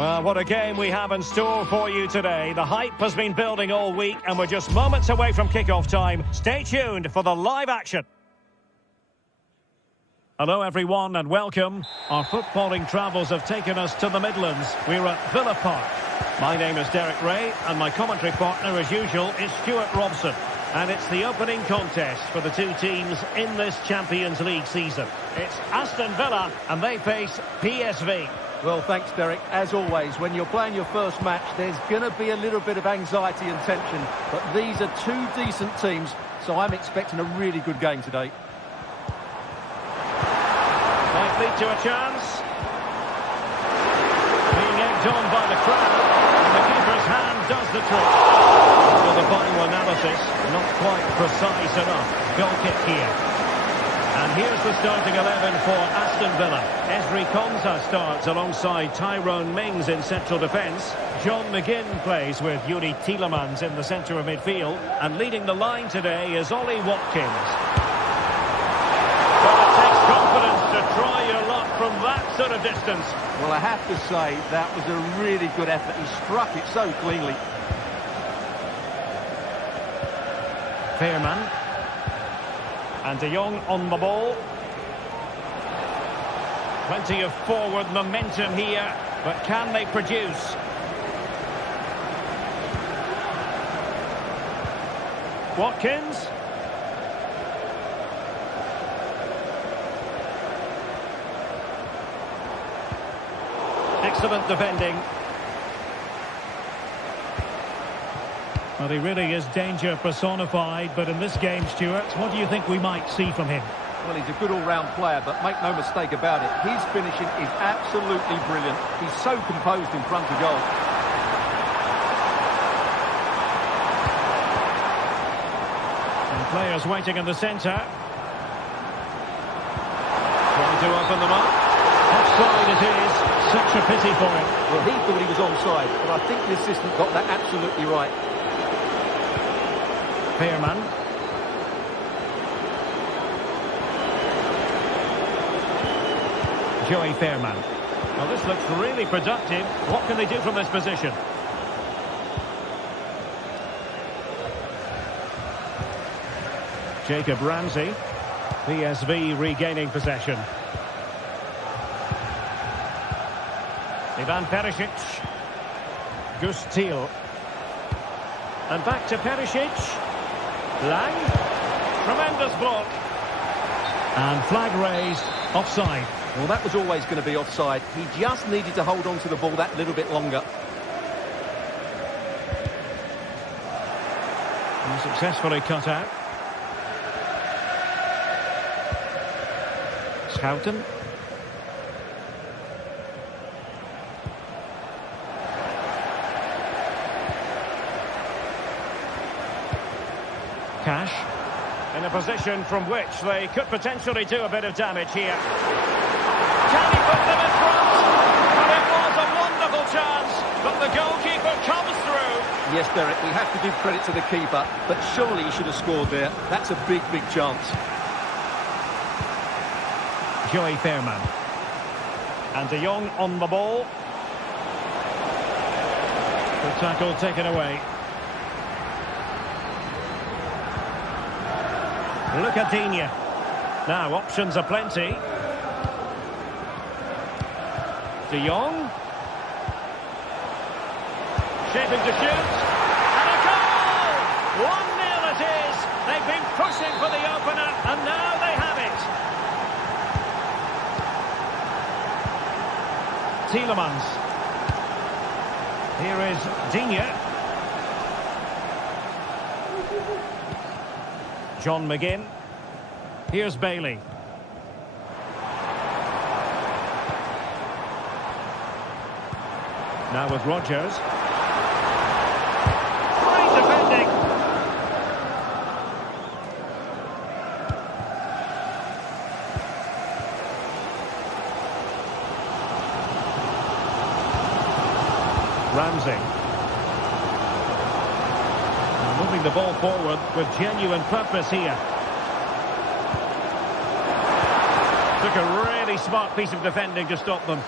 Well, what a game we have in store for you today. The hype has been building all week and we're just moments away from kick-off time. Stay tuned for the live action. Hello everyone and welcome. Our footballing travels have taken us to the Midlands. We're at Villa Park. My name is Derek Ray and my commentary partner as usual is Stuart Robson. And it's the opening contest for the two teams in this Champions League season. It's Aston Villa and they face PSV. Well, thanks, Derek. As always, when you're playing your first match, there's going to be a little bit of anxiety and tension. But these are two decent teams, so I'm expecting a really good game today. Might lead to a chance. Being egged on by the crowd. And the keeper's hand does the trick. For the final analysis, not quite precise enough. Goal kick here. And here's the starting 11 for Aston Villa. Ezri Konsa starts alongside Tyrone Mings in central defence. John McGinn plays with Yuri Tielemans in the centre of midfield. And leading the line today is Ollie Watkins. Well, it takes confidence to try your luck from that sort of distance. Well, I have to say, that was a really good effort. He struck it so cleanly. Veerman. And De Jong on the ball. Plenty of forward momentum here, but can they produce? Watkins. Excellent defending. Well, he really is danger personified, but in this game, Stuart, what do you think we might see from him? Well, he's a good all-round player, but make no mistake about it, his finishing is absolutely brilliant. He's so composed in front of goal. And players waiting in the centre. Trying to open them up. Offside it is. Such a pity for him. Well, he thought he was onside, but I think the assistant got that absolutely right. Veerman. Joey Veerman. Well, this looks really productive. What can they do from this position? Jacob Ramsey. PSV regaining possession. Ivan Perisic. Gus Thiel. And back to Perisic. Lang. Tremendous block. And flag raised. Offside. Well, that was always going to be offside. He just needed to hold on to the ball that little bit longer. And successfully cut out. Schouten. Cash. In a position from which they could potentially do a bit of damage here. Can he put them in front? Well, it was a wonderful chance, but the goalkeeper comes through. Yes, Derek, we have to give credit to the keeper, but surely he should have scored there. That's a big, big chance. Joey Veerman. And De Jong on the ball. The tackle taken away. Look at Digne. Now, options are plenty. De Jong. Shaping to shoot. And a goal! 1-0 it is. They've been pushing for the opener, and now they have it. Tielemans. Here is Digne. John McGinn. Here's Bailey. Now with Rodgers. Great defending. Ramsey. Moving the ball forward with genuine purpose here. Took a really smart piece of defending to stop them.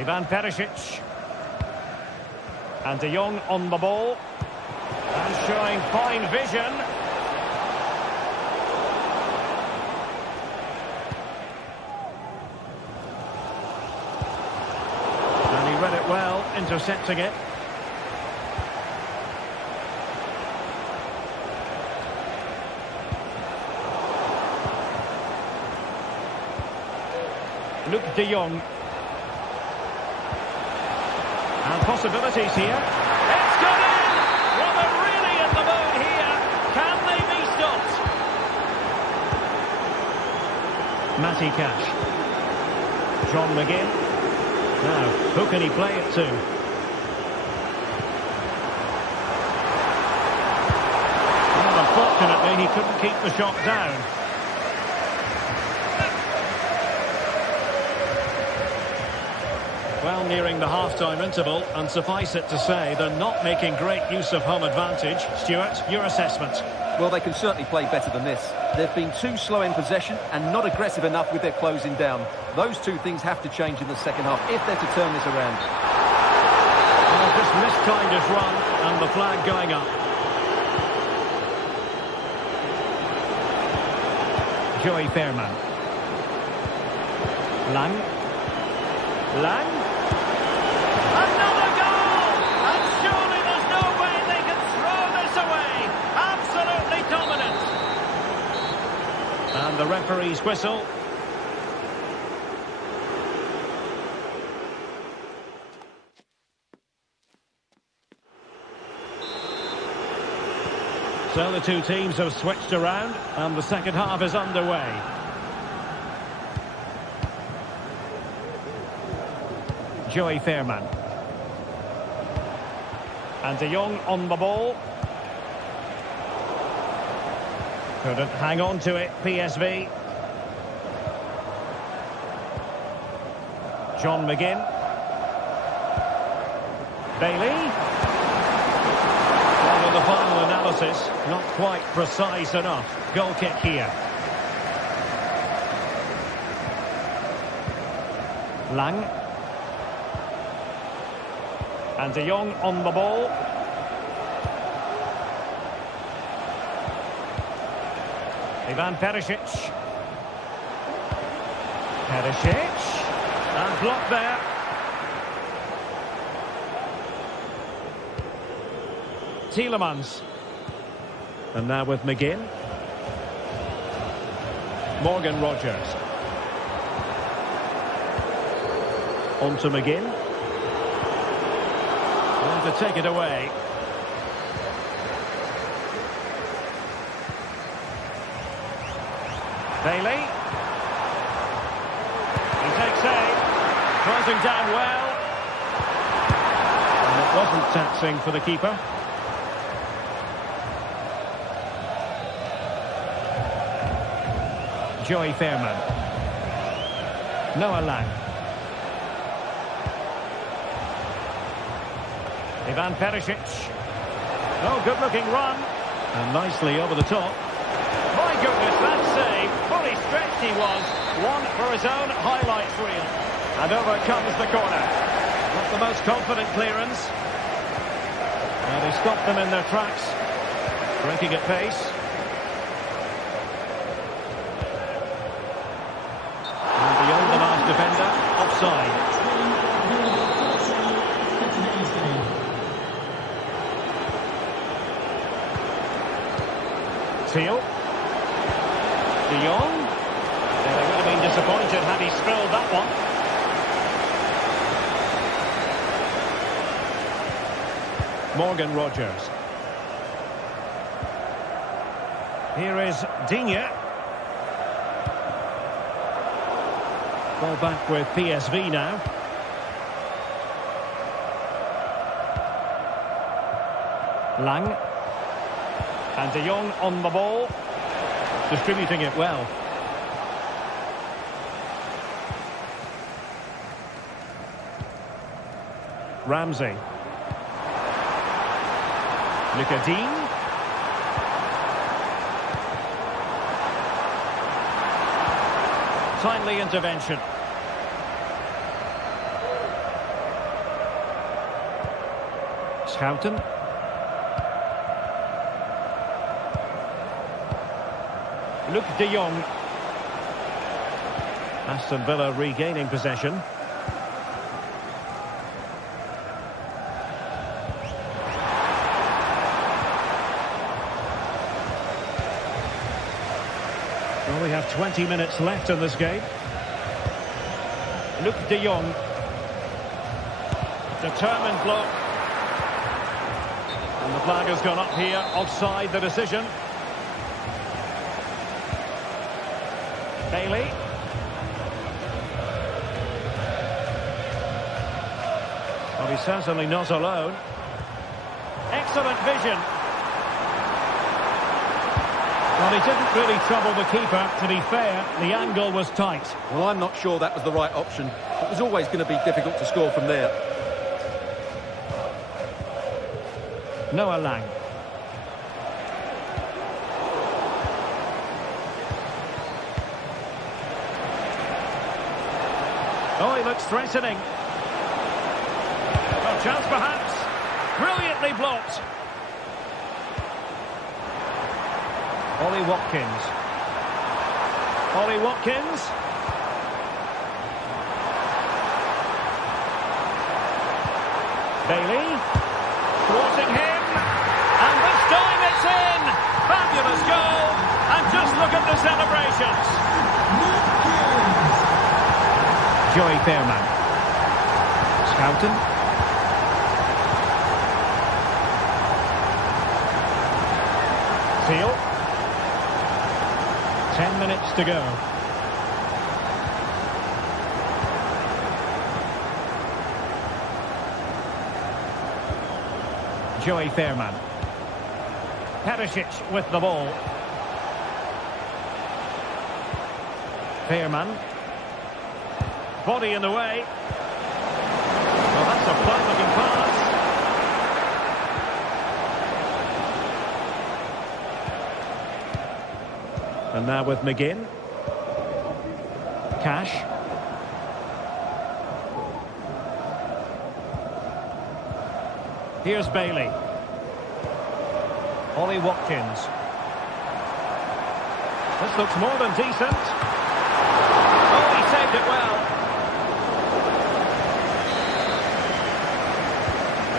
Ivan Perisic. And De Jong on the ball. And showing fine vision. And he read it well, intercepting it. Luke De Jong. And possibilities here. It's gone in! Well, they're really in the mood here. Can they be stopped? Matty Cash. John McGinn. Now, who can he play it to? Well, unfortunately, he couldn't keep the shot down. Well, nearing the half-time interval, and suffice it to say, they're not making great use of home advantage. Stuart, your assessment? Well, they can certainly play better than this. They've been too slow in possession and not aggressive enough with their closing down. Those two things have to change in the second half if they're to turn this around. Well, just mistimed his run, and the flag going up. Joey Fairman. Lang. Another goal! And surely there's no way they can throw this away. Absolutely dominant. And the referee's whistle. So the two teams have switched around, and the second half is underway. Joey Fairman. And De Jong on the ball. Couldn't hang on to it, PSV. John McGinn. Bailey. Well, in the final analysis, not quite precise enough. Goal kick here. Lang. And De Jong on the ball. Ivan Perisic. And blocked there. Tielemans. And now with McGinn. Morgan Rogers. On to McGinn. To take it away. Bailey. He takes aim. Closing down well. And it wasn't taxing for the keeper. Joey Fairman. Noah Lang. Ivan Perisic. Oh, good-looking run. And nicely over the top. My goodness, that save. Fully stretched he was. One for his own highlights reel. And over comes the corner. Not the most confident clearance. And he stopped them in their tracks. Breaking at pace. And beyond the last defender, offside. Teal. De Jong. They would have been disappointed had he spilled that one. Morgan Rogers. Here is Digne. Ball back with PSV now. Lang. And De Jong on the ball. Distributing it well. Ramsey. Lucadine. Timely intervention. Schouten. Luke de Jong. Aston Villa regaining possession. Well, we have 20 minutes left in this game. Luke de Jong. Determined block. And the flag has gone up here. Offside the decision. Bailey. Well, he's certainly not alone. Excellent vision. Well, he didn't really trouble the keeper. To be fair, the angle was tight. Well, I'm not sure that was the right option. It was always going to be difficult to score from there. Noah Lang. Oh, he looks threatening. A chance perhaps. Brilliantly blocked. Ollie Watkins. Ollie Watkins. Bailey. Thwarting him. And this time it's in. Fabulous goal. And just look at the celebrations. Joey Fairman. Schouten. Seal. 10 minutes to go. Joey Fairman. Perisic with the ball. Fairman. Body in the way. Well, that's a fine-looking pass. And now with McGinn. Cash. Here's Bailey. Ollie Watkins. This looks more than decent. Oh, he saved it well.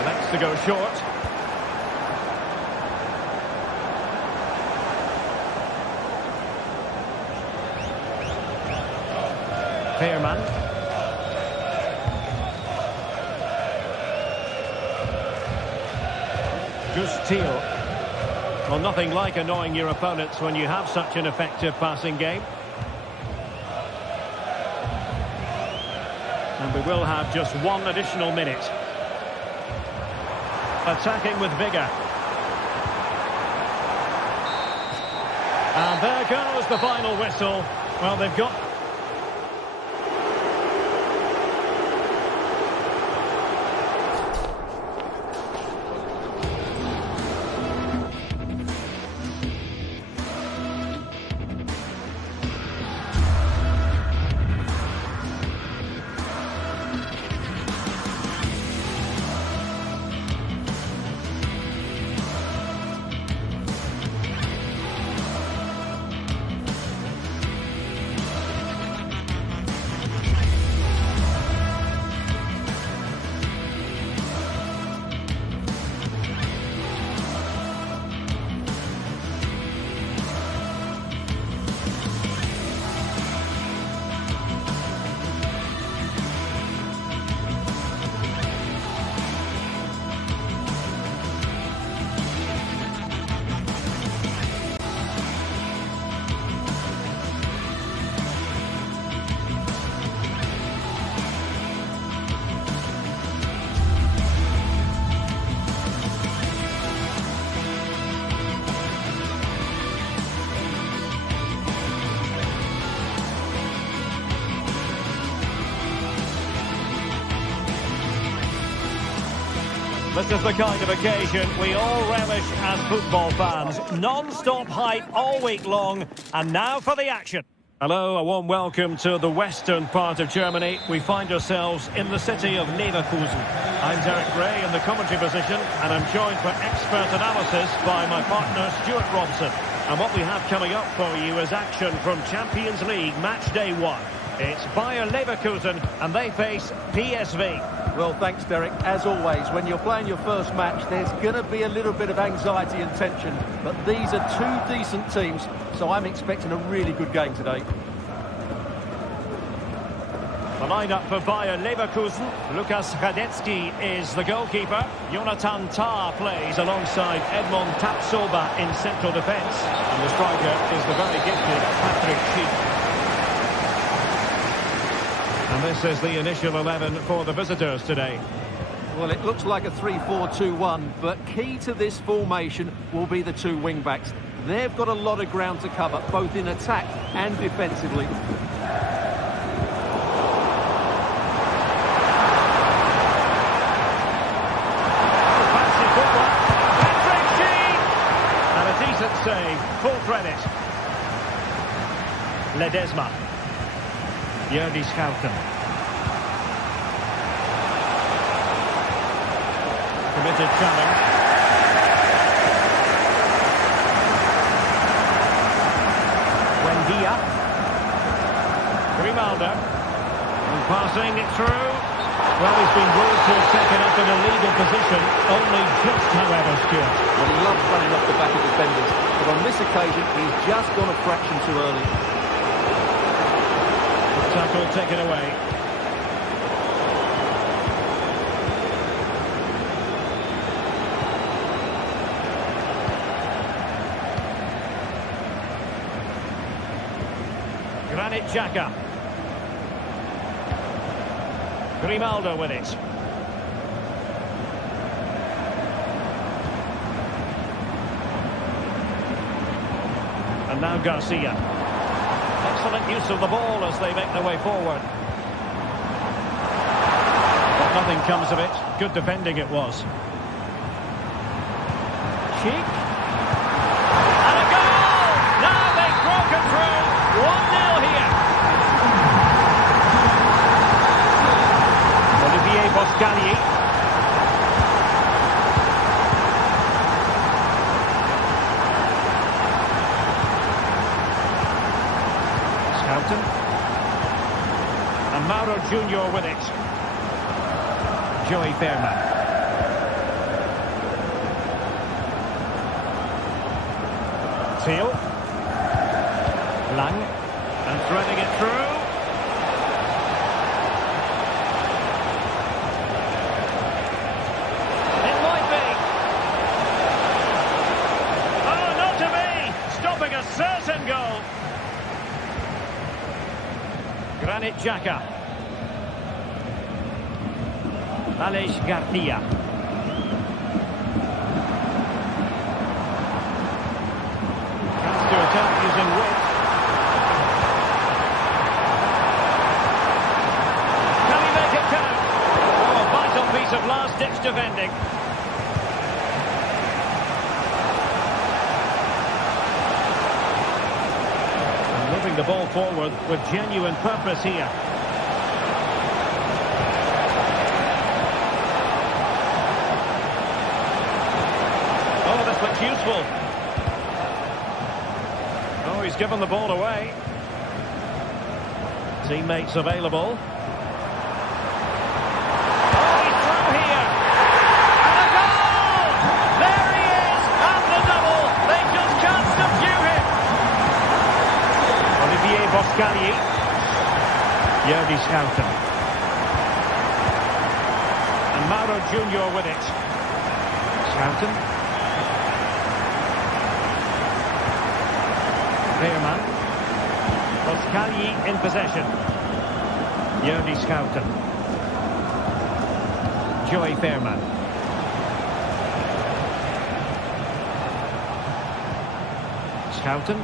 Elects to go short. Fairman. Steele. Well, nothing like annoying your opponents when you have such an effective passing game. And we will have just one additional minute. Attacking with vigour. And there goes the final whistle. Well, they've got... This is the kind of occasion we all relish as football fans. Non-stop hype all week long, and now for the action. Hello, a warm welcome to the western part of Germany. We find ourselves in the city of Leverkusen. I'm Derek Ray in the commentary position, and I'm joined for expert analysis by my partner Stuart Robson. And what we have coming up for you is action from Champions League match day 1. It's Bayer Leverkusen, and they face PSV. Well, thanks, Derek. As always, when you're playing your first match, there's going to be a little bit of anxiety and tension. But these are two decent teams, so I'm expecting a really good game today. The lineup for Bayer Leverkusen. Lukas Radetzky is the goalkeeper. Jonathan Tah plays alongside Edmond Tapsoba in central defence. And the striker is the very gifted Patrick Schick. And this is the initial 11 for the visitors today. Well, it looks like a 3-4-2-1, but key to this formation will be the two wing-backs. They've got a lot of ground to cover, both in attack and defensively. Fancy football. Patrick Schick! And a decent save, full credit. Ledesma. Jordi Schouten. Committed challenge. Buendia. Grimaldo. And passing it through. Well, he's been ruled to have taken up in a legal position. Only just, however, Stuart. Well, he loves running off the back of defenders, but on this occasion, he's just gone a fraction too early. Tackle taken away. Granit Xhaka. Grimaldo with it. And now Garcia. Excellent use of the ball as they make their way forward. But nothing comes of it. Good defending it was. Schick. And a goal! Now they've broken through. 1-0 here. Olivier Boscagli. And Mauro Junior with it. Joey Fairman. Thiel. Lang. And threading it through. It might be. Oh, not to be. Stopping a certain goal. Granit Xhaka. Aleix Garcia. Chance to attack using width. Can he make it count? Oh, a vital piece of last-ditch defending. Moving the ball forward with genuine purpose here. Oh, this looks useful. Oh, he's given the ball away. Teammates available. Oh, he's through here. And a goal! There he is! And the double! They just can't subdue him. Olivier Boscagli. Jordi Schouten. And Mauro Junior with it. Schouten. Veerman. Boscagli in possession. Jordi Schouten. Joey Fairman. Schouten.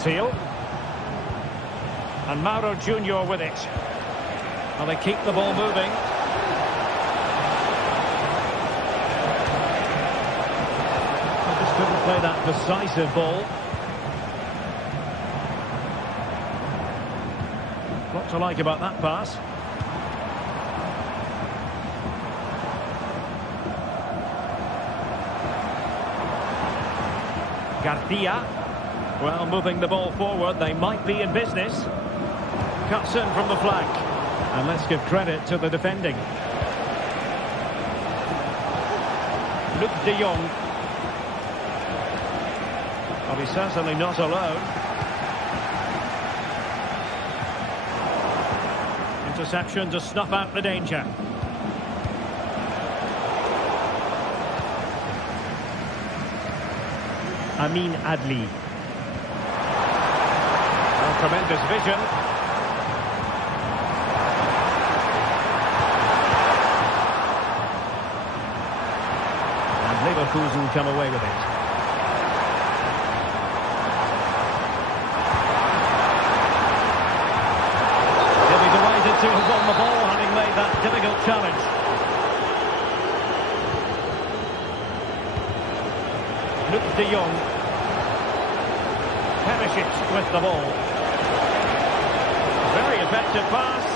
Thiel. And Mauro Junior with it. Well, they keep the ball moving. Just couldn't play that decisive ball. What to like about that pass? Garcia. Well, moving the ball forward, they might be in business. Cuts in from the flank. And let's give credit to the defending. Luc de Jong. Well, he's certainly not alone. Interception to snuff out the danger. Amin Adli. Well, tremendous vision. And Leverkusen come away with it. They'll be delighted to have won the ball, having made that difficult challenge. Luc de Jong. Perisic with the ball. Very effective pass.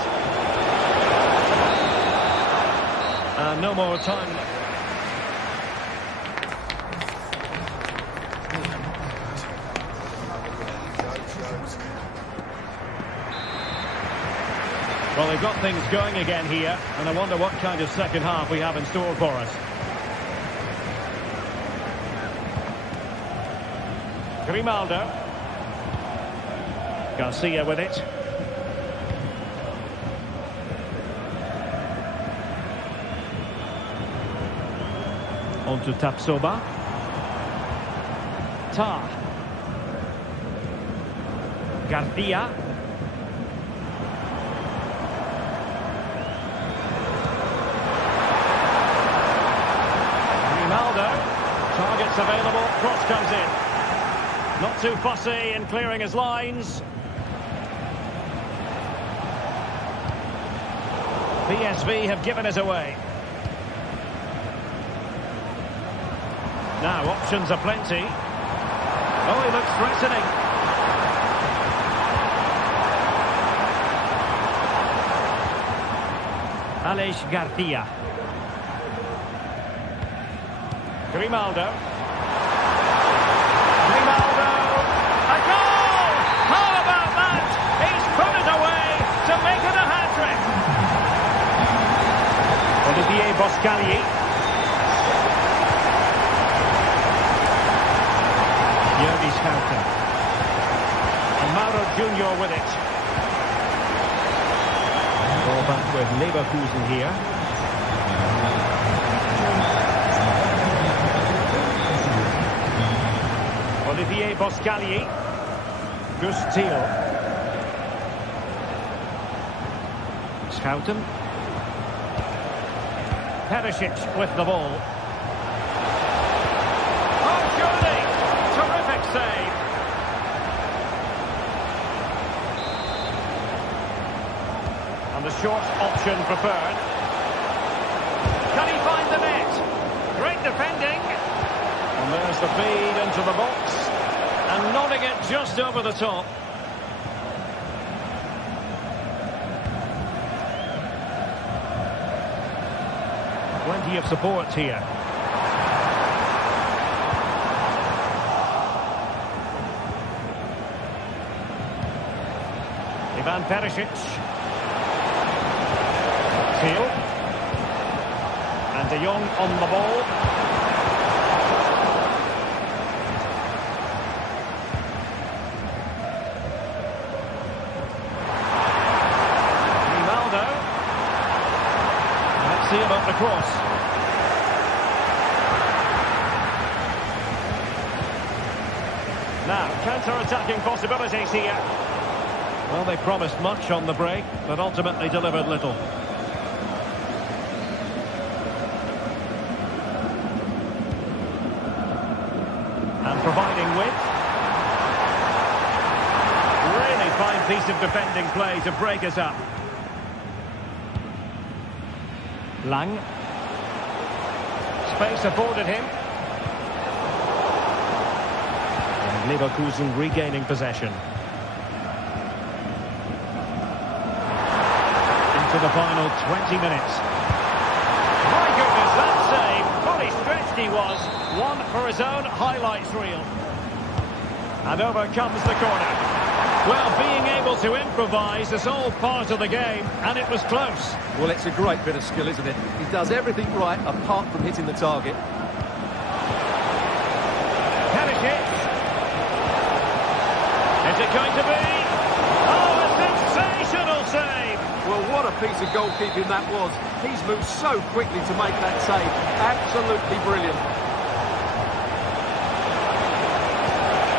And no more time. Well, they've got things going again here, and I wonder what kind of second half we have in store for us. Grimaldo. Garcia with it. On to Tapsoba. Tar. Garcia. Grimaldo. Targets available. Cross comes in. Not too fussy in clearing his lines. PSV have given us away. Now options are plenty. Oh, he looks threatening. Aleix Garcia. Grimaldo. Grimaldo. A goal! How about that? He's put it away to make it a hat-trick. Olivier Boscagli. Jordi Schouten. And Mauro Junior with it. Ball back with Leverkusen here. Olivier Boscagli. Gus Thiel. Schouten. Perisic with the ball. Oh, surely! Terrific save. And the short option preferred. Can he find the net? Great defending. And there's the feed into the box. And nodding it just over the top. Plenty of support here. Ivan Perisic. Thiel. And De Jong on the ball. Grimaldo. Let's see about the cross. Now, counter-attacking possibilities here. Well, they promised much on the break, but ultimately delivered little. And providing width. Really fine piece of defending play to break us up. Lang. Space afforded him. And Leverkusen regaining possession. to the final 20 minutes. My goodness, that save. Fully stretched he was. One for his own highlights reel. And over comes the corner. Well, being able to improvise is all part of the game, and it was close. Well, it's a great bit of skill, isn't it? He does everything right apart from hitting the target. Is it going to be? Oh, a sensational save! Well, what a piece of goalkeeping that was. He's moved so quickly to make that save. Absolutely brilliant.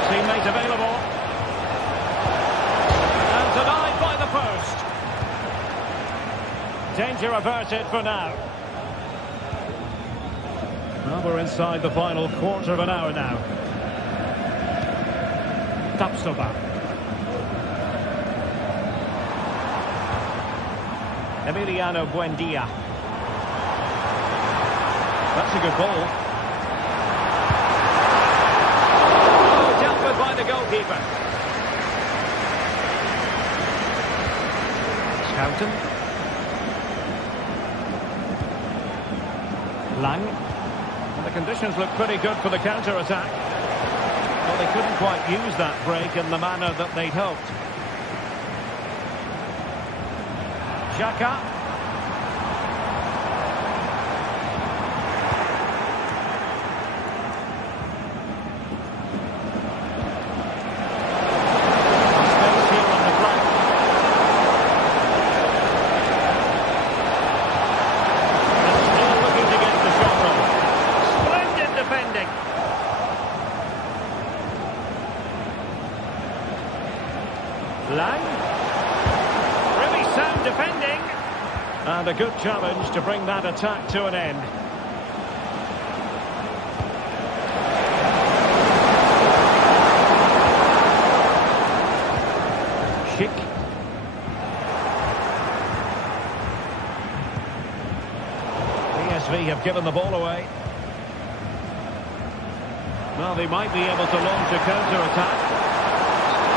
Teammate available. And denied by the post. Danger averted for now. Well, we're inside the final quarter of an hour now. Tapsoba. Emiliano Buendia. That's a good ball. Oh, dealt with by the goalkeeper. Schouten. Lang. And the conditions look pretty good for the counter-attack. Well, they couldn't quite use that break in the manner that they'd hoped. Xhaka. Space here on the flank. And still looking to get the shot on. Splendid defending. Lang. Really sound defending. And a good challenge to bring that attack to an end. Schick. PSV have given the ball away. Well, they might be able to launch a counter-attack.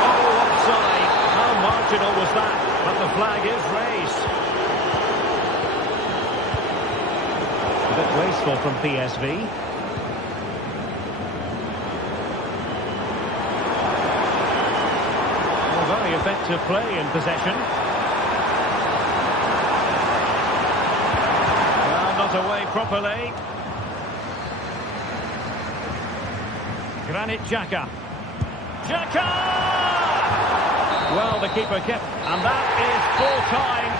Oh, offside. How marginal was that? But the flag is raised. A bit wasteful from PSV. Well, very effective play in possession. Well, not away properly. Granit Xhaka. Xhaka! Well, the keeper kept, and that is full time.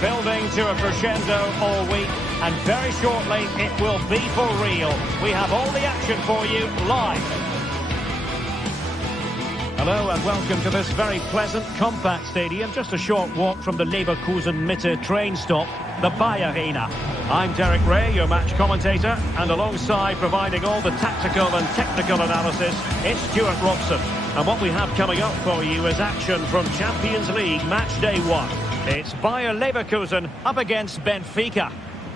Building to a crescendo all week, and very shortly it will be for real. We have all the action for you live. Hello and welcome to this very pleasant, compact stadium, just a short walk from the Leverkusen Mitte train stop, the Bayer Arena. I'm Derek Ray, your match commentator, and alongside providing all the tactical and technical analysis, it's Stuart Robson. And what we have coming up for you is action from Champions League match day 1. It's Bayer Leverkusen up against Benfica.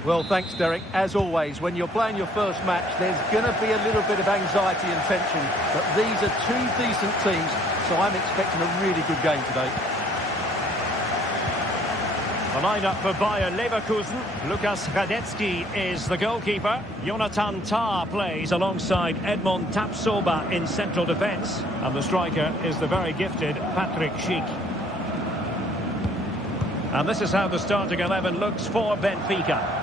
Well, thanks, Derek. As always, when you're playing your first match, there's going to be a little bit of anxiety and tension. But these are two decent teams, so I'm expecting a really good game today. The lineup for Bayer Leverkusen. Lukas Radetzky is the goalkeeper. Jonathan Tah plays alongside Edmond Tapsoba in central defence. And the striker is the very gifted Patrick Schick. And this is how the starting 11 looks for Benfica.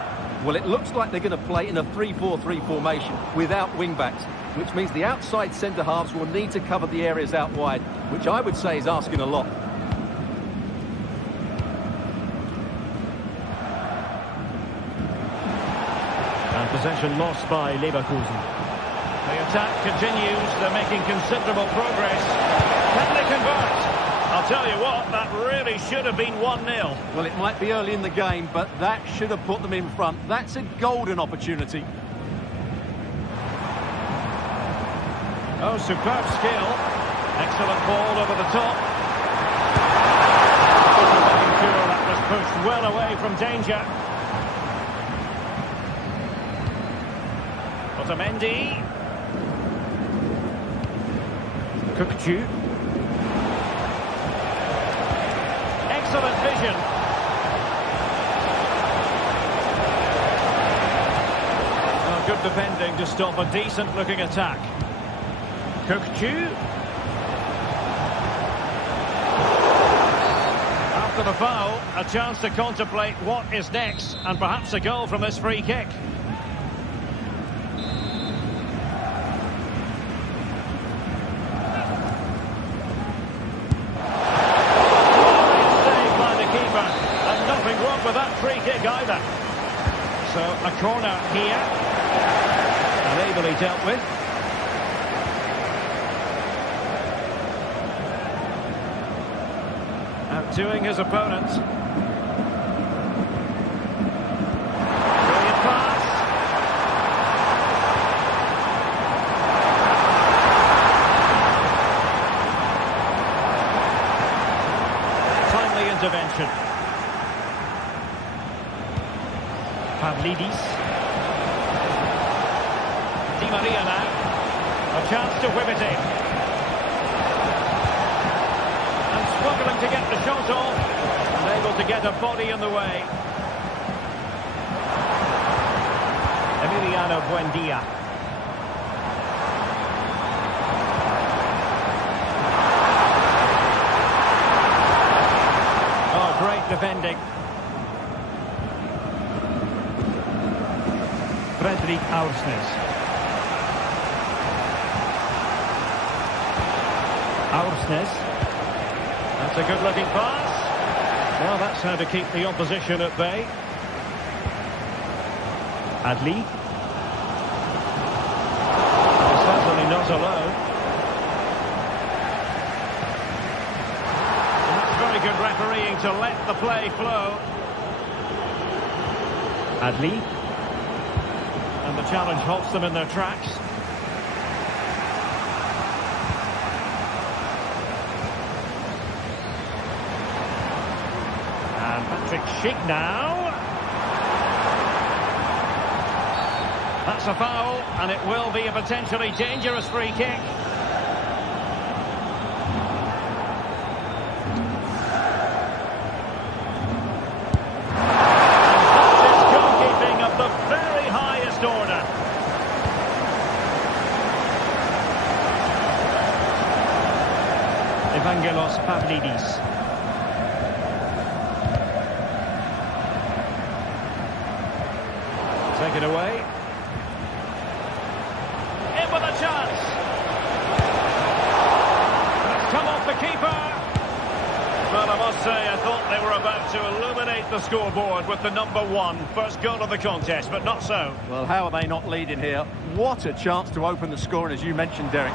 Well, it looks like they're going to play in a 3-4-3 formation without wing-backs, which means the outside centre-halves will need to cover the areas out wide, which I would say is asking a lot. And possession lost by Leverkusen. The attack continues. They're making considerable progress. Can they convert? I'll tell you what, that really should have been 1-0. Well, it might be early in the game, but that should have put them in front. That's a golden opportunity. Oh, superb skill. Excellent ball over the top. Making sure that was pushed well away from danger. Otamendi. Kukcu. Excellent vision. Oh, good defending to stop a decent-looking attack. Kukcu. After the foul, a chance to contemplate what is next, and perhaps a goal from this free kick. Either. So a corner here, and ably dealt with. Outdoing his opponent. Brilliant pass. Timely intervention. Pavlidis. Di Maria now. A chance to whip it in. And struggling to get the shot off. Unable to get a body in the way. Emiliano Buendia. Oh, great defending. Fredrik Aursnes. Aursnes. That's a good-looking pass. Well, that's how to keep the opposition at bay. Adli. Certainly not alone. And that's very good refereeing to let the play flow. Adli. And the challenge halts them in their tracks. And Patrick Schick now. That's a foul, and it will be a potentially dangerous free kick. Evangelos Pavlidis. Take it away. In with a chance. It's come off the keeper. Well, I must say, I thought they were about to illuminate the scoreboard with the #1. First goal of the contest, but not so. Well, how are they not leading here? What a chance to open the scoring, as you mentioned, Derek.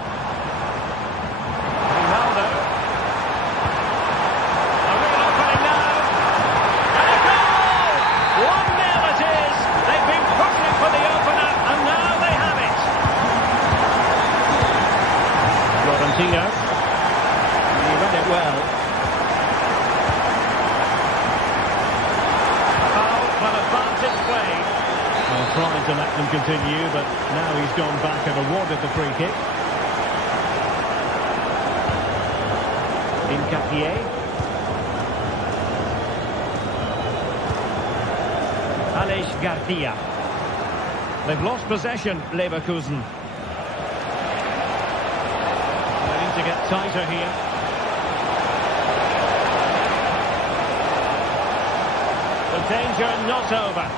He read it well. Foul, but advantage play. trying to let them continue, but now he's gone back and awarded the free kick. Incapié. Alex Garcia. They've lost possession, Leverkusen. They need to get tighter here. The danger not over.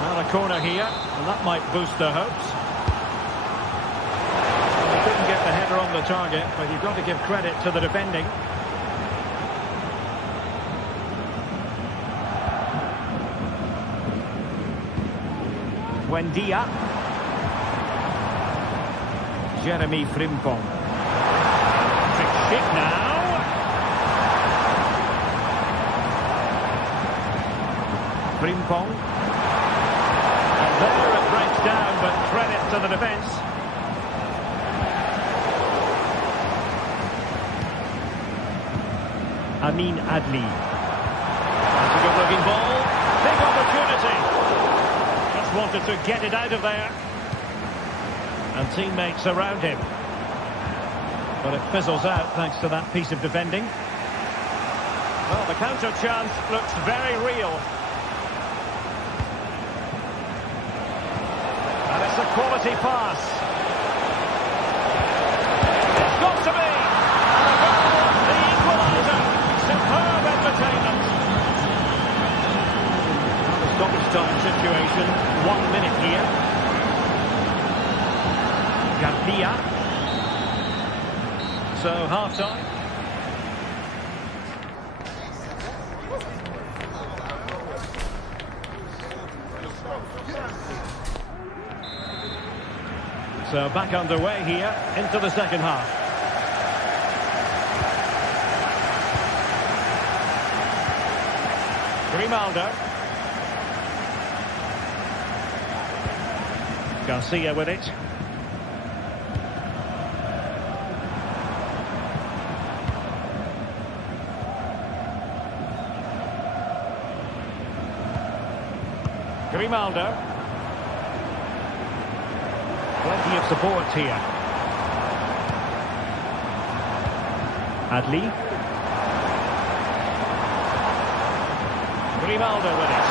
Now a corner here, and that might boost their hopes. They couldn't get the header on the target, but you've got to give credit to the defending. Buendia. Jeremy Frimpong. Trick shit now. Frimpong. And there it breaks down, but credit to the defence. Amin Adli. That's a good-looking ball. Big opportunity. Just wanted to get it out of there. And teammates around him. But it fizzles out thanks to that piece of defending. Well, the counter chance looks very real. And it's a quality pass. It's got to be. And the goal, the equaliser. Superb entertainment. Now the stoppage time situation. 1 minute here. Garcia. So half-time. So back underway here into the second half. Grimaldo. Garcia with it. Grimaldo. Plenty of support here. Adli. Grimaldo with it.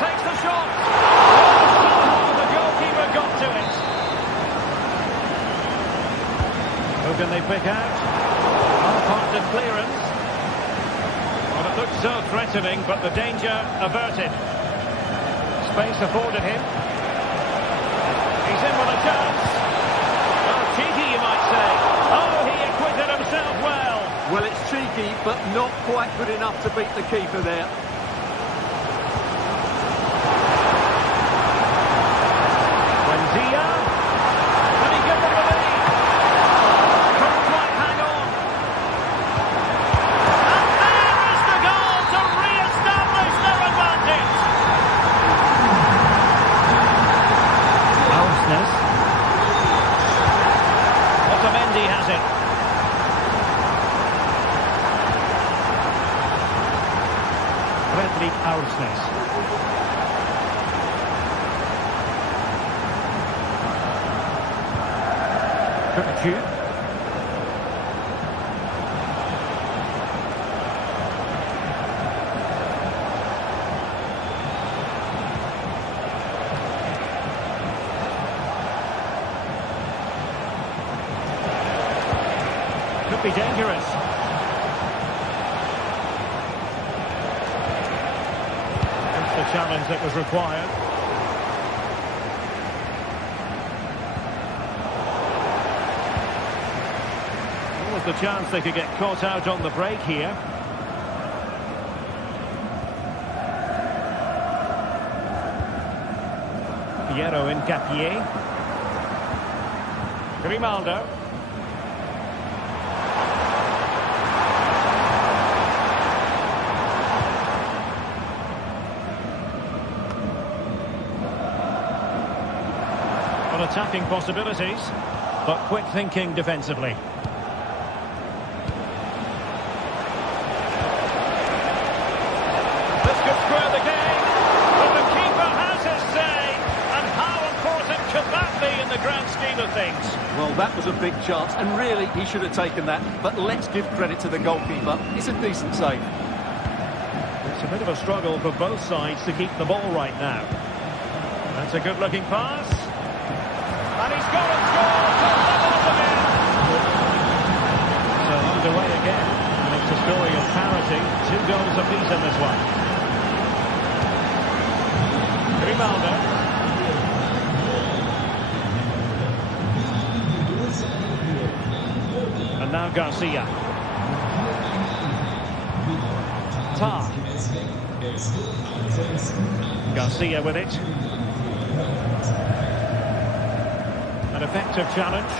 Takes the shot. Oh, the goalkeeper got to it. Who can they pick out? Half-hearted clearance. Well, it looked so threatening, but the danger averted. Space afforded him. He's in with a chance. Oh, cheeky, you might say. Oh, he acquitted himself well. Well, it's cheeky, but not quite good enough to beat the keeper there. Buendia. Can he give them the lead? Couldn't quite hang on. And there is the goal to re-establish their advantage. Ausnes. Otamendi has it. Fredrik Ausnes. Kukcu. Could be dangerous. That's the challenge that was required. What was the chance they could get caught out on the break here? Piero Incapié. Grimaldo. Attacking possibilities, but quick thinking defensively. This could square the game. that was a big chance, and really, he should have taken that. But let's give credit to the goalkeeper. It's a decent save. It's a bit of a struggle for both sides to keep the ball right now. That's a good-looking pass. And he's got it, scored! So underway again. And it's a story of parity. 2 goals apiece in this one. Grimaldo. And now Garcia. Tar. Garcia with it. An effective challenge.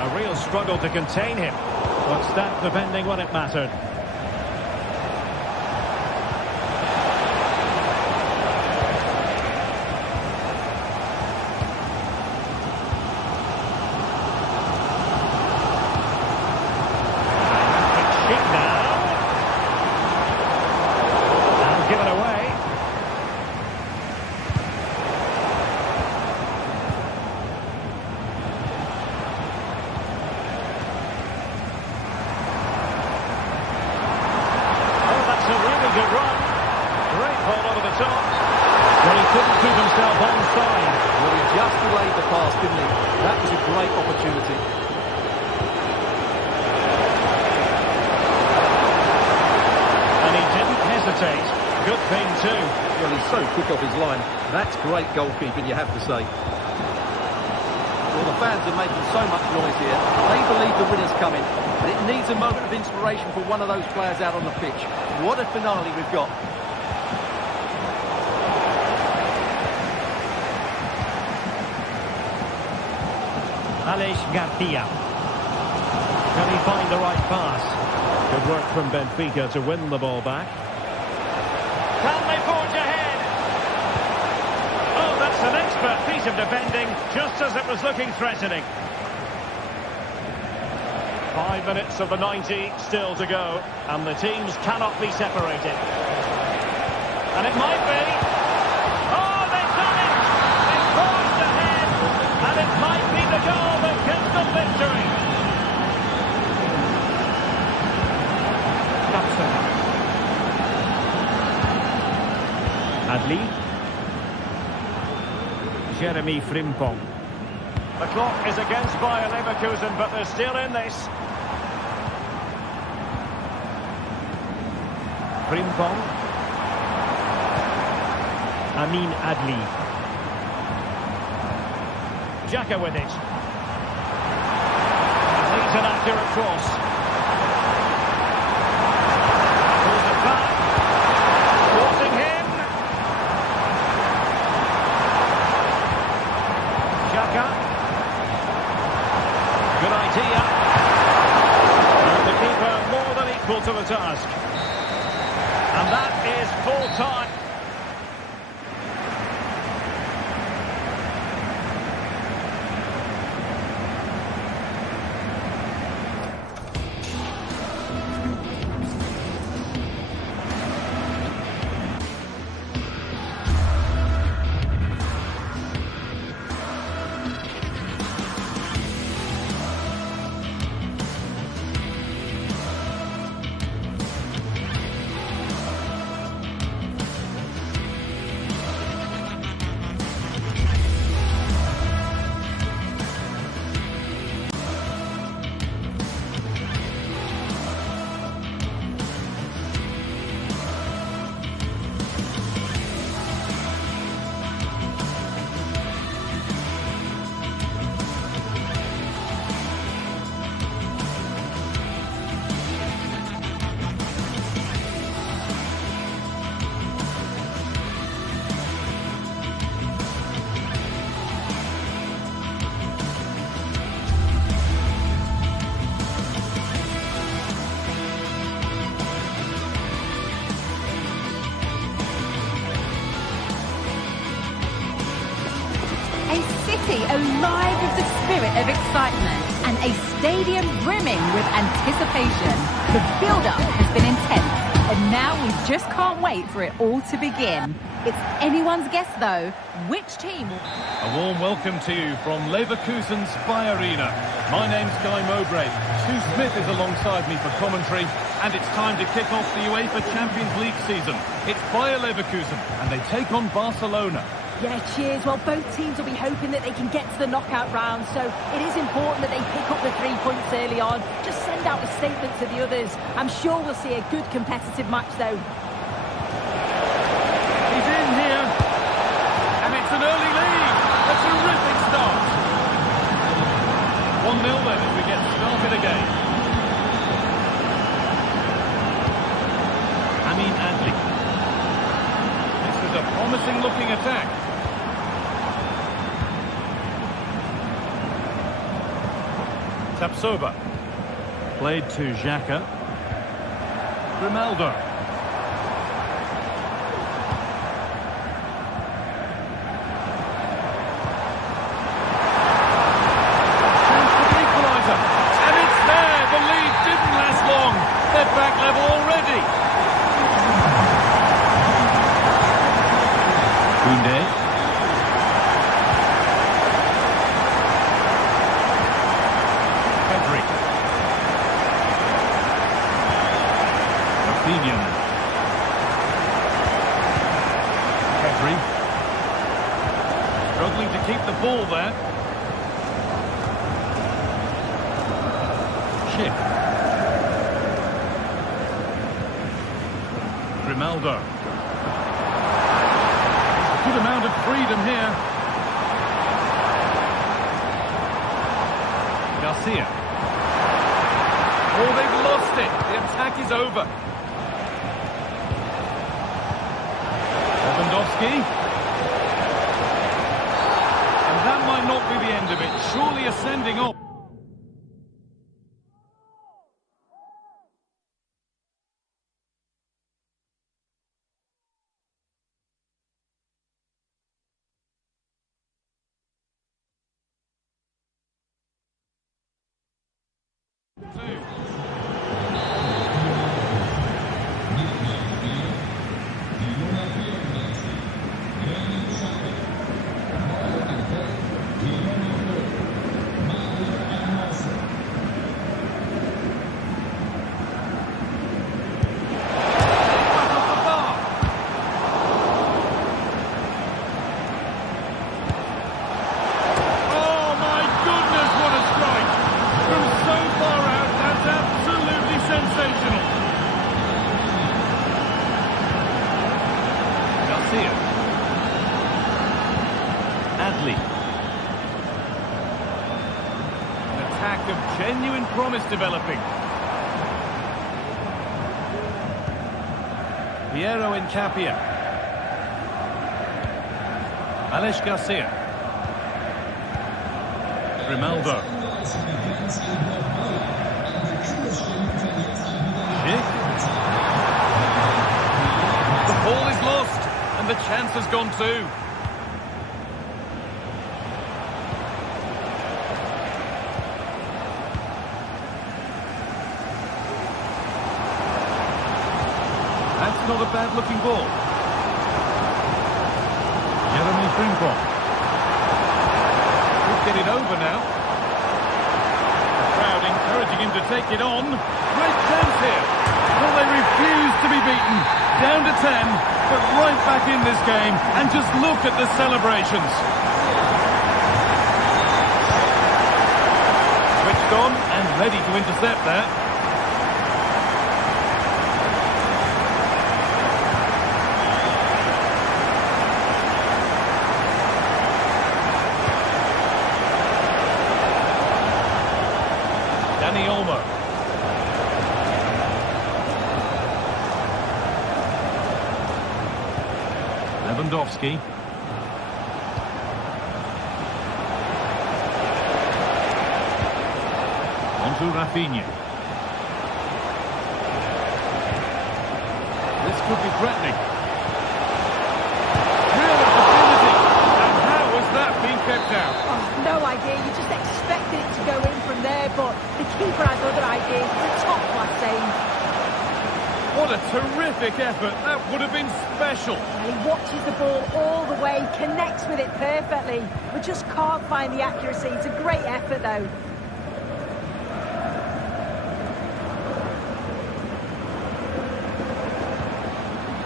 A real struggle to contain him. But stacked defending when it mattered. Good run. Great ball over the top. Well, he couldn't keep himself onside. Well, he just delayed the pass, didn't he? That was a great opportunity. And he didn't hesitate. Good thing, too. Well, he's so quick off his line. That's great goalkeeping, you have to say. Well, the fans are making so much noise here. They believe the winner's coming. And it needs a moment of inspiration for one of those players out on the pitch. What a finale we've got. Alex Garcia. Can he find the right pass? Good work from Benfica to win the ball back. Can they forge ahead? Oh, that's an expert piece of defending, just as it was looking threatening. 5 minutes of the 90 still to go, and the teams cannot be separated. And it might be. Oh, they've done it! They've forged ahead, and it might be the goal that gives them victory. Adli. Jeremy Frimpong. The clock is against Leverkusen, but they're still in this. Frimpong. Amin Adli. Xhaka with it. Leads an accurate cross. Pulls it back. Forcing him. Xhaka. Good idea. And the keeper more than equal to the task. And that is full time. Alive with the spirit of excitement and a stadium brimming with anticipation. The build-up has been intense. And now we just can't wait for it all to begin. It's anyone's guess, though, which team will... A warm welcome to you from Leverkusen's Arena. My name's Guy Mowbray. Stu Smith is alongside me for commentary, and it's time to kick off the UEFA Champions League season. It's Bayer Leverkusen, and they take on Barcelona. Yeah, cheers. Well, both teams will be hoping that they can get to the knockout round, so it is important that they pick up the 3 points early on. Just send out a statement to the others. I'm sure we'll see a good competitive match, though. He's in here, and it's an early lead. A terrific start. 1-0 then as we get started again. Adli. This was a promising-looking attack. Tapsoba. Played to Xhaka. Grimaldo. Chance for the equaliser. And it's there. The lead didn't last long. They're back level already. Koundé. Pedri. Struggling to keep the ball there. Schick. Grimaldo. Good amount of freedom here. Garcia. Oh, they've lost it. The attack is over. Lewandowski. And that might not be the end of it. Surely a sending off. Adli. An attack of genuine promise developing. Piero Incapia. Alex Garcia. Grimaldo. Schick. The ball is lost, and the chance has gone too. That's not a bad-looking ball. Jeremy Frimpong. Could get it over now. The crowd encouraging him to take it on. Great chance here. Well, they refuse to be beaten. Down to 10, but right back in this game. And just look at the celebrations. Switched on and ready to intercept that. Dani Olmo. Lewandowski. On to Rafinha. This could be threatening. Real opportunity. And how has that been kept out? Oh, no idea. You just expected it to go in from there, but the keeper has other ideas. It's a top-class save. What What a terrific effort. That would have been special. He watches the ball all the way, connects with it perfectly. We just can't find the accuracy. It's a great effort, though.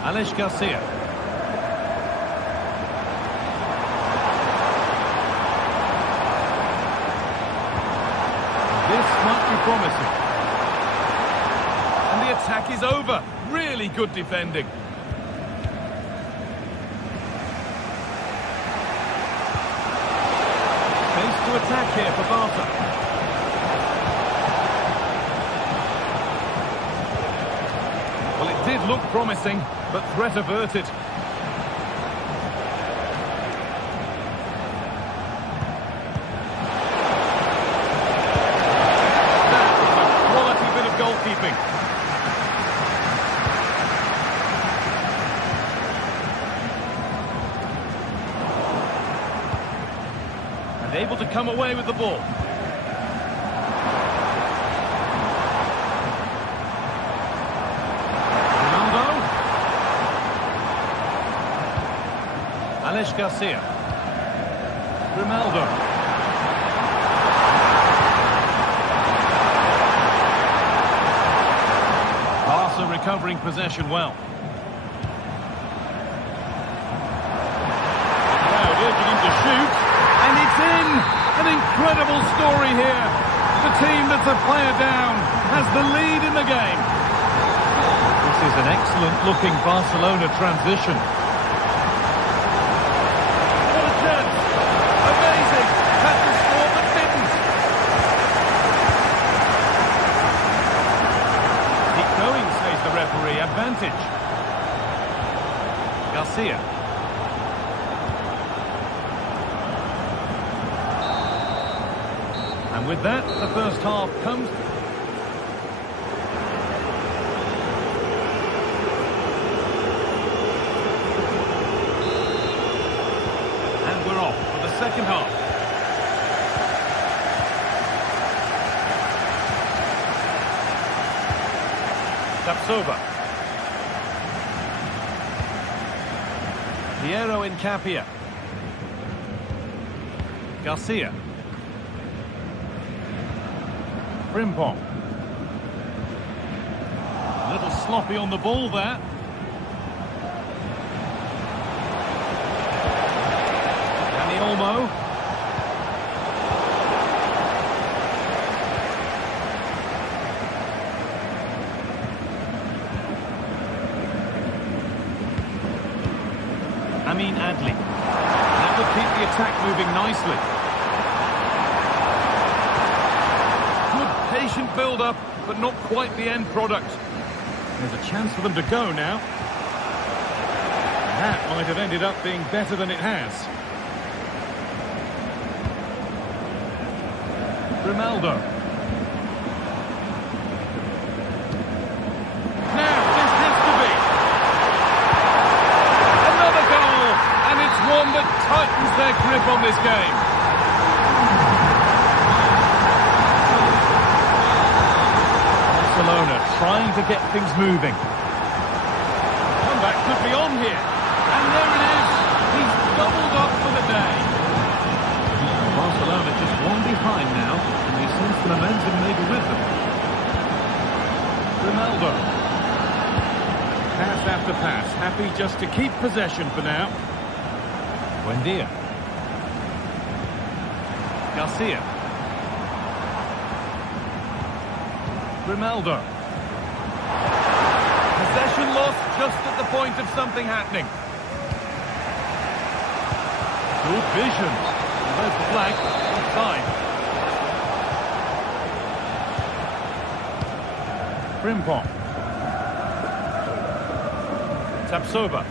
Alex Garcia. This might be promising. And the attack is over. Really good defending. Space to attack here for Barca. Well, it did look promising, but threat averted. That was a quality bit of goalkeeping. And able to come away with the ball. Alex Garcia. Ronaldo. Barca recovering possession well. Crowd urging him to shoot, and it's in! An incredible story here. The team that's a player down has the lead in the game. This is an excellent looking Barcelona transition. Amazing! Had to score but didn't. Keep going, says the referee. Advantage. Garcia. And with that, the first half comes. And we're off for the second half. Tapsoba. Piero Incapia. Garcia. Frimpong. A little sloppy on the ball there. Dani Olmo. Amin Adli. That will keep the attack moving nicely. Patient build-up, but not quite the end product. There's a chance for them to go now. That might have ended up being better than it has. Ronaldo. Now, this has to be. Another goal, and it's one that tightens their grip on this game. Barcelona trying to get things moving. Comeback could be on here. And there it is. He's doubled up for the day. Barcelona just one behind now, and they sense the momentum maybe with them. Ronaldo. Pass after pass. Happy just to keep possession for now. Buendia. Garcia. Ronaldo. Possession lost just at the point of something happening. Good vision. There's the flag. Offside. Frimpong. Tapsoba.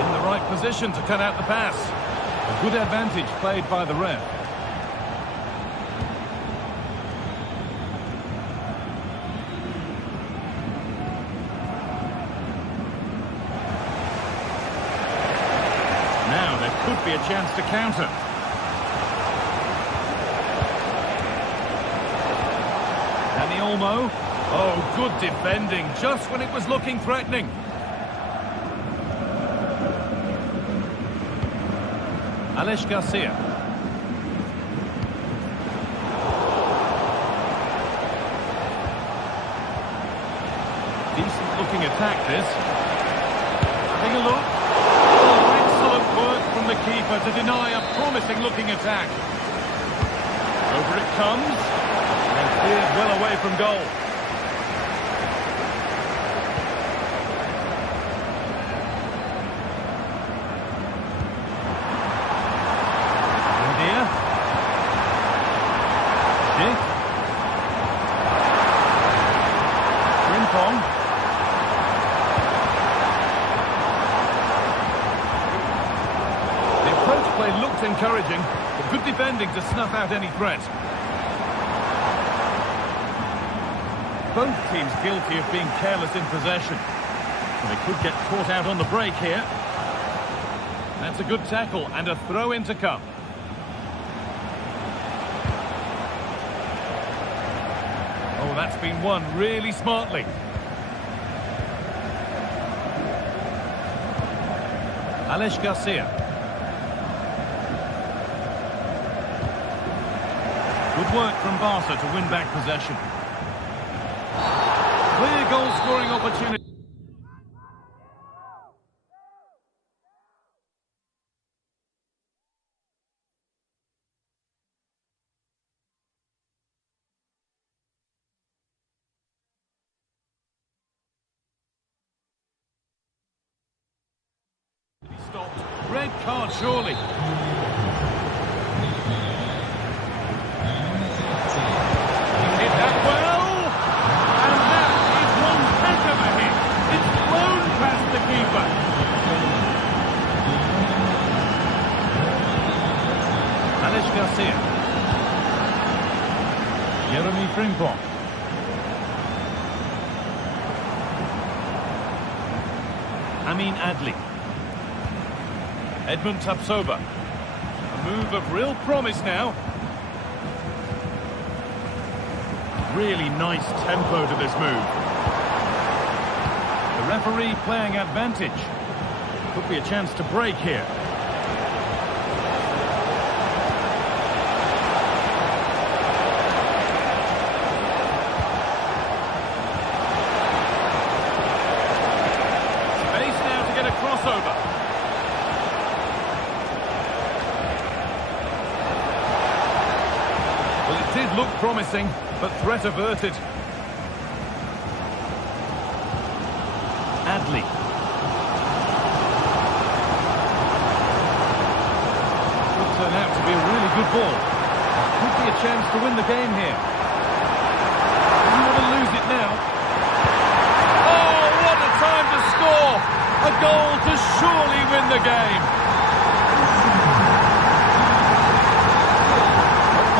In the right position to cut out the pass. A good advantage played by the ref. Now there could be a chance to counter. Dani Olmo. Oh, good defending, just when it was looking threatening. Alex Garcia. Decent looking attack this. Take a look. Oh, excellent work from the keeper to deny a promising looking attack. Over it comes. And cleared well away from goal. Encouraging, but good defending to snuff out any threat. Both teams guilty of being careless in possession. And they could get caught out on the break here. That's a good tackle and a throw in to come. Oh, that's been won really smartly. Alex Garcia. Good work from Barca to win back possession. Clear goal-scoring opportunity. He stopped. Red card, surely. Garcia. Jeremy Frimpong. Amin Adli. Edmund Tapsoba. A move of real promise now. Really nice tempo to this move. The referee playing advantage. Could be a chance to break here. Looked promising, but threat averted. Adli. Could turn out to be a really good ball. Could be a chance to win the game here. You want to lose it now. Oh, what a time to score! A goal to surely win the game.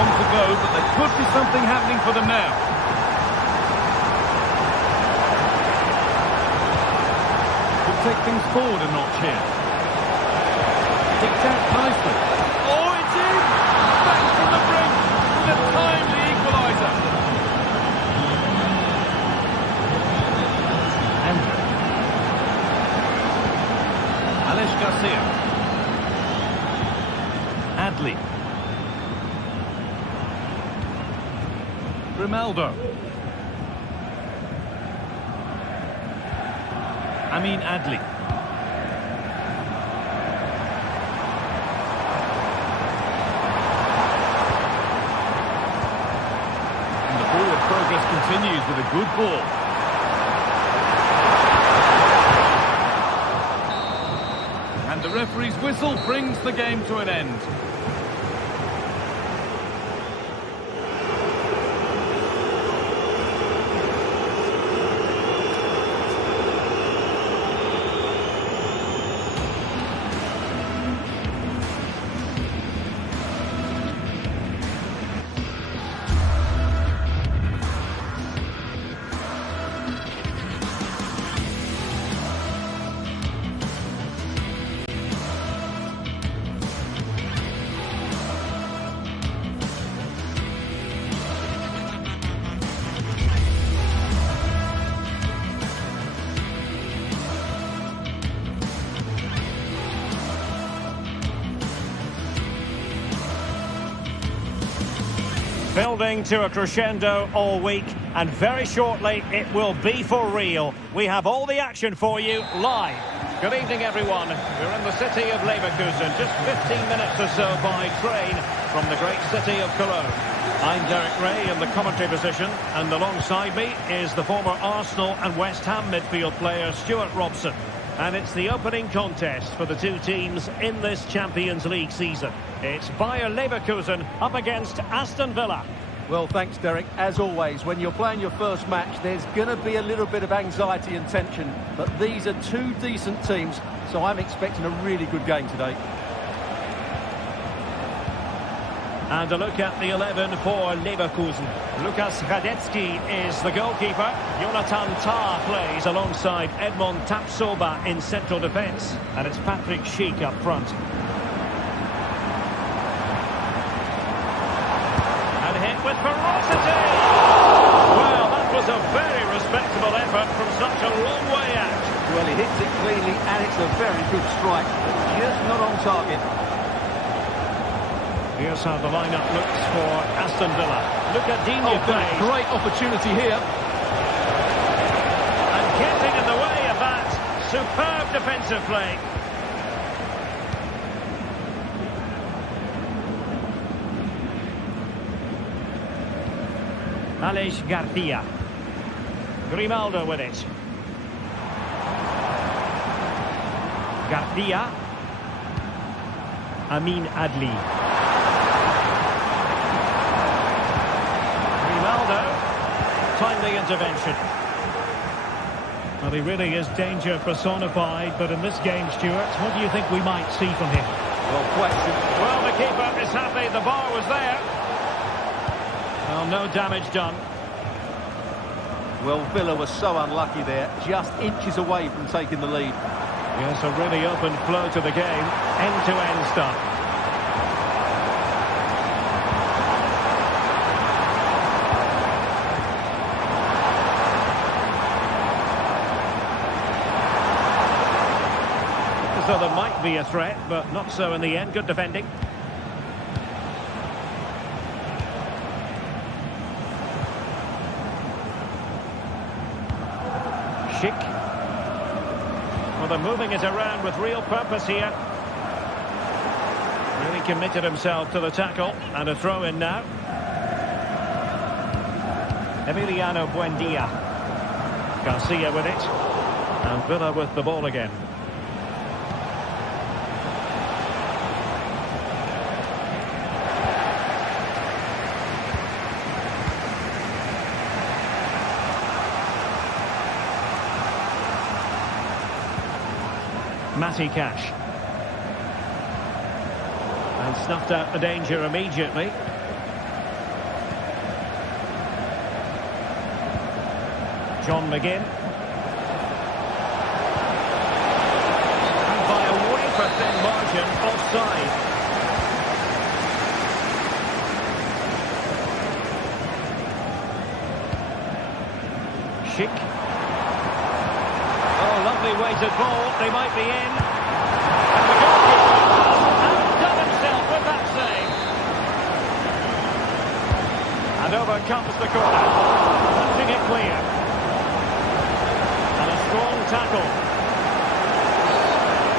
To go, but there could be something happening for them now. Could take things forward a notch here. Kicked out nicely. Oh, it's in! Back from the brink with a timely equaliser. Andrew. Alex Garcia. Adli. Grimaldo. Amin Adli. And the forward progress continues with a good ball. And the referee's whistle brings the game to an end. building to a crescendo all week, and very shortly it will be for real. We have all the action for you live. Good evening, everyone. We're in the city of Leverkusen, just 15 minutes or so by train from the great city of Cologne. I'm Derek Ray in the commentary position, and alongside me is the former Arsenal and West Ham midfield player Stuart Robson. And it's the opening contest for the two teams in this Champions League season. It's Bayer Leverkusen up against Aston Villa. Well, thanks, Derek. As always, when you're playing your first match, there's going to be a little bit of anxiety and tension. But these are two decent teams, so I'm expecting a really good game today. And a look at the 11 for Leverkusen. Lukas Radetzky is the goalkeeper. Jonathan Tah plays alongside Edmond Tapsoba in central defence. And it's Patrick Schick up front. And hit with ferocity! Well, that was a very respectable effort from such a long way out. Well, he hits it cleanly, and it's a very good strike, but just not on target. Here's how the lineup looks for Aston Villa. Look at Digne plays. Great opportunity here. And getting in the way of that. Superb defensive play. Aleix Garcia. Grimaldo with it. Garcia. Amin Adli. Timely intervention. Well, he really is danger personified, but in this game, Stuart, what do you think we might see from him? Well, quite simple. Well, the keeper is happy the bar was there. Well, no damage done. Well, Villa was so unlucky there, just inches away from taking the lead. Yes, a really open flow to the game, end-to-end stuff. So there might be a threat, but not so in the end. Good defending. Schick. Well, they're moving it around with real purpose here. Really committed himself to the tackle. And a throw-in now. Emiliano Buendia. Garcia with it. And Villa with the ball again. Matty Cash. And snuffed out the danger immediately. John McGinn. And by a wafer-thin margin, offside. Schick. Oh, lovely weighted ball. They might be in. And the goalkeeper has done himself with that save. And over comes the corner. Letting it clear. And a strong tackle.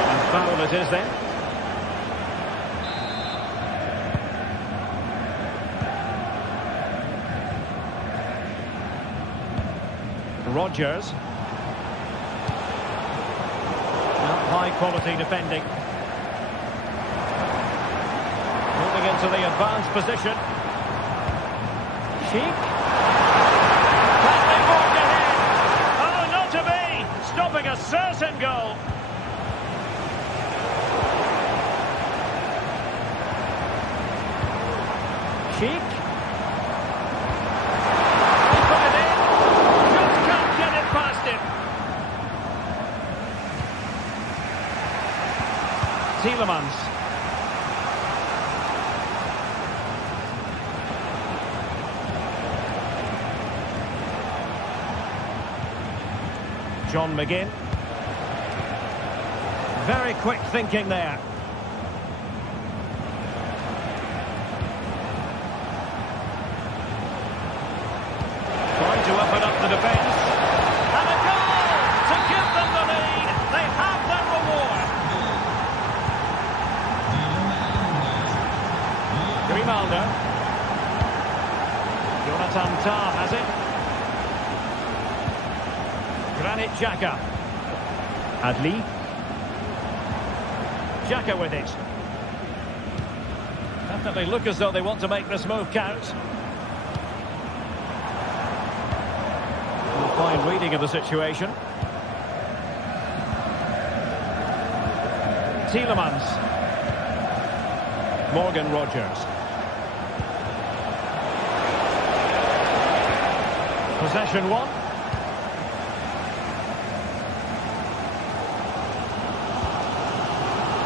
And foul it is then. Rodgers. High quality defending. Moving into the advanced position. Schick. Can they forge ahead? Oh, not to be! Stopping a certain goal. Schick. He put it in. Just can't get it past him. Tielemans. John McGinn. Very quick thinking there. to open up the defence. And a goal to give them the lead. They have their reward. Grimaldo. Jonathan Tah has it. Granit Xhaka. Adli. Xhaka with it. Definitely look as though they want to make this move count. A fine reading of the situation. Tielemans. Morgan Rogers. Possession one.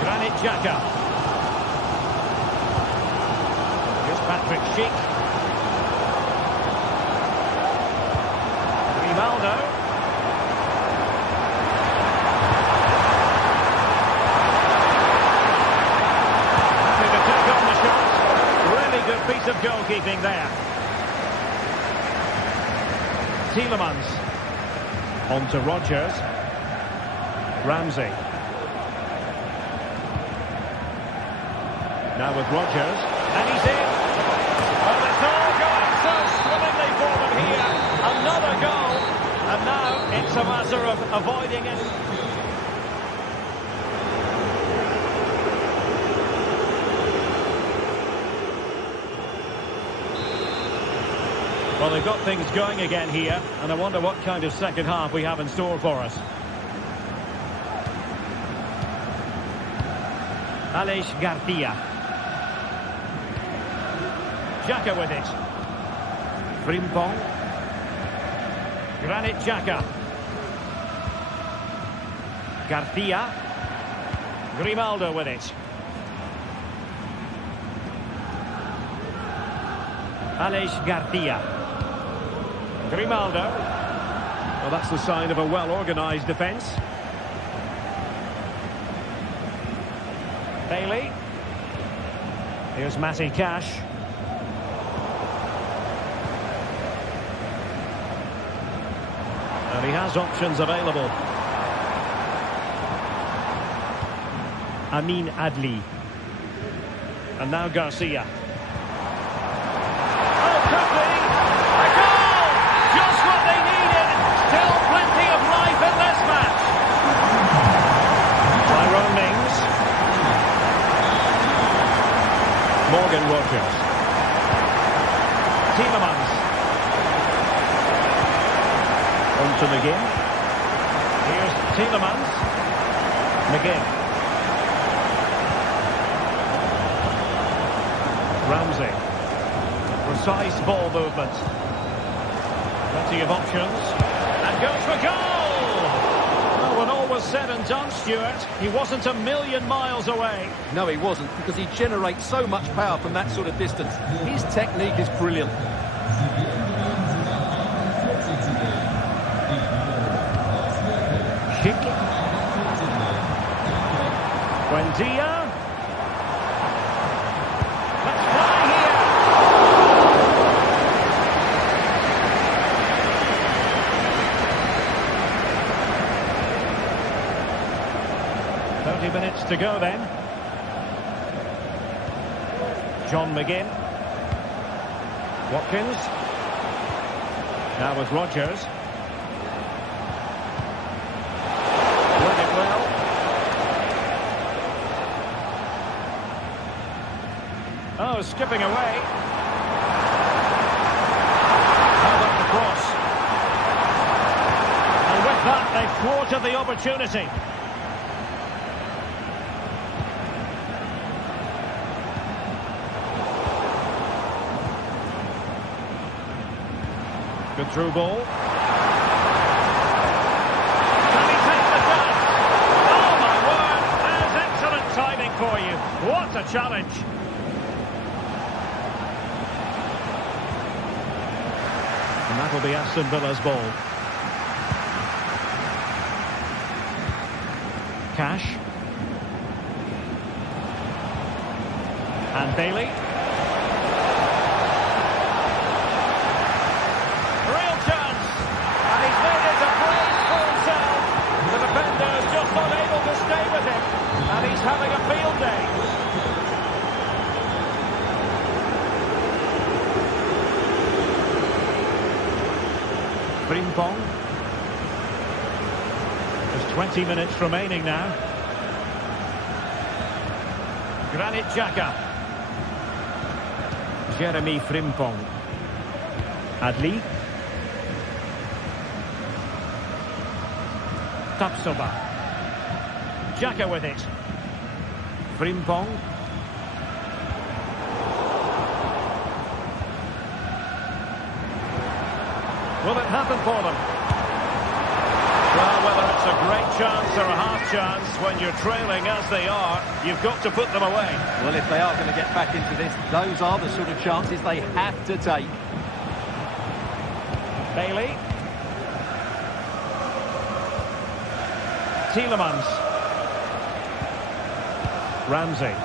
Granit Xhaka. Here's Patrick Schick. Grimaldo. Happy to take on the shot. Really good piece of goalkeeping there. Tielemans. On to Rogers. Ramsey. Now with Rogers. And he's in. Well, it's all going so swimmingly for them here. Another goal. And now it's a matter of avoiding it. Well, they've got things going again here, and I wonder what kind of second half we have in store for us. Aleix Garcia. Xhaka with it. Frimpong. Granit Xhaka. Garcia. Grimaldo with it. Aleix Garcia. Grimaldo. Well, that's the sign of a well-organised defence. Bailey. Here's Matty Cash. And he has options available. Amin Adli. And now Garcia. Morgan Rogers. Tielemans. On to McGinn. Here's Tielemans. McGinn. Ramsey. Precise ball movement. Plenty of options. And goes for goal! Well, when all was said and done, Stuart, he wasn't a million miles away. No, he wasn't, because he generates so much power from that sort of distance. His technique is brilliant. Schick. Buendia. Let's fly here. Minutes to go then. John McGinn. Watkins. Now with Rogers. Read it well. Oh, skipping away. How about the cross? And with that, they thwarted the opportunity. Good through ball. Can he take the chance? Oh my word, there's excellent timing for you. What a challenge. And that will be Aston Villa's ball. Cash. And Bailey. Real chance. Frimpong. There's 20 minutes remaining now. Granit Xhaka. Jeremy Frimpong. Adli. Tapsoba. Xhaka with it. Frimpong. Will it happen for them? Well, whether it's a great chance or a half chance, when you're trailing as they are, you've got to put them away. Well, if they are going to get back into this, those are the sort of chances they have to take. Bailey. Tielemans. Ramsey.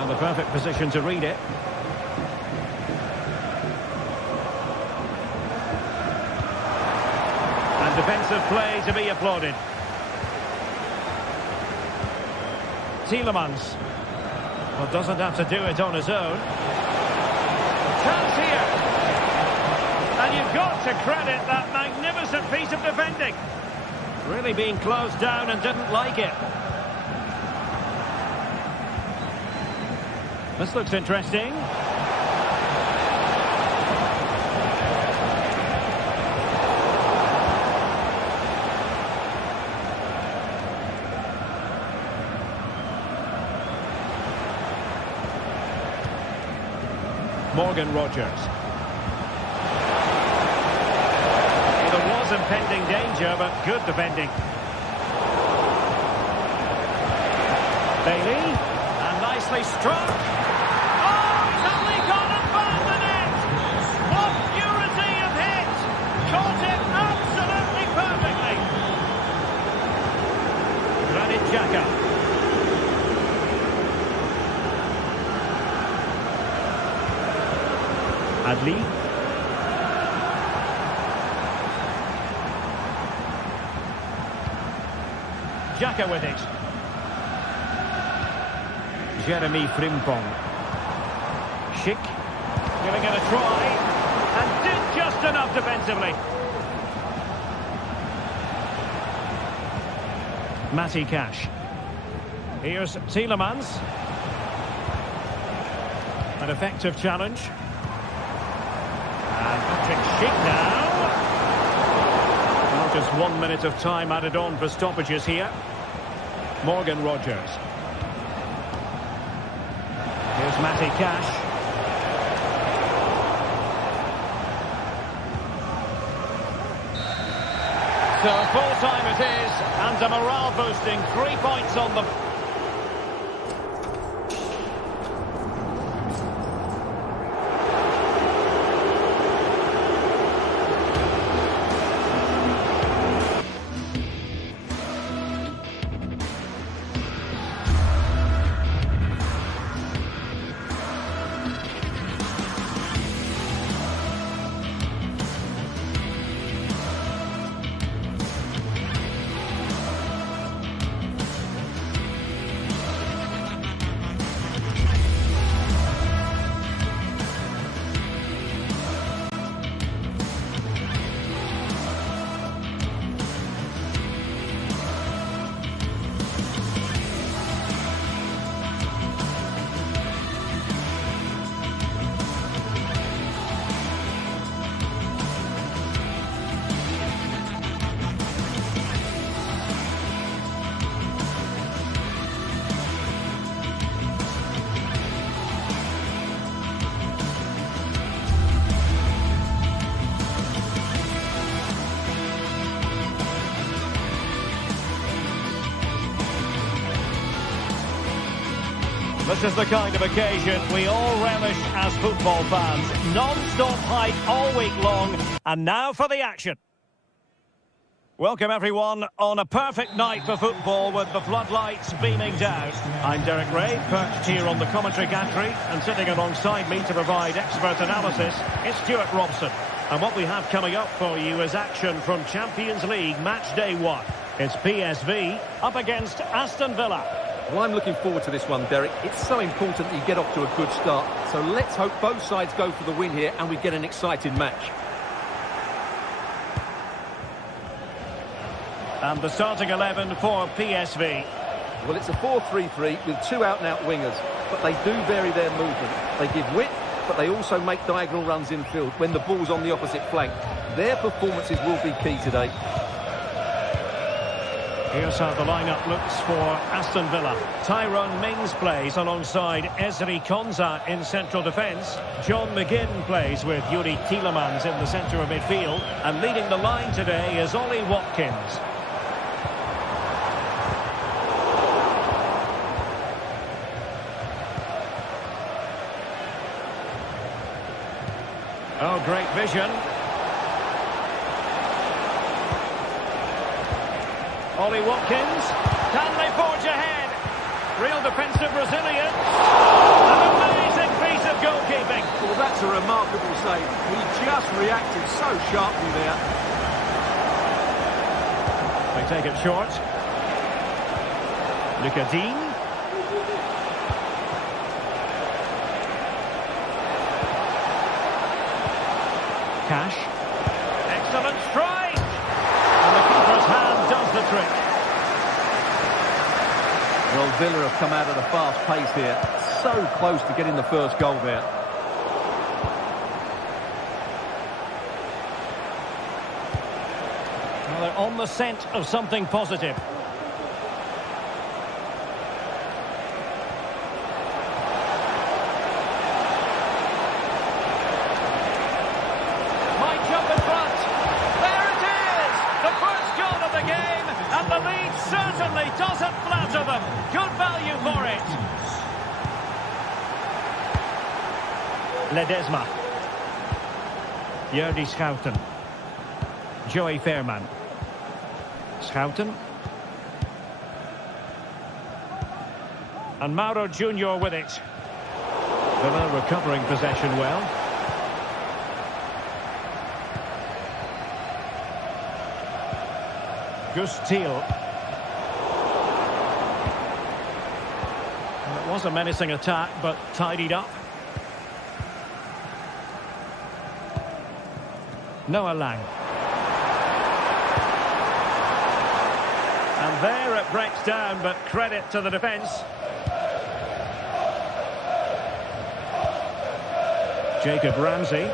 In the perfect position to read it. And defensive play to be applauded. Tielemans. Well, doesn't have to do it on his own. Chance here. And you've got to credit that magnificent piece of defending. Really being closed down and didn't like it. This looks interesting. Morgan Rogers. There was impending danger, but good defending. Bailey, and nicely struck. Oh, it's only gone and found the net! What purity of hit! Caught it absolutely perfectly. Granit Xhaka. Adli. Xhaka with it. Jeremy Frimpong. Schick. Giving it a try. And did just enough defensively. Matty Cash. Here's Tielemans. An effective challenge. And Patrick Schick now. Well, just 1 minute of time added on for stoppages here. Morgan Rogers. Here's Matty Cash. So full time it is, and a morale boosting 3 points on the... This is the kind of occasion we all relish as football fans. Non-stop hype all week long. And now for the action. Welcome everyone on a perfect night for football with the floodlights beaming down. I'm Derek Ray, perched here on the commentary gantry, and sitting alongside me to provide expert analysis is Stuart Robson. And what we have coming up for you is action from Champions League match day 1. It's PSV up against Aston Villa. Well, I'm looking forward to this one, Derek. It's so important that you get off to a good start. So let's hope both sides go for the win here and we get an exciting match. And the starting 11 for PSV. Well, it's a 4-3-3 with two out-and-out wingers, but they do vary their movement. They give width, but they also make diagonal runs infield when the ball's on the opposite flank. Their performances will be key today. Here's how the lineup looks for Aston Villa. Tyrone Mings plays alongside Ezri Konsa in central defence. John McGinn plays with Yuri Tielemans in the centre of midfield. And leading the line today is Ollie Watkins. Oh, great vision. Ollie Watkins. Can they forge ahead? Real defensive resilience. An amazing piece of goalkeeping. Well, that's a remarkable save. He just reacted so sharply there. They take it short. Luca Dean. Cash. Excellent strike. And the keeper's hand does the trick. Well, Villa have come out at a fast pace here. So close to getting the first goal there. Well, they're on the scent of something positive. Might jump in front. There it is! The first goal of the game, and the lead certainly doesn't flatter them. Good value for it. Ledesma. Jordi Schouten. Joey Fairman. Schouten. And Mauro Junior with it. Villa recovering possession well. Gus Thiel. It was a menacing attack, but tidied up. Noah Lang. And there it breaks down, but credit to the defence. Jacob Ramsey.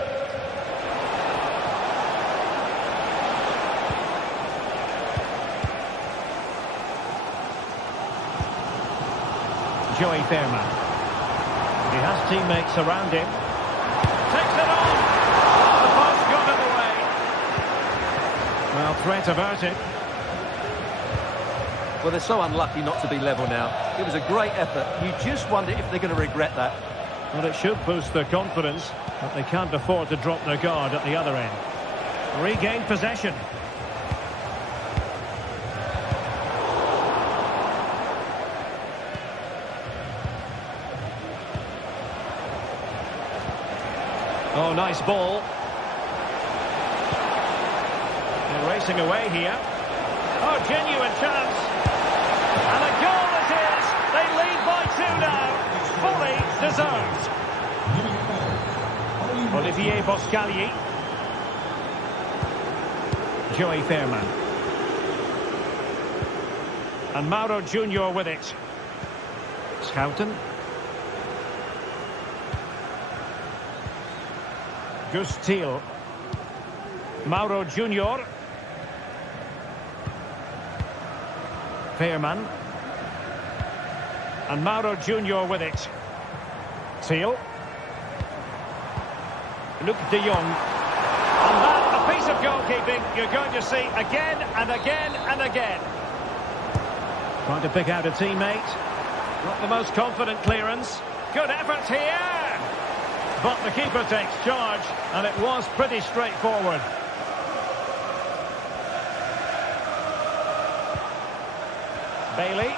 Joey Fairman. He has teammates around him. Takes it on! The post got in the way. Well, threat about it. Well, they're so unlucky not to be level now. It was a great effort. You just wonder if they're going to regret that. Well, it should boost their confidence, but they can't afford to drop their guard at the other end. Regained possession. Oh, nice ball. They're racing away here. Oh, genuine chance. And a goal it is. They lead by 2 now. Fully deserved. Olivier Boscagli. Joey Fairman. And Mauro Junior with it. Schouten. Gus Thiel. Mauro Junior. Fairman. And Mauro Junior with it. Thiel. Luc de Jong. And that, a piece of goalkeeping you're going to see again and again and again. Trying to pick out a teammate. Not the most confident clearance. Good effort here. But the keeper takes charge, and it was pretty straightforward. Bailey.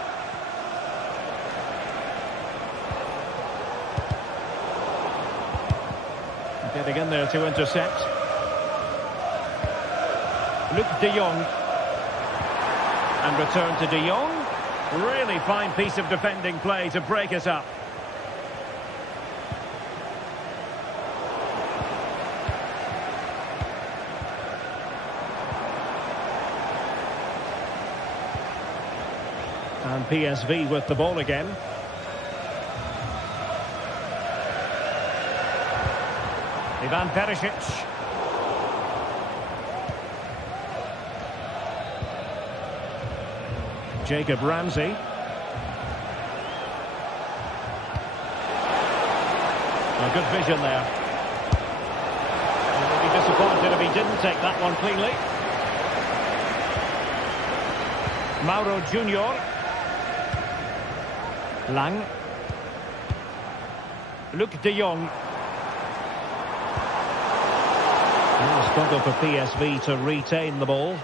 Getting in there to intercept. Luc de Jong. And return to de Jong. Really fine piece of defending play to break it up. And PSV with the ball again. Ivan Perisic. Jacob Ramsey. A good vision there. He would be disappointed if he didn't take that one cleanly. Mauro Junior. Lang. Luc de Jong. Now a struggle for PSV to retain the ball.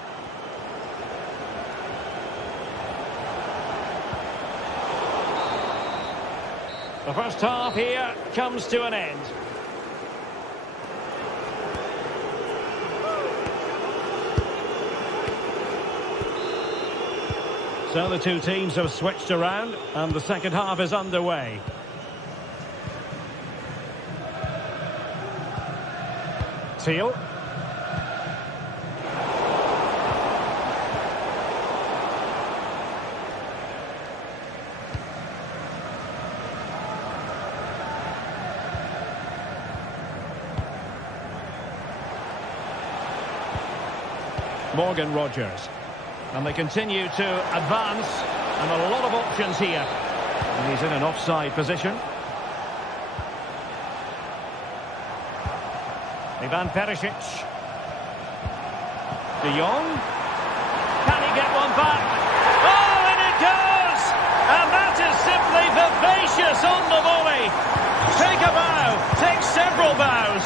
The first half here comes to an end. So the two teams have switched around and the second half is underway. Teal. Morgan Rogers. And they continue to advance, and a lot of options here. And he's in an offside position. Ivan Perisic. De Jong. Can he get one back? Oh, and it goes! And that is simply vivacious on the volley. Take a bow, take several bows.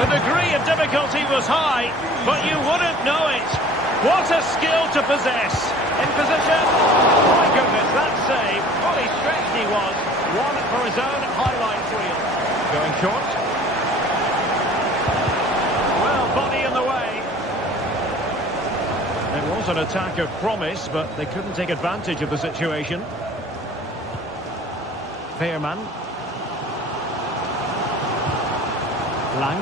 The degree of difficulty was high, but you wouldn't know it. What a skill to possess. In position. My goodness, that save. Fully stretched he was. One for his own highlights reel. Going short. Well, body in the way. It was an attack of promise, but they couldn't take advantage of the situation. Veerman. Lang.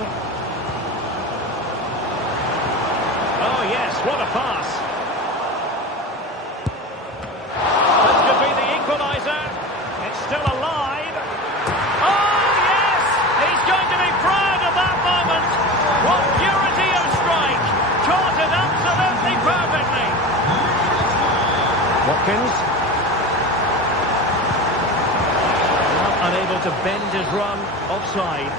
Oh yes, what a pass. This could be the equaliser. It's still alive. Oh yes, he's going to be proud of that moment. What purity of strike. Caught it absolutely perfectly. Watkins. Not unable to bend his run offside.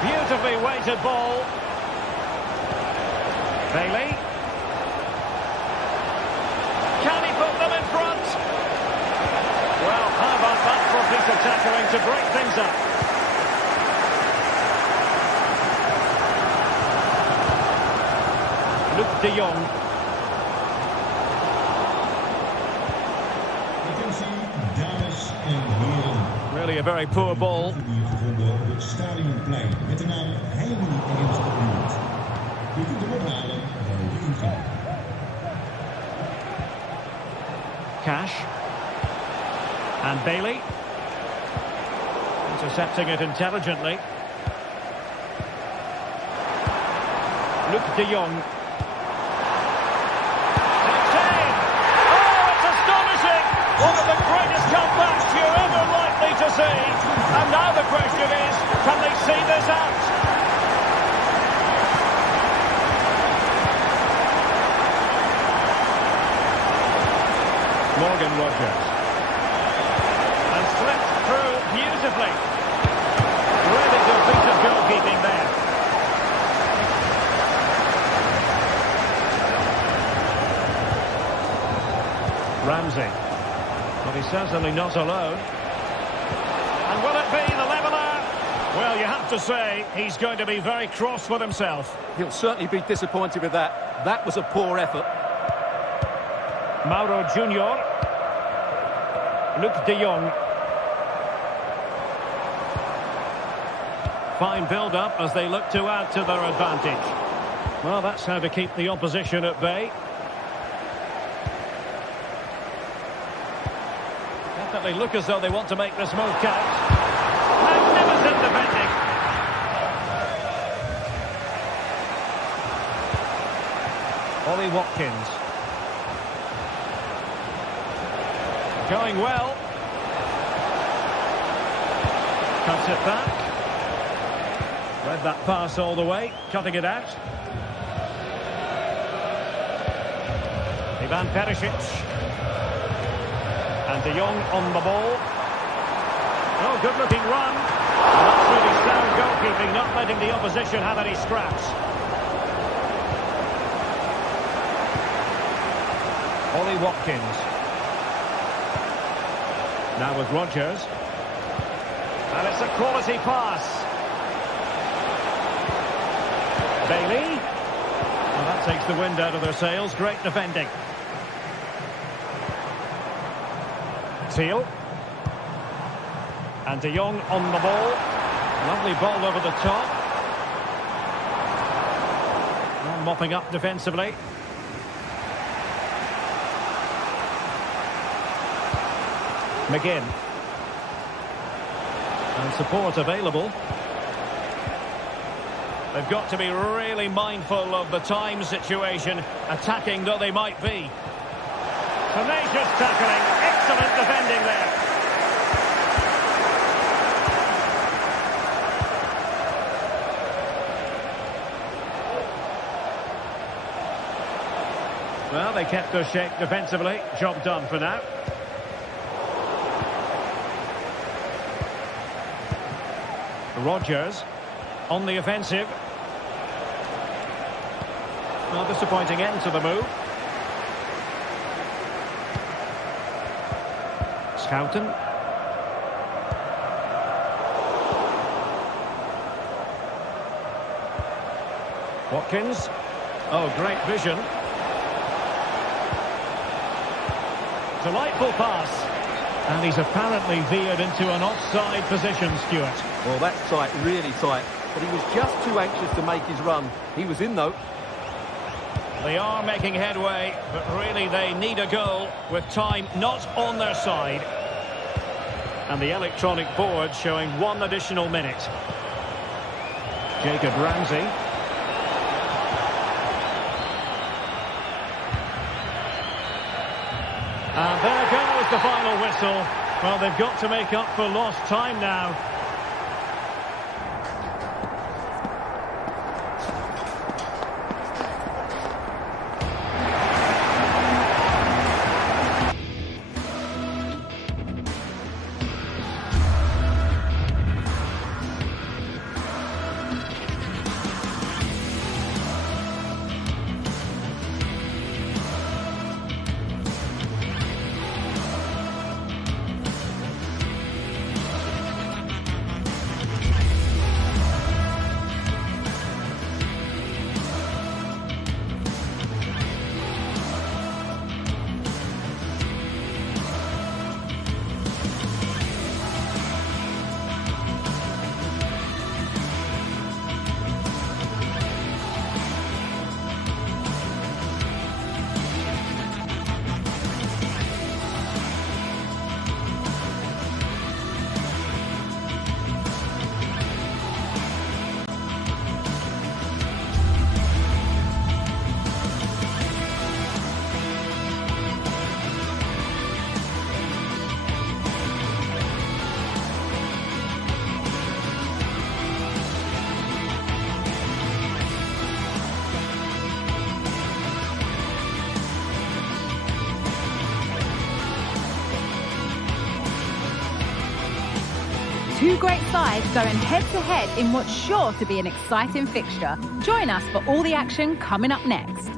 Beautifully weighted ball. Bailey. Can he put them in front? Well, how about that for a piece of tackling to break things up? Luc de Jong. Really a very poor ball. Cash. And Bailey. Intercepting it intelligently. Luc de Jong. Takes aim. Oh, it's astonishing! One of the greatest comebacks you're ever likely to see. And now the question is, can they see this out? Morgan Rogers. And slipped through beautifully. Really good piece of goalkeeping there. Ramsey. But he's certainly not alone. And will it be the leveller? Well, you have to say, he's going to be very cross with himself. He'll certainly be disappointed with that. That was a poor effort. Mauro Junior. Luc de Jong. Fine build-up as they look to add to their advantage. Well, that's how to keep the opposition at bay. Definitely look as though they want to make this move count. Magnificent! Decent defending. Ollie Watkins. Going well. Cuts it back. Read that pass all the way, cutting it out. Ivan Perisic. And De Jong on the ball. Oh, good-looking run. And that's really sound goalkeeping, not letting the opposition have any scraps. Ollie Watkins. Now with Rodgers. And it's a quality pass. Bailey. Well, that takes the wind out of their sails. Great defending. Teal. And De Jong on the ball. Lovely ball over the top. Well, mopping up defensively. McGinn. And support available. They've got to be really mindful of the time situation, attacking though they might be. Tenacious tackling, excellent defending there. Well, they kept their shape defensively. Job done for now. Rodgers on the offensive. Well, disappointing end to the move. Schouten. Watkins. Oh, great vision. Delightful pass. And he's apparently veered into an offside position, Stuart. Well, that's tight, really tight. But he was just too anxious to make his run. He was in, though. They are making headway, but really they need a goal with time not on their side. And the electronic board showing 1 additional minute. Jacob Ramsey. And there goes the final whistle. Well, they've got to make up for lost time now. Two great sides going head-to-head in what's sure to be an exciting fixture. Join us for all the action coming up next.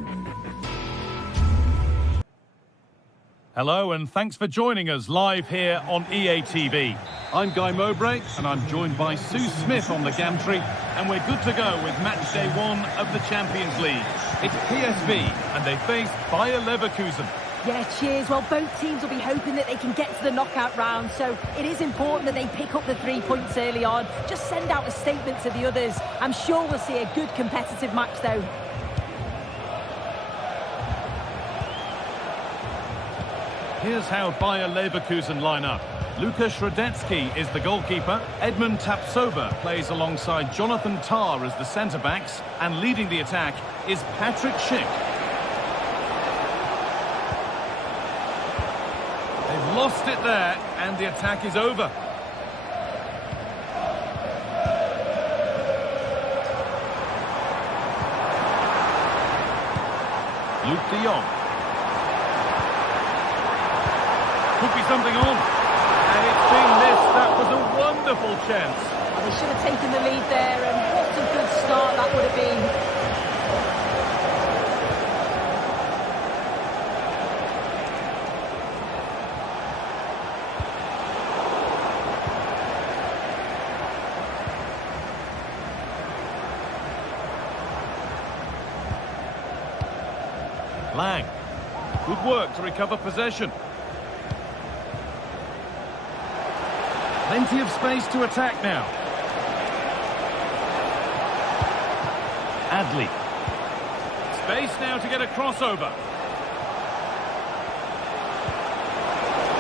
Hello and thanks for joining us live here on EA TV. I'm Guy Mowbray and I'm joined by Sue Smith on the gantry, and we're good to go with match day 1 of the Champions League. It's PSV and they face Bayer Leverkusen. Yeah, cheers. Well, both teams will be hoping that they can get to the knockout round, so it is important that they pick up the 3 points early on. Just send out a statement to the others. I'm sure we'll see a good competitive match, though. Here's how Bayer Leverkusen line up. Luka Środecki is the goalkeeper. Edmund Tapsoba plays alongside Jonathan Tah as the centre-backs. And leading the attack is Patrick Schick. They've lost it there, and the attack is over. Luke de Jong. Could be something on. And it's been missed. That was a wonderful chance. Well, they should have taken the lead there, and what a good start that would have been. Lang. Good work to recover possession. Plenty of space to attack now. Adli. Space now to get a crossover.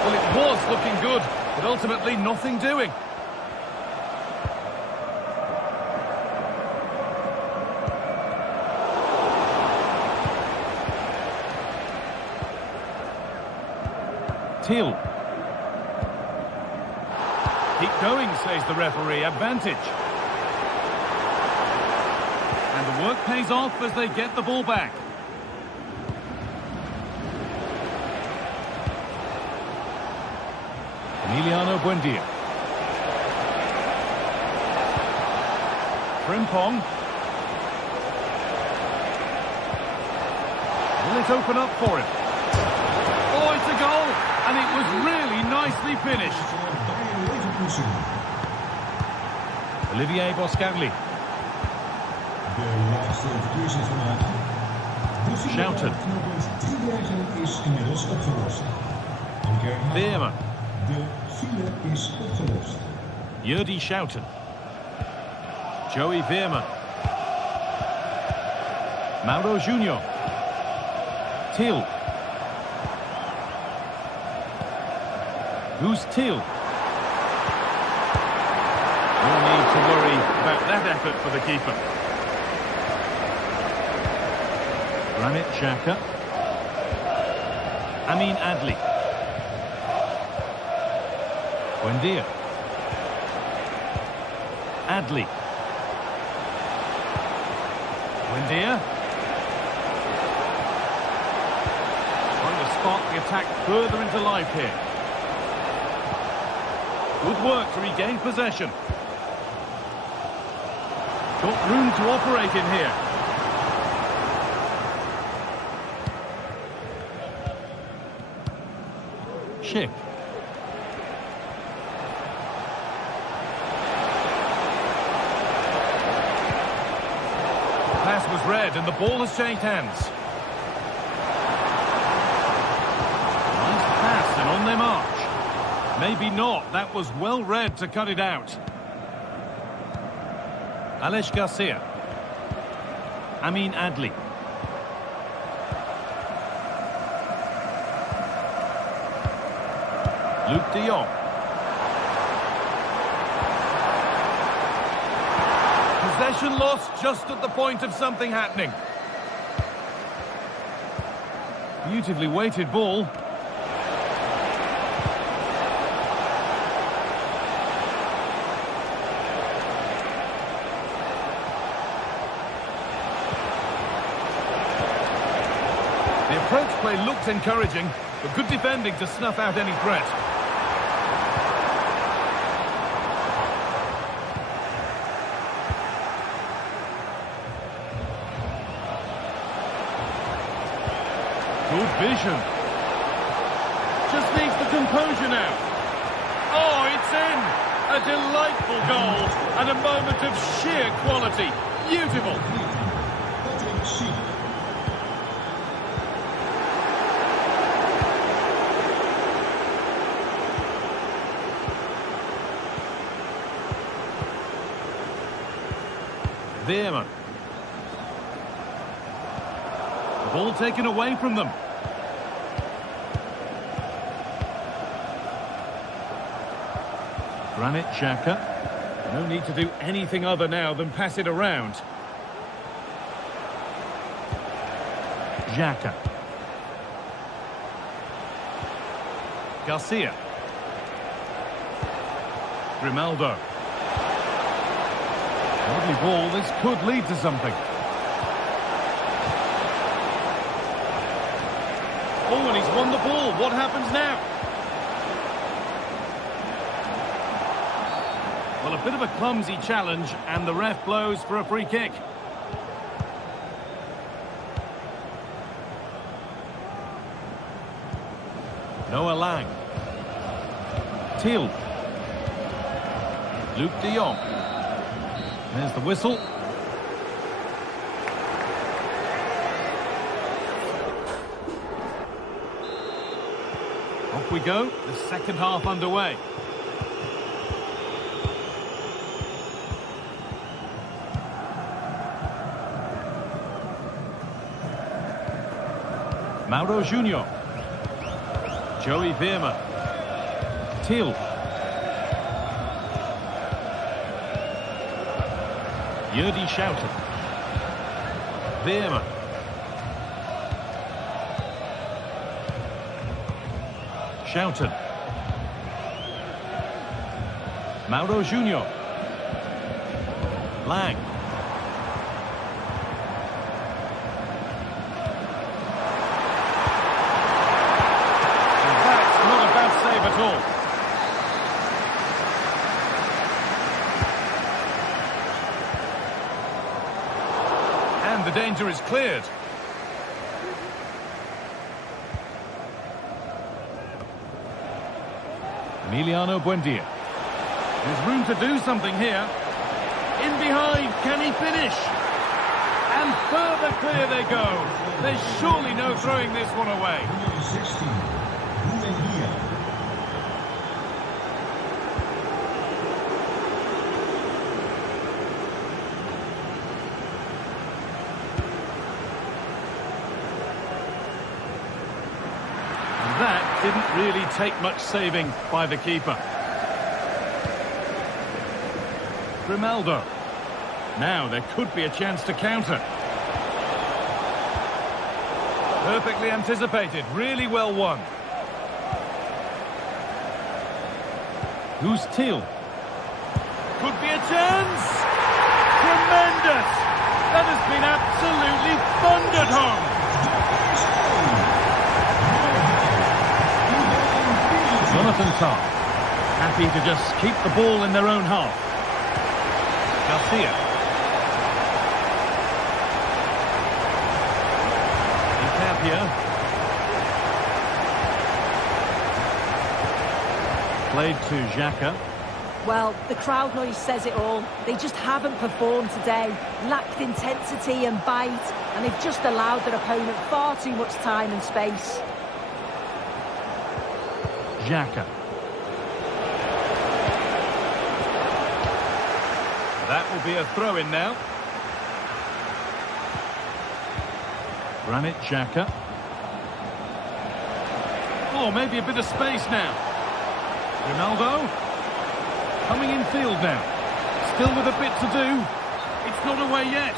Well, it was looking good, but ultimately nothing doing. Till. Keep going, says the referee. Advantage. And the work pays off as they get the ball back. Emiliano Buendia. Frimpong. Will it open up for him? Oh, it's a goal! And it was really nicely finished. Olivier Boscagli. Schouten. Veerman. Jordi Schouten. Joey Veerman. Mauro Junior. Till. Who's Till? No need to worry about that effort for the keeper. Granit Xhaka. Amin Adli. Buendia. Adli. Buendia. Trying to spark the attack further into life here. Good work to regain possession. Got room to operate in here. Schick. The pass was read and the ball has changed hands. Nice pass and on their march. Maybe not. That was well read to cut it out. Aleix Garcia. Amin Adli. Luke de Jong. Possession lost just at the point of something happening. Beautifully weighted ball. The approach play looked encouraging, but good defending to snuff out any threat. Good vision. Just needs the composure now. Oh, it's in! A delightful goal and a moment of sheer quality. Beautiful. Veerman. The ball taken away from them. Granit Xhaka. No need to do anything other now than pass it around. Xhaka. Garcia. Grimaldo. Lovely ball, this could lead to something. Oh, and he's won the ball. What happens now? Well, a bit of a clumsy challenge, and the ref blows for a free kick. Noah Lang. Thiel. Luke de Jong. There's the whistle. Off we go, the second half underway. Mauro Junior. Joey Veerman. Thiel. Jordi Schouten. Veerman. Schouten. Mauro Junior. Lang. At all. And the danger is cleared. Emiliano Buendia. There's room to do something here. In behind, can he finish? And further clear they go. There's surely no throwing this one away. That didn't really take much saving by the keeper. Grimaldo. Now there could be a chance to counter. Perfectly anticipated, really well won. Who's Thiel? Could be a chance! Tremendous! That has been absolutely thundered home! Jonathan Tah, happy to just keep the ball in their own half. Garcia. Incapia. Played to Xhaka. Well, the crowd noise says it all. They just haven't performed today. Lacked intensity and bite, and they've just allowed their opponent far too much time and space. Xhaka. That will be a throw-in now. Granit Xhaka. Oh, maybe a bit of space now. Ronaldo. Coming in field now. Still with a bit to do. It's not away yet.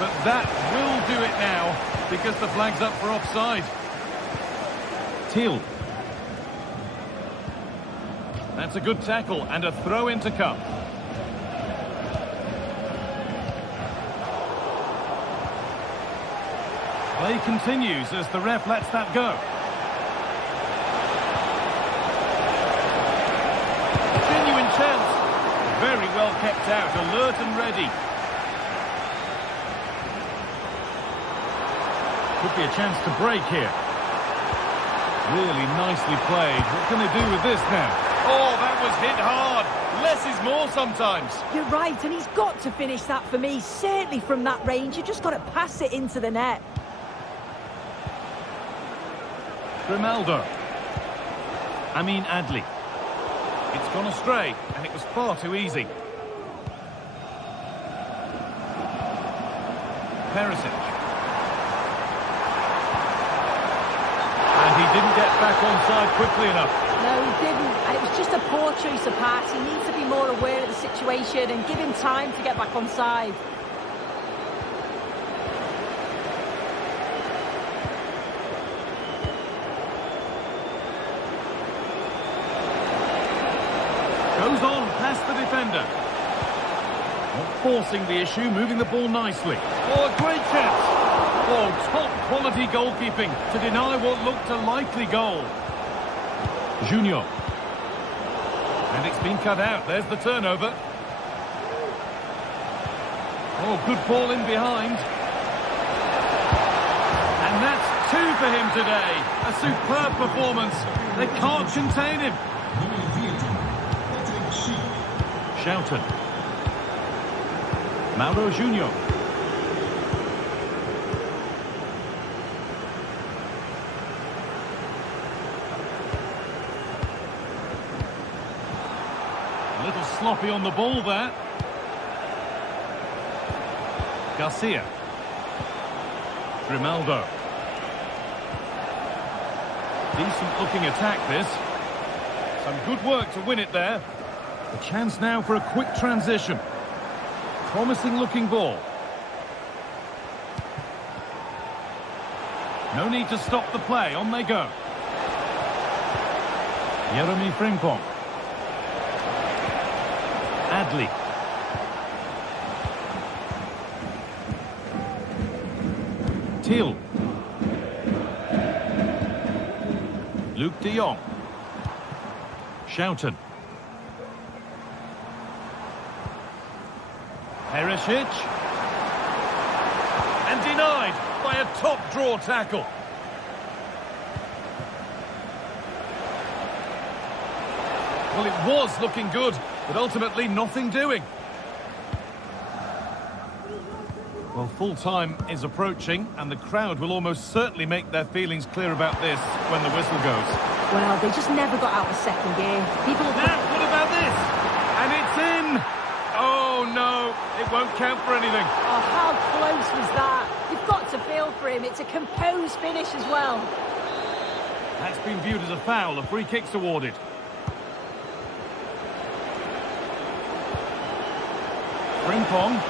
But that will do it now, because the flag's up for offside. Thiel. That's a good tackle and a throw in to come. Play continues as the ref lets that go. Genuine chance. Very well kept out, alert and ready. Could be a chance to break here. Really nicely played. What can they do with this now? Oh, that was hit hard. Less is more sometimes. You're right, and he's got to finish that for me. Certainly from that range, you just got to pass it into the net. Grimaldo. Amin Adli. It's gone astray, and it was far too easy. Perisic. And he didn't get back onside quickly enough. No, he didn't, and it was just a poor choice of pass. He needs to be more aware of the situation and give him time to get back on side. Goes on past the defender. Not forcing the issue, moving the ball nicely. Oh, a great chance. Oh, top quality goalkeeping to deny what looked a likely goal. Junior. And it's been cut out. There's the turnover. Oh, good ball in behind. And that's 2 for him today. A superb performance. They can't contain him. Shouton. Mauro Junior. A little sloppy on the ball there. Garcia. Grimaldo. Decent looking attack this. Some good work to win it there. A chance now for a quick transition. Promising looking ball. No need to stop the play. On they go. Jeremy Frimpong. Adli. Thiel. Luke de Jong. Shouton. Perisic. And denied by a top draw tackle. Well, it was looking good, but ultimately nothing doing. Well, full-time is approaching, and the crowd will almost certainly make their feelings clear about this when the whistle goes. Well, they just never got out of second gear. People... Now, what about this? And it's in! Oh, no, it won't count for anything. Oh, how close was that? You've got to feel for him. It's a composed finish as well. That's been viewed as a foul. A free kick's awarded. Frimpong.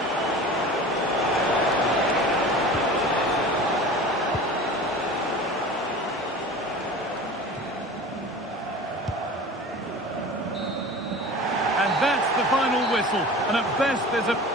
And that's the final whistle. And at best, there's a...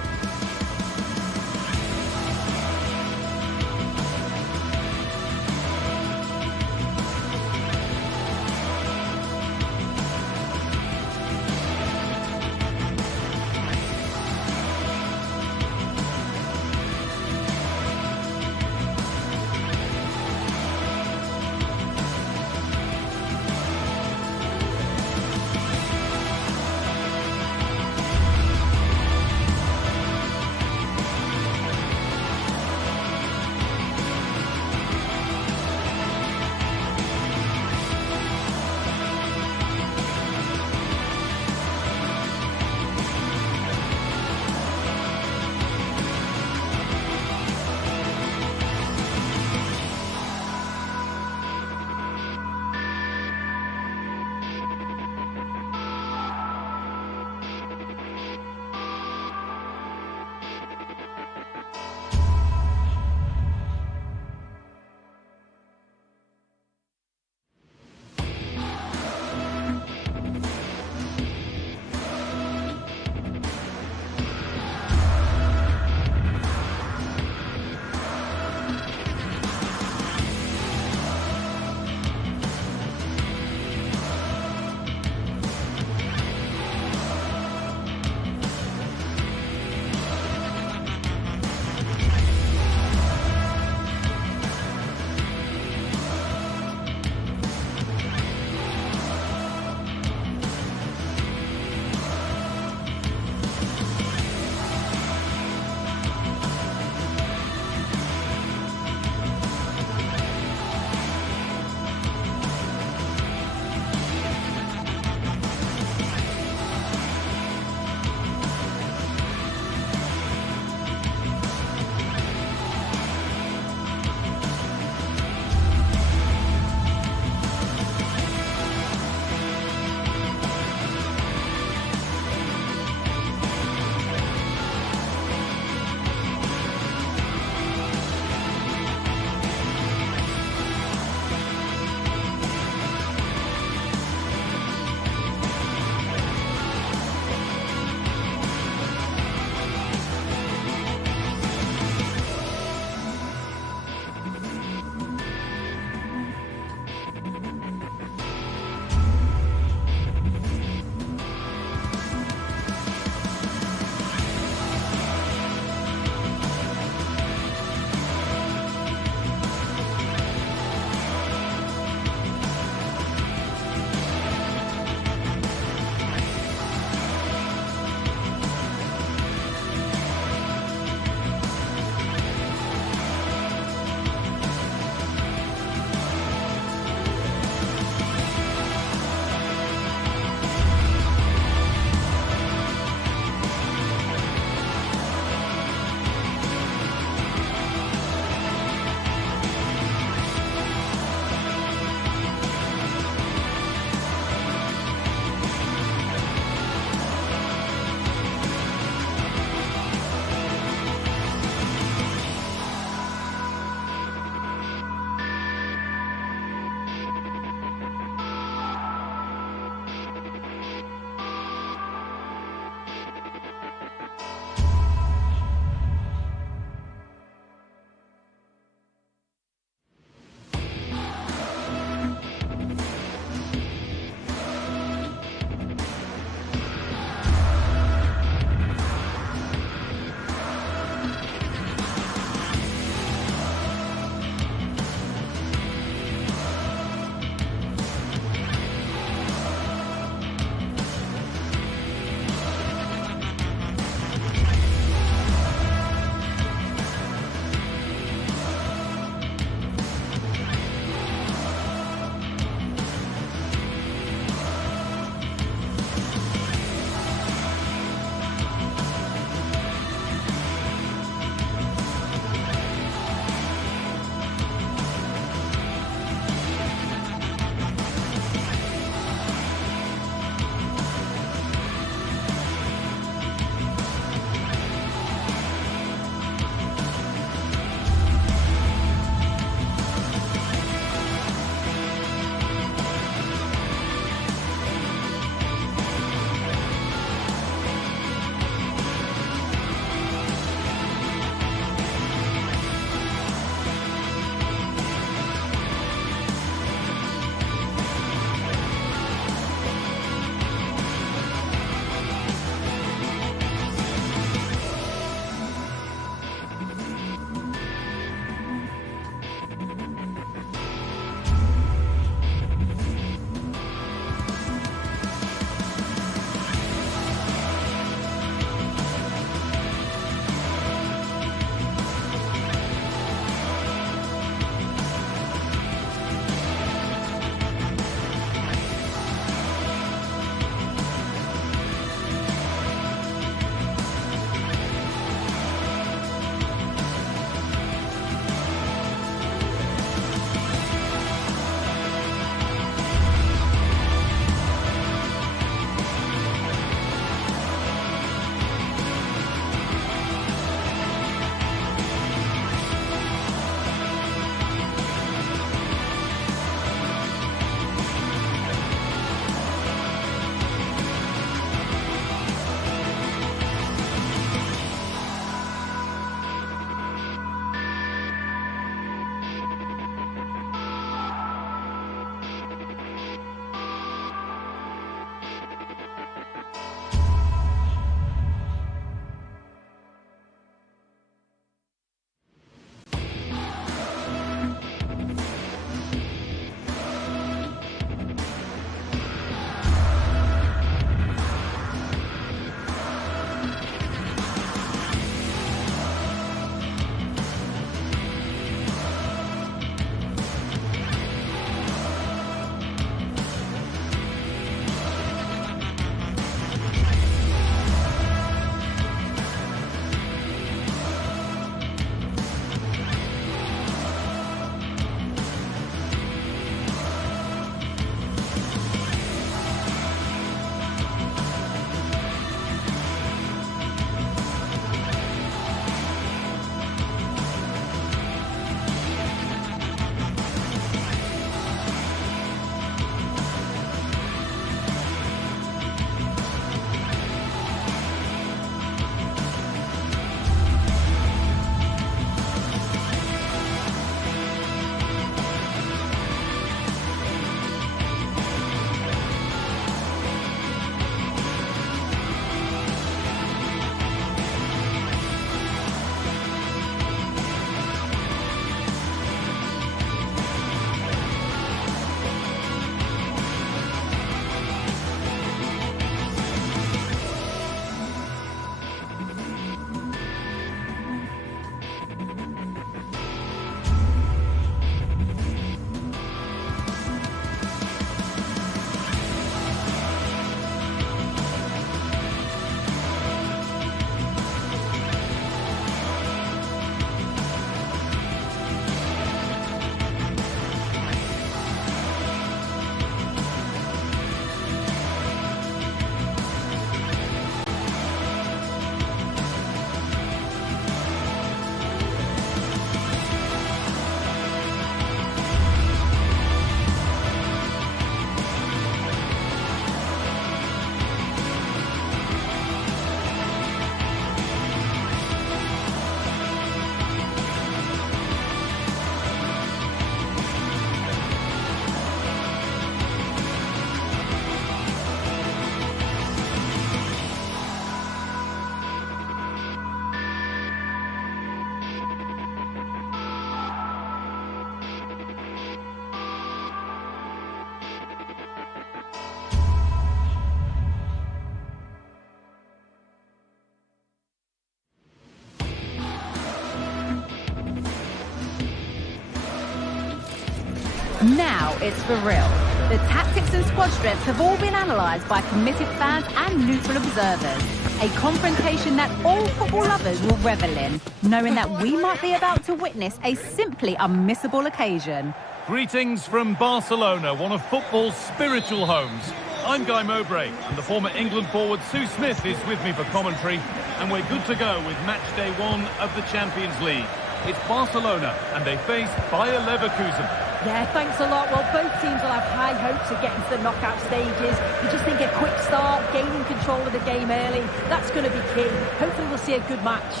Now it's for real. The tactics and squad strengths have all been analysed by committed fans and neutral observers. A confrontation that all football lovers will revel in, knowing that we might be about to witness a simply unmissable occasion. Greetings from Barcelona, one of football's spiritual homes. I'm Guy Mowbray, and the former England forward Sue Smith is with me for commentary, and we're good to go with match day 1 of the Champions League. It's Barcelona, and they face Bayer Leverkusen. Yeah, thanks a lot. Well, both teams will have high hopes of getting to the knockout stages. You just think a quick start, gaining control of the game early, that's going to be key. Hopefully we'll see a good match.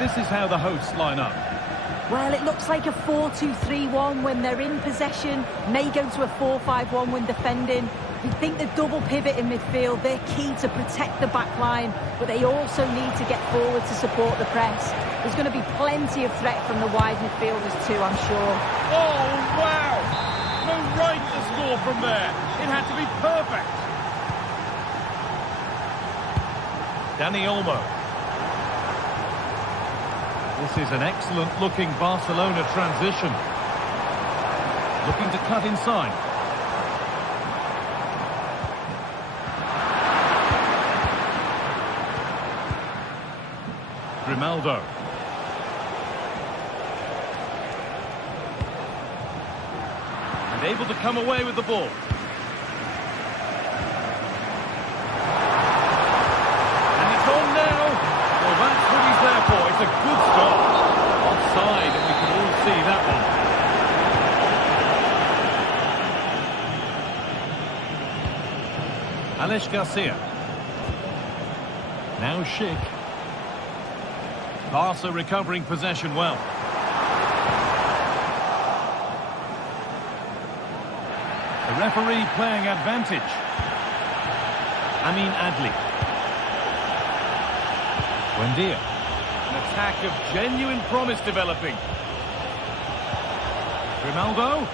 This is how the hosts line up. Well, it looks like a 4-2-3-1 when they're in possession. May go to a 4-5-1 when defending. You think the double pivot in midfield, they're key to protect the back line, but they also need to get forward to support the press. There's going to be plenty of threat from the wide midfielders too, I'm sure. Oh, wow! No right to score from there. It had to be perfect. Dani Olmo. This is an excellent-looking Barcelona transition. Looking to cut inside. Grimaldo. And able to come away with the ball. And it's on now. Well, that's what he's there for. It's a good start. Offside, and we can all see that one. Alex Garcia. Now Schick. Barca recovering possession well. The referee playing advantage. Amin Adli. Buendia. An attack of genuine promise developing. Grimaldo.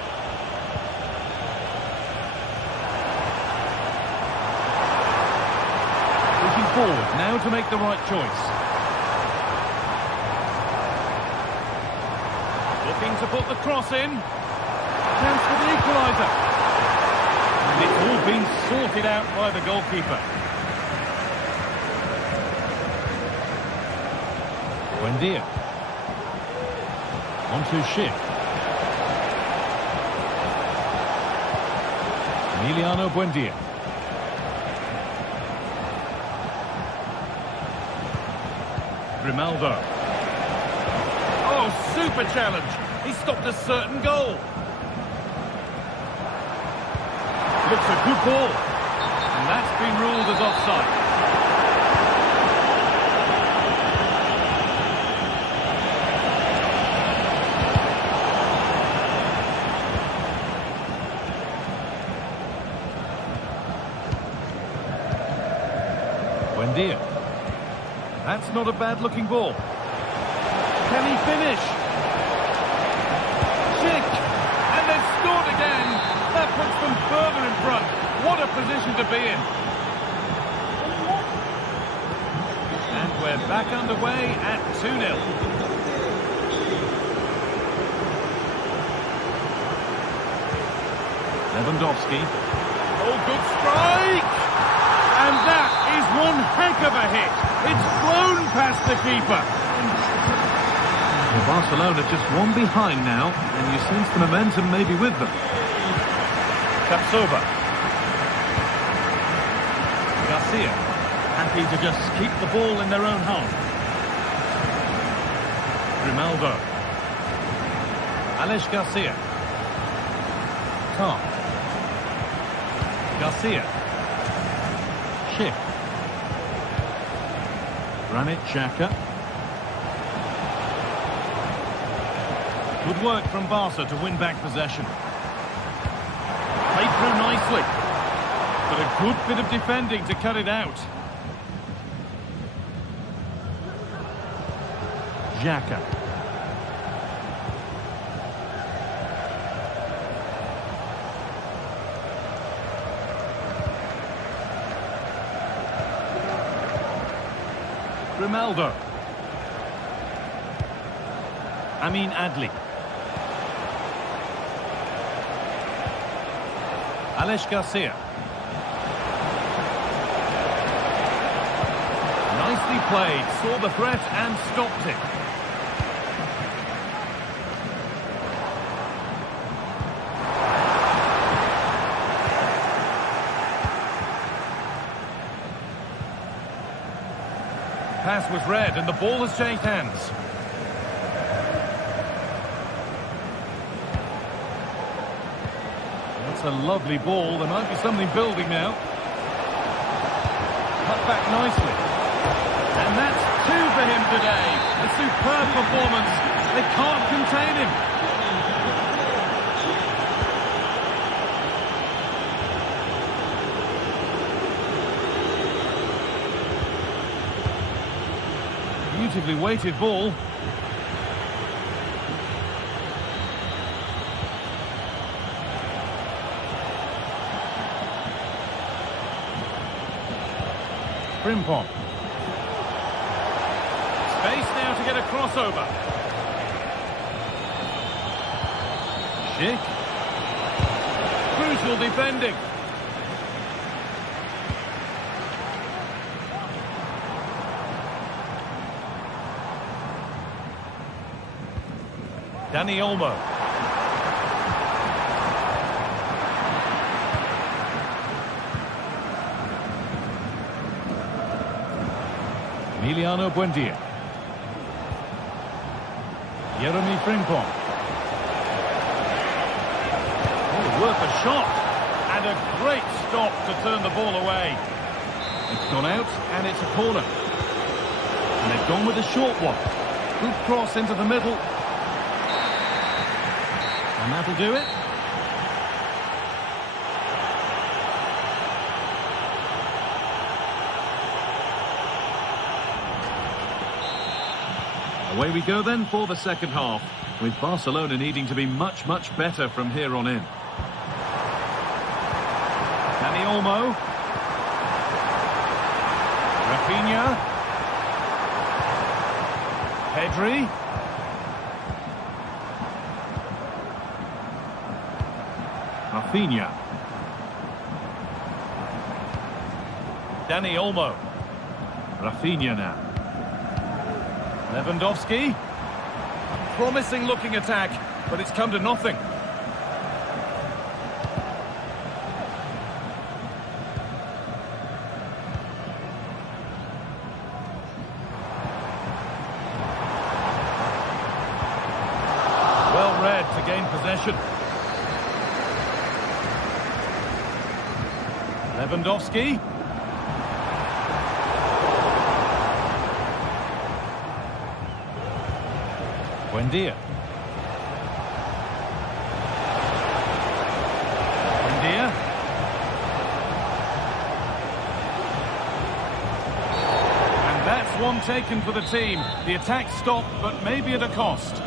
Pushing forward now to make the right choice. Looking to put the cross in. Chance for the equaliser. And it's all been sorted out by the goalkeeper. Buendia. On to Schick. Emiliano Buendia. Grimaldo. Oh, super challenge. He stopped a certain goal. Looks a good ball. And that's been ruled as offside. Buendia. That's not a bad-looking ball. Can he finish? Schick. And they've scored again. That puts them further in front. What a position to be in. And we're back underway at 2-0. Lewandowski. Oh, good strike! And that is one heck of a hit. It's flown past the keeper. Well, Barcelona just one behind now, and you sense the momentum may be with them. Capsova. Garcia. Happy to just keep the ball in their own half. Grimaldo. Alex Garcia. Tom. Garcia. Schick. Granit Xhaka. Good work from Barca to win back possession. Played through nicely. But a good bit of defending to cut it out. Xhaka. Grimaldo. Amin Adli. Alex Garcia. Nicely played, saw the threat and stopped it. Pass was read and the ball has changed hands. That's a lovely ball. There might be something building now. Cut back nicely. And that's two for him today. A superb performance. They can't contain him. Beautifully weighted ball. Frimpong. Space now to get a crossover. Schick. Crucial defending. Dani Olmo. Emiliano Buendia. Jeremy Frimpong. Oh, worth a shot. And a great stop to turn the ball away. It's gone out and it's a corner. And they've gone with a short one. Good cross into the middle. And that'll do it. Away we go then for the second half, with Barcelona needing to be much, much better from here on in. Dani Olmo. Rafinha. Pedri. Rafinha. Dani Olmo. Rafinha now. Lewandowski. Promising looking attack, but it's come to nothing. Well read to gain possession. Lewandowski. Buendia. Buendia. And that's one taken for the team. The attack stopped, but maybe at a cost.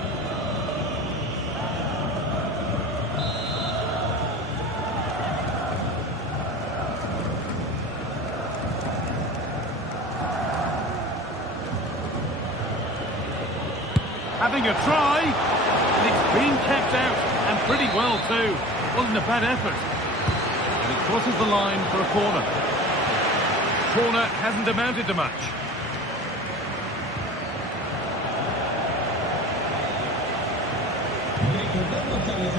Having a try, and it's been kept out, and pretty well too. Wasn't a bad effort. And it crosses the line for a corner. Corner hasn't amounted to much.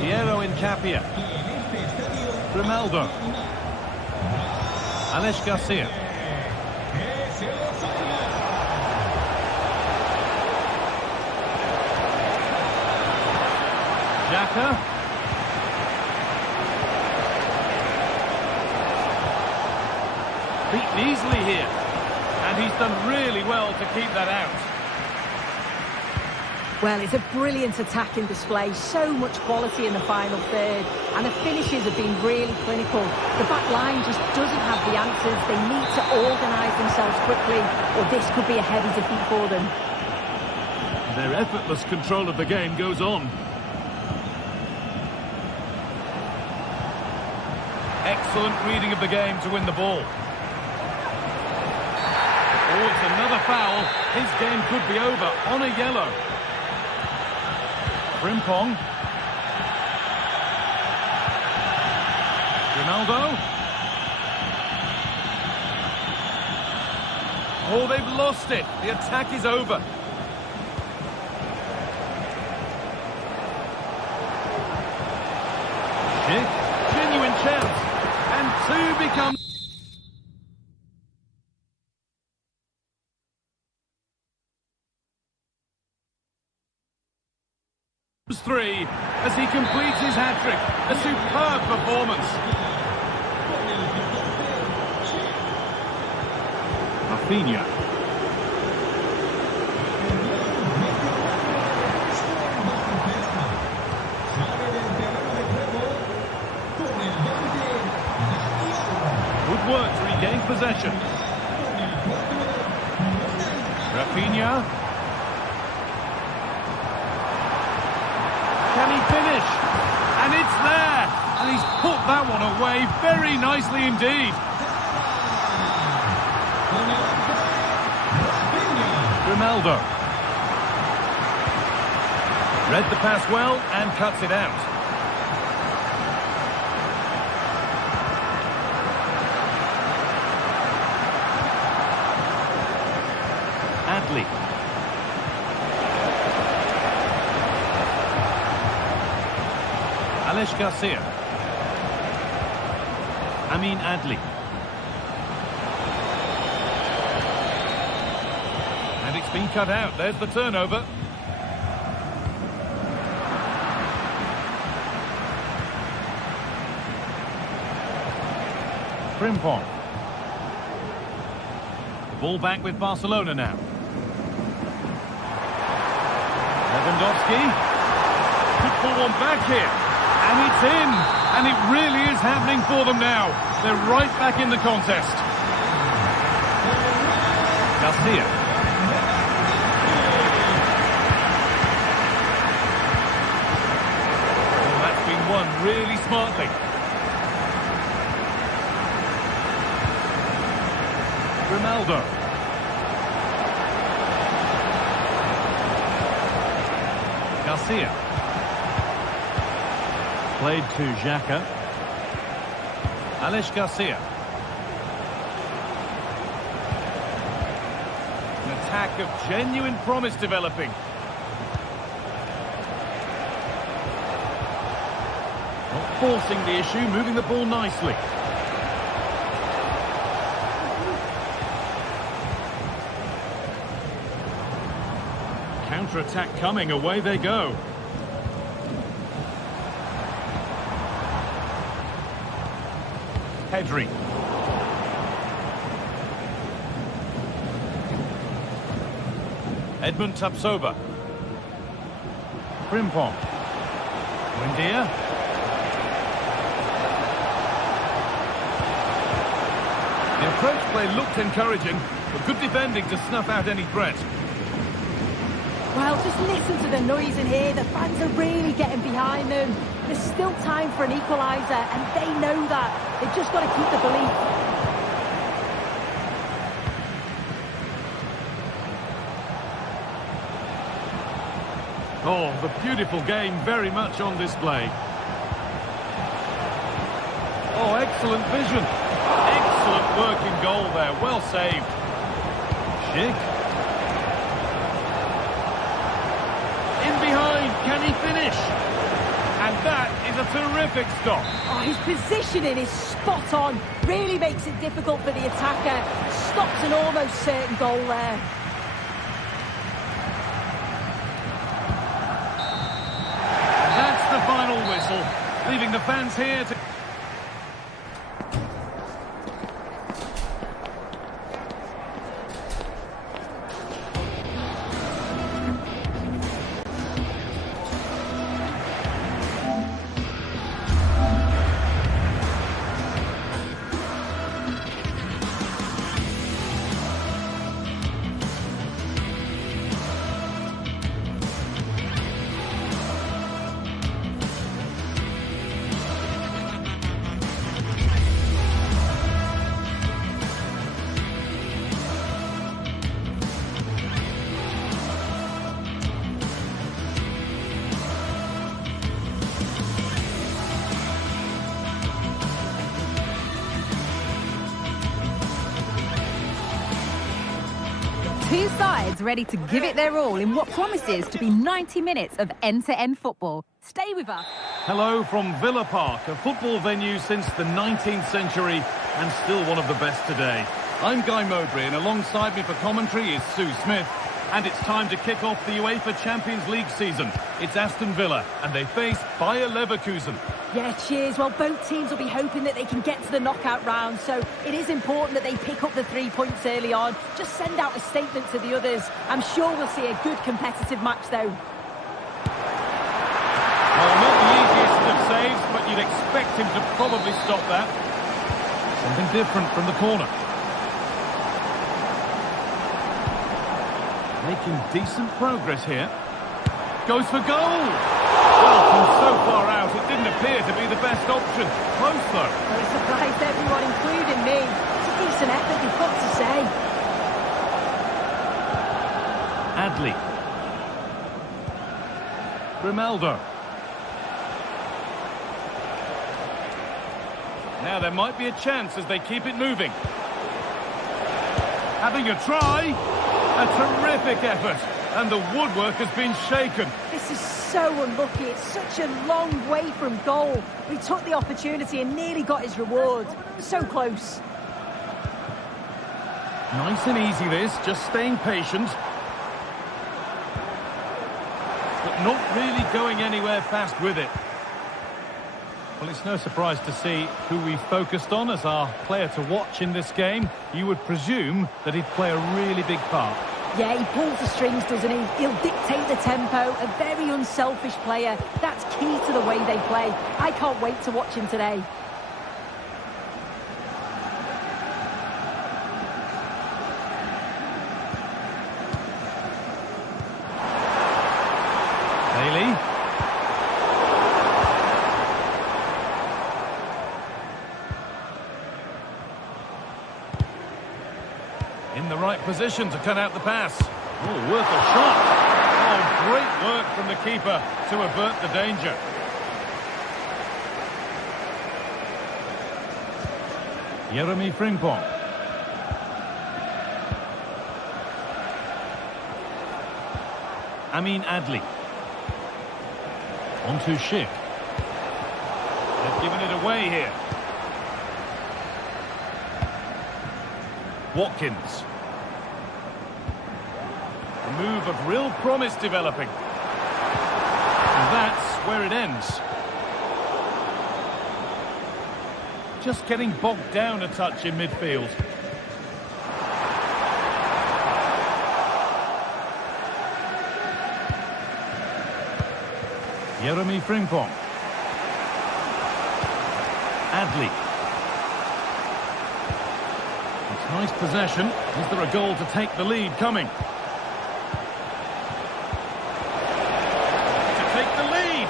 Piero Incapia. Grimaldo. Alex Garcia. Xhaka. Beaten easily here. And he's done really well to keep that out. Well, it's a brilliant attacking display. So much quality in the final third. And the finishes have been really clinical. The back line just doesn't have the answers. They need to organise themselves quickly, or this could be a heavy defeat for them. Their effortless control of the game goes on. Excellent reading of the game to win the ball. Oh, it's another foul. His game could be over on a yellow. Frimpong. Ronaldo. Oh, they've lost it. The attack is over. Schick, genuine chance. And 2 become... ...3 as he completes his hat-trick. A superb performance. Rafinha. Good work to regain possession. Rafinha. Can he finish? And it's there! And he's put that one away very nicely indeed. Ronaldo. Read the pass well and cuts it out. Adli. Alex Garcia. Amin Adli. And it's been cut out. There's the turnover. Frimpong. The ball back with Barcelona now. Lewandowski. Could pull one back here. And it's in. And it really is happening for them now. They're right back in the contest. Garcia. Oh, that's been won really smartly. Ronaldo. Garcia. Played to Xhaka. Alex Garcia. An attack of genuine promise developing. Not forcing the issue, moving the ball nicely. Counter-attack coming, away they go. Pedri. Edmund Tapsoba. Frimpong. Buendia. The approach play looked encouraging, but good defending to snuff out any threat. Well, just listen to the noise in here. The fans are really getting behind them. There's still time for an equaliser, and they know that. They've just got to keep the belief. Oh, the beautiful game very much on display. Oh, excellent vision. Excellent work in goal there. Well saved. Schick. In behind. Can he finish? And that is a terrific stop. Oh, his positioning is spot on. Really makes it difficult for the attacker. Stops an almost certain goal there. That's the final whistle, leaving the fans here to... Two sides ready to give it their all in what promises to be 90 minutes of end-to-end football. Stay with us. Hello from Villa Park, a football venue since the 19th century and still one of the best today. I'm Guy Mowbray, and alongside me for commentary is Sue Smith. And it's time to kick off the UEFA Champions League season. It's Aston Villa, and they face Bayer Leverkusen. Yeah, cheers. Well, both teams will be hoping that they can get to the knockout round, so it is important that they pick up the 3 points early on. Just send out a statement to the others. I'm sure we'll see a good competitive match, though. Well, not the easiest of saves, but you'd expect him to probably stop that. Something different from the corner. Making decent progress here. Goes for goal! Well, from so far out, it didn't appear to be the best option. Close, though. Well, it surprised everyone, including me. It's a decent effort, you've got to say. Adli. Grimaldo. Now there might be a chance as they keep it moving. Having a try. A terrific effort, and the woodwork has been shaken. This is so unlucky. It's such a long way from goal. He took the opportunity and nearly got his reward. So close. Nice and easy this, just staying patient. But not really going anywhere fast with it. Well, it's no surprise to see who we focused on as our player to watch in this game. You would presume that he'd play a really big part. Yeah, he pulls the strings, doesn't he? He'll dictate the tempo. A very unselfish player. That's key to the way they play. I can't wait to watch him today. Bailey. In the right position to cut out the pass. Oh, worth a shot. Oh, great work from the keeper to avert the danger. Jeremy Frimpong. Amin Adli. On to Schick. They've given it away here. Watkins. A move of real promise developing. And that's where it ends. Just getting bogged down a touch in midfield. Jeremy Frimpong. Adli. Nice possession. Is there a goal to take the lead coming? To take the lead!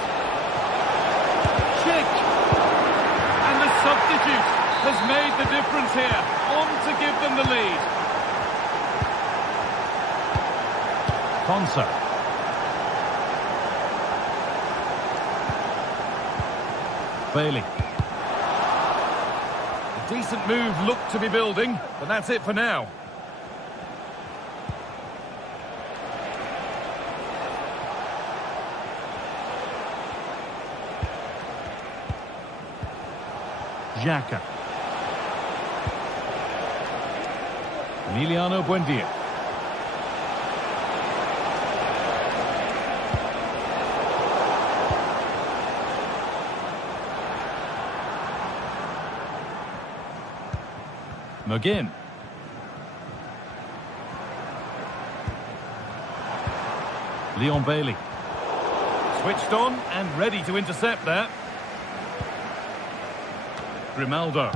Schick! And the substitute has made the difference here. On to give them the lead. Konsa. Bailey. Decent move looked to be building, but that's it for now. Xhaka. Emiliano Buendia. McGinn. Leon Bailey. Switched on and ready to intercept that. Grimaldo.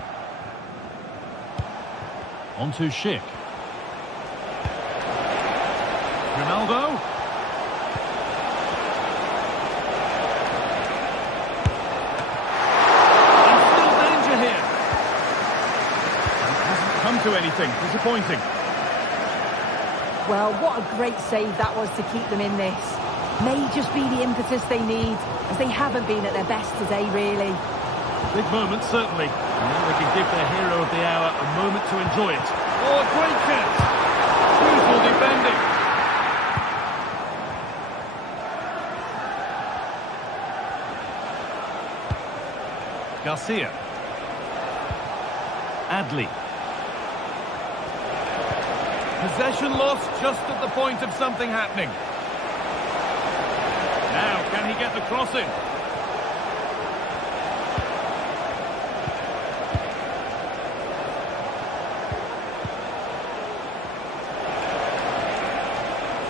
On to Schick. Grimaldo. And still danger here. It hasn't come to anything. Disappointing. Well, what a great save that was to keep them in this. May just be the impetus they need, as they haven't been at their best today, really. Big moment, certainly. And now they can give their hero of the hour a moment to enjoy it. Oh, a great catch! Brutal defending. Garcia. Adli. Possession lost just at the point of something happening. Now, can he get the cross in?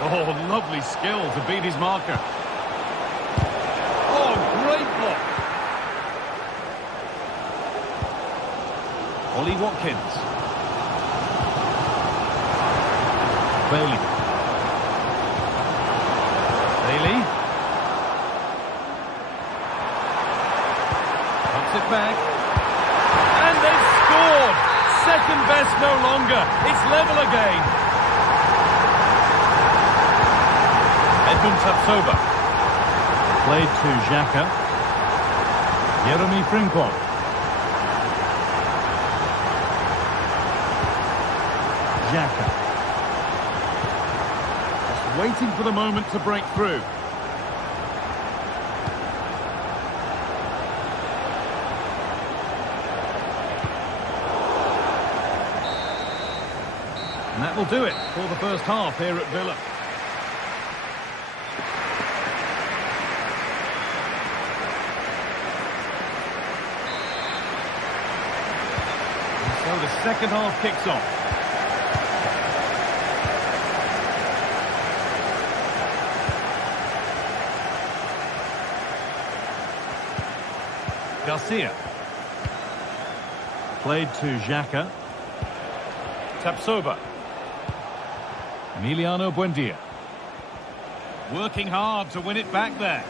Oh, lovely skill to beat his marker. Oh, great block. Ollie Watkins. Bailey. Puts it back. And they've scored! Second best no longer. It's level again. Edmund Tapsoba. Played to Xhaka. Jeremy Frimpong. Xhaka. Just waiting for the moment to break through. And that will do it for the first half here at Villa. And so the second half kicks off. Garcia. Played to Xhaka. Tapsoba. Emiliano Buendia. Working hard to win it back there.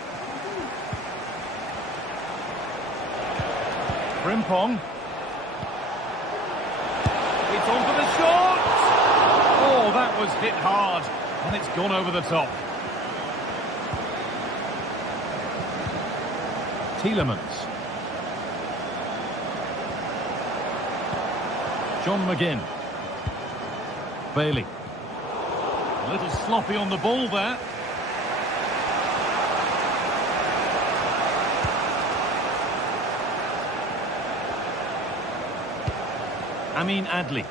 Frimpong. It's on for the shot! Oh, that was hit hard. And it's gone over the top. Tielemans. John McGinn. Bailey. A little sloppy on the ball there. Amin Adli.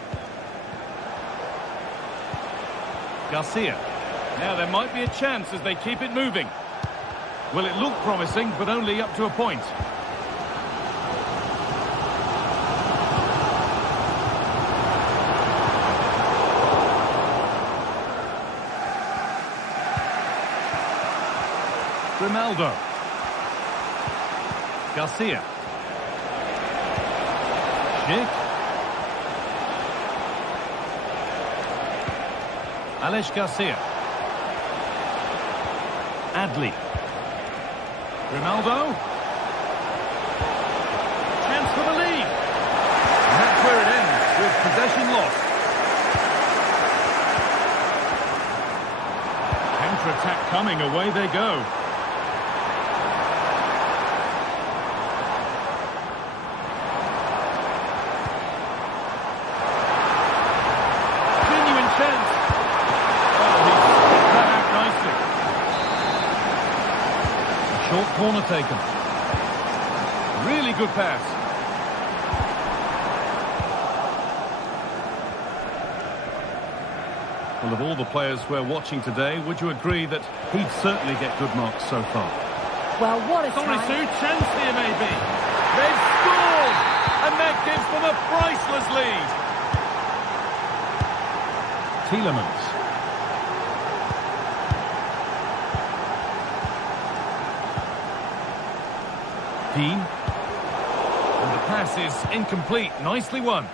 Garcia. Now there might be a chance as they keep it moving. Well, it looked promising, but only up to a point. Ronaldo. Garcia. Schick. Aleix Garcia. Adli. Ronaldo. Chance for the lead. And that's where it ends, with possession lost. Counter-attack coming, away they go. Short corner taken. Really good pass. Well, of all the players we're watching today, would you agree that he'd certainly get good marks so far? Well, what a Sorry, time. Sue, chance here maybe. They've scored! And that gives them a priceless lead. Tielemans. Dean. And the pass is incomplete. Nicely won.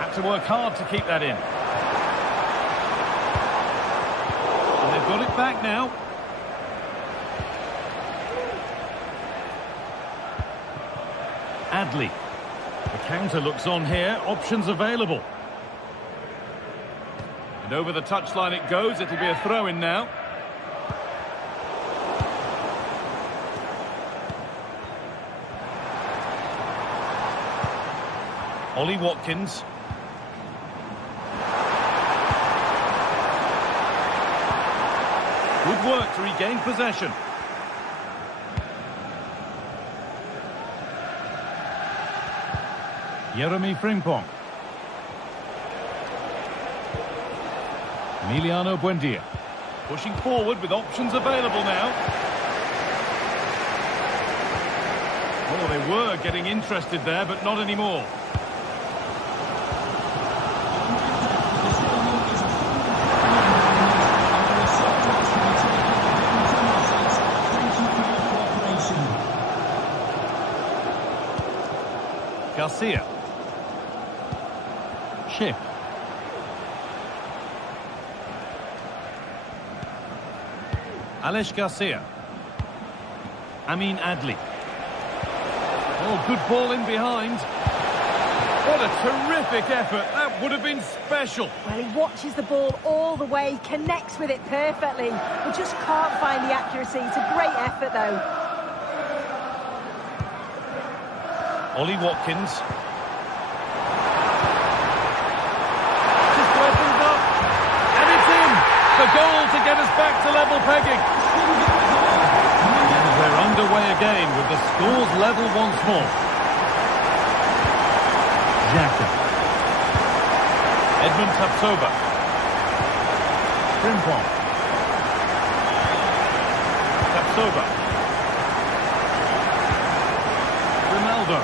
Had to work hard to keep that in. And they've got it back now. Adli. The counter looks on here. Options available. And over the touchline it goes. It'll be a throw-in now. Ollie Watkins. Good work to regain possession. Jeremy Frimpong. Emiliano Buendia. Pushing forward with options available now. Oh, they were getting interested there, but not anymore. Garcia. Schick. Aleix Garcia. Amin Adli. Oh, good ball in behind. What a terrific effort. That would have been special. Well, he watches the ball all the way, connects with it perfectly, but just can't find the accuracy. It's a great effort, though. Ollie Watkins. Just opened up. And it's in. The goal to get us back to level pegging. And we're underway again with the scores level once more. Xhaka. Edmund Tapsoba. Frimpong. Tapsoba. Ronaldo.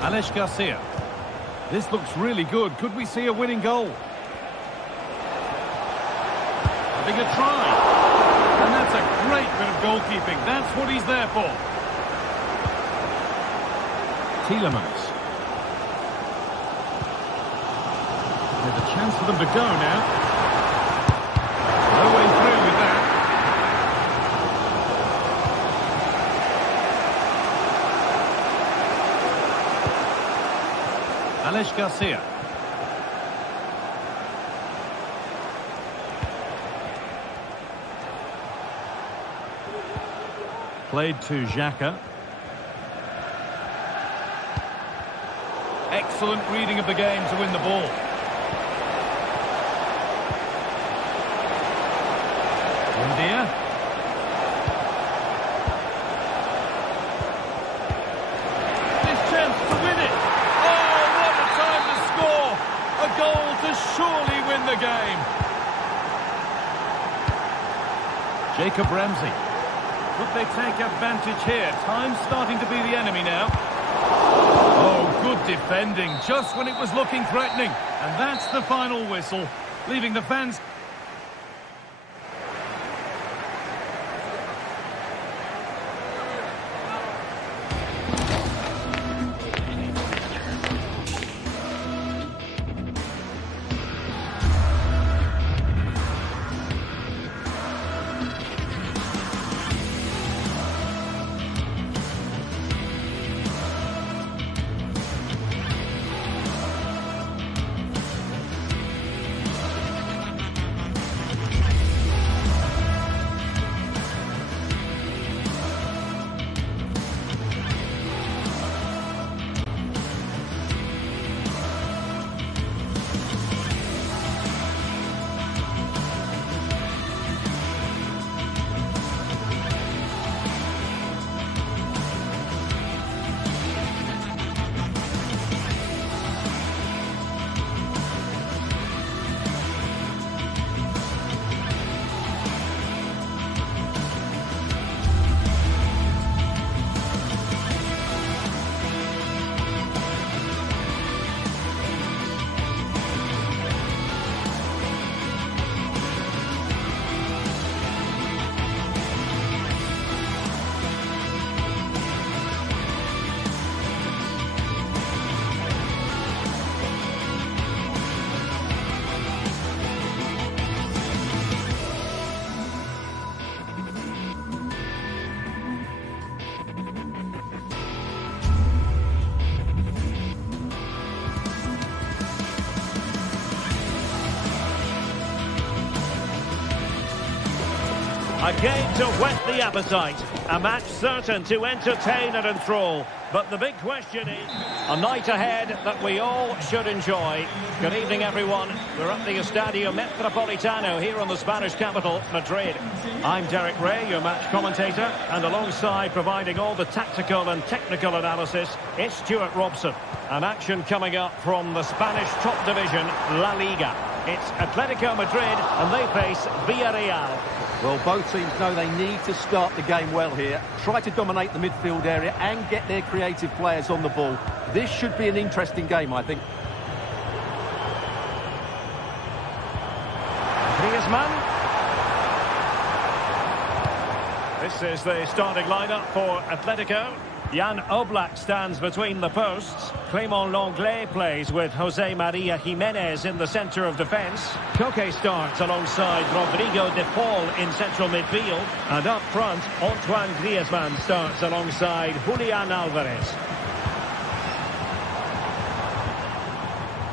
Aleix Garcia. This looks really good. Could we see a winning goal? Having a try. And that's a great bit of goalkeeping. That's what he's there for. Tielemans. There's a chance for them to go now. No way through with that. Aleix Garcia. Played to Xhaka. Excellent reading of the game to win the ball. Buendia. This chance to win it. Oh, what a time to score. A goal to surely win the game. Jacob Ramsey. Could they take advantage here? Time's starting to be the enemy now. Oh, good defending, just when it was looking threatening. And that's the final whistle, leaving the fans... game to whet the appetite. A match certain to entertain and enthrall. But the big question is... A night ahead that we all should enjoy. Good evening, everyone. We're at the Estadio Metropolitano here on the Spanish capital, Madrid. I'm Derek Ray, your match commentator, and alongside providing all the tactical and technical analysis, it's Stuart Robson. An action coming up from the Spanish top division, La Liga. It's Atletico Madrid, and they face Villarreal. Well, both teams know they need to start the game well here. Try to dominate the midfield area and get their creative players on the ball. This should be an interesting game, I think. Griezmann. This is the starting lineup for Atletico. Jan Oblak stands between the posts. Clément Lenglet plays with Jose Maria Jimenez in the centre of defence. Koke starts alongside Rodrigo de Paul in central midfield. And up front, Antoine Griezmann starts alongside Julian Alvarez.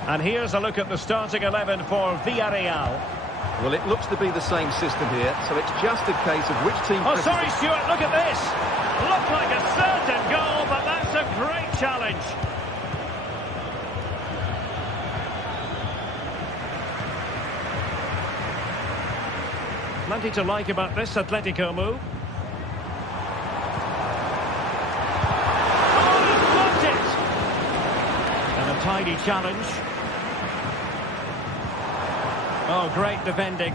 And here's a look at the starting 11 for Villarreal. Well, it looks to be the same system here, so it's just a case of which team... Oh, sorry, Stuart, look at this! Looked like a certain goal, but that's a great challenge. Plenty to like about this Atletico move. Oh, he's blocked it! And a tidy challenge. Oh, great defending.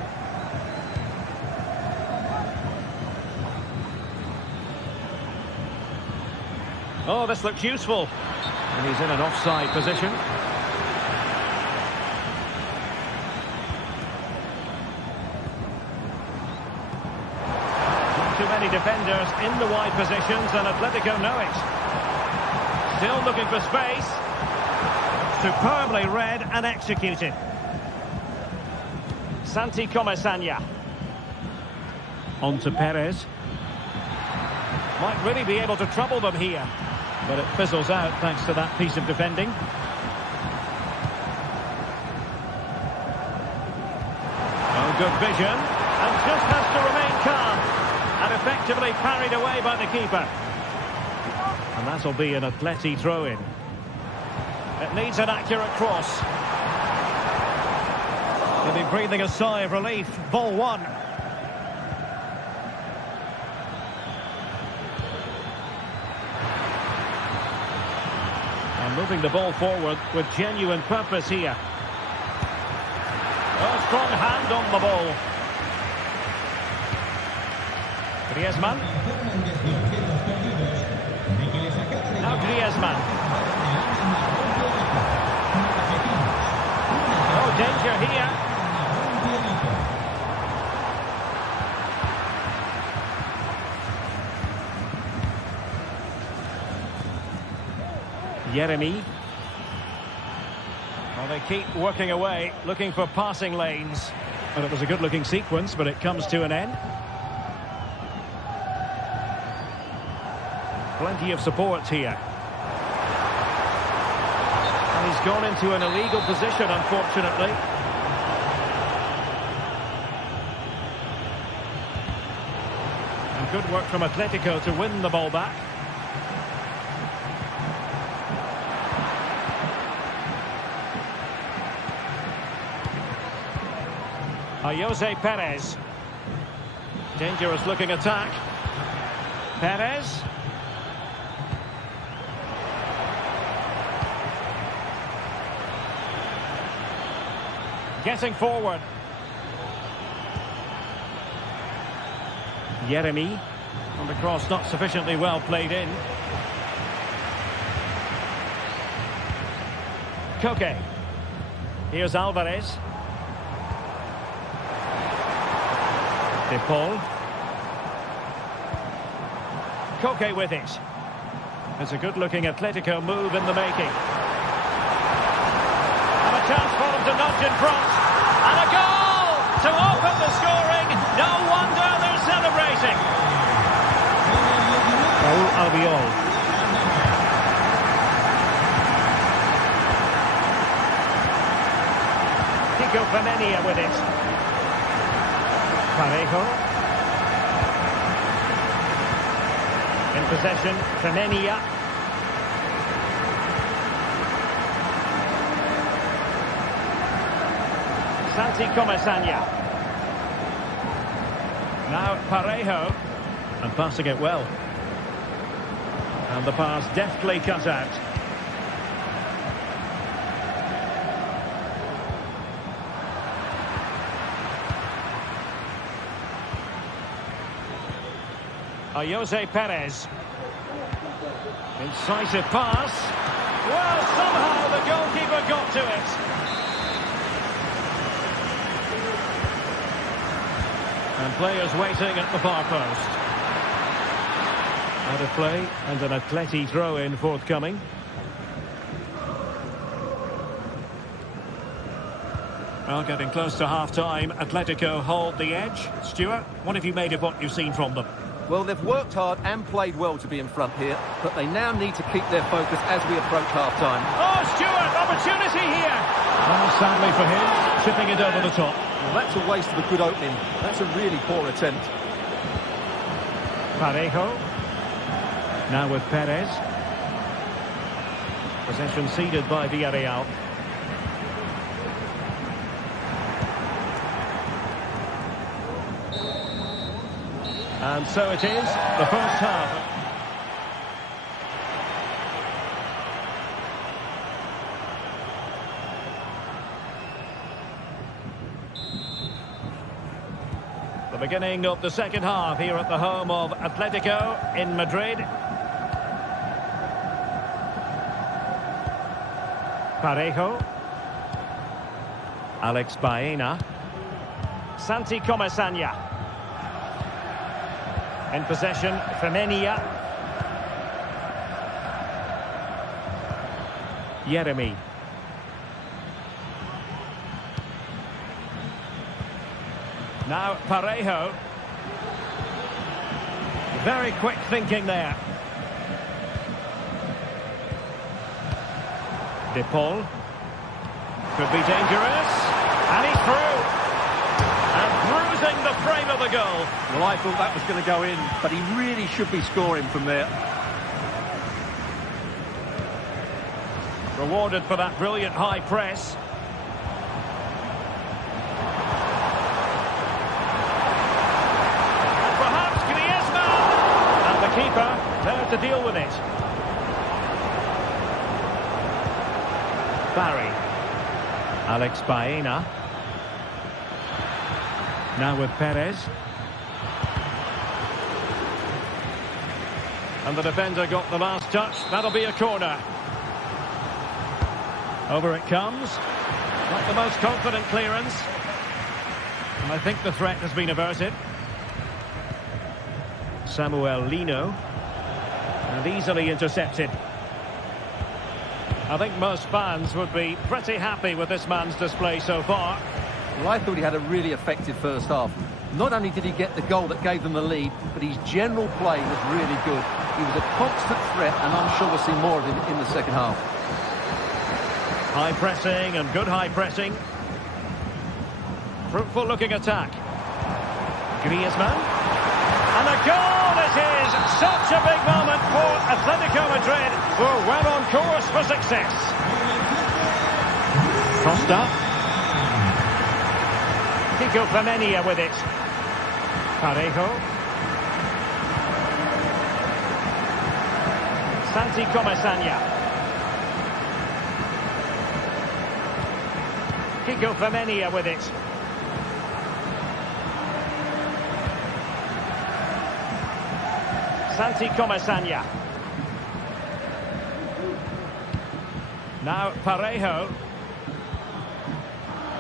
Oh, this looks useful. And he's in an offside position. Not too many defenders in the wide positions, and Atletico know it. Still looking for space. Superbly read and executed. Santi Comesaña. On to Perez. Might really be able to trouble them here. But it fizzles out thanks to that piece of defending. Oh, good vision. And just has to remain calm. And effectively parried away by the keeper. And that'll be an Atleti throw-in. It needs an accurate cross. He'll be breathing a sigh of relief. Ball one. And moving the ball forward with genuine purpose here. Oh, strong hand on the ball. Griezmann. Now Griezmann. Oh, danger here. Yeremy. Well, they keep working away, looking for passing lanes. Well, it was a good-looking sequence, but it comes to an end. Plenty of support here. And he's gone into an illegal position, unfortunately. And good work from Atletico to win the ball back. Jose Perez. Dangerous looking attack. Perez. Getting forward. Yeremy. And the cross not sufficiently well played in. Koke. Here's Alvarez. De Paul. Koke with it. It's a good-looking Atletico move in the making. And a chance for them to nudge in front. And a goal to open the scoring. No wonder they're celebrating. Raúl Albiol. Kiko Femenia with it. Parejo. possession, Femenia. Santi Comesaña. Now Parejo. And passing it well. And the pass deftly cut out. Jose Perez. Incisive pass. Well, somehow the goalkeeper got to it. And players waiting at the far post. Out of play and an Atleti throw-in forthcoming. Well, getting close to half-time, Atletico hold the edge. Stuart, what have you made of what you've seen from them? Well, they've worked hard and played well to be in front here, but they now need to keep their focus as we approach half-time. Oh, Stuart, opportunity here. Well, sadly for him, chipping it over the top. Well, that's a waste of a good opening. That's a really poor attempt. Parejo. Now with Perez. Possession ceded by Villarreal. And so it is, the first half. The beginning of the second half here at the home of Atletico in Madrid. Parejo. Alex Baena. Santi Comesaña. In possession, Femenia. Yeremi. Now Parejo. Very quick thinking there. De Paul. Could be dangerous. And he's through. And bruising the frame of the goal. Well, I thought that was going to go in, but he really should be scoring from there. Rewarded for that brilliant high press. And perhaps Griezmann. And the keeper there to deal with it. Barry. Alex Baena. Now with Perez. And the defender got the last touch. That'll be a corner. Over it comes. Not the most confident clearance. And I think the threat has been averted. Samuel Lino. And easily intercepted. I think most fans would be pretty happy with this man's display so far. Well, I thought he had a really effective first half. Not only did he get the goal that gave them the lead, but his general play was really good. He was a constant threat, and I'm sure we'll see more of him in the second half. High pressing and good high pressing. Fruitful looking attack. Griezmann. And a goal it is! Such a big moment for Atletico Madrid, who are well on course for success. Crossed up. Kiko Femenia with it. Parejo. Santi Comesaña. Kiko Femenia with it. Santi Comesaña. Now Parejo.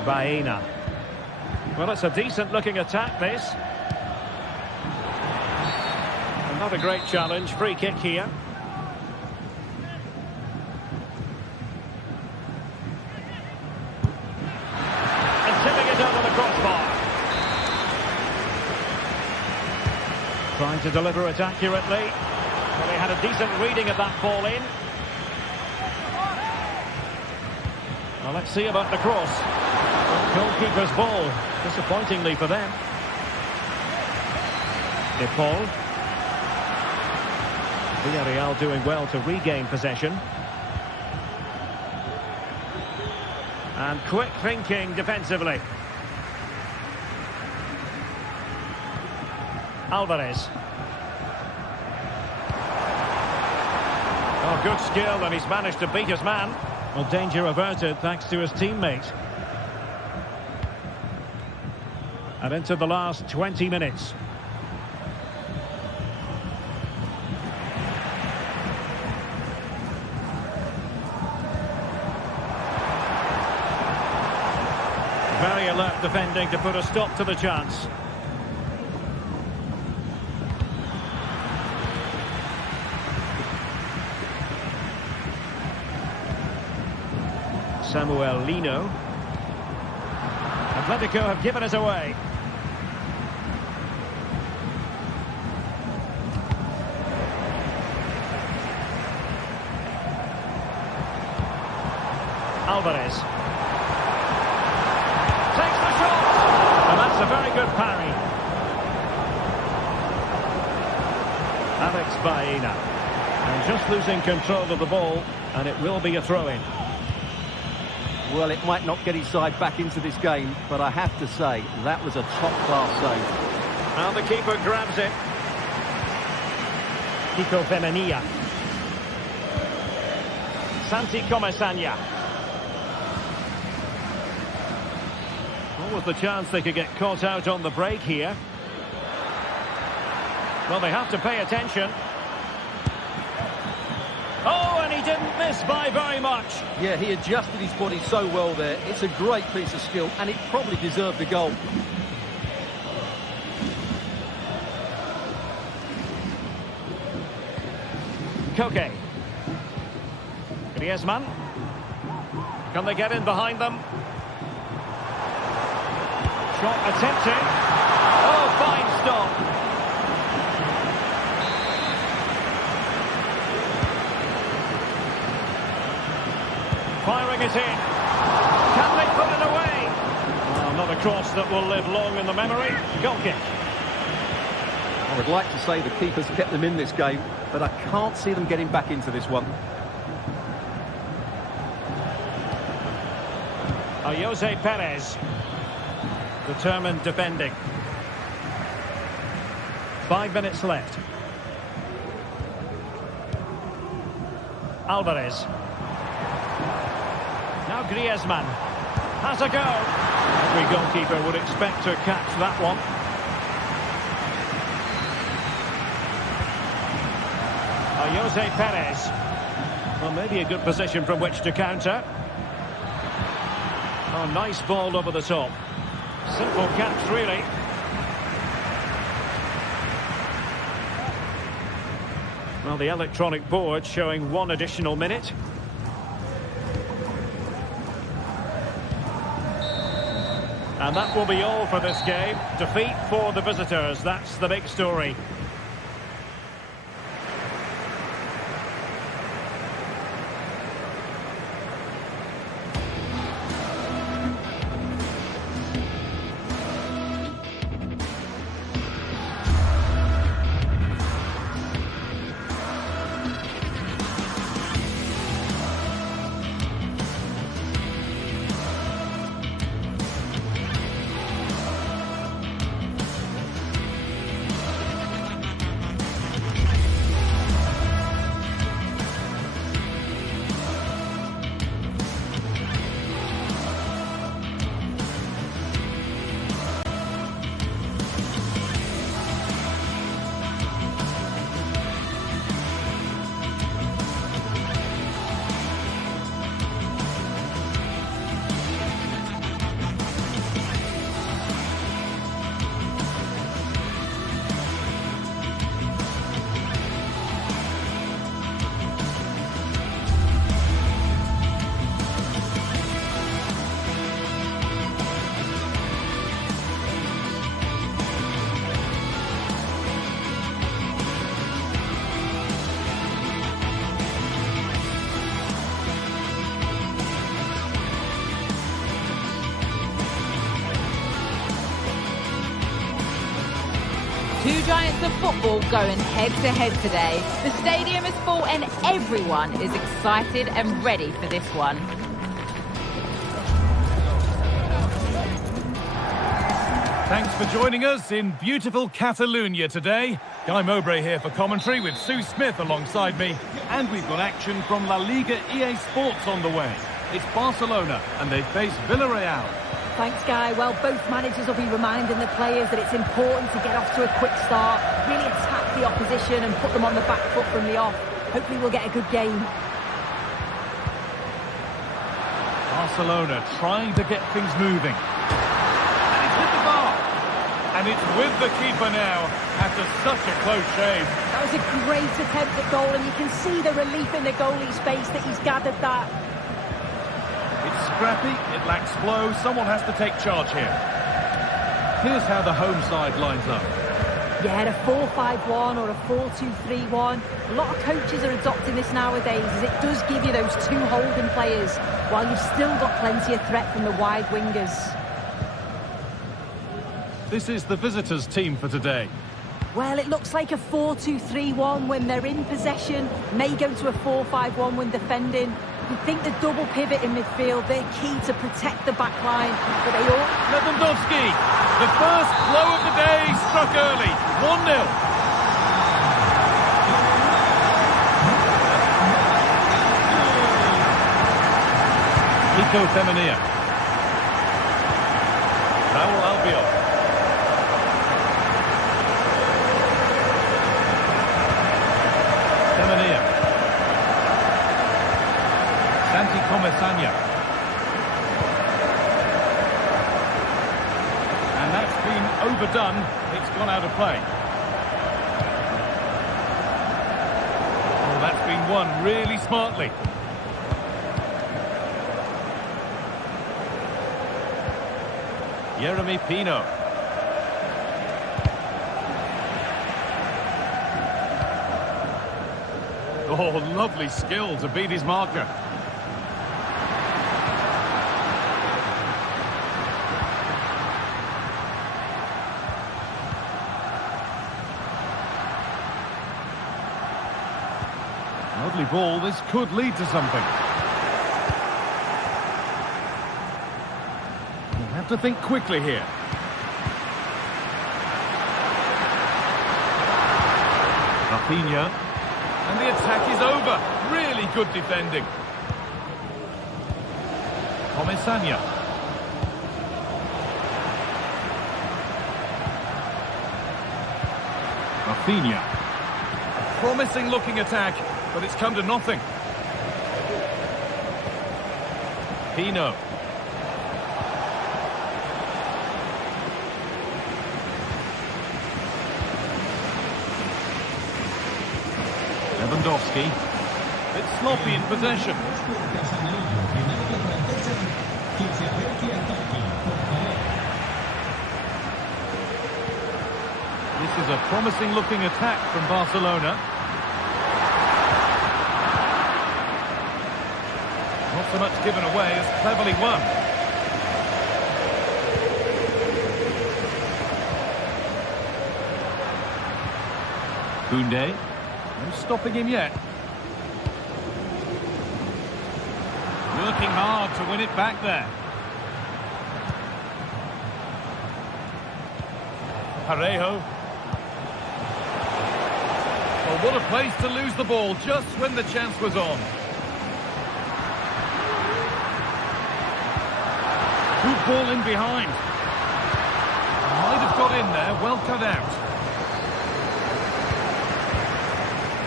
Baena. Well, it's a decent-looking attack, this. And not a great challenge. Free kick here. And tipping it over the crossbar. Trying to deliver it accurately. Well, they had a decent reading of that ball in. Well, let's see about the cross. Goalkeeper's ball, disappointingly for them. De Paul. Villarreal doing well to regain possession. And quick thinking defensively. Alvarez. Oh, good skill, and he's managed to beat his man. Well, danger averted thanks to his teammate. And into the last 20 minutes. Very alert defending to put a stop to the chance. Samuel Lino. Atletico have given it away. Alvarez. Takes the shot! And that's a very good parry. Alex Baena. And just losing control of the ball, and it will be a throw-in. Well, it might not get his side back into this game, but I have to say, that was a top-class save. And the keeper grabs it. Kiko Femenia. Santi Comesaña. What was the chance they could get caught out on the break here? Well, they have to pay attention. Oh, and he didn't miss by very much. Yeah, he adjusted his body so well there. It's a great piece of skill, and it probably deserved the goal. Koke. Griezmann. Can they get in behind them? Shot attempting. Oh, fine stop. Firing it in. Can they put it away? Well, not a cross that will live long in the memory. Goal kick. I would like to say the keepers kept them in this game, but I can't see them getting back into this one. Jose Perez. Determined defending. 5 minutes left. Alvarez. Now Griezmann has a go. Every goalkeeper would expect to catch that one. Jose Perez. Well, maybe a good position from which to counter. Oh, nice ball over the top. Simple catch, really. Well, the electronic board showing 1 additional minute. And that will be all for this game. Defeat for the visitors. That's the big story. of football going head-to-head today. The stadium is full and everyone is excited and ready for this one. Thanks for joining us in beautiful Catalonia today. Guy Mowbray here for commentary with Sue Smith alongside me. And we've got action from La Liga EA Sports on the way. It's Barcelona and they face Villarreal. Thanks, Guy. Well, both managers will be reminding the players that it's important to get off to a quick start, really attack the opposition and put them on the back foot from the off. Hopefully we'll get a good game. Barcelona trying to get things moving. And it's hit the bar. And it's with the keeper now after such a close shave. That was a great attempt at goal, and you can see the relief in the goalie's face that he's gathered that. It's scrappy, it lacks flow, someone has to take charge here. Here's how the home side lines up. Yeah, a 4-5-1 or a 4-2-3-1. A lot of coaches are adopting this nowadays, as it does give you those two holding players, while you've still got plenty of threat from the wide wingers. This is the visitors' team for today. Well, it looks like a 4-2-3-1 when they're in possession, may go to a 4-5-1 when defending. You think the double pivot in midfield, they're key to protect the back line, but they all... Lewandowski, the first blow of the day, struck early, 1-0. Nico Femenia. Raul Albiol. Femenia. Santi Comesanya. And that's been overdone. It's gone out of play. Oh, that's been won really smartly. Jeremy Pino. Oh, lovely skill to beat his marker. Lovely ball, this could lead to something. We'll have to think quickly here. Rafinha. And the attack is over. Really good defending. Comesanya. Rafinha. A promising looking attack, but it's come to nothing. Pino. Lewandowski. It's sloppy in possession. This is a promising looking attack from Barcelona. Not so much given away as cleverly won. Koundé. No stopping him yet. Working hard to win it back there. Parejo. Well, what a place to lose the ball just when the chance was on. Good ball in behind. Might have got in there, well cut out.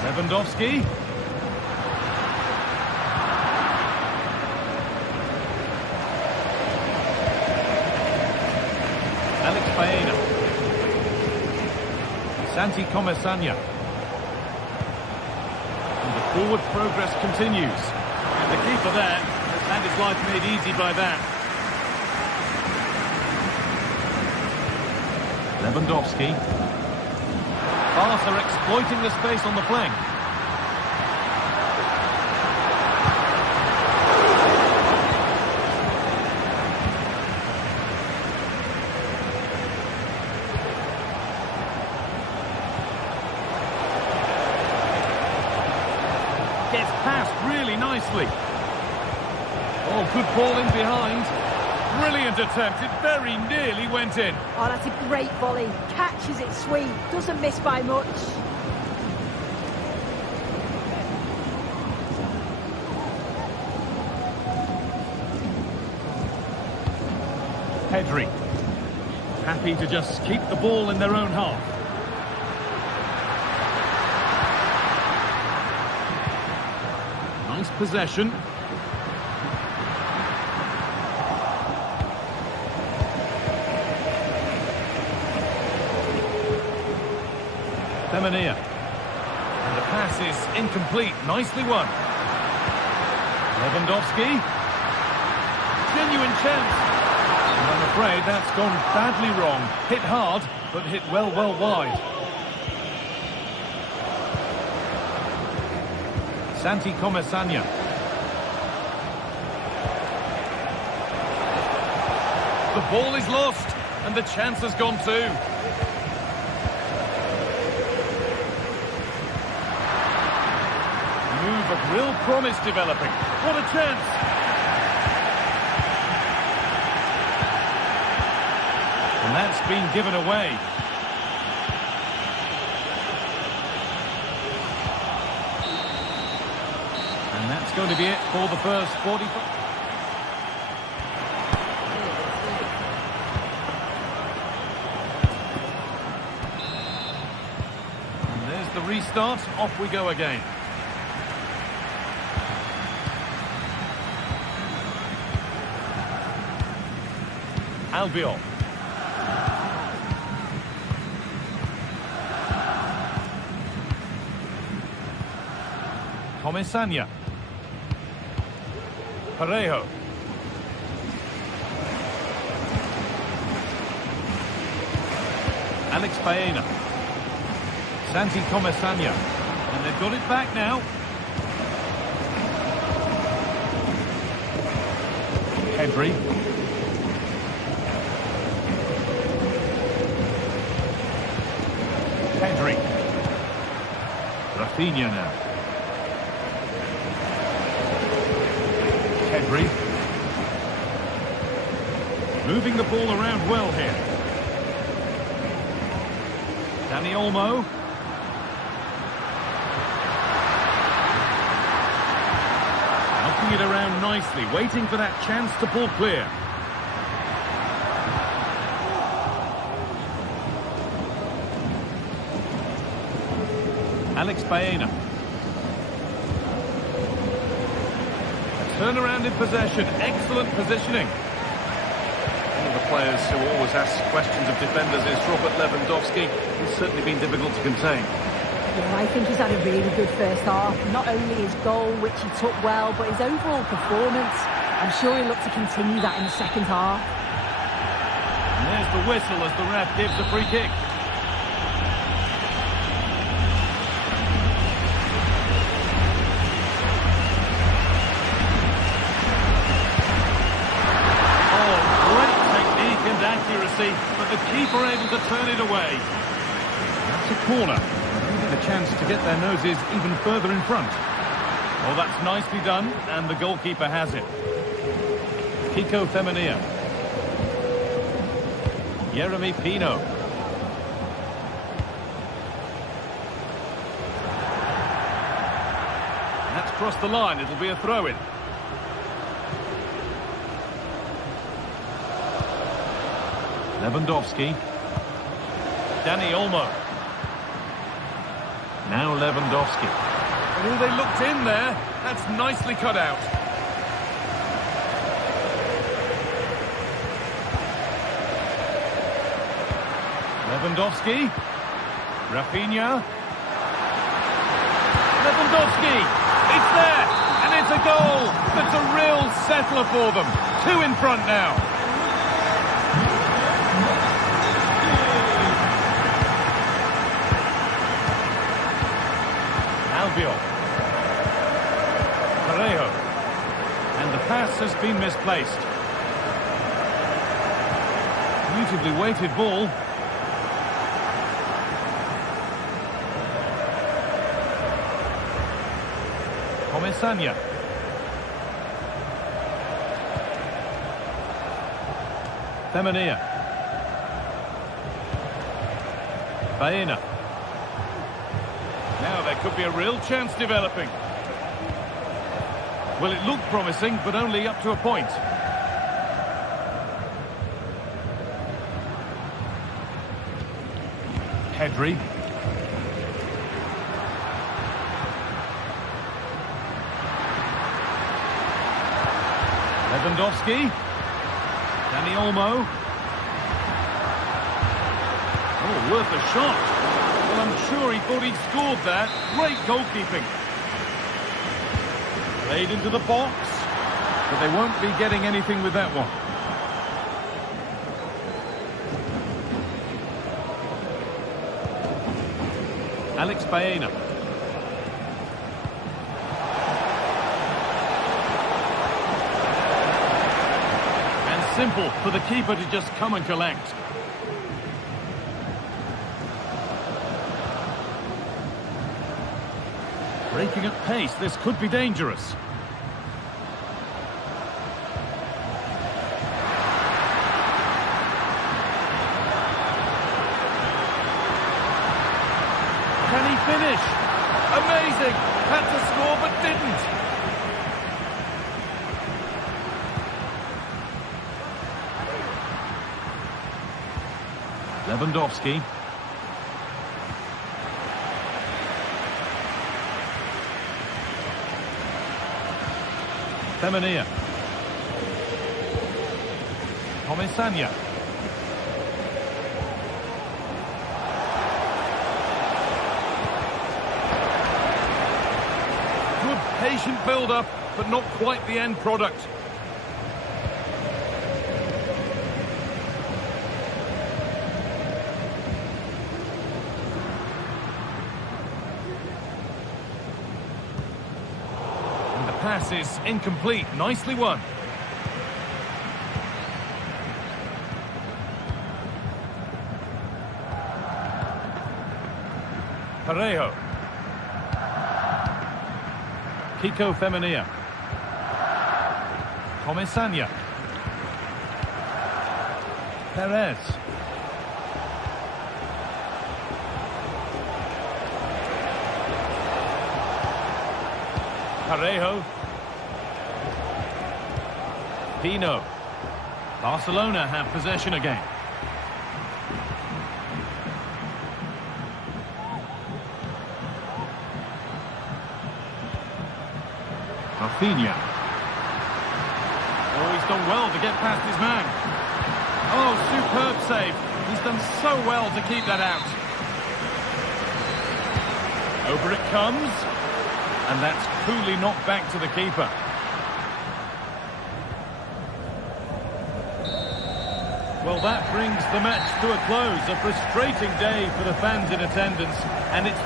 Lewandowski. Alex Baena. Santi Comesanya. And the forward progress continues. And the keeper there has had his life made easy by that. Lewandowski. Barca exploiting the space on the flank. passed really nicely. Oh, good ball in behind. Brilliant attempt. It very nearly went in. Oh, that's a great volley. Catches it sweet. Doesn't miss by much. Pedri. Happy to just keep the ball in their own half. Nice possession. Femenia. And the pass is incomplete. Nicely won. Lewandowski. Genuine chance. And I'm afraid that's gone badly wrong. Hit hard, but hit well wide. Santi Comesania. The ball is lost, and the chance has gone too. Move of real promise developing. What a chance! And that's been given away. And that's going to be it for the first 45. And there's the restart. Off we go again. Albiol. Comesania. Parejo. Alex Baena. Santi Comesania. And they've got it back now. Pedri. Pedri. Rafinha now. Pedri. Moving the ball around well here. Dani Olmo. Helping it around nicely, waiting for that chance to pull clear. Alex Baena. Turnaround in possession. Excellent positioning. One of the players who always asks questions of defenders is Robert Lewandowski. He's certainly been difficult to contain. Yeah, I think he's had a really good first half. Not only his goal, which he took well, but his overall performance. I'm sure he'll look to continue that in the second half. And there's the whistle as the ref gives a free kick. But the keeper able to turn it away. That's a corner. Maybe the chance to get their noses even further in front. Well, that's nicely done, and the goalkeeper has it. Kiko Femenia. Yeremy Pino. That's crossed the line. It'll be a throw-in. Lewandowski. Dani Olmo. Now Lewandowski. Oh, they looked in there. That's nicely cut out. Lewandowski. Rafinha. Lewandowski. It's there. And it's a goal. That's a real settler for them. 2 in front now. Parejo. And the pass has been misplaced. Beautifully weighted ball. Comesaña. Femenia. Baena. Now there could be a real chance developing. Well, it looked promising, but only up to a point. Pedri. Lewandowski. Dani Olmo. Oh, worth a shot. Well, I'm sure he thought he'd scored that. Great goalkeeping. Played into the box. But they won't be getting anything with that one. Alex Baena. And simple for the keeper to just come and collect. Breaking at pace, this could be dangerous. Can he finish? Amazing! Had to score but didn't. Lewandowski. Femenia. Comesaña. Good patient build-up, but not quite the end product. Pass is incomplete. Nicely won. Parejo. Kiko Femenia. Comesaña. Perez. Parejo. Pino. Barcelona have possession again. Rafinha. Oh, he's done well to get past his man. Oh, superb save. He's done so well to keep that out. Over it comes. And that's coolly knocked back to the keeper. Well, that brings the match to a close. A frustrating day for the fans in attendance. And it's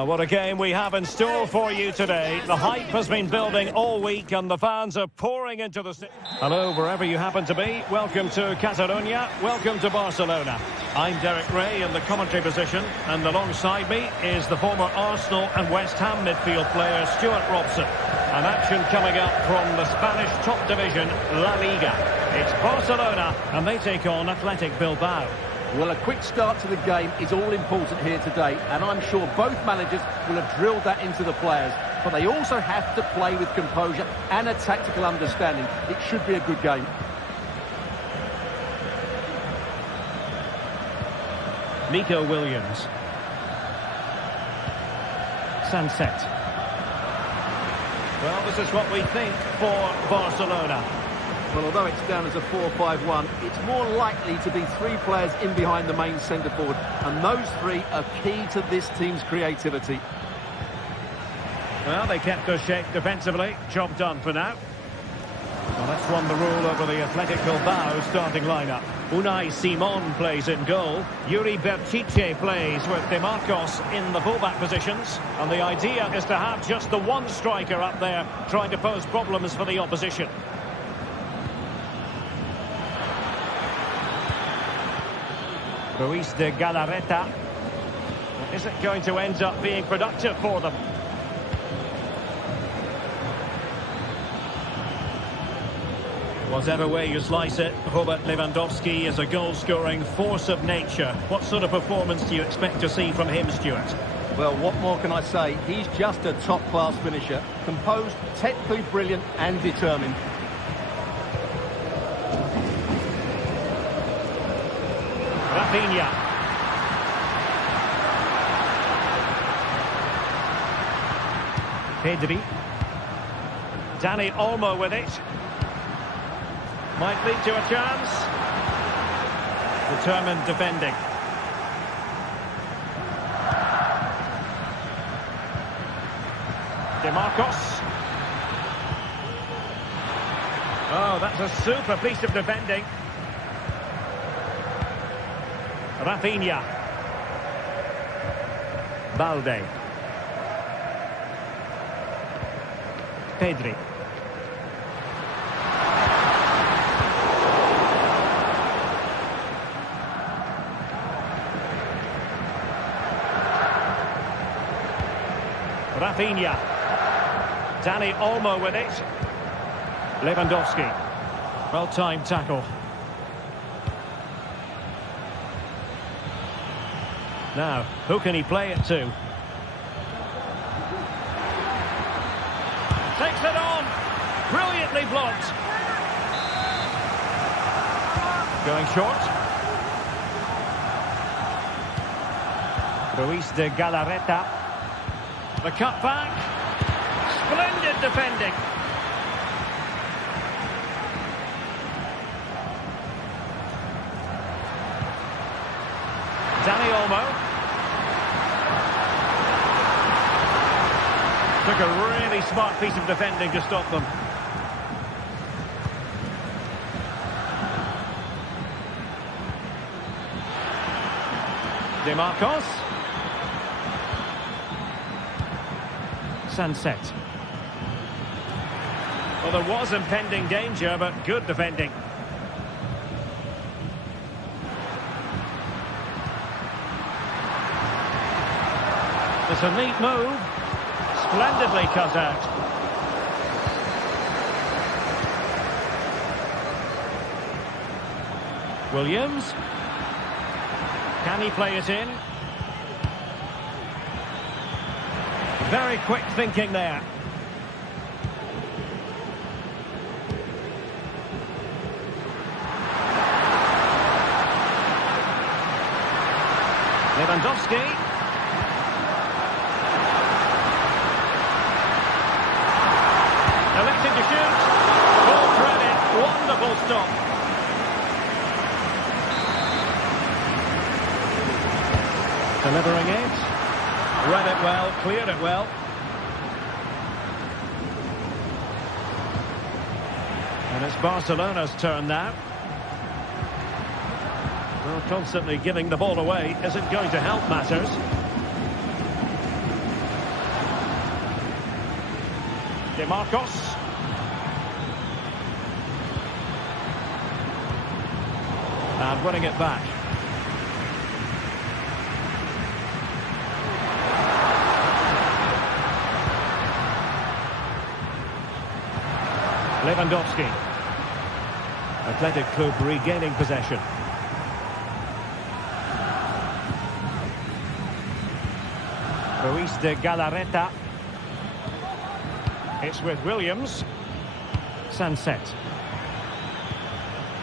Well, what a game we have in store for you today. The hype has been building all week and the fans are pouring into the... Hello, wherever you happen to be. Welcome to Catalonia. Welcome to Barcelona. I'm Derek Ray in the commentary position, and alongside me is the former Arsenal and West Ham midfield player Stuart Robson. An action coming up from the Spanish top division, La Liga. It's Barcelona, and they take on Athletic Bilbao. Well, a quick start to the game is all important here today, and I'm sure both managers will have drilled that into the players. But they also have to play with composure and a tactical understanding. It should be a good game. Nico Williams. Sunset. Well, this is what we think for Barcelona. Well, although it's down as a 4-5-1, it's more likely to be three players in behind the main centre-forward. And those three are key to this team's creativity. Well, they kept their shape defensively. Job done for now. Well, that's won the rule over the Atletico Bilbao starting lineup. Unai Simon plays in goal. Yuri Berchiche plays with De Marcos in the fullback positions. And the idea is to have just the one striker up there trying to pose problems for the opposition. Ruiz de Galarreta. Is it going to end up being productive for them? Whatever way you slice it, Robert Lewandowski is a goal-scoring force of nature. What sort of performance do you expect to see from him, Stuart? Well, what more can I say? He's just a top-class finisher. Composed, technically brilliant and determined. Rafinha. Pedri. Dani Olmo with it. Might lead to a chance. Determined defending. De Marcos. Oh, that's a super piece of defending. Rafinha. Balde. Pedri. Rafinha. Dani Olmo with it. Lewandowski. Well-timed tackle. Now, who can he play it to? Takes it on. Brilliantly blocked. Going short. Ruiz de Galarreta. The cut back. Splendid defending. Dani Olmo. Took a really smart piece of defending to stop them. De Marcos. Sunset. Well, there was impending danger, but good defending. It's a neat move. Splendidly cut out. Williams. Can he play it in? Very quick thinking there. Lewandowski. Electing to shoot. Full credit. Wonderful stop. Delivering it. Read it well, cleared it well. And it's Barcelona's turn now. Well, constantly giving the ball away isn't going to help matters. De Marcos. And winning it back. Lewandowski. Atletico regaining possession. Ruiz de Galarreta. It's with Williams. Sunset.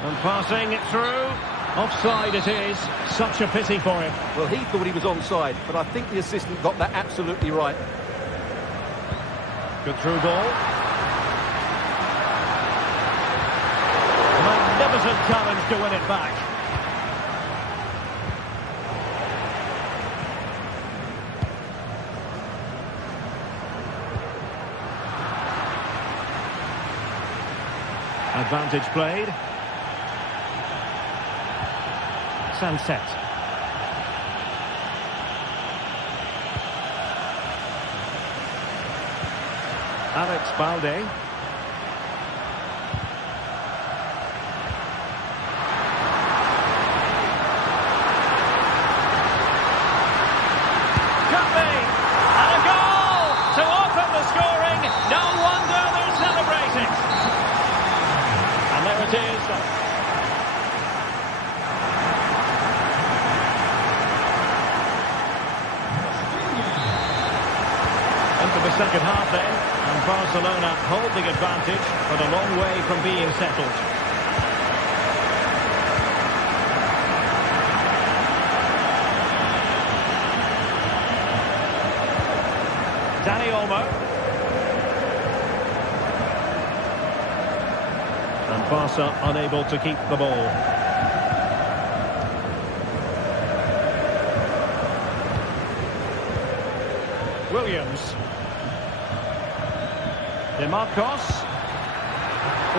And passing it through. Offside it is. Such a pity for him. Well, he thought he was onside, but I think the assistant got that absolutely right. Good through ball. Magnificent challenge to win it back. Advantage played. Sunset. Alex Balde. Could be. And a goal to open the scoring. No wonder they're celebrating. And there it is. Into the second half then, and Barcelona hold the advantage, but a long way from being settled. Dani Olmo. And Barca unable to keep the ball. Williams. De Marcos.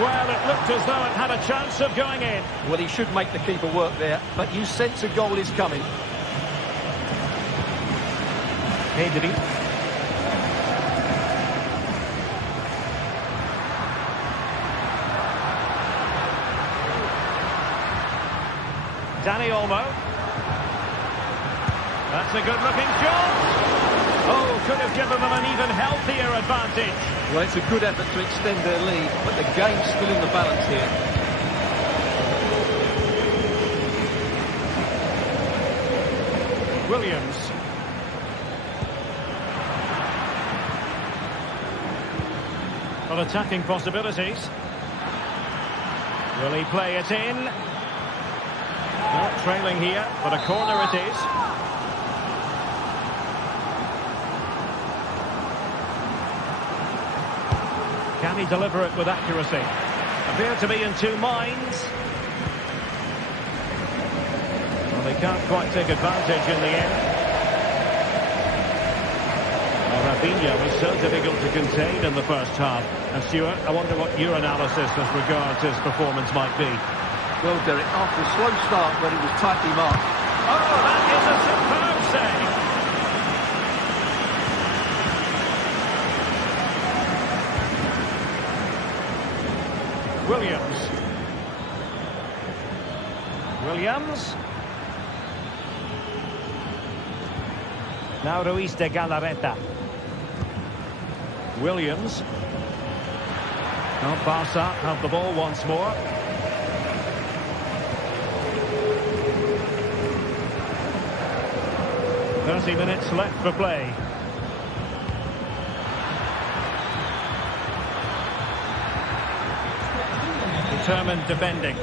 Well, it looked as though it had a chance of going in. Well, he should make the keeper work there, but you sense a goal is coming. Pedri. Dani Olmo. That's a good-looking shot. Oh, could have given them an even healthier advantage. Well, it's a good effort to extend their lead, but the game's still in the balance here. Williams. Well, attacking possibilities. Will he play it in? Not trailing here, but a corner it is. Can he deliver it with accuracy? Appear to be in two minds. Well, they can't quite take advantage in the end. Well, Rafinha was so difficult to contain in the first half. And Stuart, I wonder what your analysis as regards his performance might be. Well, Derek, after a slow start when it was tightly marked. Oh, that is a superb save. Williams. Williams. Now Ruiz de Galarreta. Williams. Now Barca have the ball once more. "30 minutes left for play. Determined defending.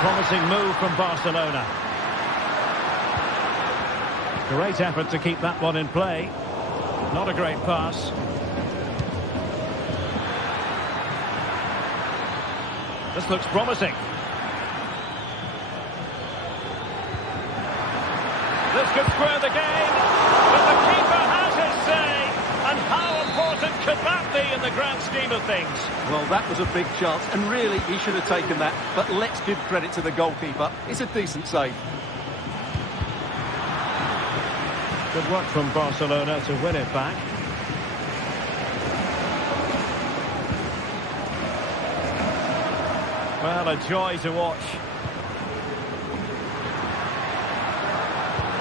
Promising move from Barcelona. Great effort to keep that one in play. Not a great pass. This looks promising. This could square the game, but the keeper has his say. And how important And could that be in the grand scheme of things? Well, that was a big chance, and really, he should have taken that. But let's give credit to the goalkeeper. It's a decent save. Good work from Barcelona to win it back. Well, a joy to watch.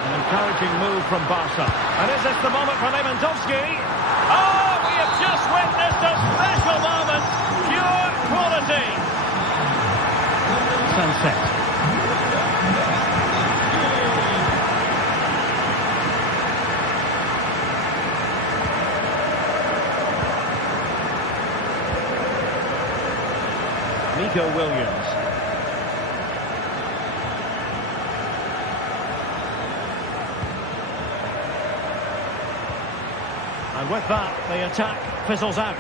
An encouraging move from Barca. And is this the moment for Lewandowski? Oh, we have just witnessed a special moment. Pure quality. Sunset. Nico Williams. And with that, the attack fizzles out.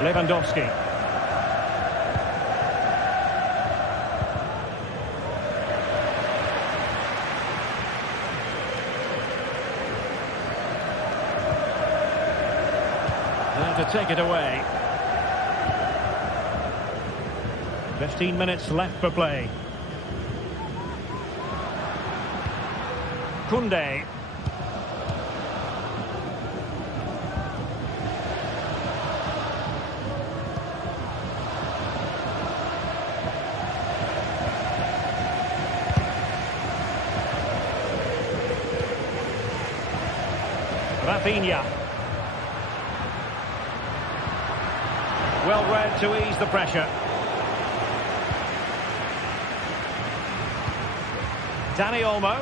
Lewandowski. There to take it away. 15 minutes left for play. Koundé. Rafinha. Well read to ease the pressure. Dani Olmo.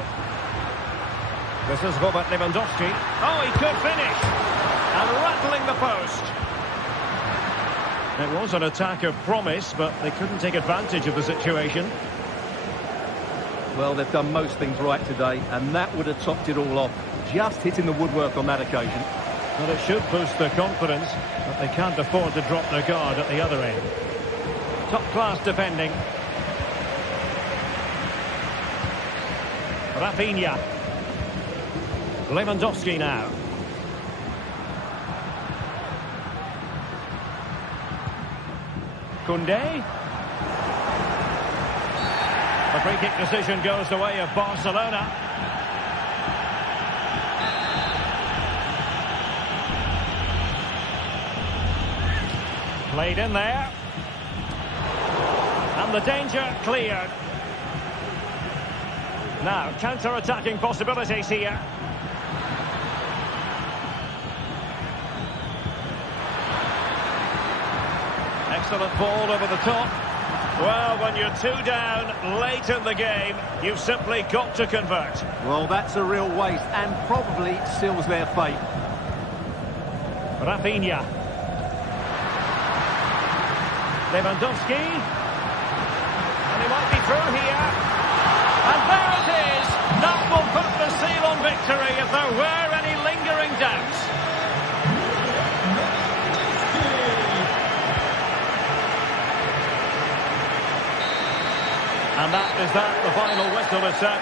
This is Robert Lewandowski. Oh, he could finish. And rattling the post. It was an attack of promise, but they couldn't take advantage of the situation. Well, they've done most things right today, and that would have topped it all off. Just hitting the woodwork on that occasion. Well, it should boost their confidence, but they can't afford to drop their guard at the other end. Top-class defending. Rafinha. Lewandowski now. Koundé. The free-kick decision goes the way of Barcelona. Played in there. And the danger cleared. Now, counter-attacking possibilities here. Excellent ball over the top. Well, when you're 2 down late in the game, you've simply got to convert. Well, that's a real waste and probably seals their fate. Rafinha. Lewandowski. And he might be through here. And there it is! That will put the seal on victory if there were any lingering doubts. And that is that, the final whistle is set.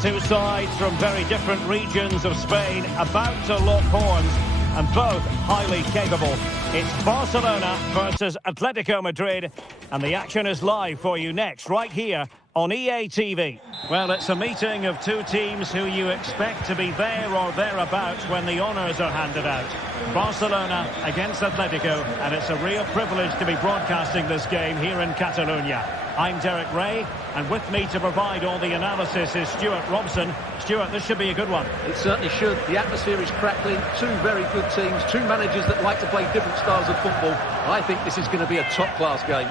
Two sides from very different regions of Spain about to lock horns, and both highly capable. It's Barcelona versus Atletico Madrid, and the action is live for you next, right here on EA TV. Well, it's a meeting of two teams who you expect to be there or thereabouts when the honours are handed out. Barcelona against Atletico, and it's a real privilege to be broadcasting this game here in Catalonia. I'm Derek Ray, and with me to provide all the analysis is Stuart Robson. Stuart, this should be a good one. It certainly should. The atmosphere is crackling. Two very good teams, two managers that like to play different styles of football. I think this is going to be a top-class game.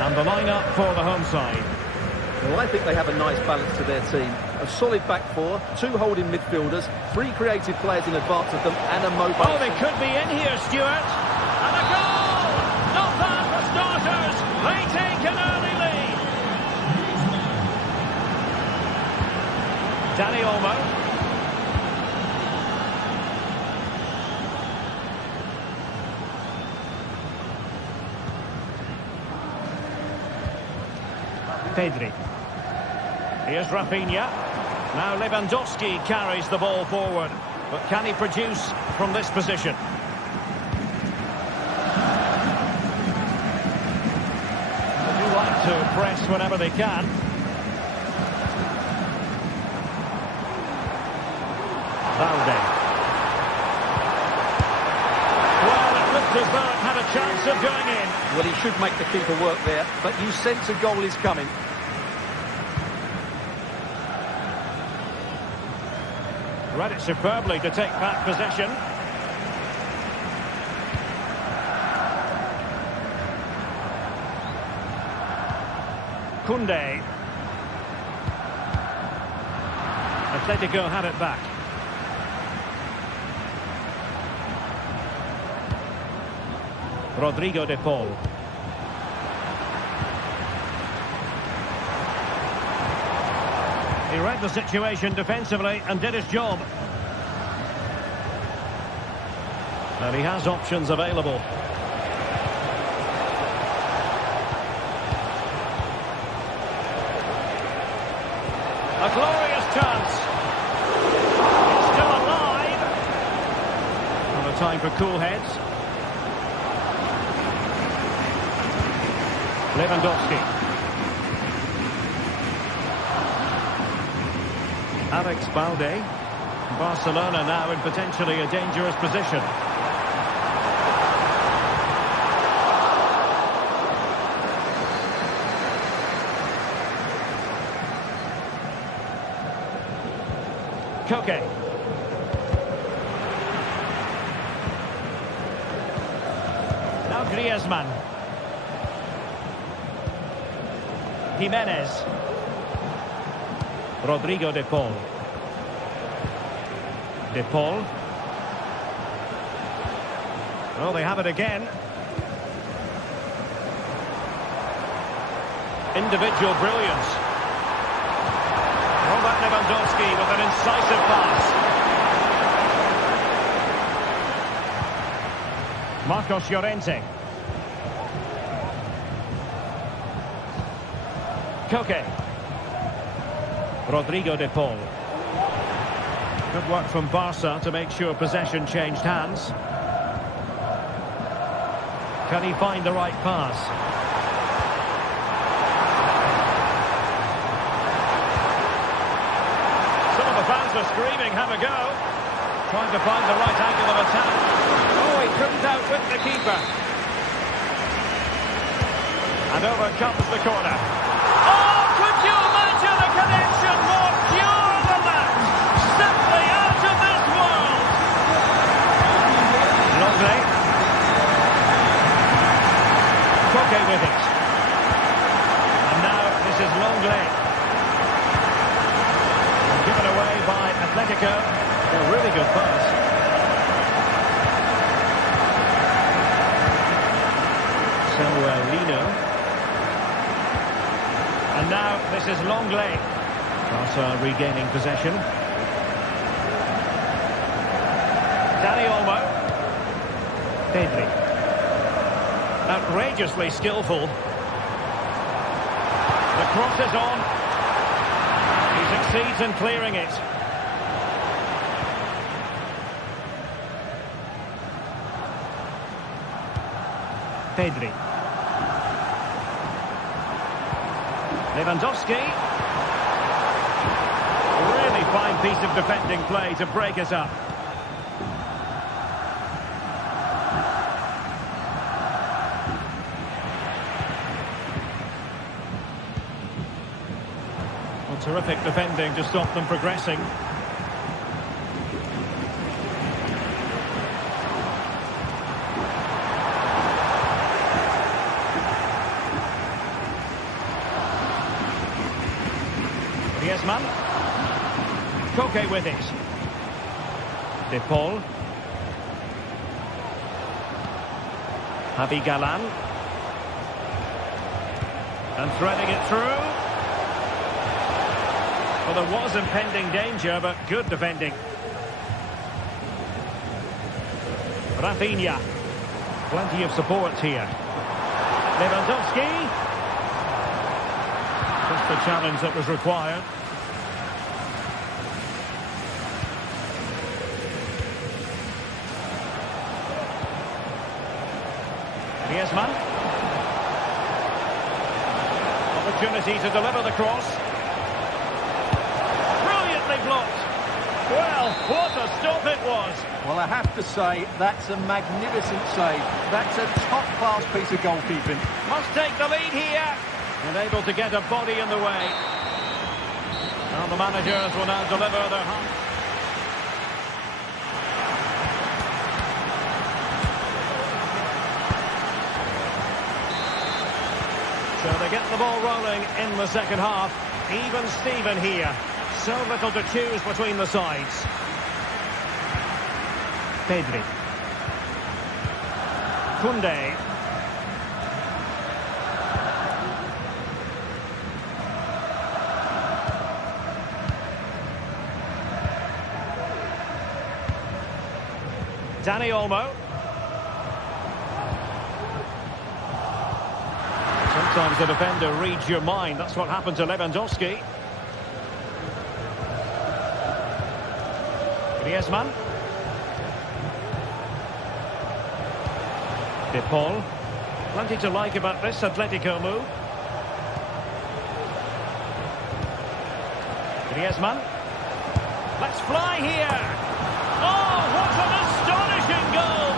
And the line-up for the home side. Well, I think they have a nice balance to their team. A solid back four, two holding midfielders, three creative players in advance of them, and a mobile... Oh, they could be in here, Stuart. And a goal! Not bad for starters. They take an early lead. Dani Olmo. Pedri. Here's Rafinha. Now Lewandowski carries the ball forward. But can he produce from this position? They do like to press whenever they can. Valde. Well, it looked as though it had a chance of going in. Well, he should make the keeper work there, but you sense a goal is coming. Read it superbly to take back possession. Koundé. Atletico had it back. Rodrigo de Paul. He read the situation defensively and did his job. And he has options available. A glorious chance. It's still alive. Not a time for cool heads. Lewandowski. Alex Balde. Barcelona now in potentially a dangerous position. Koke. Now Griezmann. Jimenez. Rodrigo de Paul. De Paul. Well, they have it again. Individual brilliance. Robert Lewandowski with an incisive pass. Marcos Llorente. Koke. Rodrigo de Paul. Good work from Barca to make sure possession changed hands. Can he find the right pass? Some of the fans are screaming, have a go. Trying to find the right angle of attack. Oh, he couldn't outwit the keeper. And over comes the corner. Oh, could you imagine a connection more pure than that? Simply out of this world. Longley. Koke with it. And now this is Longley. Given away by Atletico. A really good pass. Lino. And now this is Longley. Barca regaining possession. Dani Olmo. Pedri. Outrageously skillful. The cross is on. He succeeds in clearing it. Pedri. Lewandowski. Really fine piece of defending play to break us up. Well, terrific defending to stop them progressing. Griezmann. Koke with it. De Paul. Javi Galan. And threading it through. Well, there was impending danger, but good defending. Rafinha. Plenty of support here. Lewandowski. Just the challenge that was required. Griezmann. Opportunity to deliver the cross. Brilliantly blocked. Well, what a stop it was. Well, I have to say, that's a magnificent save. That's a top-class piece of goalkeeping. Must take the lead here. And able to get a body in the way. Now the managers will now deliver their hunt. So they get the ball rolling in the second half. Even Steven here. So little to choose between the sides. Pedri. Koundé. Dani Olmo. Sometimes the defender reads your mind. That's what happened to Lewandowski. Griezmann. De Paul. Plenty to like about this Atletico move. Griezmann. Let's fly here. Oh, what an astonishing goal!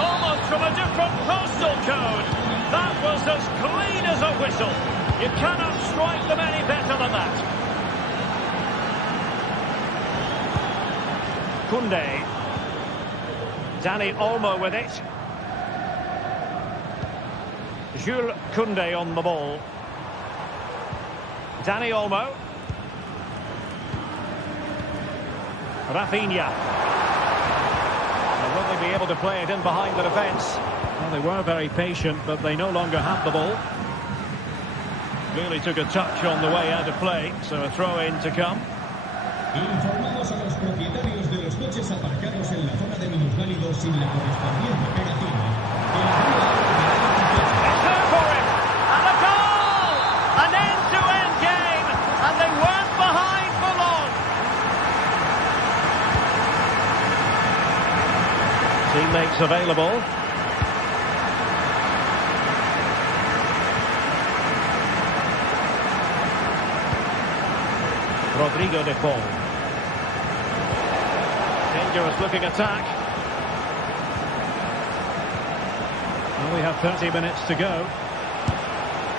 Almost from a different postal code. That was as clean as a whistle. You cannot strike them any better than that. Koundé. Dani Olmo with it. Jules Koundé on the ball. Dani Olmo. Rafinha. Will they be able to play it in behind the defence? Well, they were very patient, but they no longer have the ball. Clearly took a touch on the way out of play, so a throw-in to come. Informamos a los propietarios de los coches aparcados en la zona de minusválidos sin la correspondiente pegatina. It's there for him! And a goal! An end-to-end game! And they weren't behind for long! Teammates available. Rodrigo de Paul. Dangerous looking attack. Well, we have 30 minutes to go.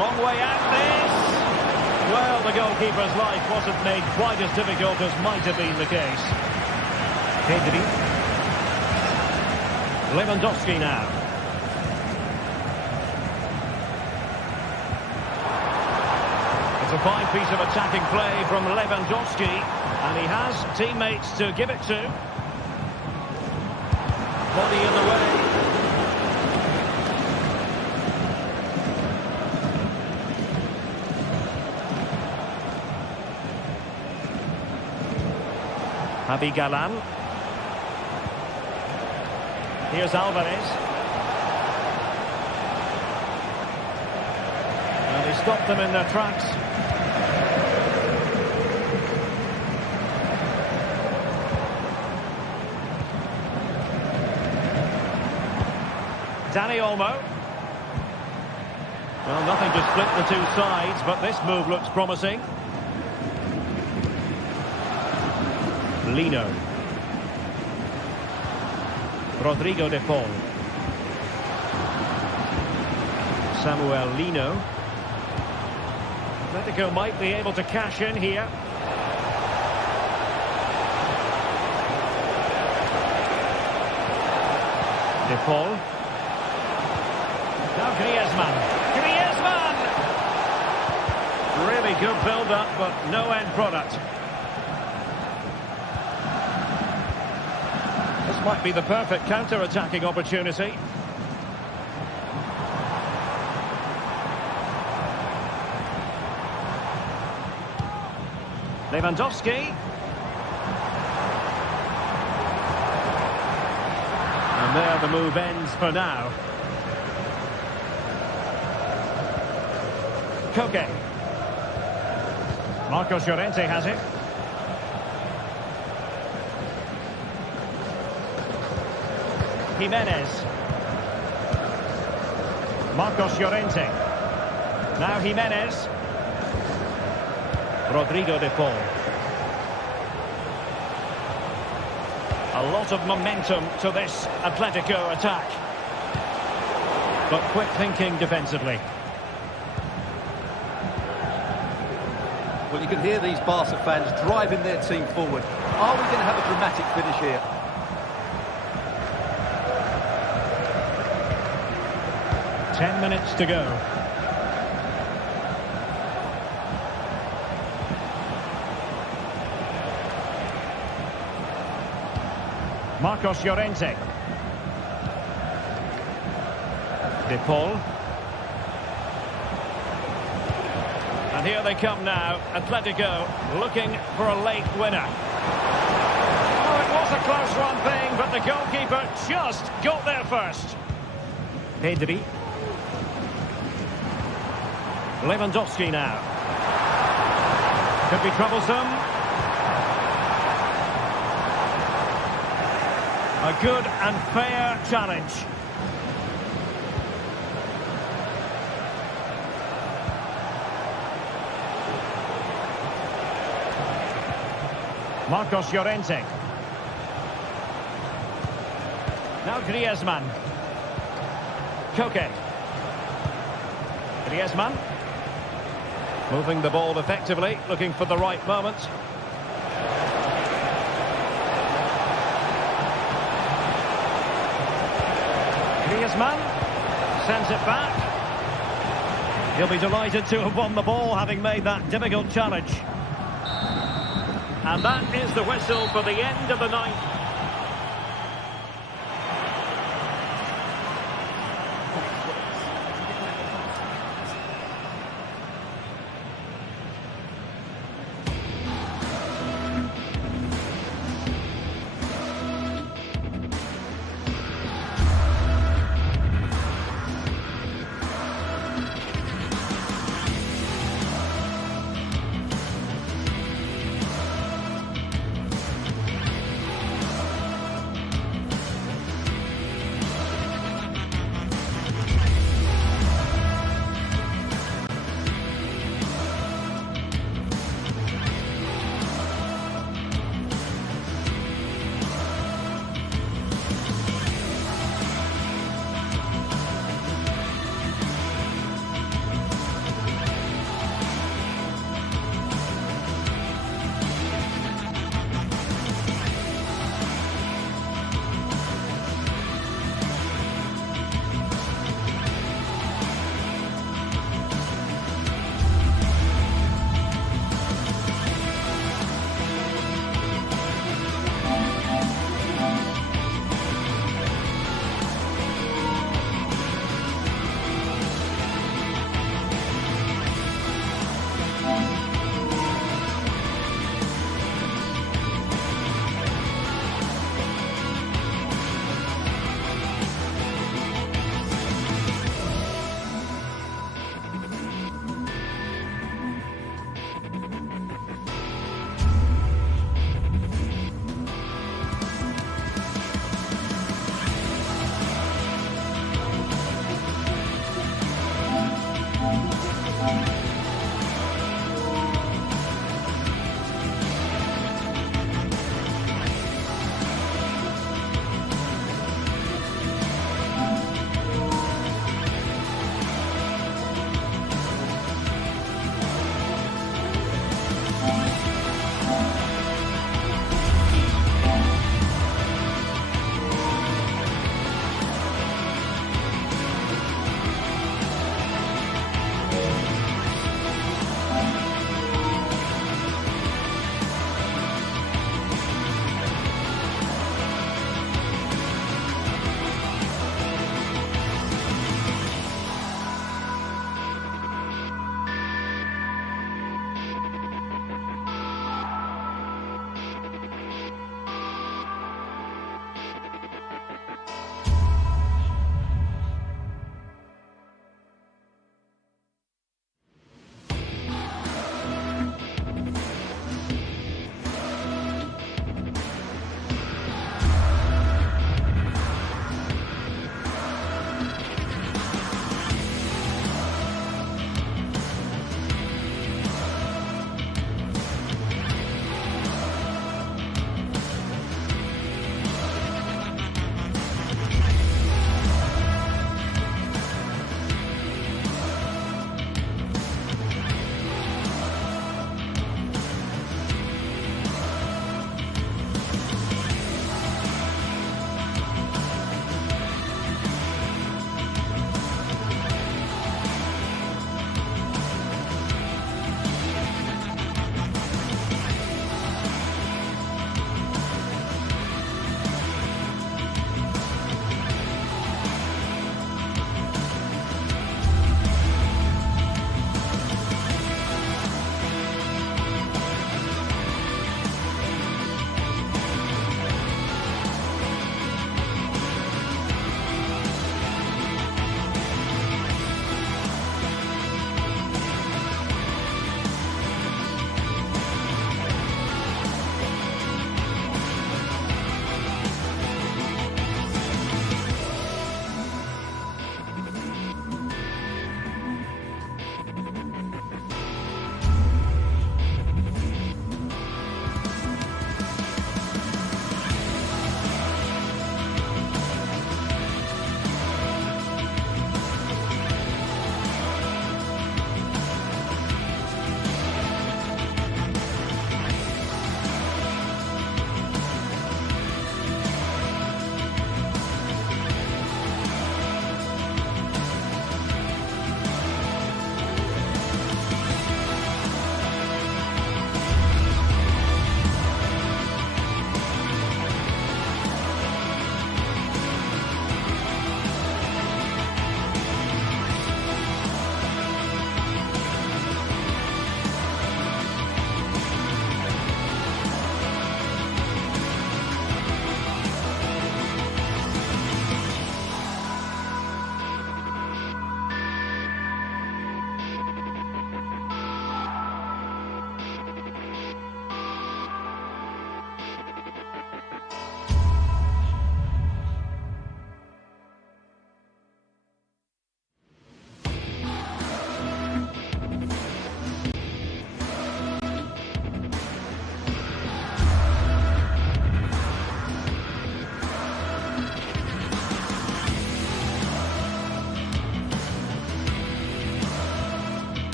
Long way out this. Well, the goalkeeper's life wasn't made quite as difficult as might have been the case. Pedri. Lewandowski now. It's a fine piece of attacking play from Lewandowski, and he has teammates to give it to. Body in the way. Javi Galan. Here's Alvarez. And he stopped them in their tracks. Dani Olmo. Well, nothing to split the two sides, but this move looks promising. Lino. Rodrigo de Paul. Samuel Lino. Atletico might be able to cash in here. De Paul. Now Griezmann. Griezmann! Really good build-up, but no end product. This might be the perfect counter-attacking opportunity. Lewandowski. And there the move ends for now. Koke. Marcos Llorente has it. Jimenez. Marcos Llorente. Now Jimenez. Rodrigo de Paul. A lot of momentum to this Atletico attack. But quick thinking defensively. Well, you can hear these Barca fans driving their team forward. Are we going to have a dramatic finish here? Ten minutes to go. Marcos Llorente. De Paul. And here they come now. Atletico looking for a late winner. Oh, it was a close one thing, but the goalkeeper just got there first. Pedri. Lewandowski now. Could be troublesome. A good and fair challenge. Marcos Llorente. Now Griezmann. Koke. Griezmann. Moving the ball effectively, looking for the right moment. Griezmann sends it back. He'll be delighted to have won the ball, having made that difficult challenge. And that is the whistle for the end of the ninth.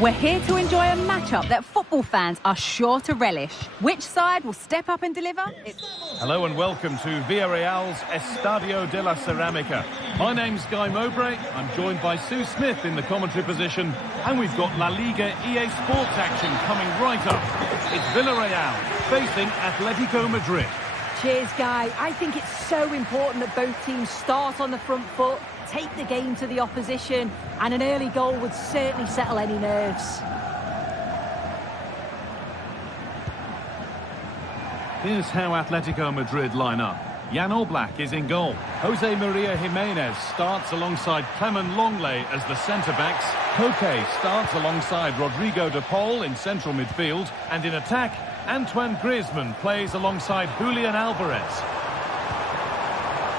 We're here to enjoy a matchup that football fans are sure to relish. Which side will step up and deliver? Hello and welcome to Villarreal's Estadio de la Ceramica. My name's Guy Mowbray. I'm joined by Sue Smith in the commentary position. And we've got La Liga EA Sports action coming right up. It's Villarreal facing Atletico Madrid. Cheers, Guy. I think it's so important that both teams start on the front foot, take the game to the opposition, and an early goal would certainly settle any nerves. Here's how Atletico Madrid line up. Jan Oblak is in goal. Jose Maria Jimenez starts alongside Clement Longley as the centre-backs. Koke starts alongside Rodrigo de Paul in central midfield. And in attack, Antoine Griezmann plays alongside Julian Alvarez.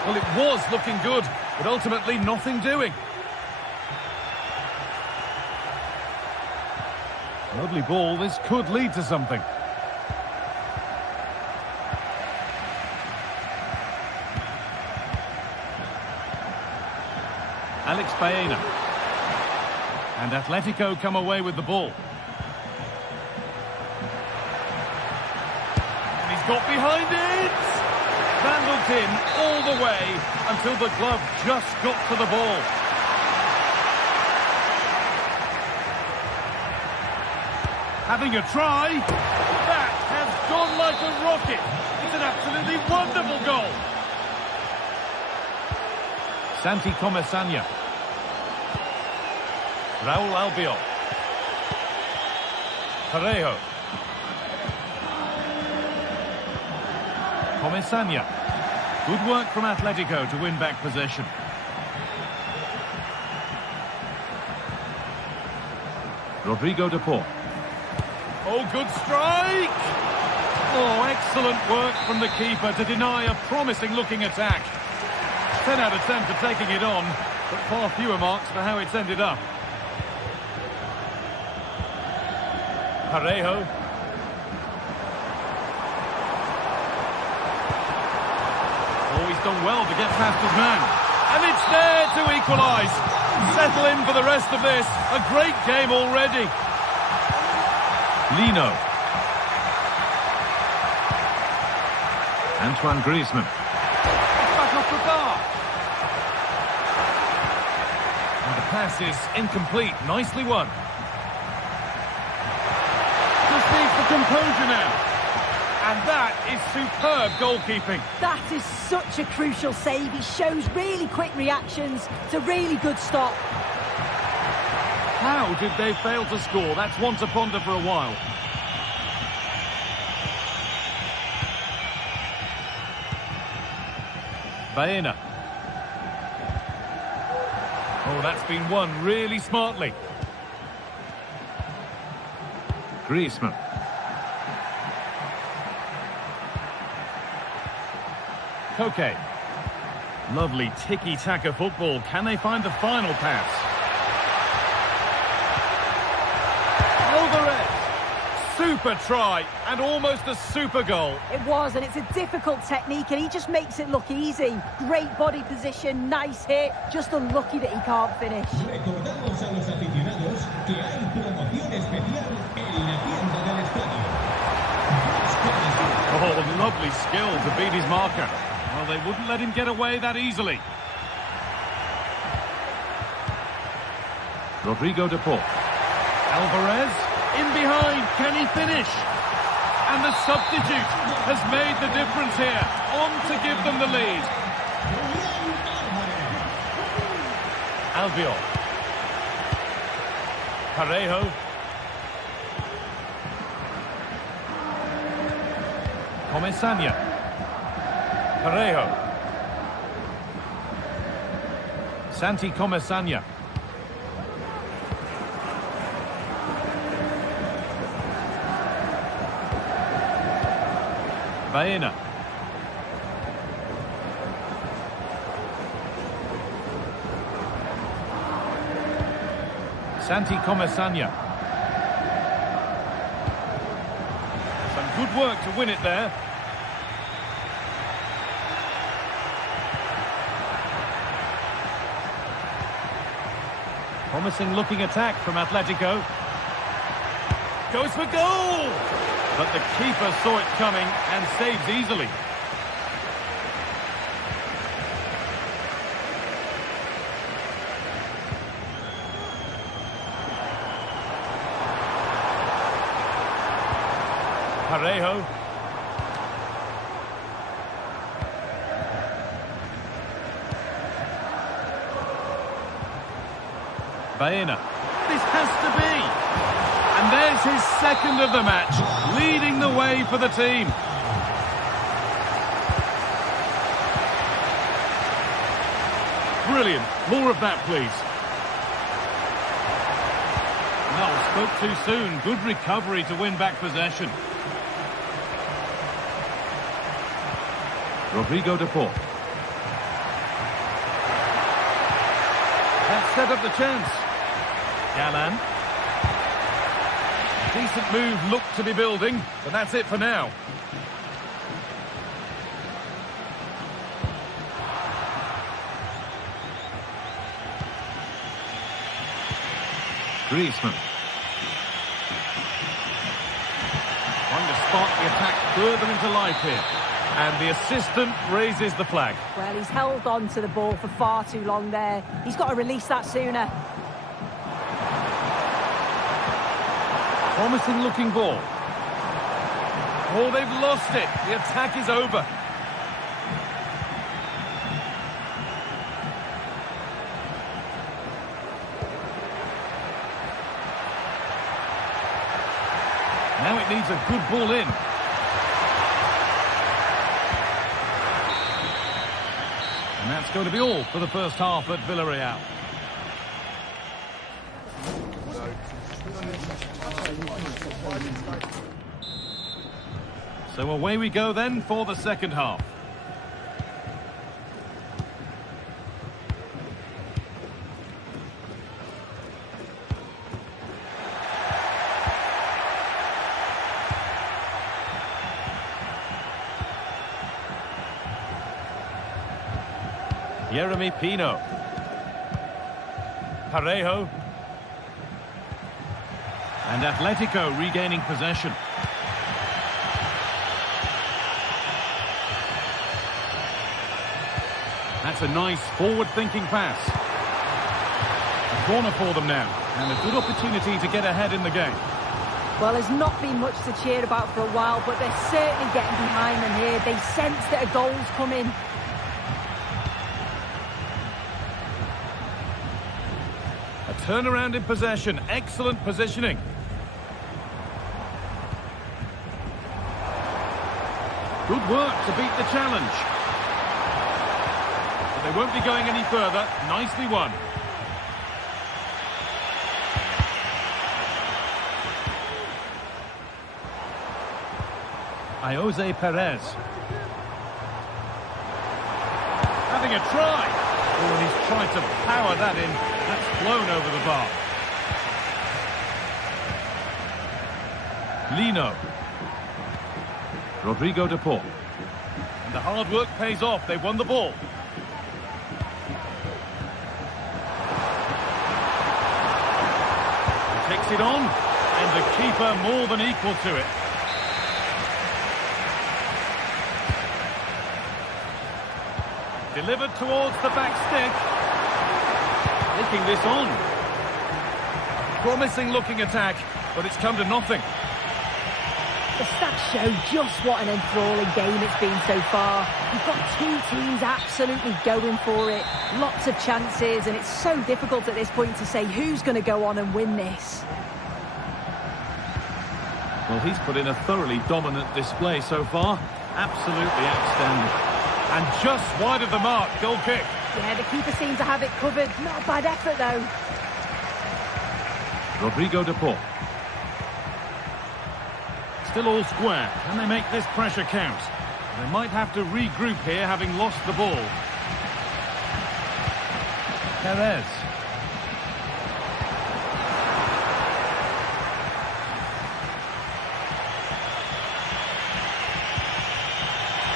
Well, it was looking good, but ultimately nothing doing. Lovely ball, this could lead to something. Alex Baena. And Atletico come away with the ball. And he's got behind it! Vandaled in all the way until the glove just got to the ball. Having a try. That has gone like a rocket. It's an absolutely wonderful goal. Santi Comesaña. Raúl Albiol. Parejo. Comesaña. Good work from Atletico to win back possession. Rodrigo de Paul. Oh, good strike! Oh, excellent work from the keeper to deny a promising-looking attack. 10 out of 10 for taking it on, but far fewer marks for how it's ended up. Parejo. Oh, he's done well to get past his man. And it's there to equalise. Settle in for the rest of this. A great game already. Lino. Antoine Griezmann. It's back off the bar. And the pass is incomplete. Nicely won. Just needs the composure now. And that is superb goalkeeping. That is such a crucial save. He shows really quick reactions. It's a really good stop. How did they fail to score? That's one to ponder for a while. Baena. Oh, that's been won really smartly. Griezmann. Koke. Lovely tiki-taka football. Can they find the final pass? Alvarez. Super try and almost a super goal. It was, and it's a difficult technique, and he just makes it look easy. Great body position, nice hit, just unlucky that he can't finish. Recordamos a los aficionados que hay promoción especial en la tienda del estadio. Oh, lovely skill to beat his marker. Well, they wouldn't let him get away that easily. Rodrigo de Paul. Alvarez in behind. Can he finish? And the substitute has made the difference here. On to give them the lead. Albiol. Parejo. Comesaña. Parejo. Santi Comesaña. Baena. Santi Comesaña. Some good work to win it there. Promising looking attack from Atletico. Goes for goal! But the keeper saw it coming and saves easily. Parejo. Baena. This has to be. And there's his second of the match, leading the way for the team. Brilliant. More of that, please. No, spoke too soon. Good recovery to win back possession. Rodrigo de Paul. That set up the chance. Galán. Decent move looked to be building, but that's it for now. Griezmann. Trying to spark the attack further into life here. And the assistant raises the flag. Well, he's held on to the ball for far too long there. He's got to release that sooner. Promising looking ball. Oh, they've lost it. The attack is over. Now it needs a good ball in. And that's going to be all for the first half at Villarreal. So away we go then for the second half. Jeremy Pino. Parejo. And Atletico regaining possession. That's a nice forward-thinking pass. A corner for them now, and a good opportunity to get ahead in the game. Well, there's not been much to cheer about for a while, but they're certainly getting behind them here. They sense that a goal's coming. A turnaround in possession, excellent positioning. Good work to beat the challenge. But they won't be going any further. Nicely won. Jose Perez. Having a try. Oh, and he's tried to power that in. That's flown over the bar. Lino. Rodrigo de Paul. And the hard work pays off. They've won the ball. He takes it on. And the keeper more than equal to it. Delivered towards the back stick. Taking this on. Promising looking attack, but it's come to nothing. The stats show just what an enthralling game it's been so far. You've got two teams absolutely going for it. Lots of chances, and it's so difficult at this point to say who's going to go on and win this. Well, he's put in a thoroughly dominant display so far. Absolutely outstanding. And just wide of the mark, goal kick. Yeah, the keeper seems to have it covered. Not a bad effort, though. Rodrigo de Paul. Still all square. Can they make this pressure count? They might have to regroup here, having lost the ball. Perez.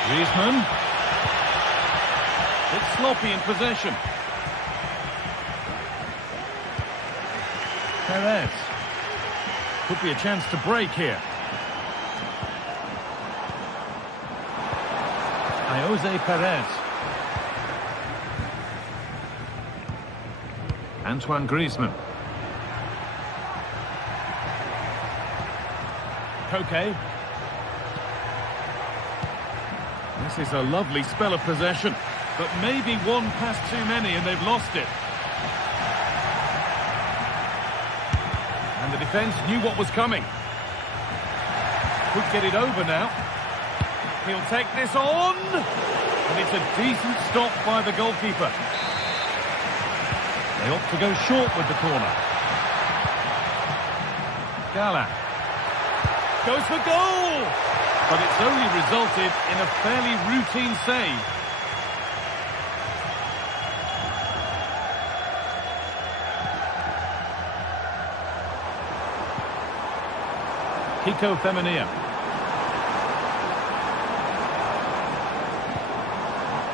Griezmann. It's sloppy in possession. Perez. Could be a chance to break here. Jose Perez. Antoine Griezmann. Koke. This is a lovely spell of possession, but maybe one pass too many and they've lost it. And the defence knew what was coming. Could get it over now. He'll take this on, and it's a decent stop by the goalkeeper. They opt to go short with the corner. Gala goes for goal, but it's only resulted in a fairly routine save. Kiko Femenia.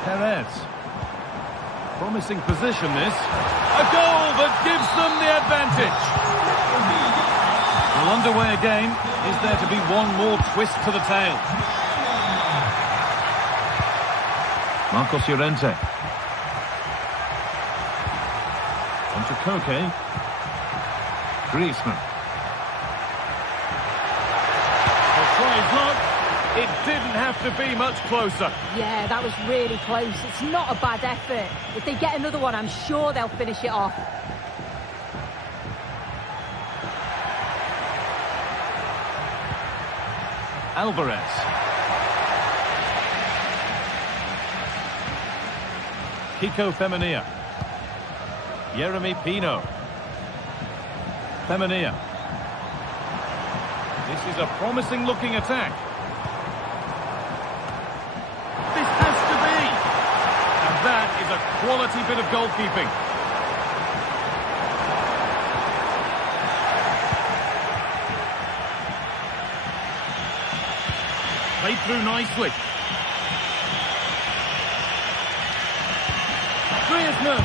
Perez. Promising position this. A goal that gives them the advantage. Well, underway again. Is there to be one more twist to the tail? Marcos Llorente. On to Koke. Griezmann. He'll try his luck. It didn't have to be much closer. Yeah, that was really close. It's not a bad effort. If they get another one, I'm sure they'll finish it off. Alvarez. Kiko Femenia. Yeremy Pino. Femenia. This is a promising looking attack. This has to be. And that is a quality bit of goalkeeping. Played through nicely. Griezmann.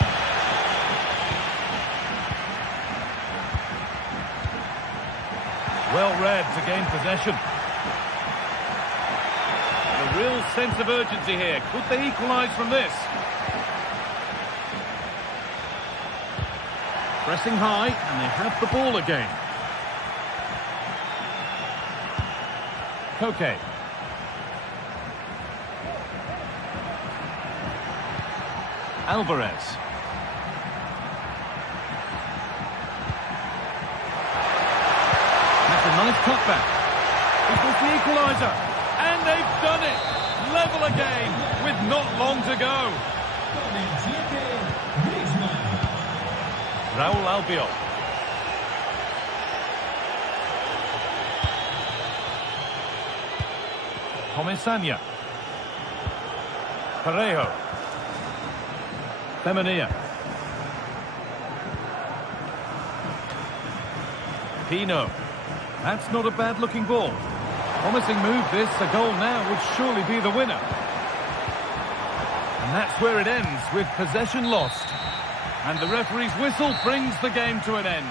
Well read to gain possession. A real sense of urgency here. Could they equalise from this? Pressing high, and they have the ball again. Koke. Alvarez. That's a nice cutback. Is this the equaliser? And they've done it! Level again, with not long to go. Raúl Albiol. Comesaña. Parejo. Femenia. Pino. That's not a bad looking ball. Promising move this. A goal now would surely be the winner. And that's where it ends, with possession lost. And the referee's whistle brings the game to an end.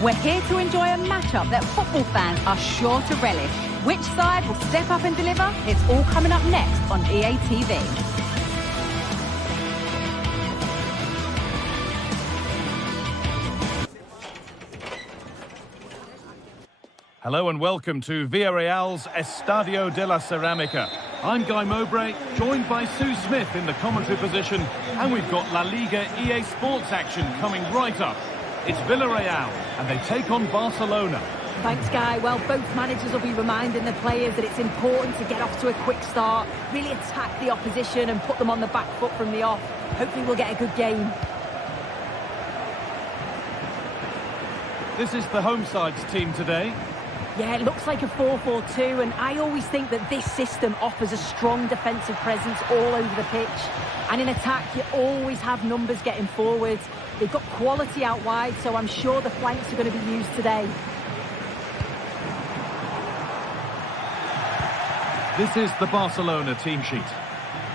We're here to enjoy a matchup that football fans are sure to relish. Which side will step up and deliver? It's all coming up next on EA TV. Hello and welcome to Villarreal's Estadio de la Ceramica. I'm Guy Mowbray, joined by Sue Smith in the commentary position, and we've got La Liga EA Sports action coming right up. It's Villarreal, and they take on Barcelona. Thanks, Guy. Well, both managers will be reminding the players that it's important to get off to a quick start, really attack the opposition and put them on the back foot from the off. Hopefully we'll get a good game. This is the home side's team today. Yeah, it looks like a 4-4-2, and I always think that this system offers a strong defensive presence all over the pitch. And in attack, you always have numbers getting forwards. They've got quality out wide, so I'm sure the flanks are going to be used today. This is the Barcelona team sheet.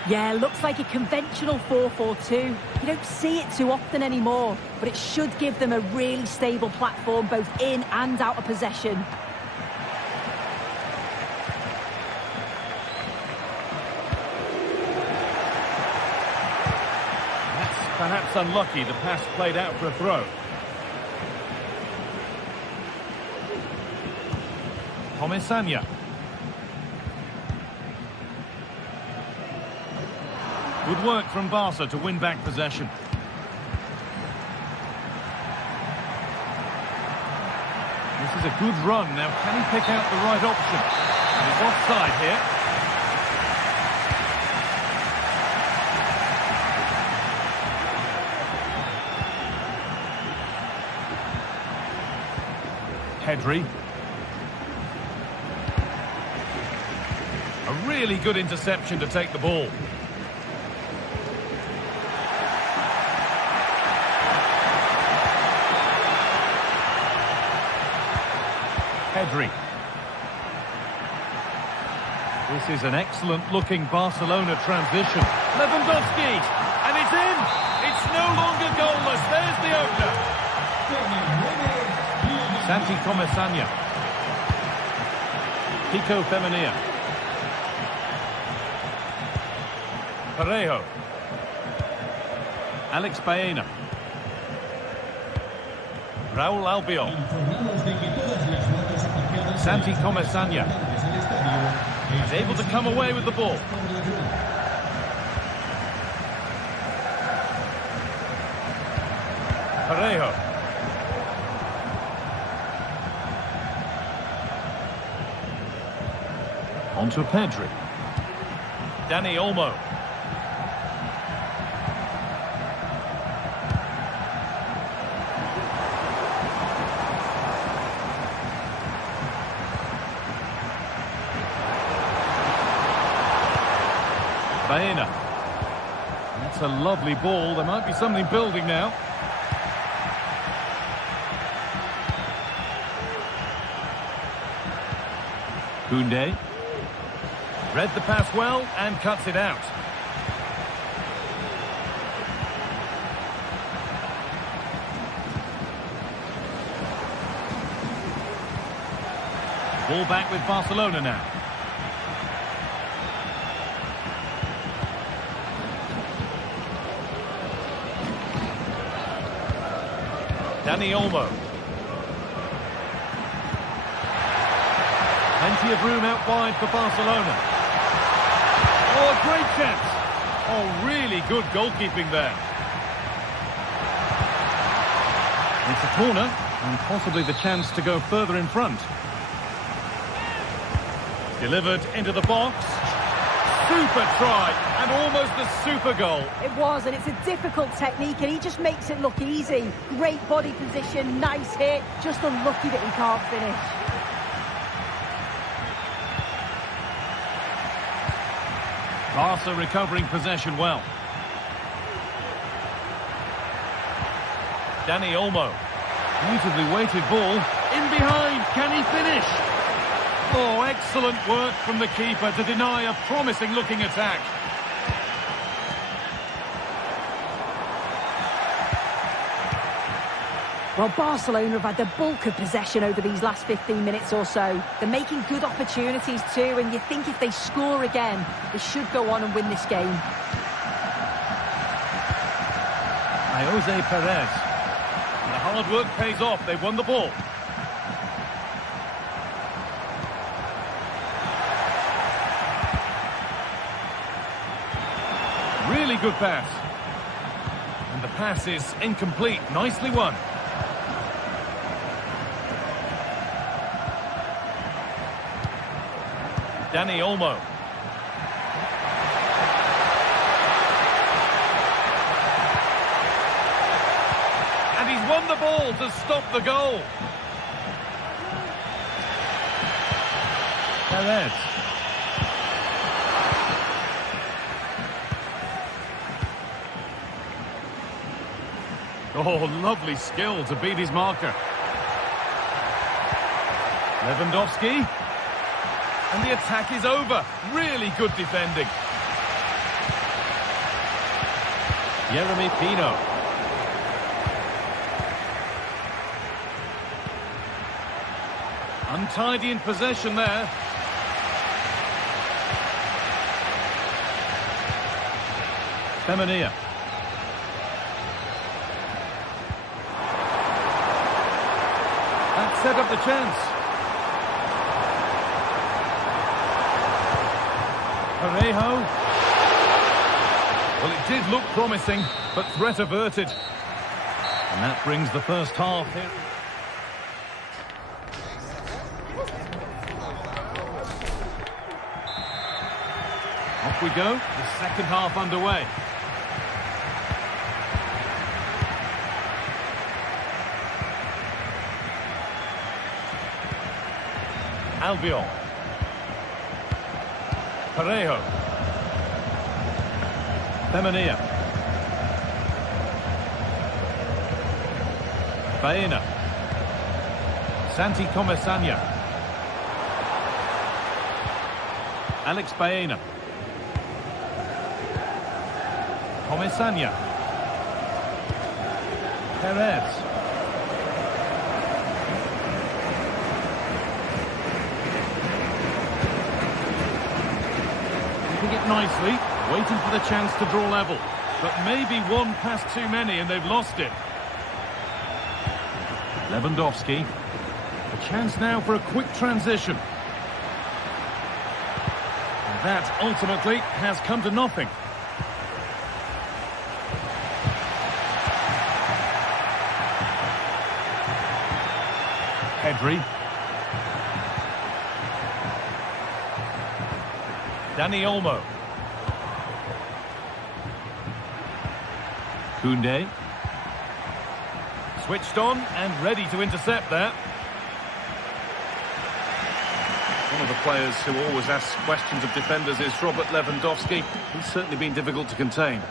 Yeah, looks like a conventional 4-4-2. You don't see it too often anymore, but it should give them a really stable platform both in and out of possession. That's perhaps unlucky, the pass played out for a throw. Comesaña. Good work from Barca to win back possession. This is a good run. Now, can he pick out the right option? And he's offside here. Pedri. A really good interception to take the ball. Pedri. This is an excellent-looking Barcelona transition. Lewandowski, and it's in! It's no longer goalless. There's the opener. Santi Comesaña. Kiko Femenia. Parejo. Alex Baena. Raúl Albiol. Santi Comesaña is able to come away with the ball. Parejo. On to Pedri. Dani Olmo. Baena. That's a lovely ball. There might be something building now. Koundé. Read the pass well and cuts it out. Ball back with Barcelona now. Dani Olmo. Plenty of room out wide for Barcelona. Oh, a great chance. Oh, really good goalkeeping there. It's a corner, and possibly the chance to go further in front. Delivered into the box. Super try, and almost a super goal. It was, and it's a difficult technique, and he just makes it look easy. Great body position, nice hit, just unlucky that he can't finish. Barca recovering possession well. Dani Olmo. Beautifully weighted ball. In behind, can he finish? Oh, excellent work from the keeper to deny a promising-looking attack. Well, Barcelona have had the bulk of possession over these last 15 minutes or so. They're making good opportunities too, and you think if they score again, they should go on and win this game. Jose Perez. The hard work pays off. They won the ball. good pass. And the pass is incomplete. Nicely won. Dani Olmo. And he's won the ball to stop the goal. Perez. Oh, lovely skill to beat his marker. Lewandowski. And the attack is over. Really good defending. Yeremy Pino. Untidy in possession there. Femenia. That set up the chance. Parejo. Well, it did look promising, but threat averted. And that brings the first half here. Off we go, the second half underway. Albiol. Parejo. Femenia. Baena. Santi Comesania. Alex Baena. Comesania. Perez. It nicely, waiting for the chance to draw level, but maybe one pass too many and they've lost it. Lewandowski, a chance now for a quick transition. And that ultimately has come to nothing. Pedri. Dani Olmo. Koundé. Switched on and ready to intercept there. One of the players who always asks questions of defenders is Robert Lewandowski. He's certainly been difficult to contain.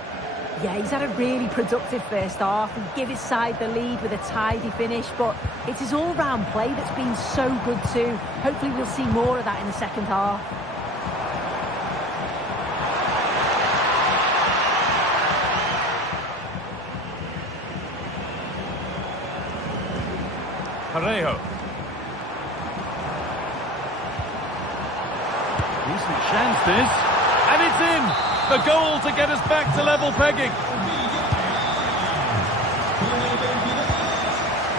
Yeah, he's had a really productive first half and give his side the lead with a tidy finish, but it's his all-round play that's been so good too. Hopefully we'll see more of that in the second half. Parejo. Decent chance this. And it's in! The goal to get us back to level pegging.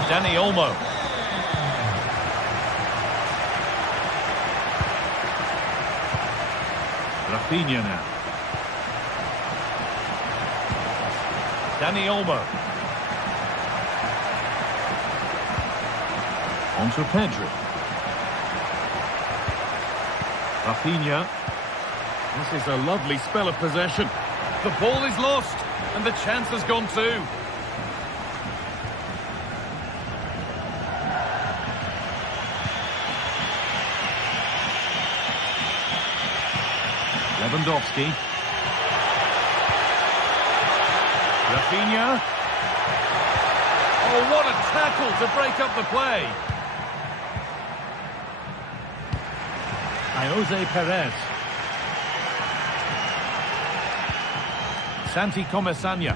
Dani Olmo. Rafinha now. Dani Olmo. On to Pedri. Rafinha. This is a lovely spell of possession. The ball is lost, and the chance has gone too. Lewandowski. Rafinha. Oh, what a tackle to break up the play. Jose Perez. Santi Comesania.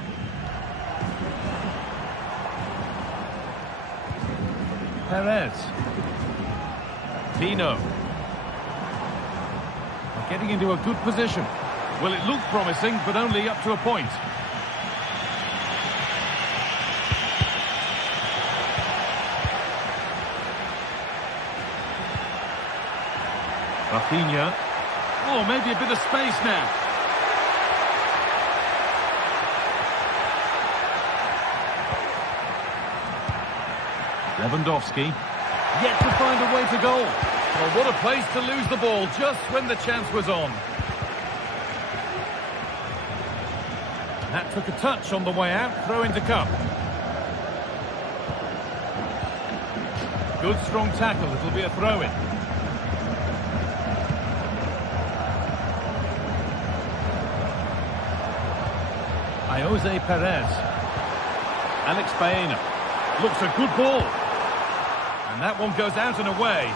Perez. Pino. They're getting into a good position. Well, it looked promising, but only up to a point. Rafinha. Oh, maybe a bit of space now. Lewandowski. Yet to find a way to goal. Well, what a place to lose the ball just when the chance was on. That took a touch on the way out. Throw in to come. Good strong tackle. It'll be a throw-in. Jose Perez. Alex Baena. Looks a good ball. And that one goes out and away.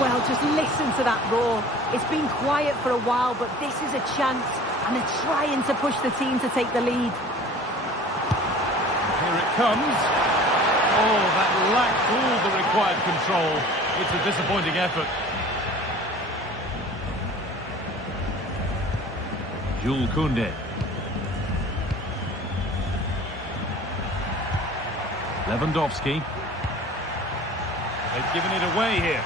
Well, just listen to that roar. It's been quiet for a while, but this is a chance. And they're trying to push the team to take the lead. Here it comes. Oh, that lacked all the required control. It's a disappointing effort. Jules Koundé. Lewandowski. They've given it away here.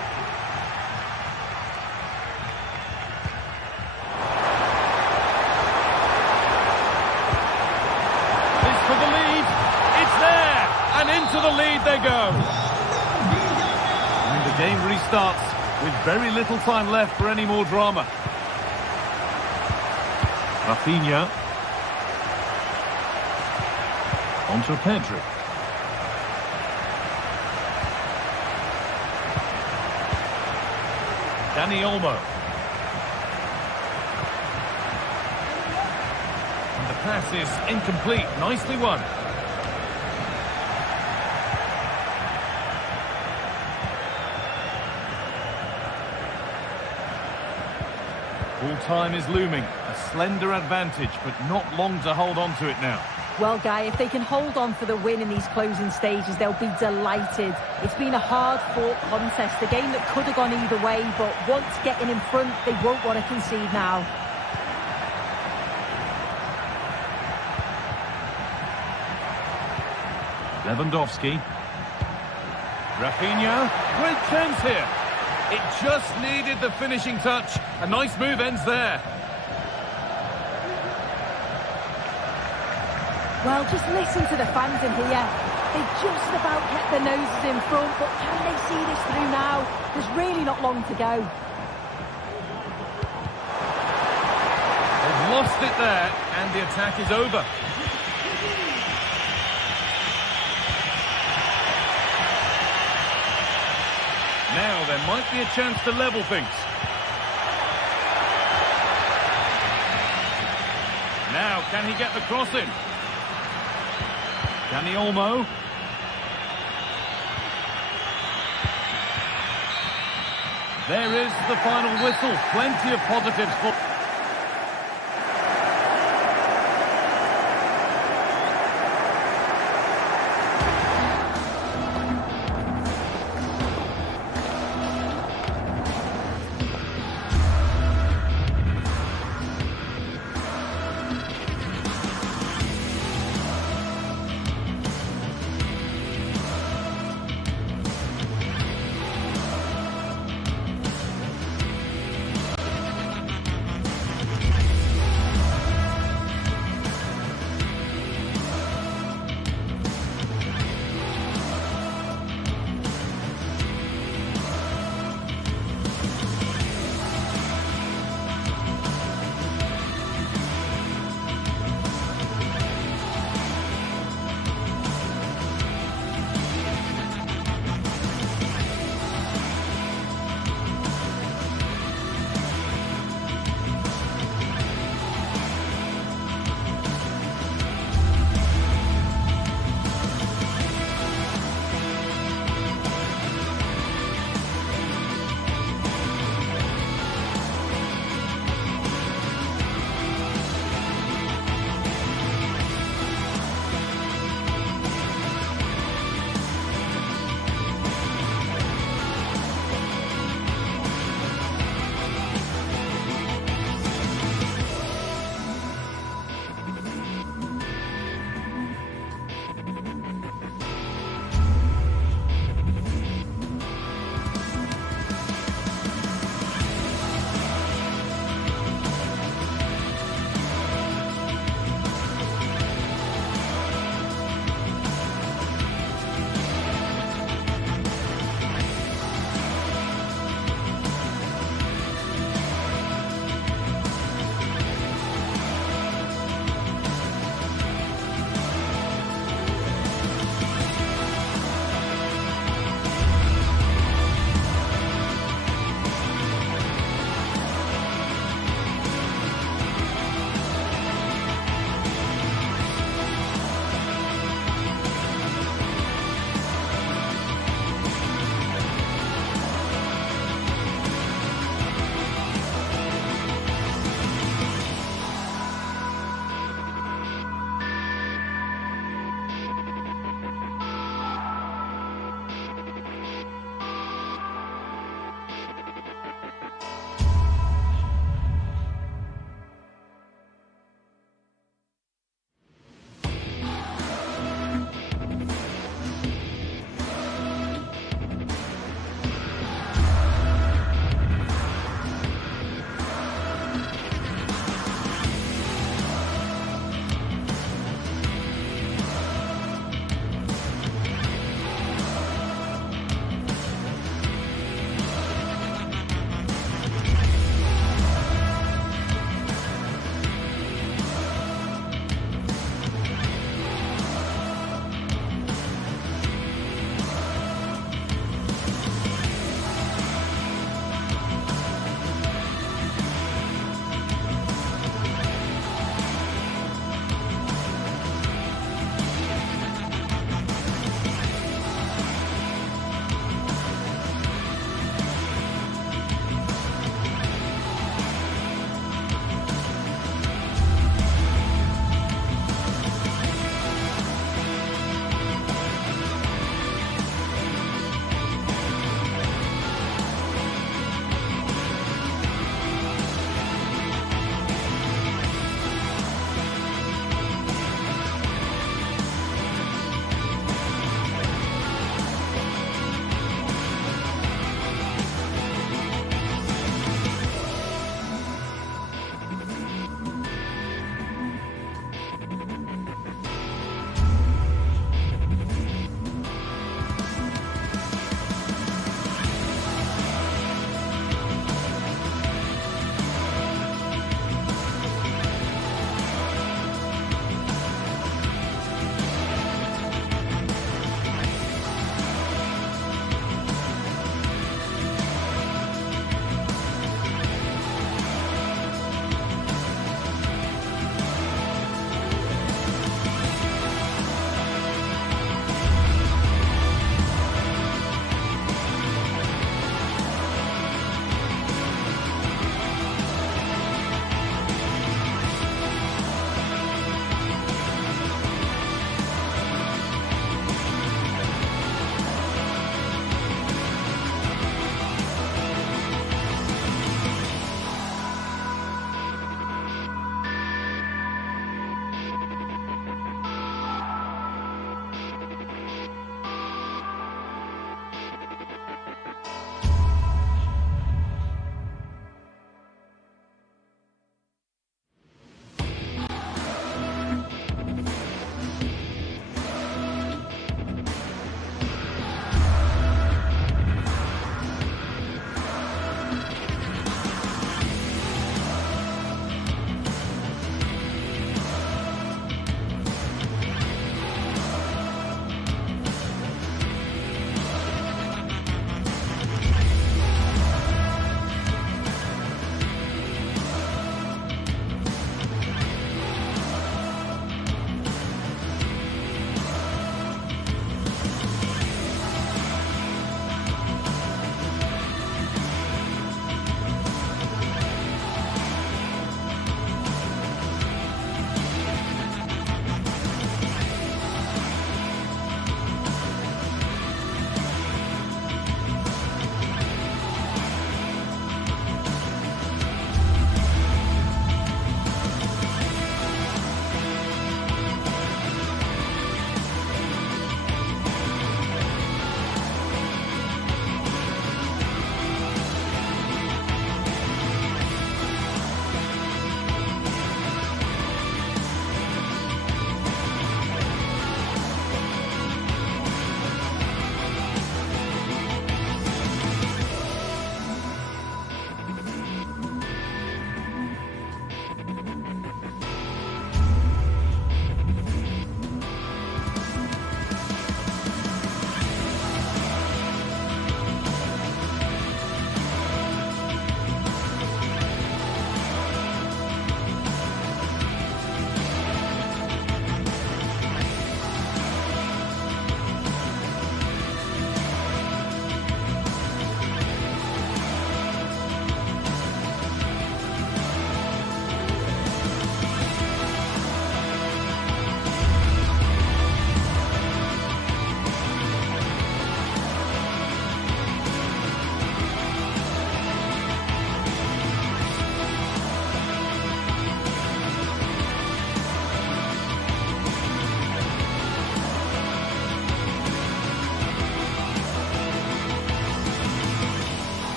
This for the lead. It's there. And into the lead they go. And the game restarts with very little time left for any more drama. Rafinha. Onto Pedri. Dani Olmo. And the pass is incomplete. Nicely won. Full time is looming. A slender advantage, but not long to hold on to it now. Well, Guy, if they can hold on for the win in these closing stages, they'll be delighted. It's been a hard-fought contest, a game that could have gone either way, but once getting in front, they won't want to concede now. Lewandowski. Rafinha. Great chance here. It just needed the finishing touch. A nice move ends there. Well, just listen to the fans in here. They've just about kept their noses in front, but can they see this through now? There's really not long to go. They've lost it there, and the attack is over. Now there might be a chance to level things. Now, can he get the cross in? Dani Olmo. There is the final whistle. Plenty of positives for...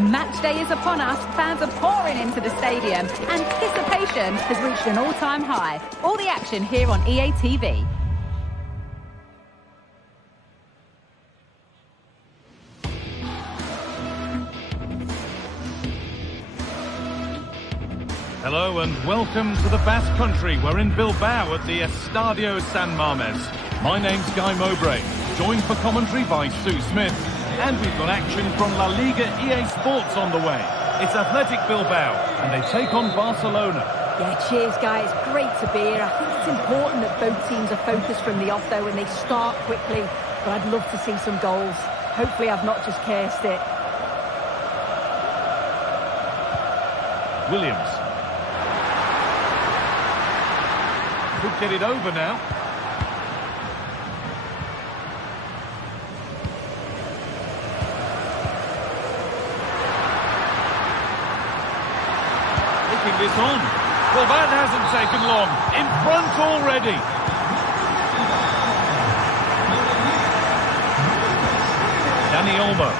Match day is upon us, fans are pouring into the stadium. Anticipation has reached an all-time high. All the action here on EA TV. Hello and welcome to the Basque Country. We're in Bilbao at the Estadio San Mamés. My name's Guy Mowbray, joined for commentary by Sue Smith. And we've got action from La Liga EA Sports on the way. It's Athletic Bilbao, and they take on Barcelona. Yeah, cheers, Guy. It's great to be here. I think it's important that both teams are focused from the off, though, and they start quickly. But I'd love to see some goals. Hopefully I've not just cursed it. Williams. Could get it over now. Taking this on. Well, that hasn't taken long. In front already. Dani Olmo.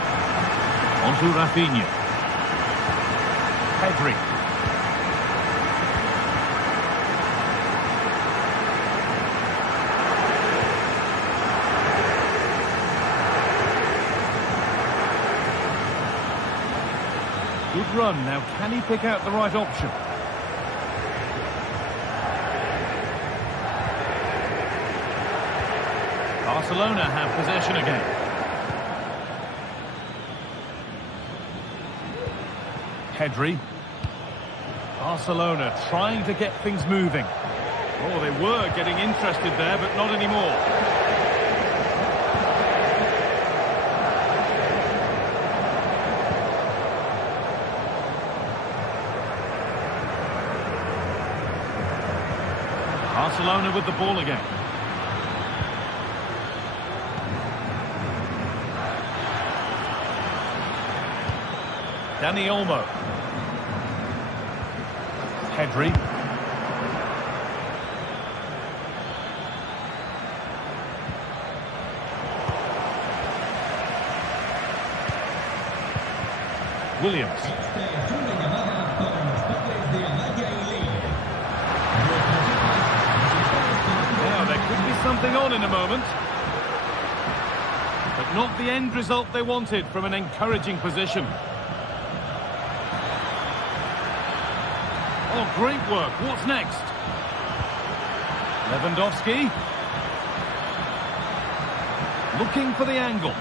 Onto Rafinha. Pedri. Good run. Now, can he pick out the right option? Barcelona have possession again. Pedri. Barcelona trying to get things moving. Oh, they were getting interested there, but not anymore. Barcelona with the ball again. Dani Olmo. Pedri. Williams. Something on in a moment, but not the end result they wanted from an encouraging position. Oh, great work. What's next? Lewandowski. Looking for the angle.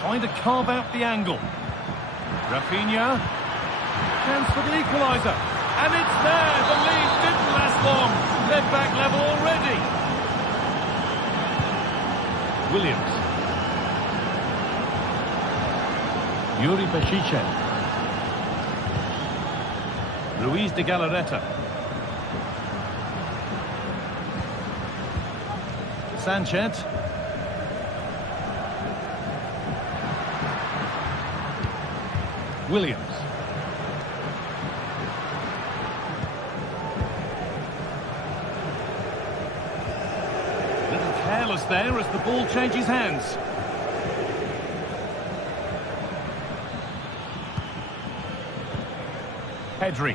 Trying to carve out the angle. Rafinha, chance for the equaliser, and it's there. The lead didn't last long. They're back level already. Williams. Yuri Bešičan. Ruiz de Galarreta. Sanchez. Williams. A little careless there as the ball changes hands. Pedri.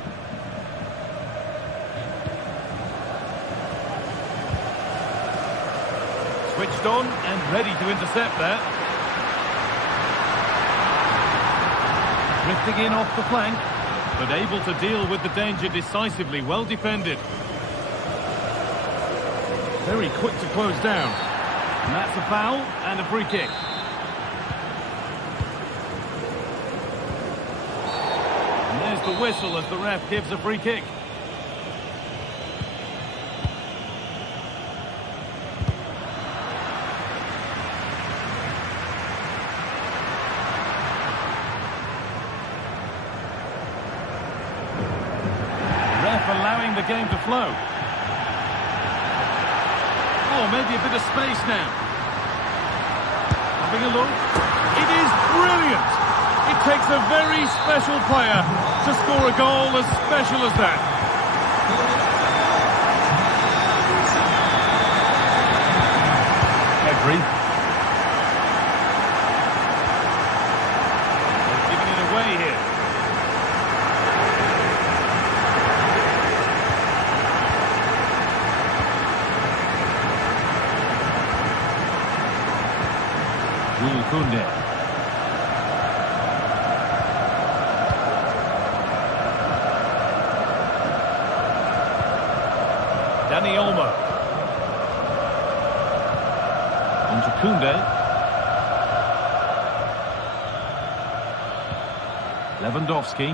Switched on and ready to intercept there. Drifting in off the flank, but able to deal with the danger decisively. Well defended. Very quick to close down. And that's a foul and a free kick. And there's the whistle as the ref gives a free kick. Allowing the game to flow. Oh, maybe a bit of space now. Having a look. It is brilliant. It takes a very special player to score a goal as special as that. Jules Koundé. Dani Olmo. On to Koundé. Lewandowski.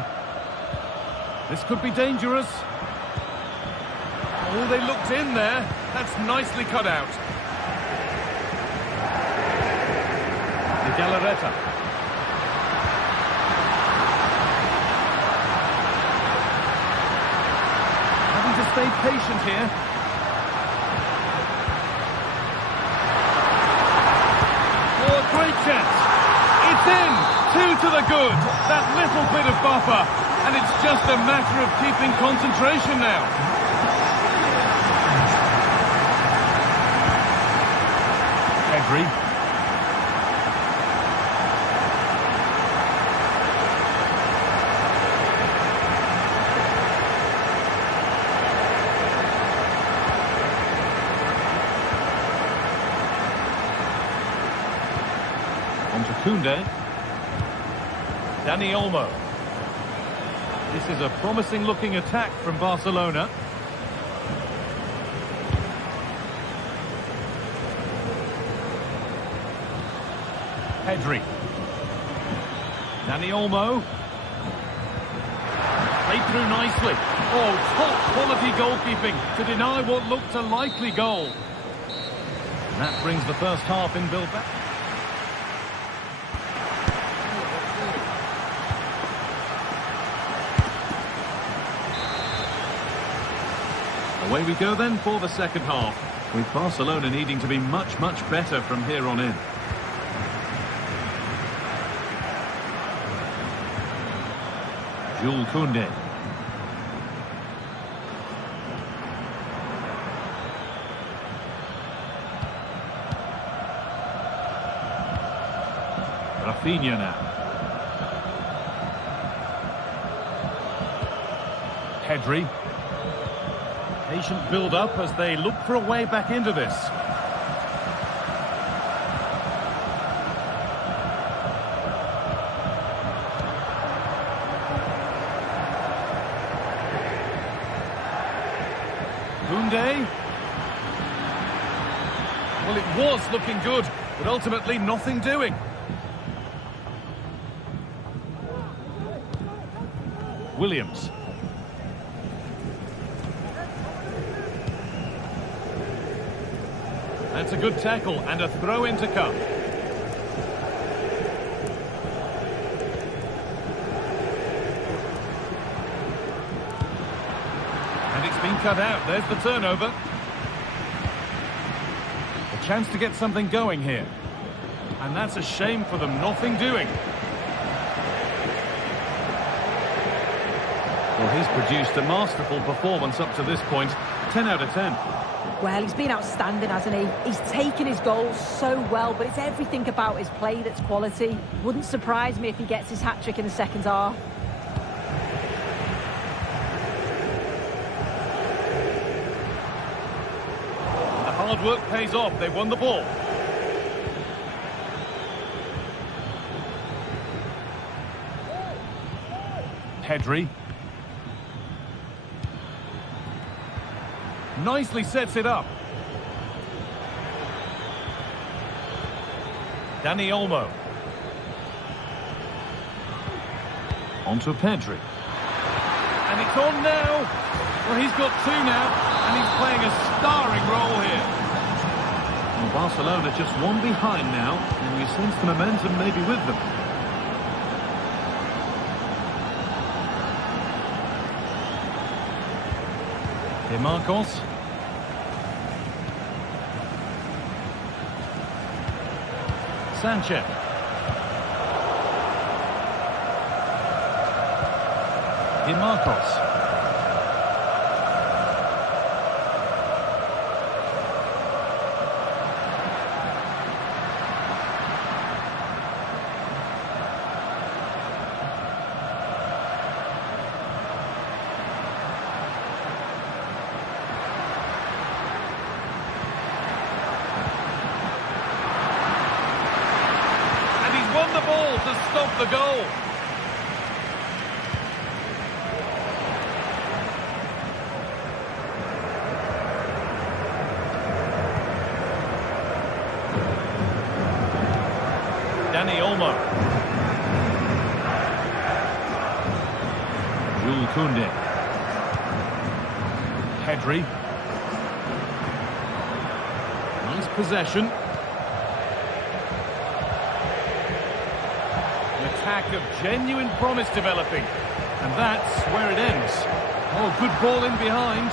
This could be dangerous. Oh, they looked in there. That's nicely cut out. De Galarreta. Having to stay patient here. Oh, a great chance. It's in. 2 to the good. That little bit of buffer. And it's just a matter of keeping concentration now. Pedri. On to Koundé. Dani Olmo. This is a promising-looking attack from Barcelona. Pedri. Dani Olmo. Played through nicely. Oh, top-quality goalkeeping to deny what looked a likely goal. And that brings the first half in Bilbao. Away we go then for the second half, with Barcelona needing to be much better from here on in. Jules Koundé. Rafinha now. Pedri. Patient build-up as they look for a way back into this. Koundé. Well, it was looking good, but ultimately nothing doing. Williams. That's a good tackle and a throw in to come. And it's been cut out. There's the turnover. A chance to get something going here. And that's a shame for them. Nothing doing. Well, he's produced a masterful performance up to this point. 10 out of 10. Well, he's been outstanding, hasn't he? He's taken his goals so well, but it's everything about his play that's quality. Wouldn't surprise me if he gets his hat-trick in the second half. The hard work pays off. They've won the ball. Pedri. Nicely sets it up. Dani Olmo. On to Pedri. And it's on now. Well, he's got 2 now, and he's playing a starring role here. Well, Barcelona just 1 behind now, and you sense the momentum maybe with them. De Marcos. Sanchez. De Marcos. ball to stop the goal. Danny Olmo. Jules Koundé. Pedri. Nice possession. An attack of genuine promise developing. And that's where it ends. Oh, good ball in behind.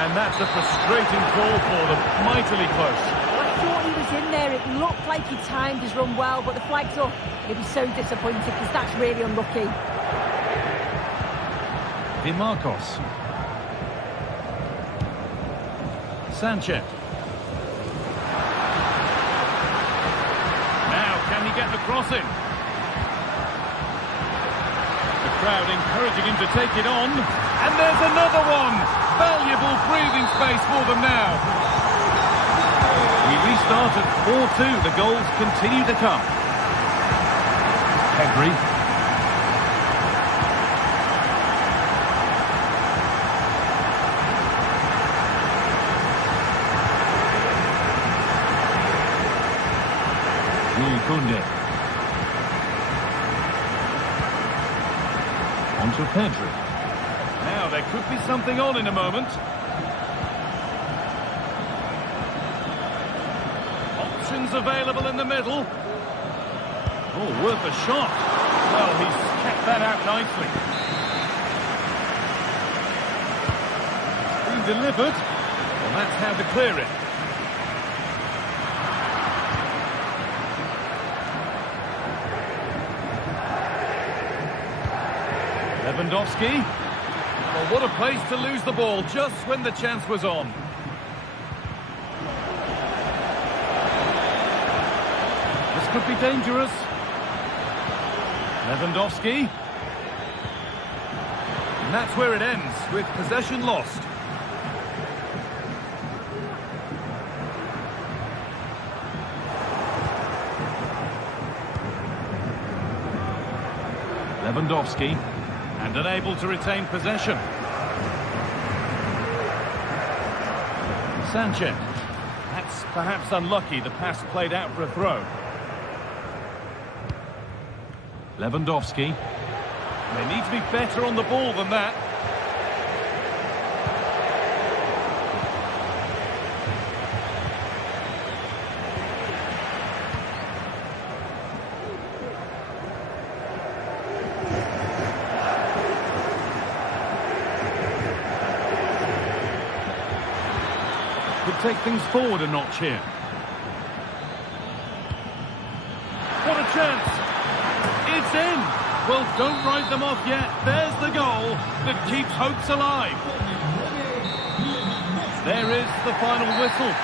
And that's a frustrating call for them. Mightily close. I thought he was in there. It looked like he timed his run well, but the flag's up. He'll be so disappointed because that's really unlucky. Di Marcos. Sanchez. Now, can he get the crossing? The crowd encouraging him to take it on. And there's another one! Valuable breathing space for them now. We restart at 4-2. The goals continue to come. Pedri. Koundé. On to Pedri. Now there could be something on in a moment. Options available in the middle. Oh, worth a shot. Well, he's kept that out nicely. It's been delivered. Well, that's how to clear it. Lewandowski. Well, what a place to lose the ball just when the chance was on. This could be dangerous. Lewandowski. And that's where it ends, with possession lost. Lewandowski. And unable to retain possession. Sanchez. That's perhaps unlucky. The pass played out for a throw. Lewandowski. They need to be better on the ball than that. Could take things forward a notch here. What a chance! It's in! Well, don't write them off yet. There's the goal that keeps hopes alive. There is the final whistle.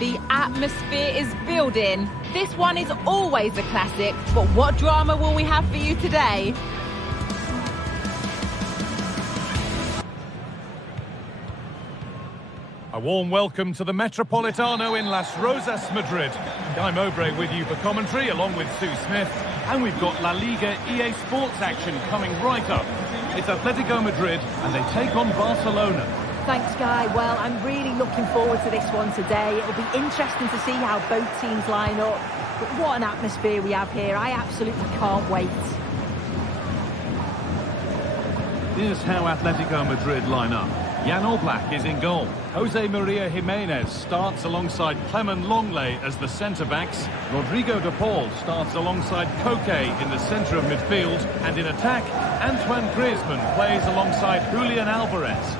The atmosphere is building. This one is always a classic, but what drama will we have for you today? A warm welcome to the Metropolitano in Las Rosas, Madrid. Guy Mowbray with you for commentary, along with Sue Smith. And we've got La Liga EA Sports action coming right up. It's Atletico Madrid, and they take on Barcelona. Thanks, Guy. Well, I'm really looking forward to this one today. It'll be interesting to see how both teams line up. But what an atmosphere we have here. I absolutely can't wait. Here's how Atletico Madrid line up. Jan Oblak is in goal. Jose Maria Jimenez starts alongside Clement Longley as the centre-backs. Rodrigo de Paul starts alongside Koke in the centre of midfield. And in attack, Antoine Griezmann plays alongside Julian Alvarez.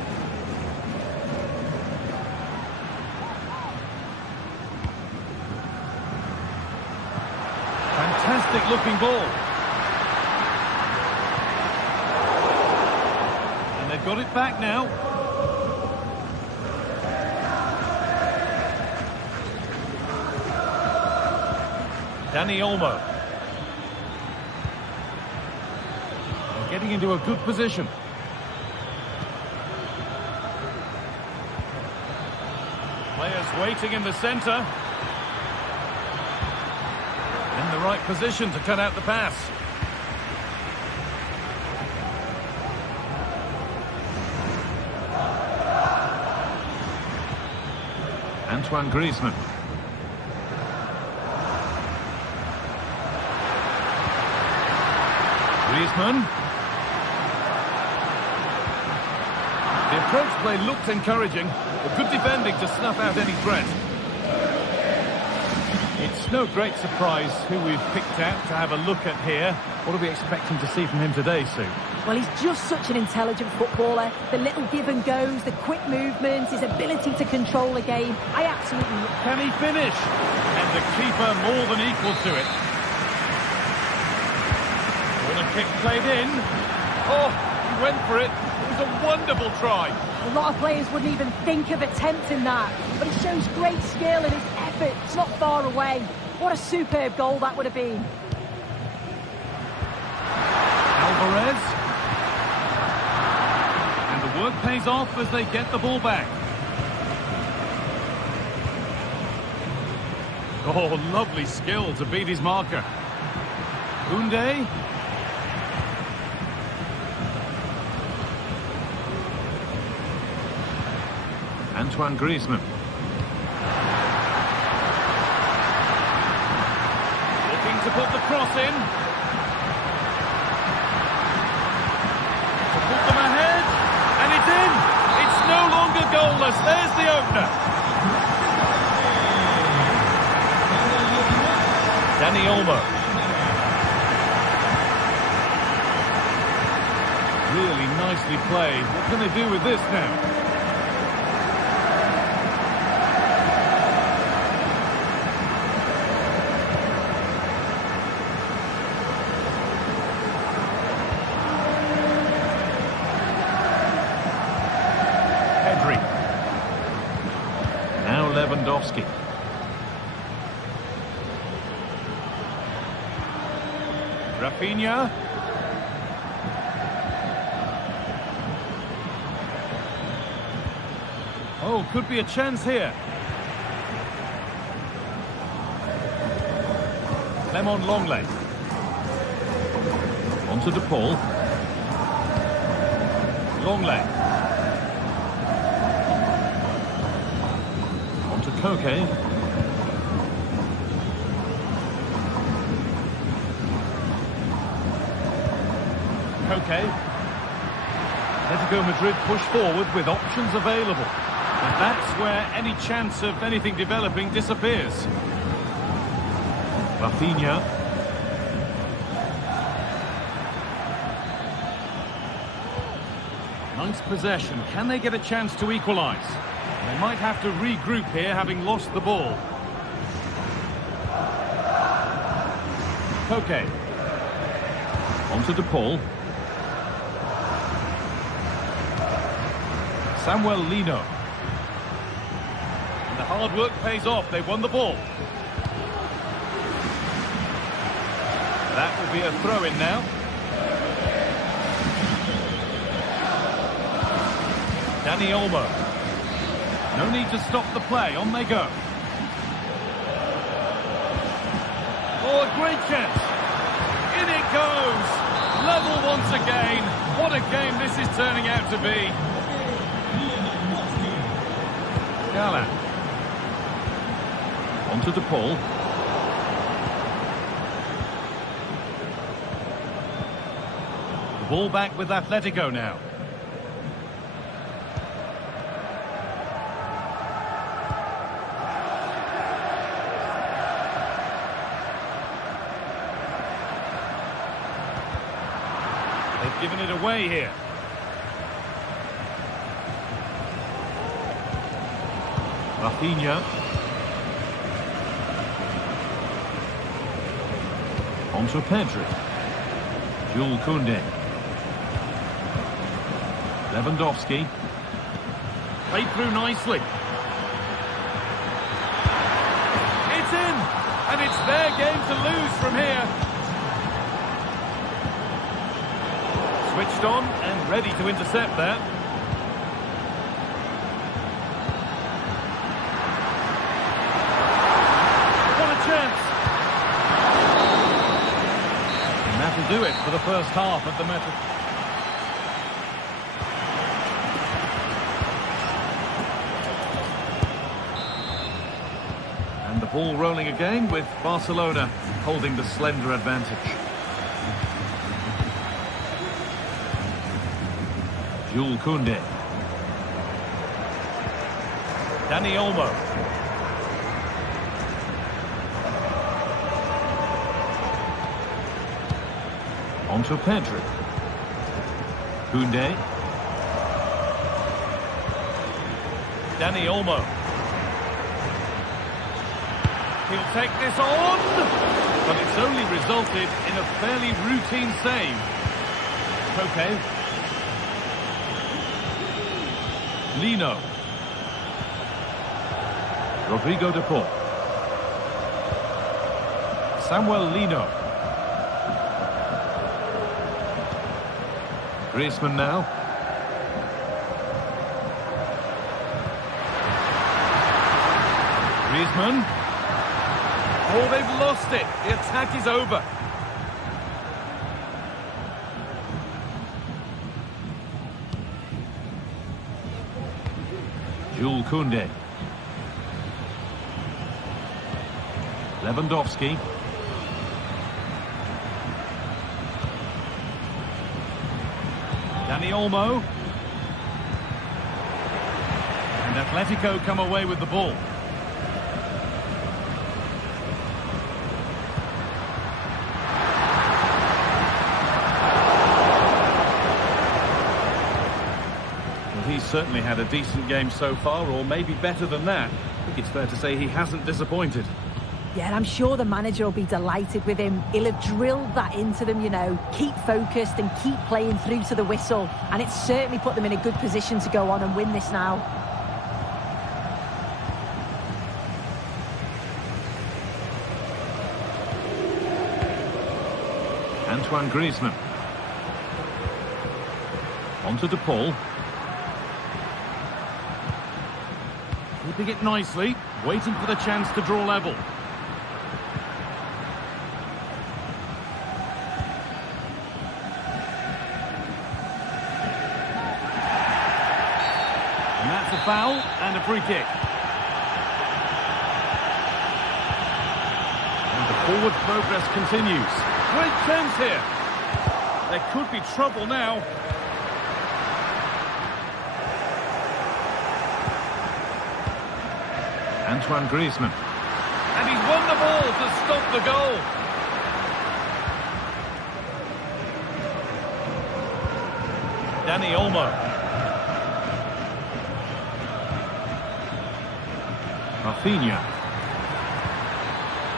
Fantastic looking ball. And they've got it back now. Dani Olmo. They're getting into a good position. Players waiting in the centre. In the right position to cut out the pass. Antoine Griezmann. Griezmann. The approach play looked encouraging, but good defending to snuff out any threat. It's no great surprise who we've picked out to have a look at here. What are we expecting to see from him today, Sue? Well, he's just such an intelligent footballer. The little give and goes, the quick movements, his ability to control the game. I absolutely... Can he finish? And the keeper more than equal to it. Corner kick played in. Oh, he went for it. It was a wonderful try. A lot of players wouldn't even think of attempting that. But it shows great skill and his effort. It's not far away. What a superb goal that would have been. Alvarez. And the work pays off as they get the ball back. Oh, lovely skill to beat his marker. Koundé. Antoine Griezmann. Looking to put the cross in. To put them ahead. And it's in. It's no longer goalless. There's the opener. Dani Olmo. Really nicely played. What can they do with this now? Now Lewandowski. Rafinha. Oh, could be a chance here. Clement Longley. On to De Paul. Longley. On to Koke. Koke. Atletico Madrid push forward with options available. And that's where any chance of anything developing disappears. Rafinha. Nice possession. Can they get a chance to equalise? They might have to regroup here, having lost the ball. Koke. On to De Paul. Samuel Lino. In the Hard work pays off. They won the ball. That will be a throw-in now. Dani Olmo. No need to stop the play. On they go. Oh, a great chance. In it goes. Level once again. What a game this is turning out to be. Gala. On to De Paul. The ball back with Atletico now. They've given it away here. Rafinha. On to Pedri. Jules Koundé. Lewandowski. Played through nicely. It's in! And it's their game to lose from here. Switched on and ready to intercept that. What a chance! And that'll do it for the first half of the match. And the ball rolling again with Barcelona holding the slender advantage. Jules Koundé. Dani Olmo. On to Pedri. Koundé. Dani Olmo. He'll take this on, but it's only resulted in a fairly routine save. Okay. Lino. Rodrigo De Paul. Samuel Lino. Griezmann now. Griezmann. Oh, they've lost it. The attack is over. Jules Koundé. Lewandowski. Dani Olmo. And Atletico come away with the ball. He's certainly had a decent game so far, or maybe better than that. I think it's fair to say he hasn't disappointed. Yeah, and I'm sure the manager will be delighted with him. He'll have drilled that into them, you know. Keep focused and keep playing through to the whistle. And it's certainly put them in a good position to go on and win this now. Antoine Griezmann. On to De Paul. Keeping it nicely, waiting for the chance to draw level. And that's a foul and a free kick. And the forward progress continues. Great chance here. There could be trouble now. Antoine Griezmann. And he's won the ball to stop the goal. Dani Olmo. Rafinha.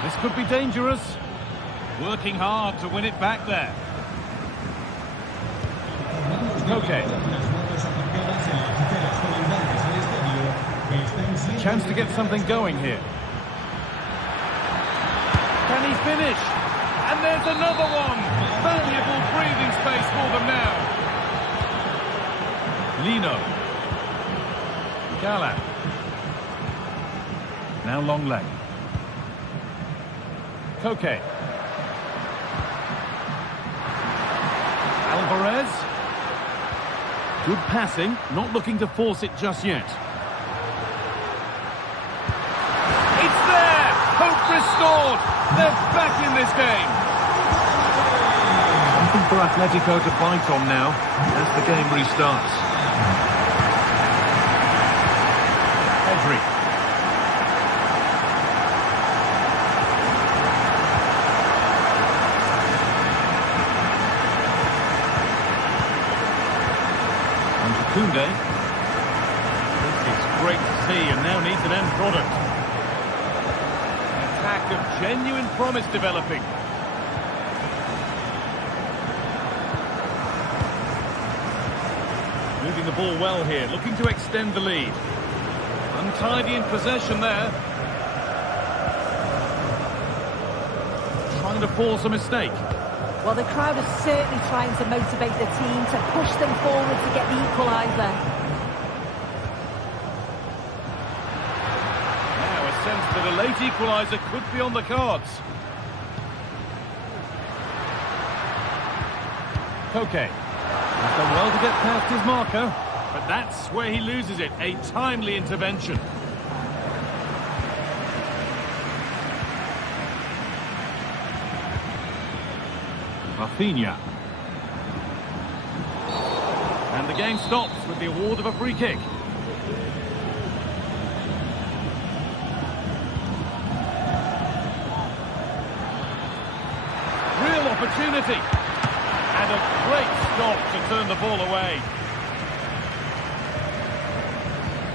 This could be dangerous. Working hard to win it back there. Okay. Chance to get something going here. Can he finish? And there's another one! Valuable breathing space for them now. Lino. Gala. Now long leg. Koke. Alvarez. Good passing, not looking to force it just yet. It's there! Hope restored! They're back in this game! Something for Atletico to bite on now as the game restarts. Pedri. Koundé. It's great to see and now needs an end product. An attack of genuine promise developing. Moving the ball well here, looking to extend the lead. Untidy in possession there. Trying to force a mistake. Well, the crowd is certainly trying to motivate the team to push them forward to get the equaliser. Now a sense that a late equaliser could be on the cards. Koke. He's done well to get past his marker, but that's where he loses it. A timely intervention. Rafinha. And the game stops with the award of a free kick. Real opportunity. And a great stop to turn the ball away.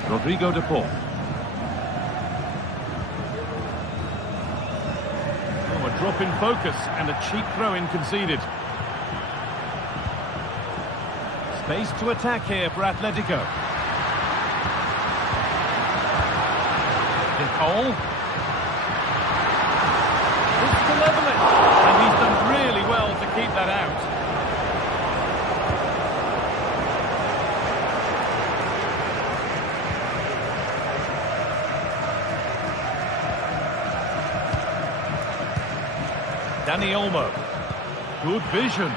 Rodrigo de Paul. A drop in focus and a cheap throw-in conceded. Space to attack here for Atletico. De Paul. Looks to level it. And he's done really well to keep that out. Dani Olmo. Good vision.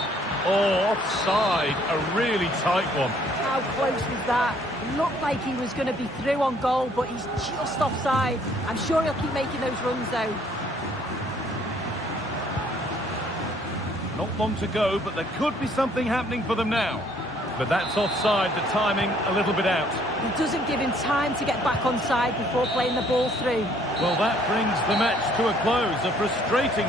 Oh, offside. A really tight one. How close was that? It looked like he was going to be through on goal, but he's just offside. I'm sure he'll keep making those runs, though. Not long to go, but there could be something happening for them now. But that's offside, the timing a little bit out. It doesn't give him time to get back on side before playing the ball through. Well, that brings the match to a close. A frustrating...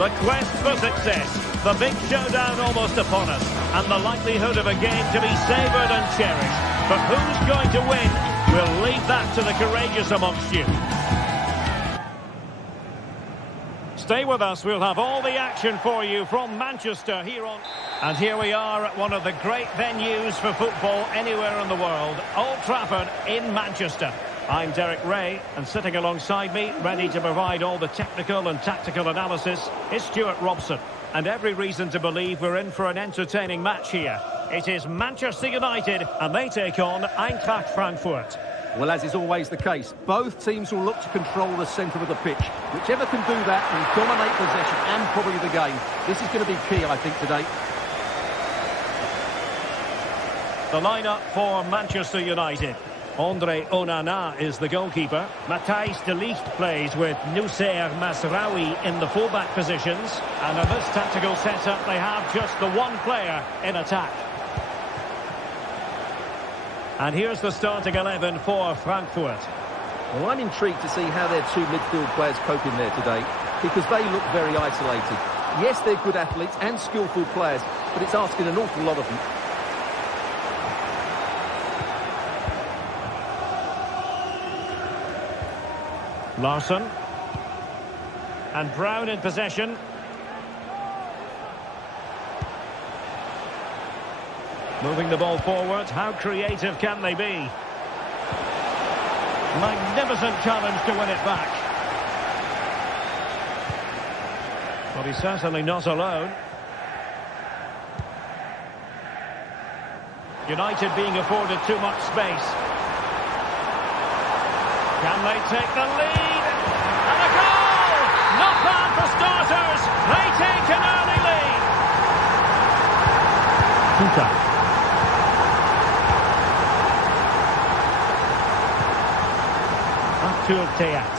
The quest for success. The big showdown almost upon us. And the likelihood of a game to be savoured and cherished. But who's going to win? We'll leave that to the courageous amongst you. Stay with us. We'll have all the action for you from Manchester here on... And here we are at one of the great venues for football anywhere in the world. Old Trafford in Manchester. I'm Derek Ray, and sitting alongside me, ready to provide all the technical and tactical analysis, is Stuart Robson. And every reason to believe we're in for an entertaining match here. It is Manchester United, and they take on Eintracht Frankfurt. Well, as is always the case, both teams will look to control the centre of the pitch. Whichever can do that will dominate possession and probably the game. This is going to be key, I think, today. The lineup for Manchester United. Andre Onana is the goalkeeper. Matthijs de Ligt plays with Noussair Mazraoui in the fullback positions. And in this tactical setup, they have just the one player in attack. And here's the starting 11 for Frankfurt. Well, I'm intrigued to see how their two midfield players cope in there today, because they look very isolated. Yes, they're good athletes and skillful players, but it's asking an awful lot of them. Larsson. And Brown in possession. Moving the ball forward. How creative can they be? Magnificent challenge to win it back. Well, he's certainly not alone. United being afforded too much space. Can they take the lead? And a goal! Not bad for starters. They take an early lead. Kuta. Abdul Tayat.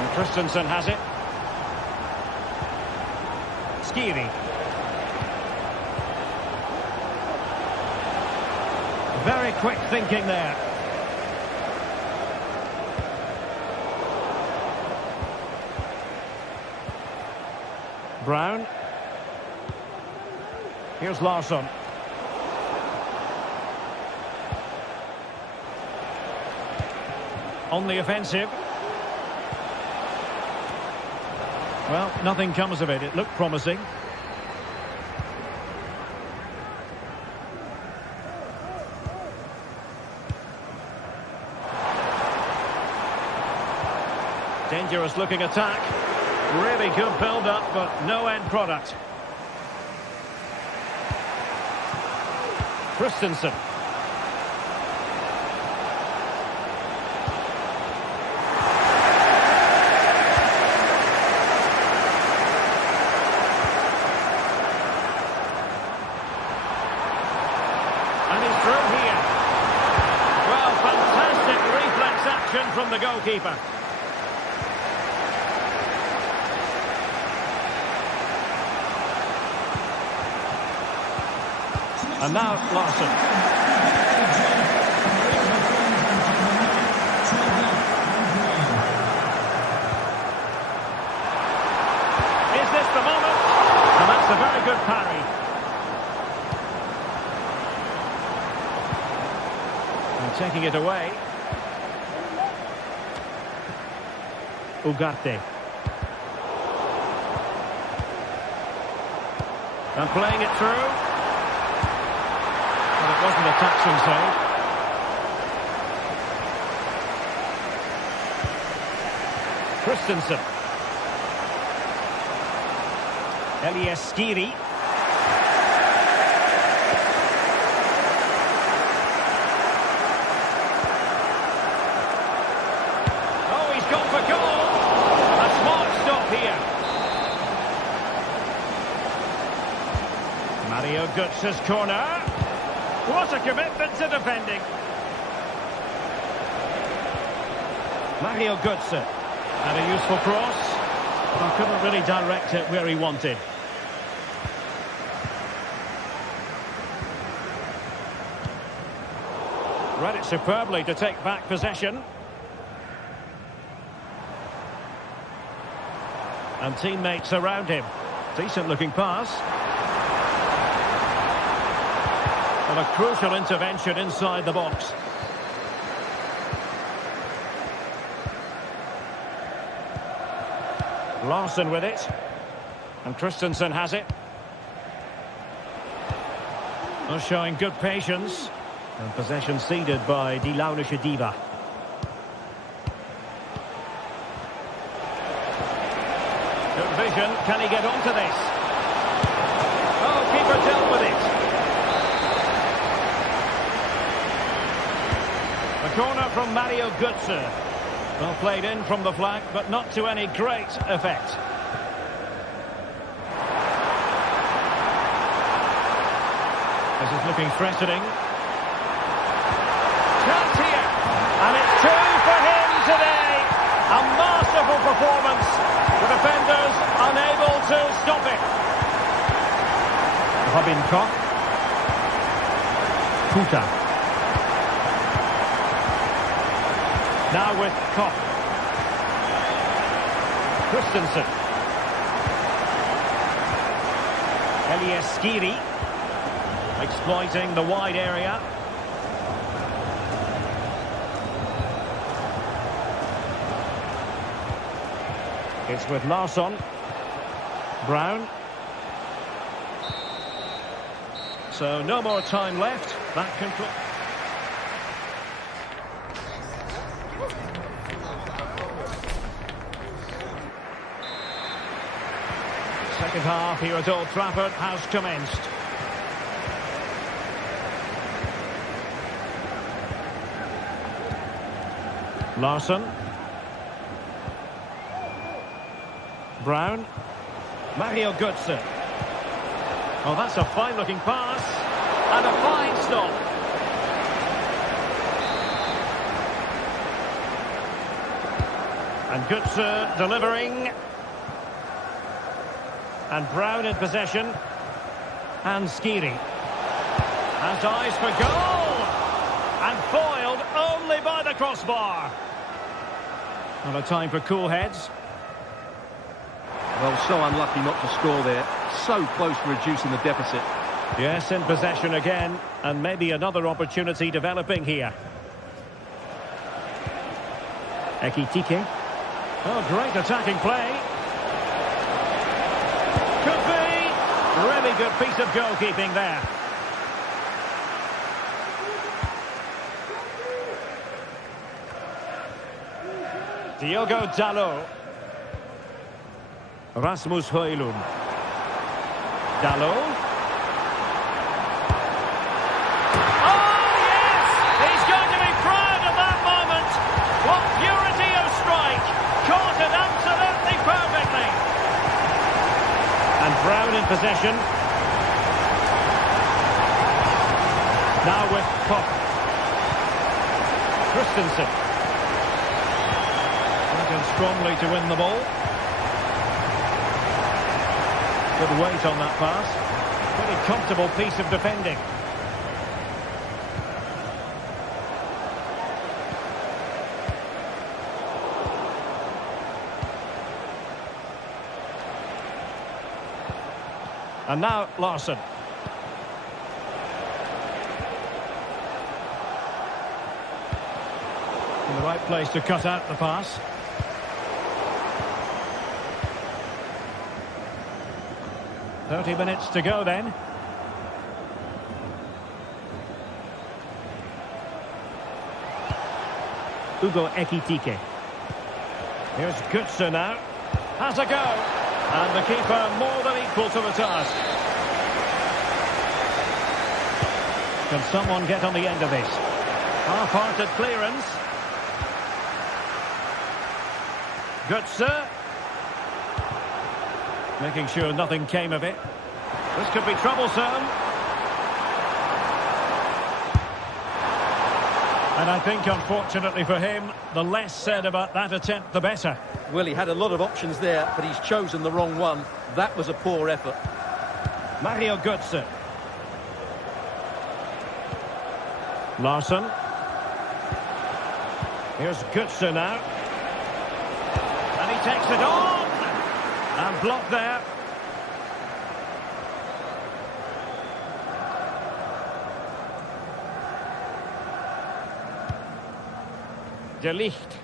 And Christensen has it. Skiri. Very quick thinking there. Brown. Here's Larsson. On the offensive. Well, nothing comes of it. It looked promising. Dangerous looking attack. Really good build-up, but no end product. Christensen. And he's through here. Well, fantastic reflex action from the goalkeeper. And now Larsson. Is this the moment? And that's a very good parry. And taking it away. Ugarte. And playing it through. It wasn't a taxing save. Christensen. Elias Skiri. Oh, he's gone for goal. A smart stop here. Mario Götze's corner. What a commitment to defending. Mario Götze had a useful cross, but couldn't really direct it where he wanted. Read it superbly to take back possession. And teammates around him. Decent looking pass. And a crucial intervention inside the box. Larson with it. And Christensen has it. Oh, showing good patience. And possession ceded by Die Launische Diva. Good vision. Can he get onto this? Oh, keeper dealt with it. The corner from Mario Götze. Well played in from the flank, but not to any great effect. This is looking threatening. Chance here. And it's 2 for him today. A masterful performance. The defenders unable to stop it. Robin Koch. Puta. Now with Koch. Christensen. Elias Skiri. Exploiting the wide area. It's with Larsson. Brown. So no more time left. That concludes. Second half here at Old Trafford has commenced. Larsson. Brown. Mario Götze. Oh, that's a fine-looking pass. And a fine stop. And Götze delivering. And Brown in possession. And Skiri. Has eyes for goal. And foiled only by the crossbar. Not a time for cool heads. Well, so unlucky not to score there. So close to reducing the deficit. Yes, in possession again. And maybe another opportunity developing here. Ekitike. Oh, great attacking play. Could be. Really good piece of goalkeeping there. Diogo Dalot. Rasmus Højlund. Dalot. Oh, yes! He's going to be proud of that moment. What purity of strike. Caught it absolutely perfectly. And Brown in possession. Now with Koch. Christensen. Strongly to win the ball. Good weight on that pass. Pretty comfortable piece of defending. And now Larsson. In the right place to cut out the pass. "30 minutes to go then." Ugo Ekitike. Here's Götze now. Has a go. And the keeper more than equal to the task. Can someone get on the end of this? Half-hearted clearance. Götze. Making sure nothing came of it. This could be troublesome. And I think, unfortunately for him, the less said about that attempt, the better. Well, he had a lot of options there, but he's chosen the wrong one. That was a poor effort. Mario Götze. Larsson. Here's Götze now. And he takes it on. And blocked there. De Ligt.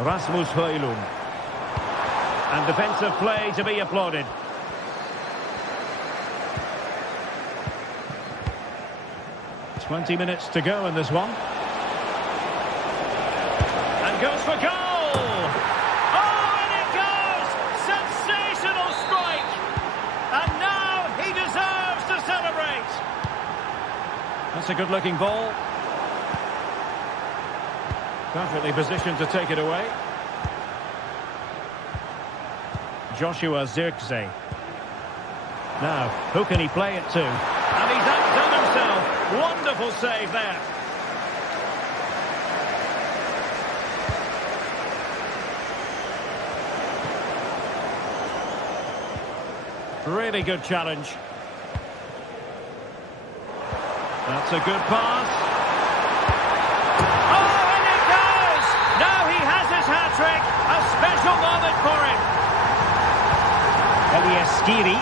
Rasmus Højlund. And defensive play to be applauded. "20 minutes to go in this one. And goes for goal! Oh, and it goes! Sensational strike! And now he deserves to celebrate! That's a good-looking ball. Perfectly positioned to take it away. Joshua Zirkzee. Now, who can he play it to? And he's outdone himself. Wonderful save there. Really good challenge. That's a good pass. Oh, and it goes! Now he has his hat-trick. A special moment for him. Elieskiri.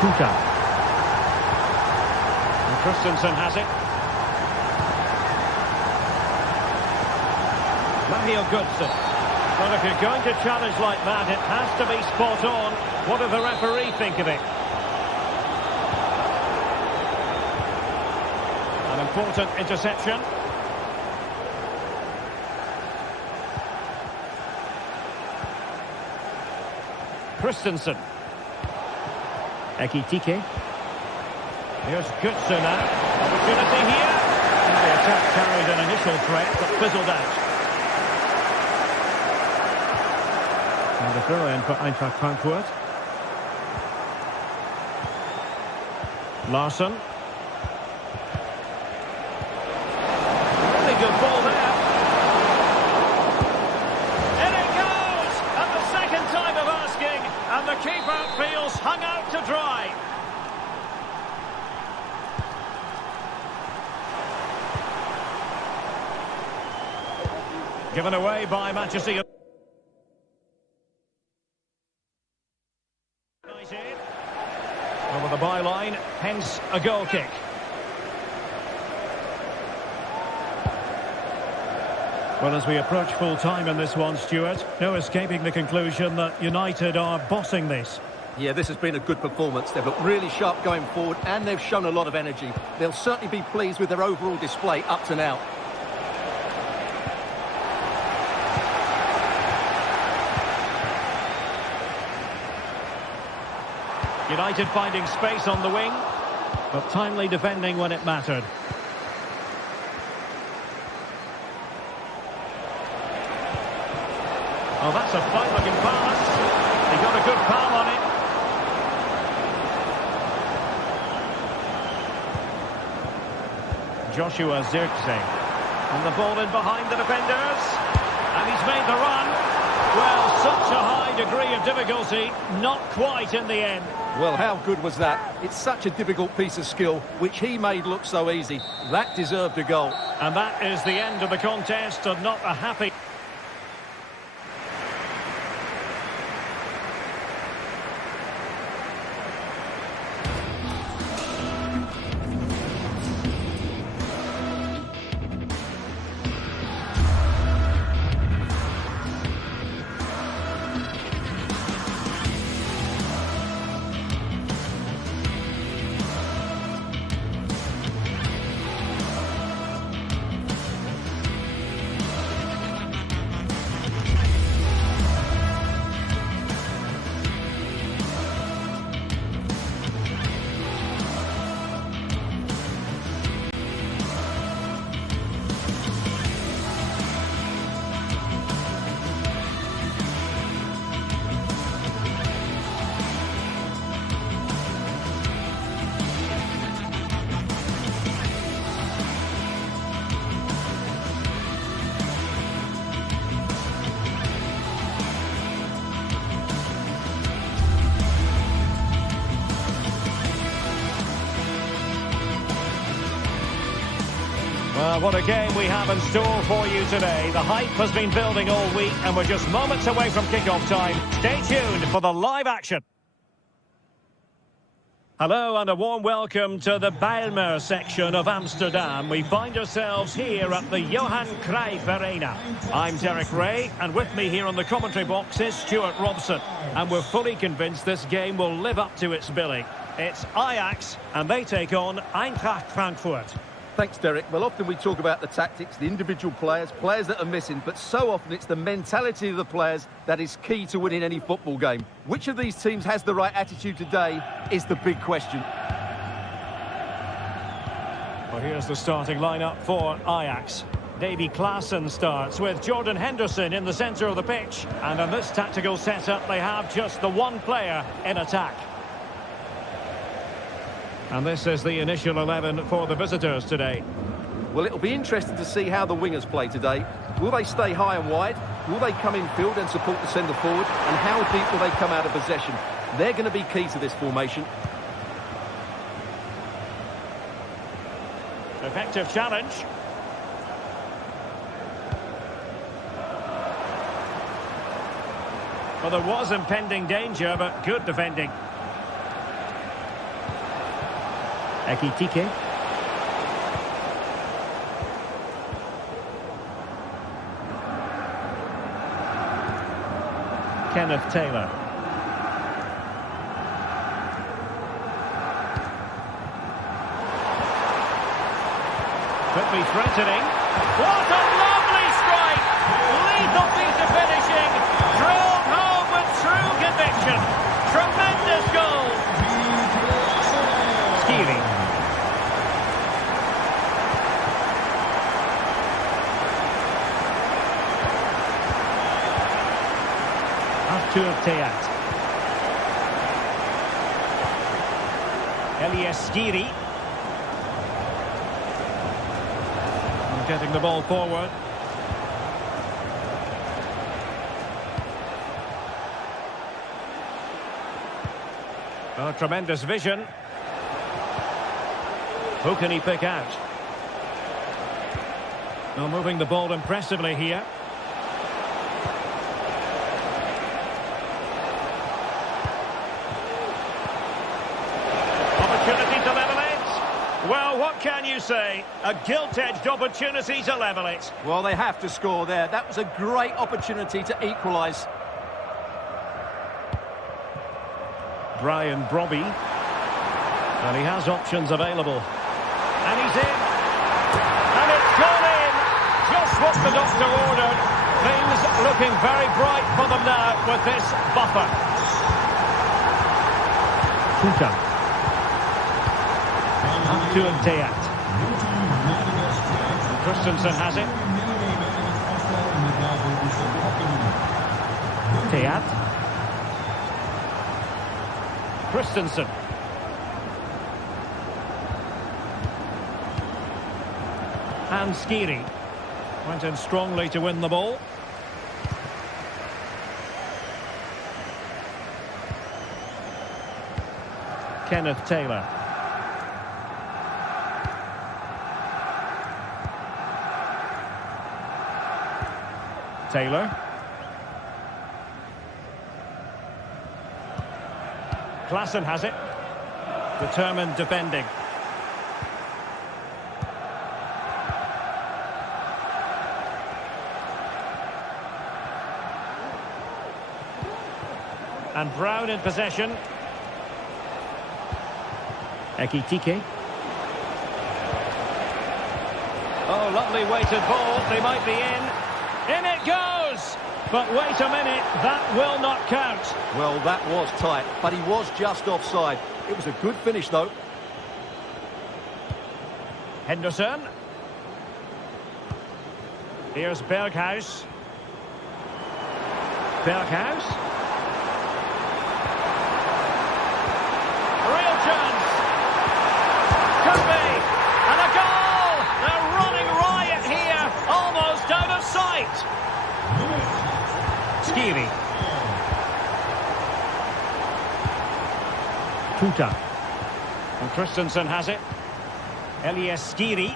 Kuta. And Christensen has it. Mahir Götze. Well, if you're going to challenge like that, it has to be spot on. What does the referee think of it? An important interception. Christensen. Ekitike. Here's Götze now. Opportunity here. The attack carried an initial threat, but fizzled out. And the throw-in for Eintracht Frankfurt. Larsson. Really good ball there. In it goes! And the second time of asking, and the keeper feels hung out to dry. Given away by Manchester United. Over the byline, hence a goal kick. Well, as we approach full time in this one, Stuart, no escaping the conclusion that United are bossing this. Yeah, this has been a good performance. They've looked really sharp going forward and they've shown a lot of energy. They'll certainly be pleased with their overall display up to now. United finding space on the wing, but timely defending when it mattered. Oh, that's a fine-looking pass. He got a good palm on it. Joshua Zirkzee. And the ball in behind the defenders. And he's made the run. Well, such a high degree of difficulty, not quite in the end. Well, how good was that? It's such a difficult piece of skill, which he made look so easy. That deserved a goal. And that is the end of the contest, and not a happy... What a game we have in store for you today. The hype has been building all week and we're just moments away from kickoff time. Stay tuned for the live action. Hello and a warm welcome to the Bijlmer section of Amsterdam. We find ourselves here at the Johan Cruijff Arena. I'm Derek Ray, and with me here on the commentary box is Stuart Robson. And we're fully convinced this game will live up to its billing. It's Ajax, and they take on Eintracht Frankfurt. Thanks, Derek. Well, often we talk about the tactics, the individual players that are missing, but so often it's the mentality of the players that is key to winning any football game. Which of these teams has the right attitude today is the big question. Well, here's the starting lineup for Ajax. Davy Klaassen starts with Jordan Henderson in the centre of the pitch. And in this tactical setup, they have just the one player in attack. And this is the initial 11 for the visitors today. Well, it'll be interesting to see how the wingers play today. Will they stay high and wide? Will they come in field and support the centre forward? And how deep will they come out of possession? They're going to be key to this formation. Effective challenge. Well, there was impending danger, but good defending. Ekitike. Kenneth Taylor. Could be threatening. What a lovely strike! Lethal piece of finishing. Drove home with true conviction. Tremendous goal. Skiri. Teat. Skiri. Getting the ball forward. Oh, tremendous vision. Who can he pick out? Well, moving the ball impressively here. Well, what can you say? A gilt-edged opportunity to level it. Well, they have to score there. That was a great opportunity to equalise. Brian Brobby. And he has options available. And he's in. And it's gone in. Just what the doctor ordered. Things looking very bright for them now with this buffer. Kuta. To Teat. Christensen has it. Teat. Christensen. And Skiri. Went in strongly to win the ball. Kenneth Taylor. Taylor. Klaassen has it. Determined defending. And Brown in possession. Ekitike. Oh, lovely weighted ball. They might be in. In it goes! But wait a minute, that will not count. Well, that was tight, but he was just offside. It was a good finish, though. Henderson. Here's Berghuis. Berghuis. Real chance. Could be. And a goal! They're running riot here, almost out of sight. Skiri. Kuta. And Christensen has it. Skiri.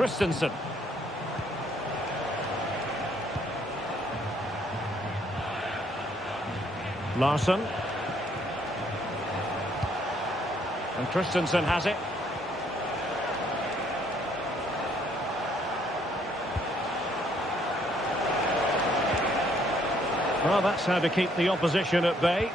Christensen. Larsson. And Christensen has it. Well, that's how to keep the opposition at bay.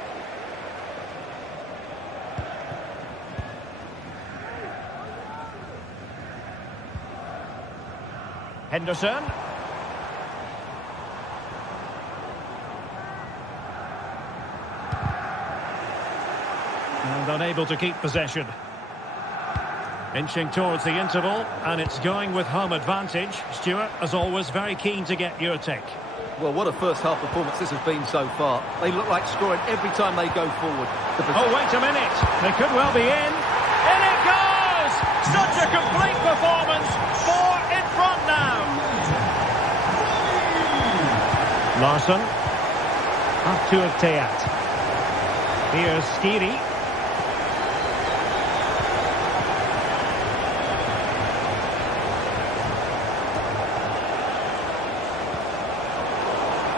Henderson. And unable to keep possession. Inching towards the interval, and it's going with home advantage. Stuart, as always, very keen to get your take. Well, what a first-half performance this has been so far. They look like scoring every time they go forward. Oh, wait a minute. They could well be in. In it goes! Such a complete performance. 4 in front now. Larsson. Artur Teat. Here's Skiri.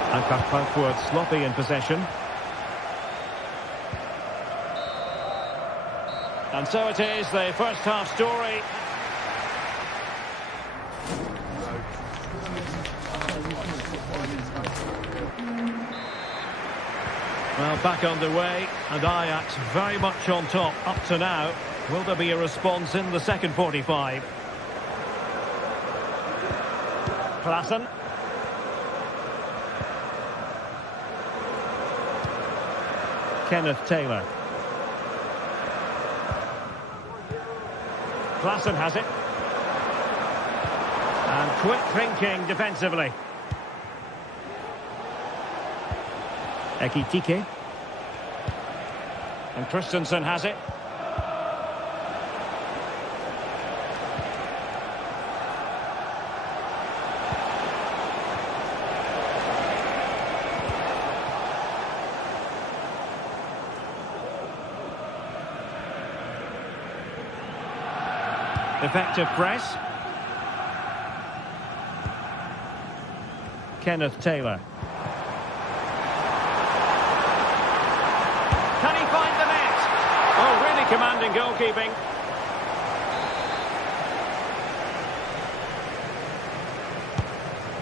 Eintracht Frankfurt sloppy in possession. And so it is, the first half story. Well, back underway, and Ajax very much on top up to now. Will there be a response in the second 45? Klaassen. Kenneth Taylor. Klaassen has it. And quick thinking defensively. Ekitike. And Christensen has it. Effective press. Kenneth Taylor. Can he find the net? Oh, really commanding goalkeeping.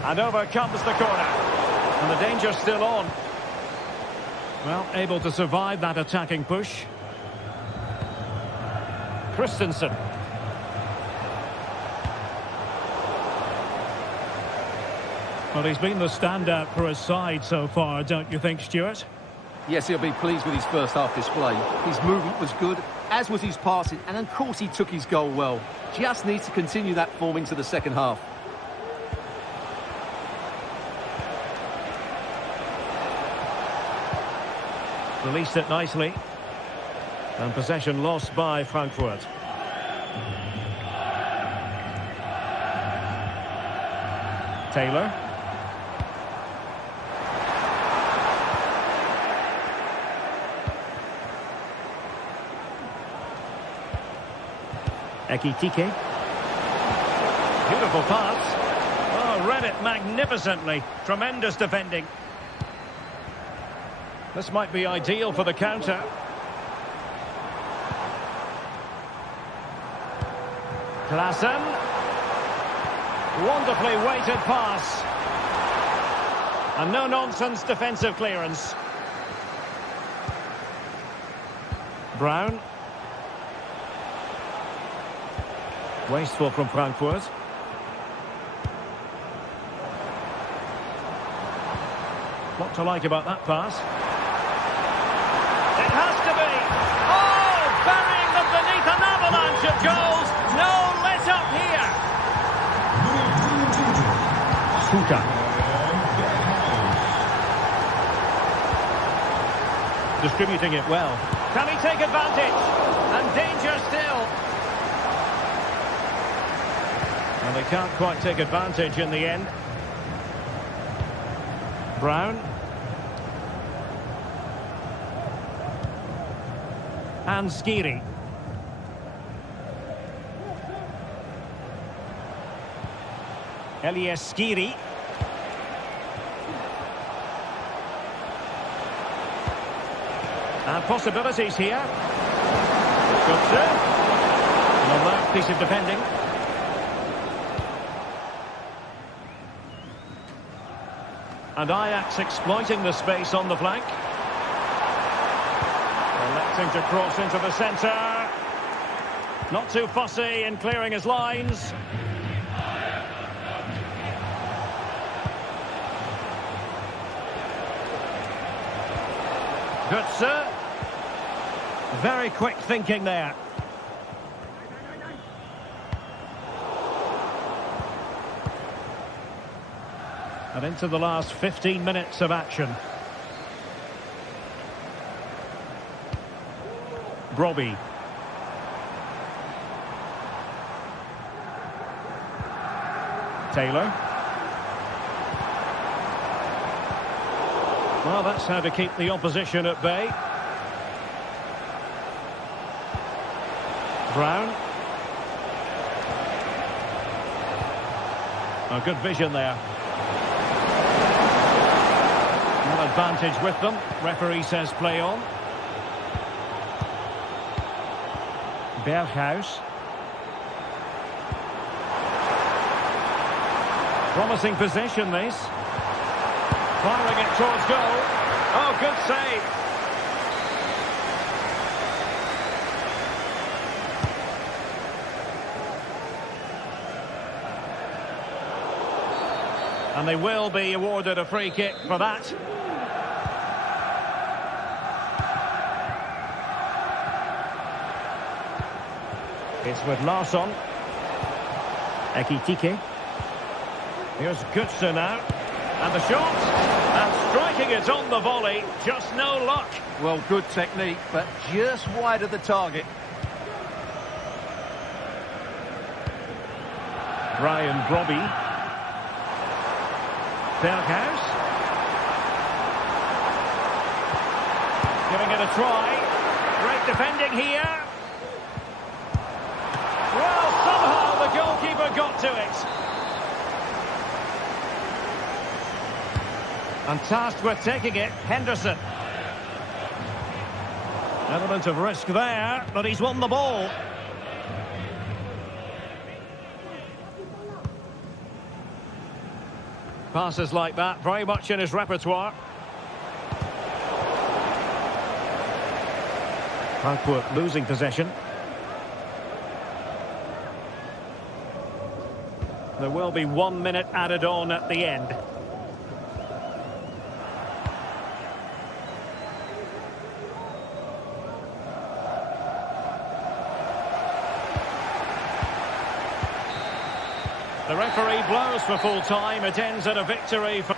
And over comes the corner. And the danger's still on. Well, able to survive that attacking push. Christensen. Well, he's been the standout for his side so far, don't you think, Stuart? Yes, he'll be pleased with his first half display. His movement was good, as was his passing, and of course he took his goal well. Just needs to continue that form into the second half. Released it nicely. And possession lost by Frankfurt. Taylor. Ekitike. Beautiful pass. Oh, read it magnificently. Tremendous defending. This might be ideal for the counter. Klaassen. Wonderfully weighted pass. And no-nonsense defensive clearance. Brown. Wasteful from Frankfurt. What to like about that pass? It has to be! Oh, burying them beneath an avalanche of goals! No let up here! Suka. Distributing it well. Can he take advantage? And danger still. And they can't quite take advantage in the end. Brown. And Skiri. Elieskiri. And possibilities here. Good serve. An alert piece of defending. And Ajax exploiting the space on the flank. Electing to cross into the centre. Not too fussy in clearing his lines. Good, sir. Very quick thinking there. And into the last 15 minutes of action. Brobbey. Taylor. Well, that's how to keep the opposition at bay. Brown. Oh, good vision there. An advantage with them. Referee says play on. Berghuis. Promising position, this. Firing it towards goal. Oh, good save. And they will be awarded a free kick for that. It's with Larsson. Ekitike. Here's Götze now. And the shot. And striking it on the volley. Just no luck. Well, good technique, but just wide of the target. Brian Brobbey. Berghuis. Giving it a try. Great defending here. Well, somehow the goalkeeper got to it. And tasked with taking it, Henderson. Element of risk there, but he's won the ball. Passes like that, very much in his repertoire. Frankfurt losing possession. There will be 1 minute added on at the end. The referee blows for full time. It ends at a victory for...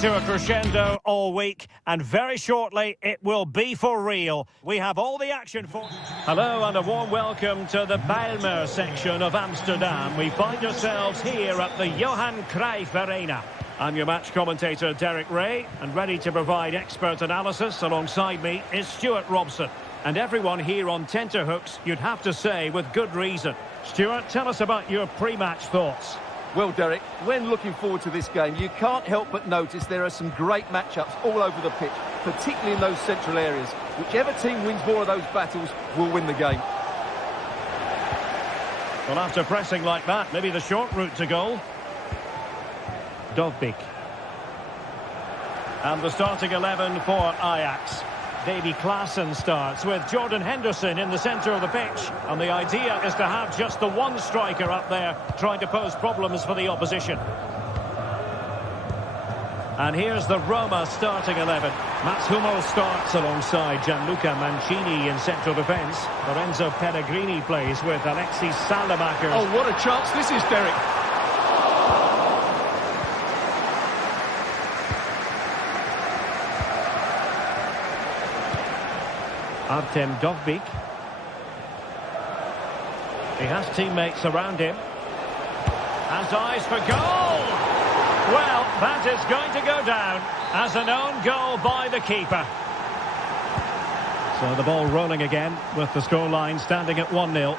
to a crescendo all week, and very shortly it will be for real. We have all the action for... Hello and a warm welcome to the Bijlmer section of Amsterdam. We find ourselves here at the Johan Cruyff Arena. I'm your match commentator Derek Ray, and ready to provide expert analysis alongside me is Stuart Robson. And everyone here on tenterhooks, you'd have to say, with good reason. Stuart, tell us about your pre-match thoughts. Well, Derek, when looking forward to this game, you can't help but notice there are some great matchups all over the pitch, particularly in those central areas. Whichever team wins more of those battles will win the game. Well, after pressing like that, maybe the short route to goal. Dovbyk. And the starting 11 for Ajax. Davy Klaassen starts with Jordan Henderson in the centre of the pitch. And the idea is to have just the one striker up there trying to pose problems for the opposition. And here's the Roma starting 11. Mats Hummels starts alongside Gianluca Mancini in central defence. Lorenzo Pellegrini plays with Alexis Salamaker. Oh, what a chance this is, Derek. Artem Dovbyk. He has teammates around him. Has eyes for goal! Well, that is going to go down as an own goal by the keeper. So the ball rolling again with the scoreline standing at 1-0.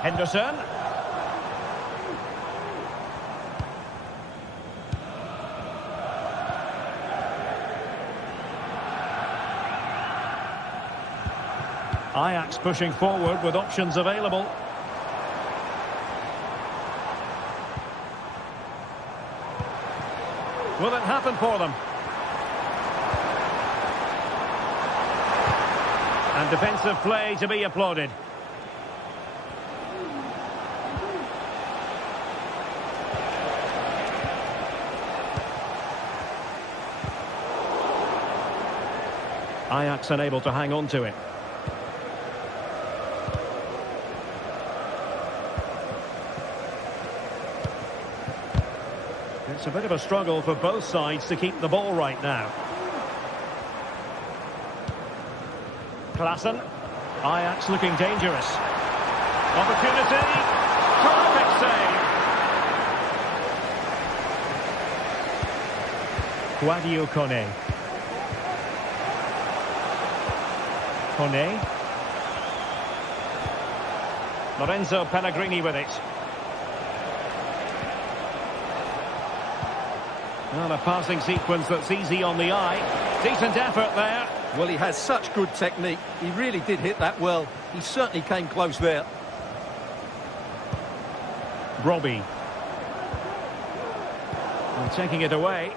Henderson. Ajax pushing forward with options available. Will it happen for them? And defensive play to be applauded. Ajax unable to hang on to it. It's a bit of a struggle for both sides to keep the ball right now. Klaassen. Ajax looking dangerous. Opportunity. Perfect save. Guadio Kone. Kone. Lorenzo Pellegrini with it. Well, a passing sequence that's easy on the eye. Decent effort there. Well, he has such good technique. He really did hit that well. He certainly came close there. Robbie. And taking it away.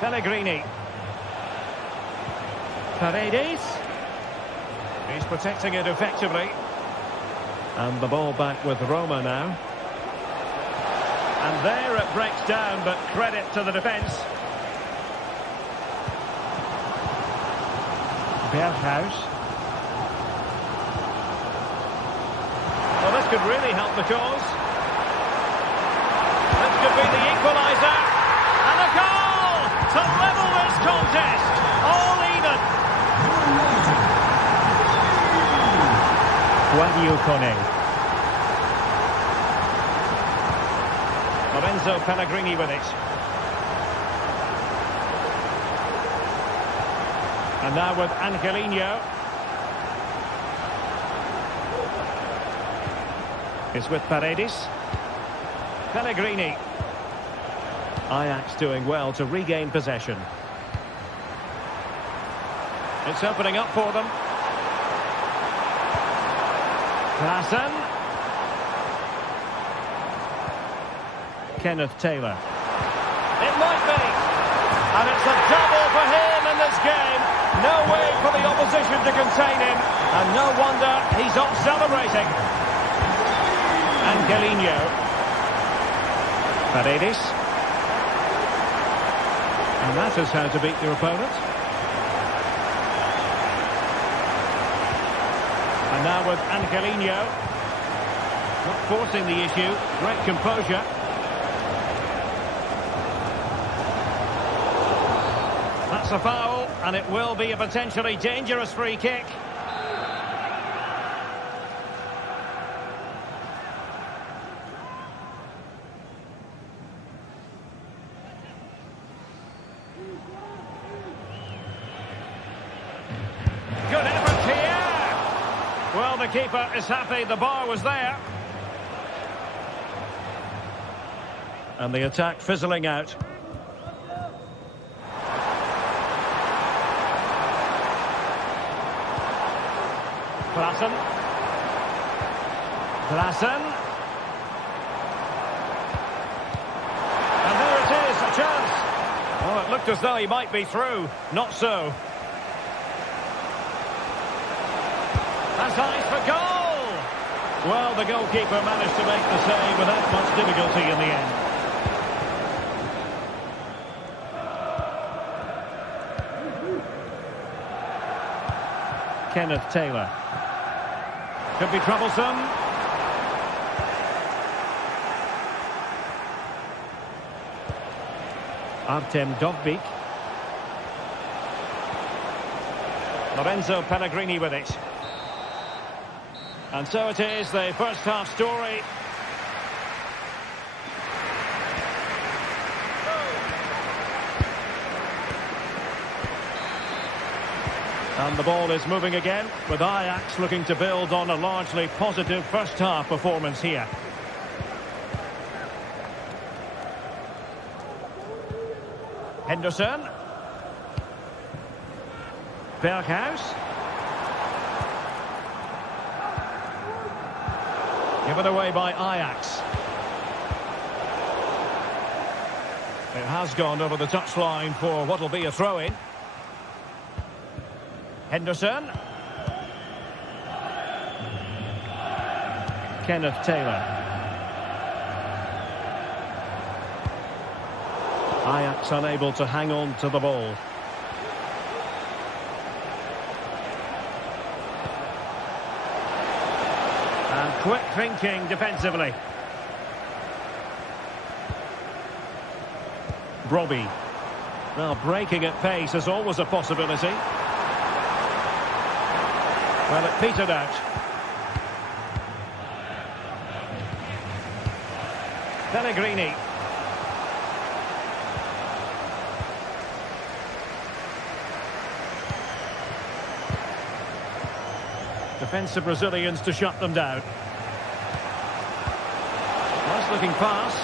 Pellegrini. Paredes. He's protecting it effectively. And the ball back with Roma now. And there it breaks down, but credit to the defence. Berghuis. Well, this could really help the cause. This could be the equaliser. And a goal to level this contest. All even. Guadio Kone. Lorenzo Pellegrini with it. And now with Angelino. It's with Paredes. Pellegrini. Ajax doing well to regain possession. It's opening up for them. Klaassen. Kenneth Taylor. It might be. And it's a double for him in this game. No way for the opposition to contain him. And no wonder he's off celebrating. Angelino. Paredes. And that is how to beat your opponent. And now with Angelino. Not forcing the issue. Great composure. That's a foul, and it will be a potentially dangerous free kick. Good effort here. Well, the keeper is happy the bar was there. And the attack fizzling out. Klaassen. And there it is, a chance. Well, it looked as though he might be through. Not so. That's eyes for goal. Well, the goalkeeper managed to make the save without much difficulty in the end. Kenneth Taylor. Could be troublesome. Artem Dovbyk. Lorenzo Pellegrini with it. And so it is, the first half story. And the ball is moving again, with Ajax looking to build on a largely positive first half performance here. Henderson. Berghuis. Given away by Ajax. It has gone over the touchline for what will be a throw-in. Henderson. Kenneth Taylor. Ajax unable to hang on to the ball. And quick thinking defensively. Brobbey. Well, breaking at pace is always a possibility. Well, it petered out. Pellegrini. Defensive Brazilians to shut them down. Nice looking pass.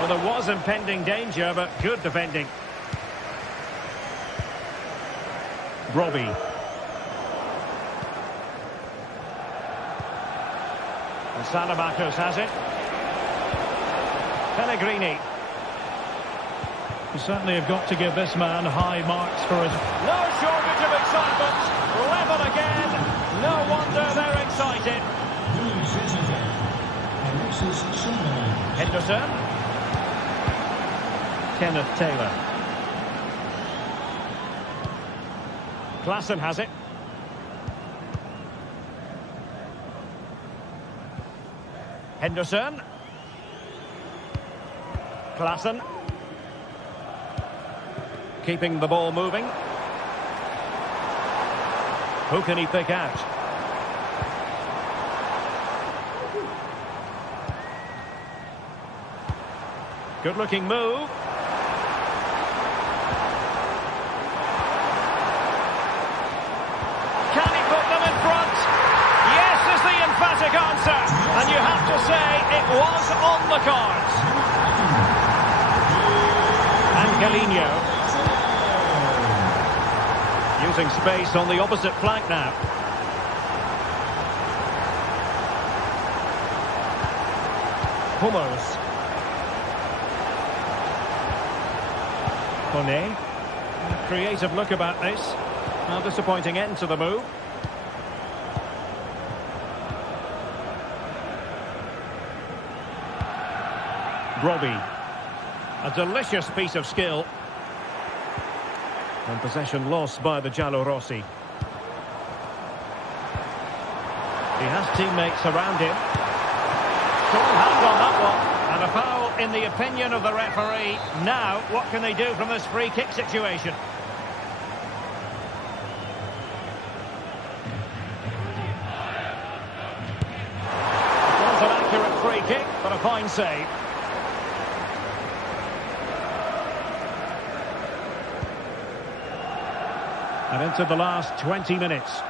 Well, there was impending danger, but good defending. Brobbey. And Salamakers has it. Pellegrini. You certainly have got to give this man high marks for his... No shortage of excitement. Level again. No wonder they're excited. Henderson. Kenneth Taylor. Klaassen has it. Henderson. Klaassen. Keeping the ball moving. Who can he pick out? Good-looking move. Can he put them in front? Yes is the emphatic answer. And you have to say it was on the cards. Angelino. Using space on the opposite flank now. Hummels. Kone. Creative look about this. A disappointing end to the move. Brobbey. A delicious piece of skill. And possession lost by the Giallorossi. He has teammates around him. Strong hand on that one. And a foul in the opinion of the referee. Now, what can they do from this free kick situation? Not an accurate free kick, but a fine save. And into the last 20 minutes.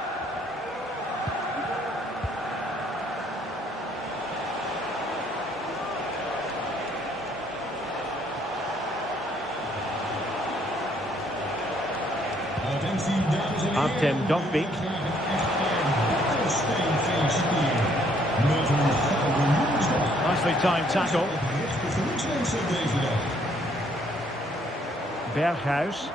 Artem Dovbyk. Nicely timed tackle. Berghuis.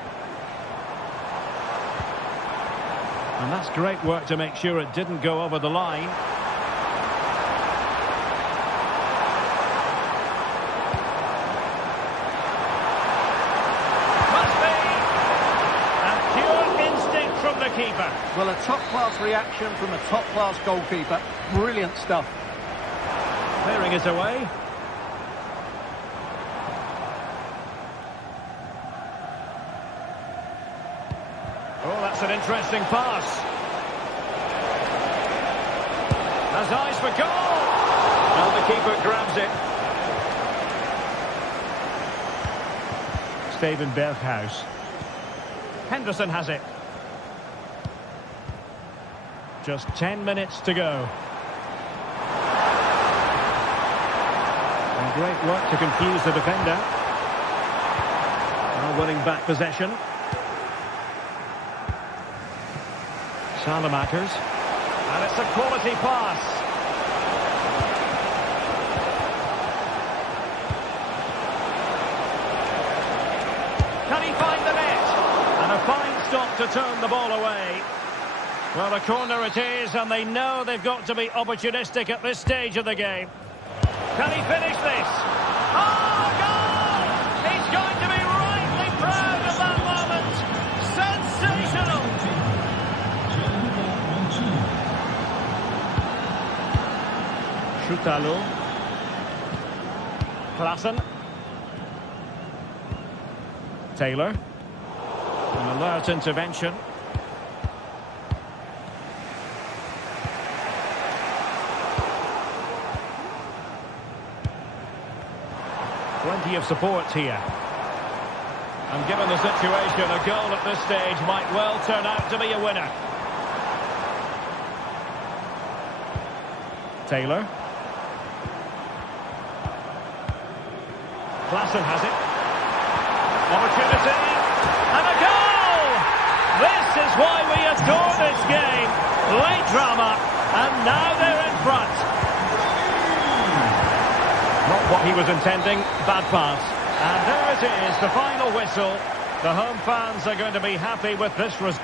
And that's great work to make sure it didn't go over the line. Must be! And pure instinct from the keeper. Well, a top-class reaction from a top-class goalkeeper. Brilliant stuff. Clearing it away. Oh, that's an interesting pass. Has eyes for goal. Well, the keeper grabs it. Steven Berghuis. Henderson has it. Just 10 minutes to go. And great work to confuse the defender. Now winning back possession. Salamakers. And it's a quality pass. Can he find the net? And a fine stop to turn the ball away. Well, a corner it is, and they know they've got to be opportunistic at this stage of the game. Can he finish this? Oh, goal! He's going to be rightly proud of that moment. Sensational! Schutalo. Klaassen. Taylor. An alert intervention. Plenty of support here. And given the situation, a goal at this stage might well turn out to be a winner. Taylor. Klaassen has it. Opportunity. And a goal! This is why we adore this game. Late drama. And now they're in front. Not what he was intending. Bad pass. And there it is, the final whistle. The home fans are going to be happy with this result.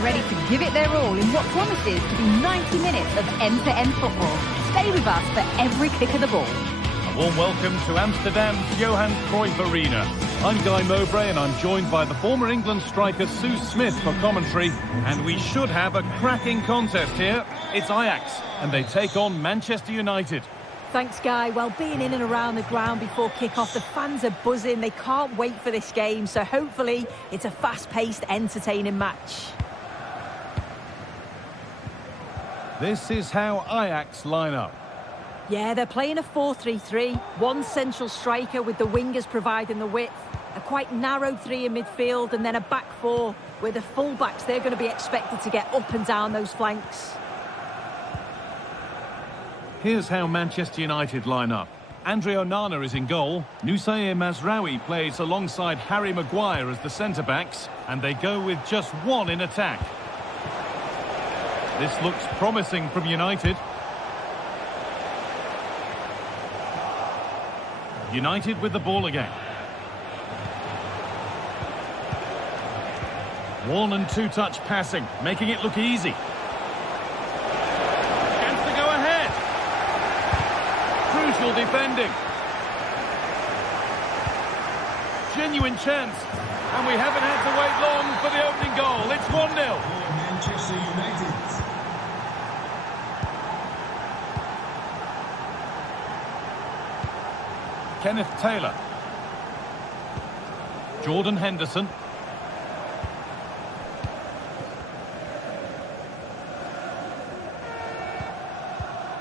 ready to give it their all in what promises to be 90 minutes of end-to-end football. Stay with us for every kick of the ball. A warm welcome to Amsterdam's Johan Cruyff Arena. I'm Guy Mowbray and I'm joined by the former England striker Sue Smith for commentary. And we should have a cracking contest here. It's Ajax and they take on Manchester United. Thanks, Guy. Well, being in and around the ground before kick-off, the fans are buzzing. They can't wait for this game, so hopefully it's a fast-paced, entertaining match. This is how Ajax line up. Yeah, they're playing a 4-3-3. One central striker with the wingers providing the width. A quite narrow three in midfield, and then a back four where the full-backs, they're going to be expected to get up and down those flanks. Here's how Manchester United line up. Andre Onana is in goal. Nusayr Mazraoui plays alongside Harry Maguire as the centre-backs. And they go with just one in attack. This looks promising from United. United with the ball again. 1- and 2-touch passing, making it look easy. Crucial defending. Genuine chance. And we haven't had to wait long for the opening goal. It's 1-0. Manchester United. Kenneth Taylor. Jordan Henderson.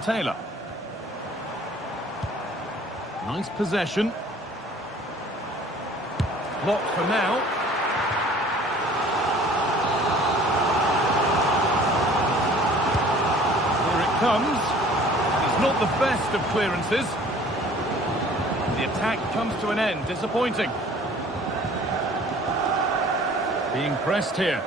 Taylor. Nice possession. Blocked for now. Here it comes. It's not the best of clearances. The attack comes to an end. Disappointing. Being pressed here.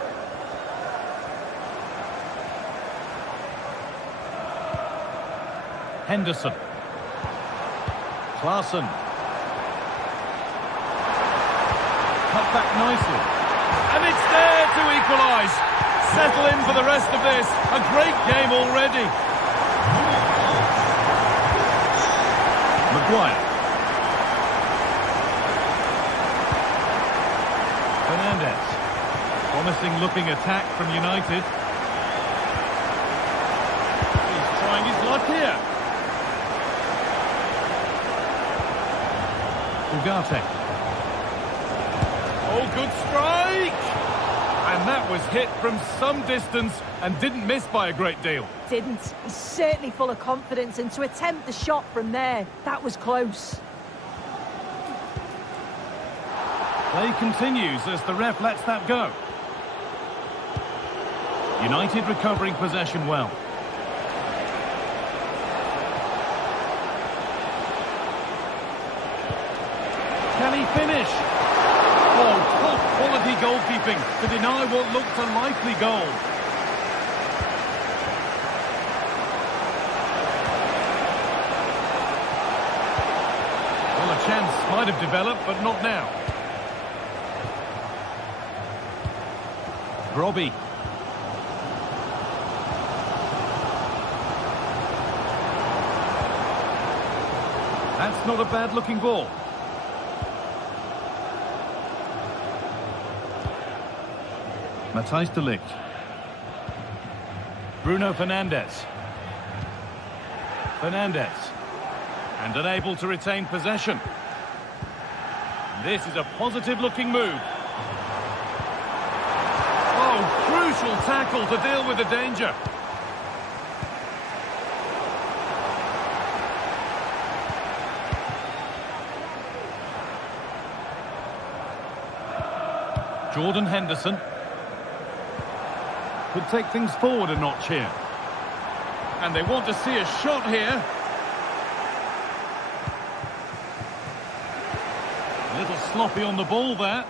Henderson. Klaassen. Cut back nicely. And it's there to equalise. Settle in for the rest of this. A great game already. Maguire. Fernandes. Promising looking attack from United. He's trying his luck here. Ugarte. Oh, good strike! And that was hit from some distance and didn't miss by a great deal. Didn't. He's certainly full of confidence, and to attempt the shot from there, that was close. Play continues as the ref lets that go. United recovering possession well. Can he finish? Oh, top quality goalkeeping to deny what looked a likely goal. Well, a chance might have developed, but not now. Robbie. That's not a bad-looking ball. Matthijs de Ligt. Bruno Fernandes. Fernandes. And unable to retain possession. This is a positive-looking move. Oh, crucial tackle to deal with the danger. Jordan Henderson. Could take things forward a notch here. And they want to see a shot here. A little sloppy on the ball there.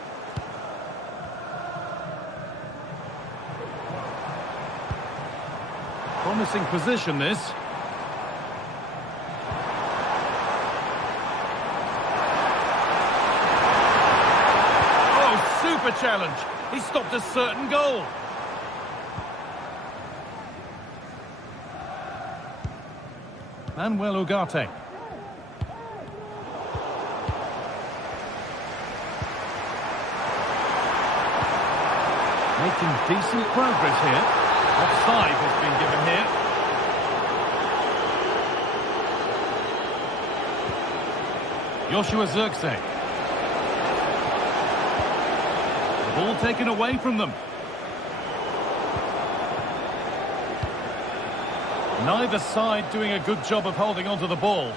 Promising position, this. Oh, super challenge. He stopped a certain goal. Manuel Ugarte. Making decent progress here. Offside has been given here. Joshua Zirkzee. The ball taken away from them. Neither side doing a good job of holding onto the ball.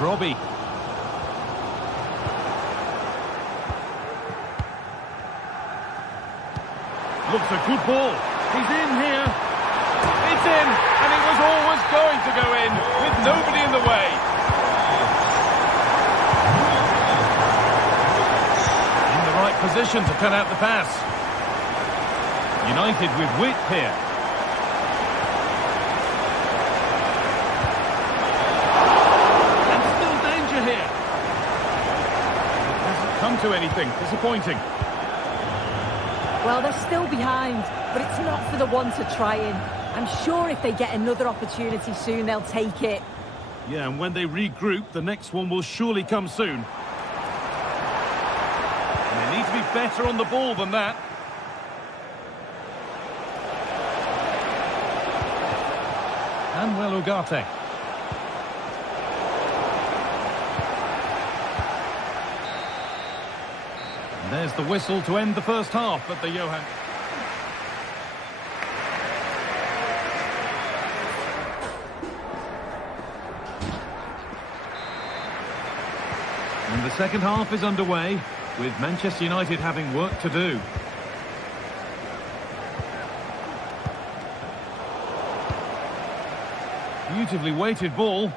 Robbie. Looks a good ball. He's in here. It's in, and it was always going to go in, with nobody in the way. In the right position to cut out the pass. United with width here. And still danger here. It hasn't come to anything. Disappointing. Well, they're still behind, but it's not for the one to try in. I'm sure if they get another opportunity soon, they'll take it. Yeah, and when they regroup, the next one will surely come soon. And they need to be better on the ball than that. Manuel Ugarte. And there's the whistle to end the first half at the Johan. And the second half is underway, with Manchester United having work to do. Beautifully weighted ball.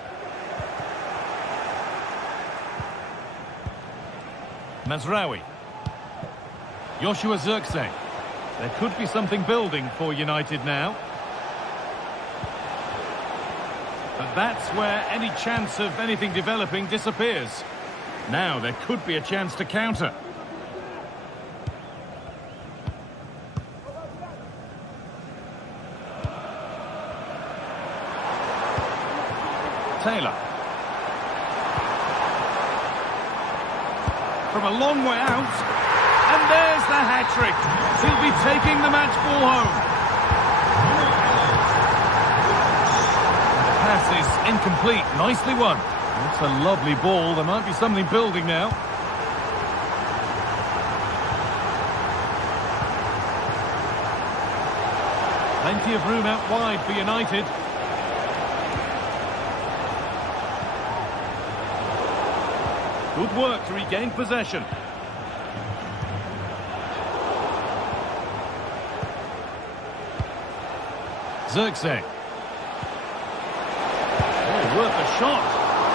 Mazraoui. Joshua Zirkzee. There could be something building for United now. But that's where any chance of anything developing disappears. Now there could be a chance to counter. Taylor. From a long way out. And there's the hat-trick. He'll be taking the match ball home. The pass is incomplete. Nicely won. That's a lovely ball. There might be something building now. Plenty of room out wide for United. Good work to regain possession. Zirkzee. Oh, worth a shot.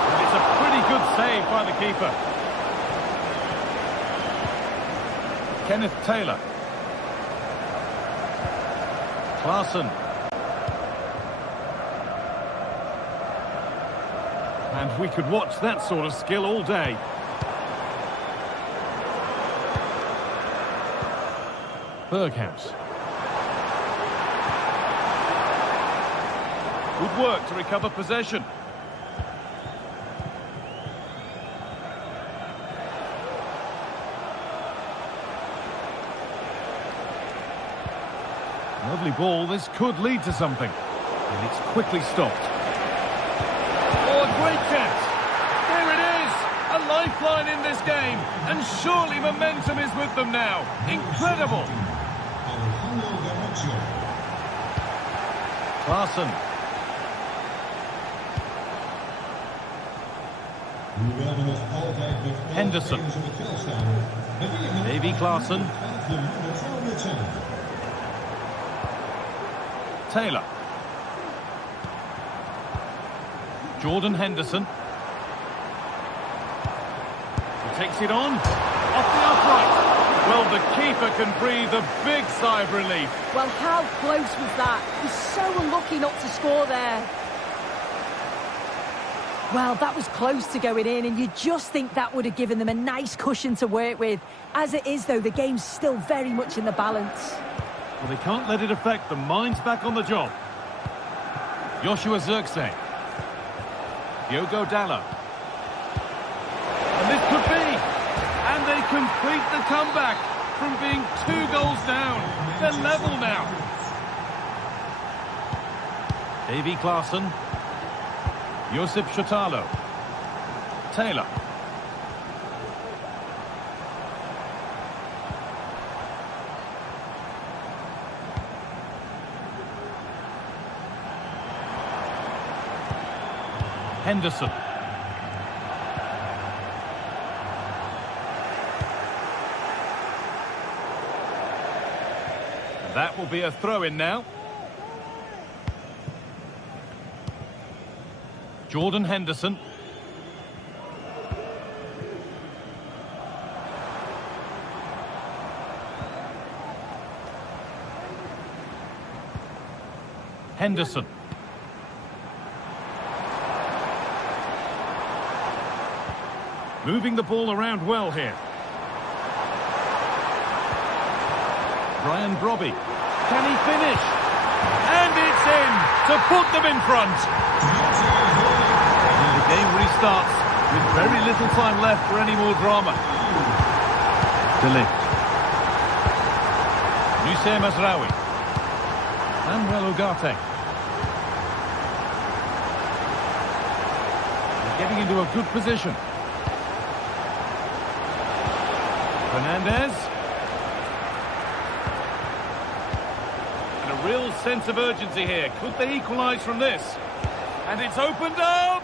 And it's a pretty good save by the keeper. Kenneth Taylor. Klaassen. And we could watch that sort of skill all day. Berghaus. Good work to recover possession. Lovely ball. This could lead to something. And it's quickly stopped. Oh, a great catch. There it is. A lifeline in this game. And surely momentum is with them now. Incredible. Klaassen. Henderson. Davy Klaassen. Taylor. Jordan Henderson. He takes it on. Off the upright. Well, the keeper can breathe a big sigh of relief. Well, how close was that? He's so unlucky not to score there. Well, that was close to going in, and you just think that would have given them a nice cushion to work with. As it is, though, the game's still very much in the balance. Well, they can't let it affect them. Mind's back on the job. Joshua Zirkzee. Diogo Dalot. And this could be. And they complete the comeback from being 2 goals down. They're level now. Davy Klaassen. Josip Chotalo. Taylor. Henderson. That will be a throw-in now. Jordan Henderson. Henderson. Moving the ball around well here. Brian Brobby. Can he finish? And it's in to put them in front. And the game restarts with very little time left for any more drama. De Ligt. Youssef Mazraoui. Manuel Ugarte. They're getting into a good position. Fernandez. And a real sense of urgency here. Could they equalise from this? And it's opened up!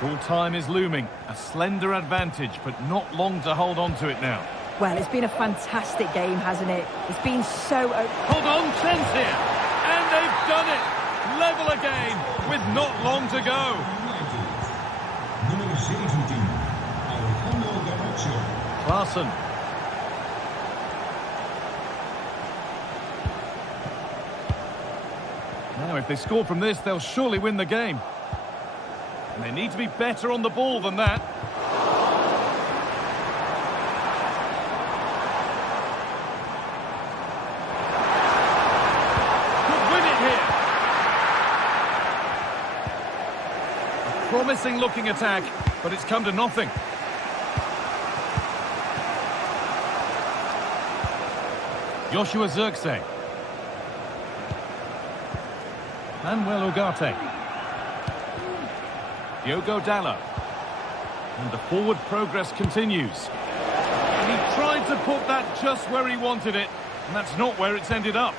Full time is looming. A slender advantage, but not long to hold on to it now. Well, it's been a fantastic game, hasn't it? It's been so... Hold on, chance here. And they've done it. Level again with not long to go. Klaassen. Now, if they score from this, they'll surely win the game. And they need to be better on the ball than that. Could win it here. A promising looking attack, but it's come to nothing. Joshua Zirkzee. Manuel Ugarte. Diogo Dalot. And the forward progress continues. And he tried to put that just where he wanted it, and that's not where it's ended up.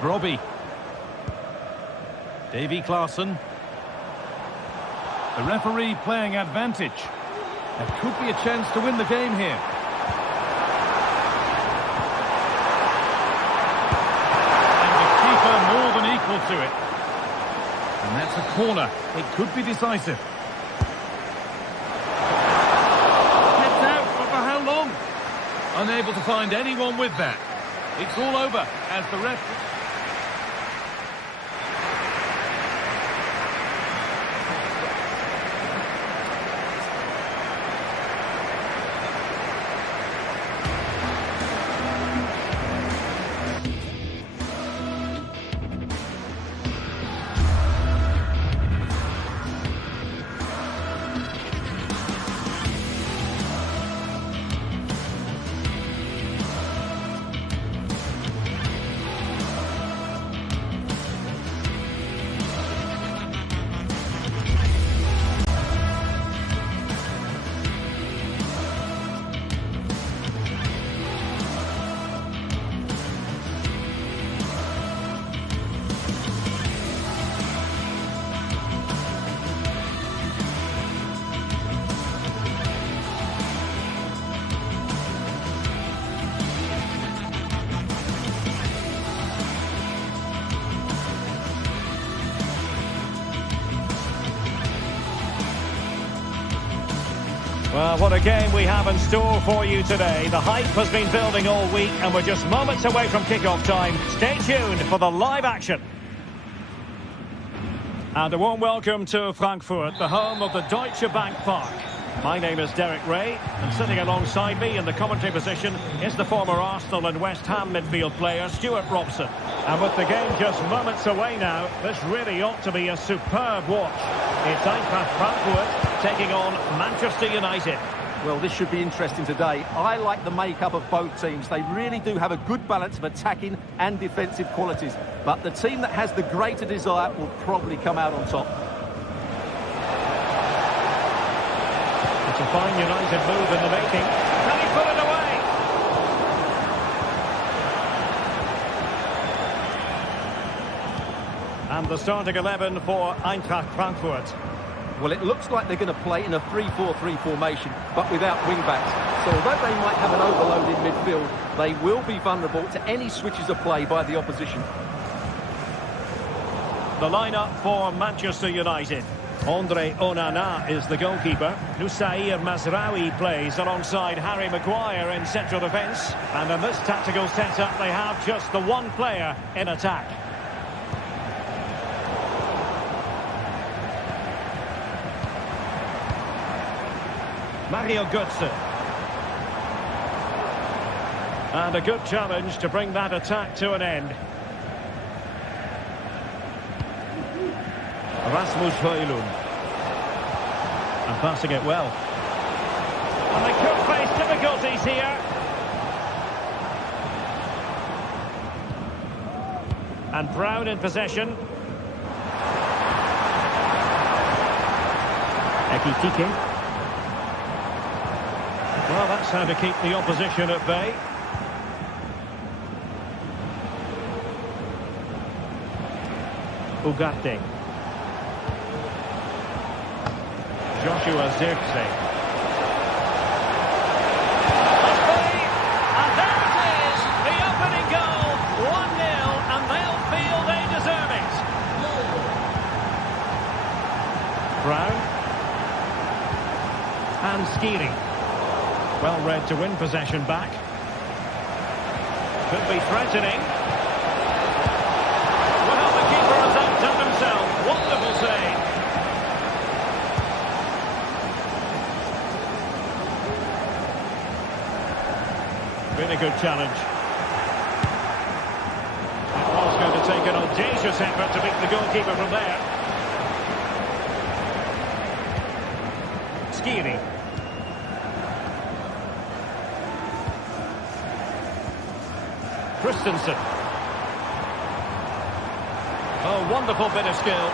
Brobby. Davy Klaassen. The referee playing advantage. There could be a chance to win the game here. And the keeper more than equal to it. And that's a corner. It could be decisive. Kept out, but for how long? Unable to find anyone with that. It's all over as the ref... Well, what a game we have in store for you today. The hype has been building all week and we're just moments away from kick-off time. Stay tuned for the live action. And a warm welcome to Frankfurt, the home of the Deutsche Bank Park. My name is Derek Ray, and sitting alongside me in the commentary position is the former Arsenal and West Ham midfield player, Stuart Robson. And with the game just moments away now, this really ought to be a superb watch. It's Eintracht Frankfurt taking on Manchester United. Well, this should be interesting today. I like the makeup of both teams. They really do have a good balance of attacking and defensive qualities. But the team that has the greater desire will probably come out on top. It's a fine United move in the making. Can he put it away? And the starting 11 for Eintracht Frankfurt. Well, it looks like they're going to play in a 3-4-3 formation, but without wing-backs. So although they might have an overload in midfield, they will be vulnerable to any switches of play by the opposition. The lineup for Manchester United. Andre Onana is the goalkeeper. Nusair Mazraoui plays alongside Harry Maguire in central defence. And in this tactical setup, they have just the one player in attack. Mario Götze. And a good challenge to bring that attack to an end. Rasmus Højlund. And passing it well. And they could face difficulties here. And Brown in possession. Ekitike. Well, that's how to keep the opposition at bay. Ugarte. Joshua Zirkzee. And there it is, the opening goal, 1-0, and they'll feel they deserve it. Brown. And Skiri. Well read to win possession back. Could be threatening. Well, the keeper has outdone himself. Wonderful save. Really good challenge. It was going to take an audacious effort to beat the goalkeeper from there. Skiri. Christensen. Oh, wonderful bit of skill.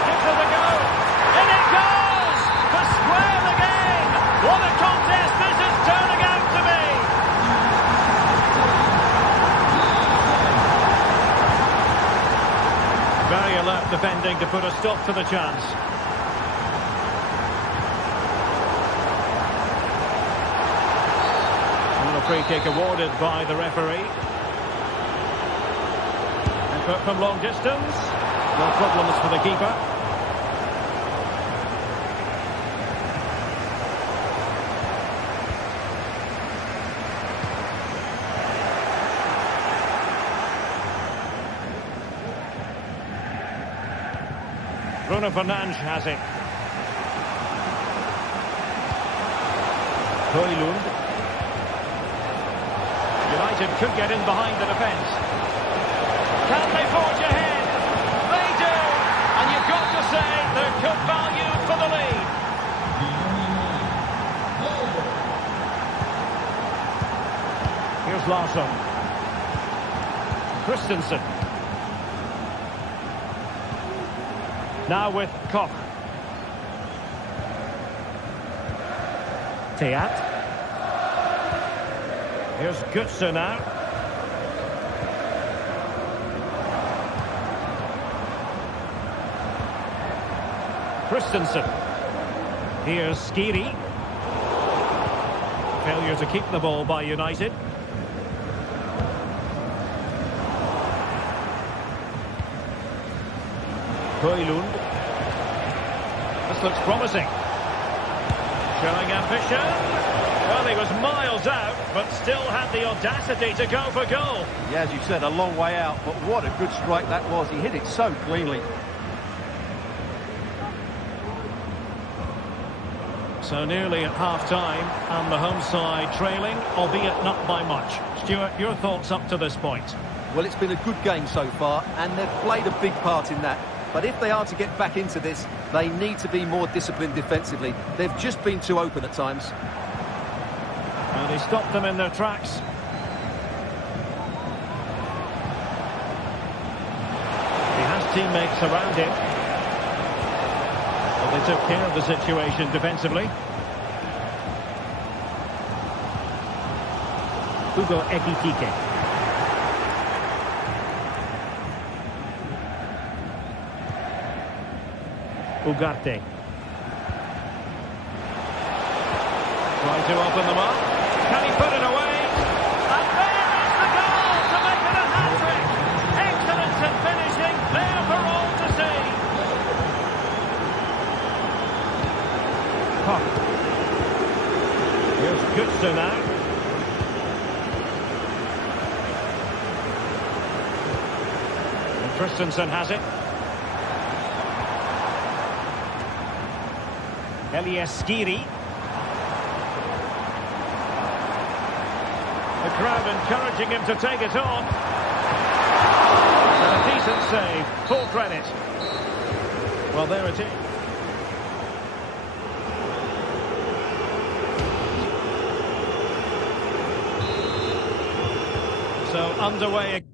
Gives it a go. In it goes! To square the game! What a contest this is turning out to be! Very alert defending to put a stop to the chance. Free kick awarded by the referee. Effort from long distance. No problems for the keeper. Bruno Fernandes has it. Højlund. United could get in behind the defence. Can they forge ahead? They do! And you've got to say they're good value for the lead. Here's Larsson. Christensen. Now with Koch. Teat. Here's Götze now. Christensen. Here's Skiri. Failure to keep the ball by United. Højlund. This looks promising. Showing ambition. Well, he was miles out, but still had the audacity to go for goal. Yeah, as you said, a long way out, but what a good strike that was. He hit it so cleanly. So nearly at half-time, and the home side trailing, albeit not by much. Stuart, your thoughts up to this point? Well, it's been a good game so far, and they've played a big part in that. But if they are to get back into this, they need to be more disciplined defensively. They've just been too open at times. And he stopped them in their tracks. He has teammates around him. But they took care of the situation defensively. Hugo Ekitike. Ugarte. Trying to open them up. Can he put it away? And there is the goal to make it a hat-trick. Excellence in finishing, there for all to see. Here's Götze now. And Christensen has it. Skiri. The crowd encouraging him to take it on. And a decent save, full credit. Well, there it is. So underway again.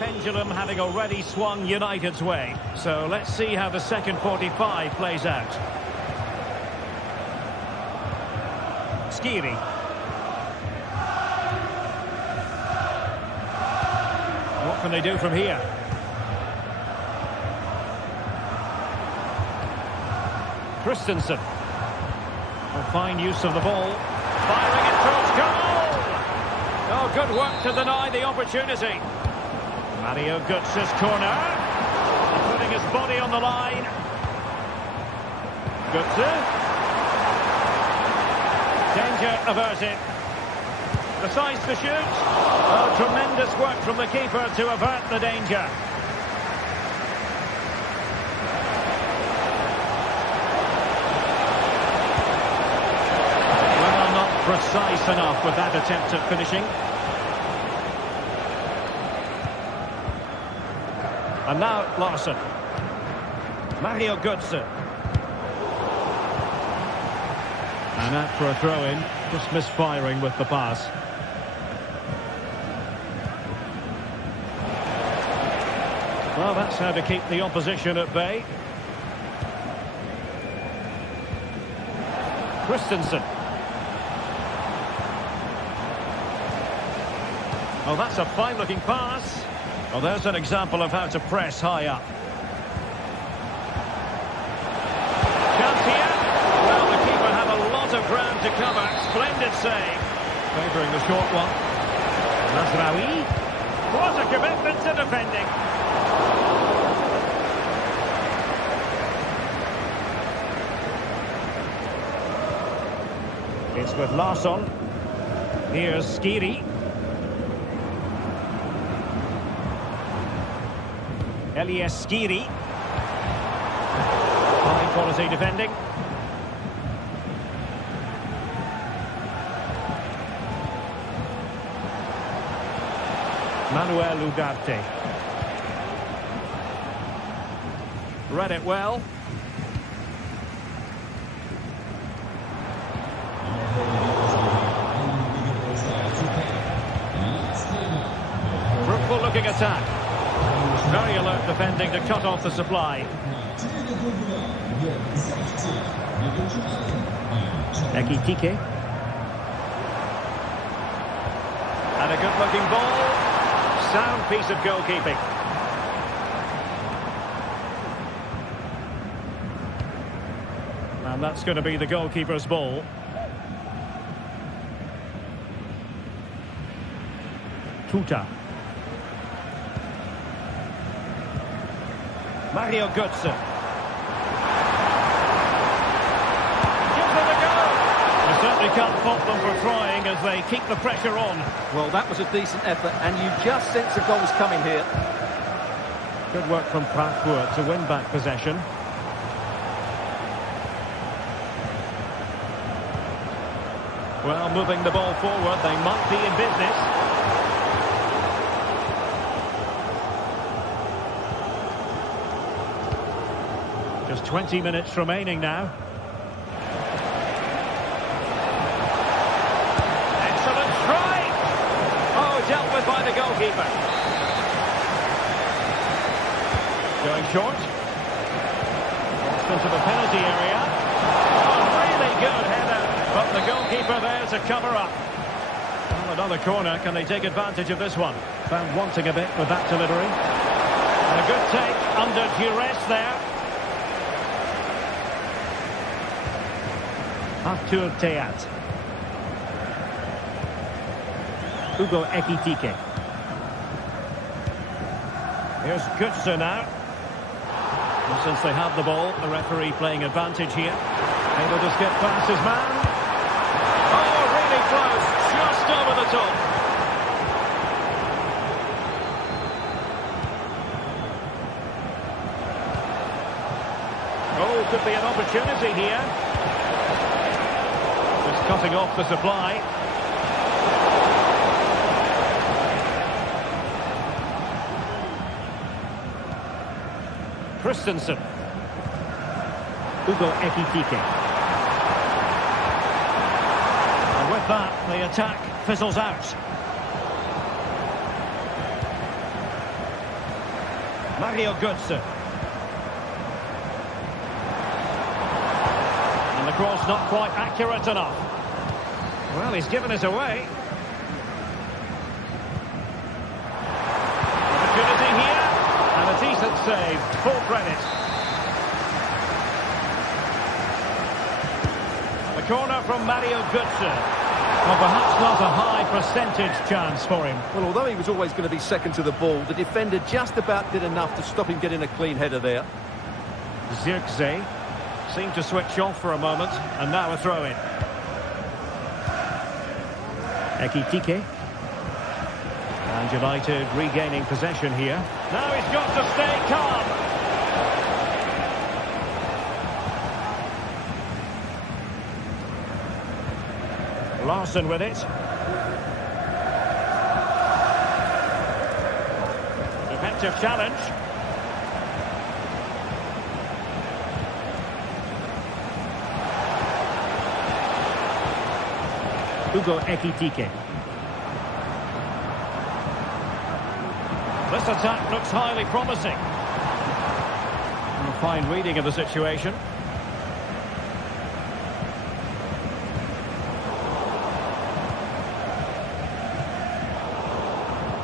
Pendulum having already swung United's way. So let's see how the second 45 plays out. Skiri. What can they do from here? Christensen. A fine use of the ball. Firing it towards goal! Oh, good work to deny the opportunity. Mario Götze's corner, putting his body on the line. Götze. Danger averted. Decides to shoot. Oh, tremendous work from the keeper to avert the danger. Well, not precise enough with that attempt at finishing. And now Larson. Mario Götze. And out for a throw-in. Just misfiring with the pass. Well, that's how to keep the opposition at bay. Christensen. Oh, that's a fine-looking pass. Well, there's an example of how to press high up. Chance here. Well, the keeper had a lot of ground to cover. Splendid save. Favouring the short one. Mazraoui. What a commitment to defending. It's with Larsson. Here's Skiri. Skiri. High quality defending. Manuel Ugarte. Read it well. Fruitful looking attack. Very alert defending to cut off the supply. Ekitike. And a good-looking ball. Sound piece of goalkeeping. And that's going to be the goalkeeper's ball. Tuta. Mario Götze. can't fault them for trying as they keep the pressure on. Well, that was a decent effort, and you just sense a goal's coming here. Good work from Frankfurt to win back possession. Well, moving the ball forward, they might be in business. Just 20 minutes remaining now. Excellent strike! Oh, dealt with by the goalkeeper. Going short. Crossed into the penalty area. Oh, really good header. But the goalkeeper there to cover up. Well, another corner. Can they take advantage of this one? Found wanting a bit with that delivery. And a good take under duress there. Arthur Theat. Hugo Ekitike. Here's Götze now. And since they have the ball, the referee playing advantage here. Able to skip past his man. Oh, really close. Just over the top. Oh, could be an opportunity here. Just cutting off the supply. Christensen. Hugo Ekitike. And with that, the attack fizzles out. Mario Götze. And the cross not quite accurate enough. Well, he's given it away. Opportunity here. And a decent save, full credit. The corner from Mario Götze. Well, perhaps not a high percentage chance for him. Well, although he was always going to be second to the ball, the defender just about did enough to stop him getting a clean header there. Zirkzee seemed to switch off for a moment, and now a throw-in. Ekitike. And United regaining possession here. Now he's got to stay calm. Larson with it. Defensive challenge. Hugo Ekitike. This attack looks highly promising. A fine reading of the situation.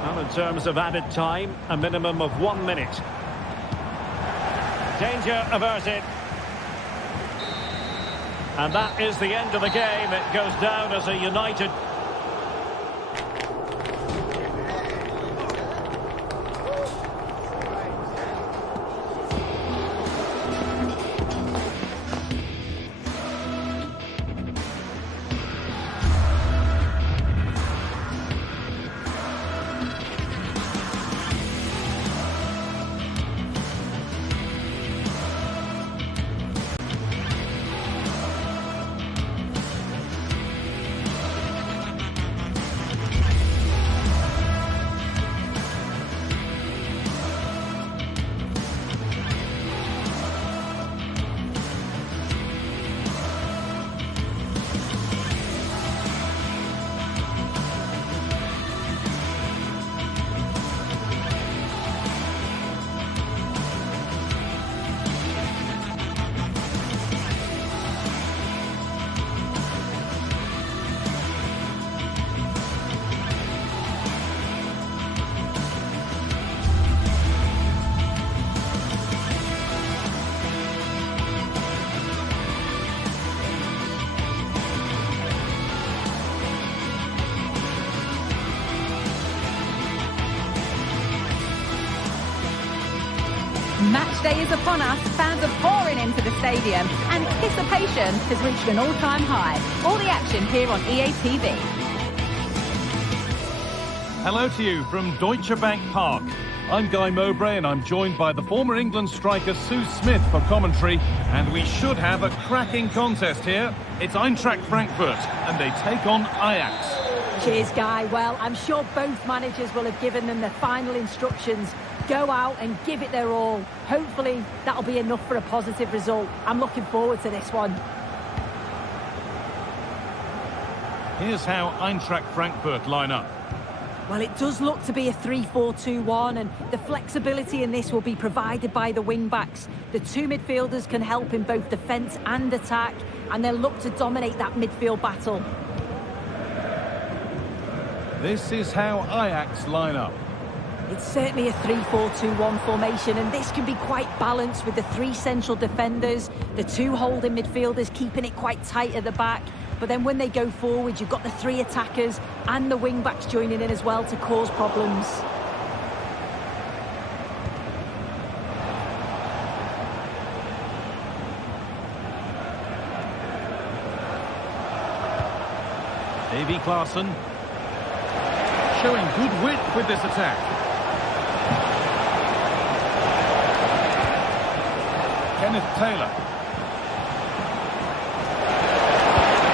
Well, in terms of added time, a minimum of 1 minute. Danger averted. And that is the end of the game. It goes down as a United... Match day is upon us, fans are pouring into the stadium, anticipation has reached an all-time high. All the action here on EA TV. Hello to you from Deutsche Bank Park. I'm Guy Mowbray and I'm joined by the former England striker Sue Smith for commentary, and we should have a cracking contest here. It's Eintracht Frankfurt and they take on Ajax. Cheers, Guy. Well, I'm sure both managers will have given them the final instructions. Go out and give it their all. Hopefully, that'll be enough for a positive result. I'm looking forward to this one. Here's how Eintracht Frankfurt line up. Well, it does look to be a 3-4-2-1, and the flexibility in this will be provided by the wing-backs. The two midfielders can help in both defence and attack, and they'll look to dominate that midfield battle. This is how Ajax line up. It's certainly a 3-4-2-1 formation, and this can be quite balanced with the three central defenders, the two holding midfielders keeping it quite tight at the back. But then when they go forward, you've got the three attackers and the wing-backs joining in as well to cause problems. Davy Klaassen showing good width with this attack. Kenneth Taylor.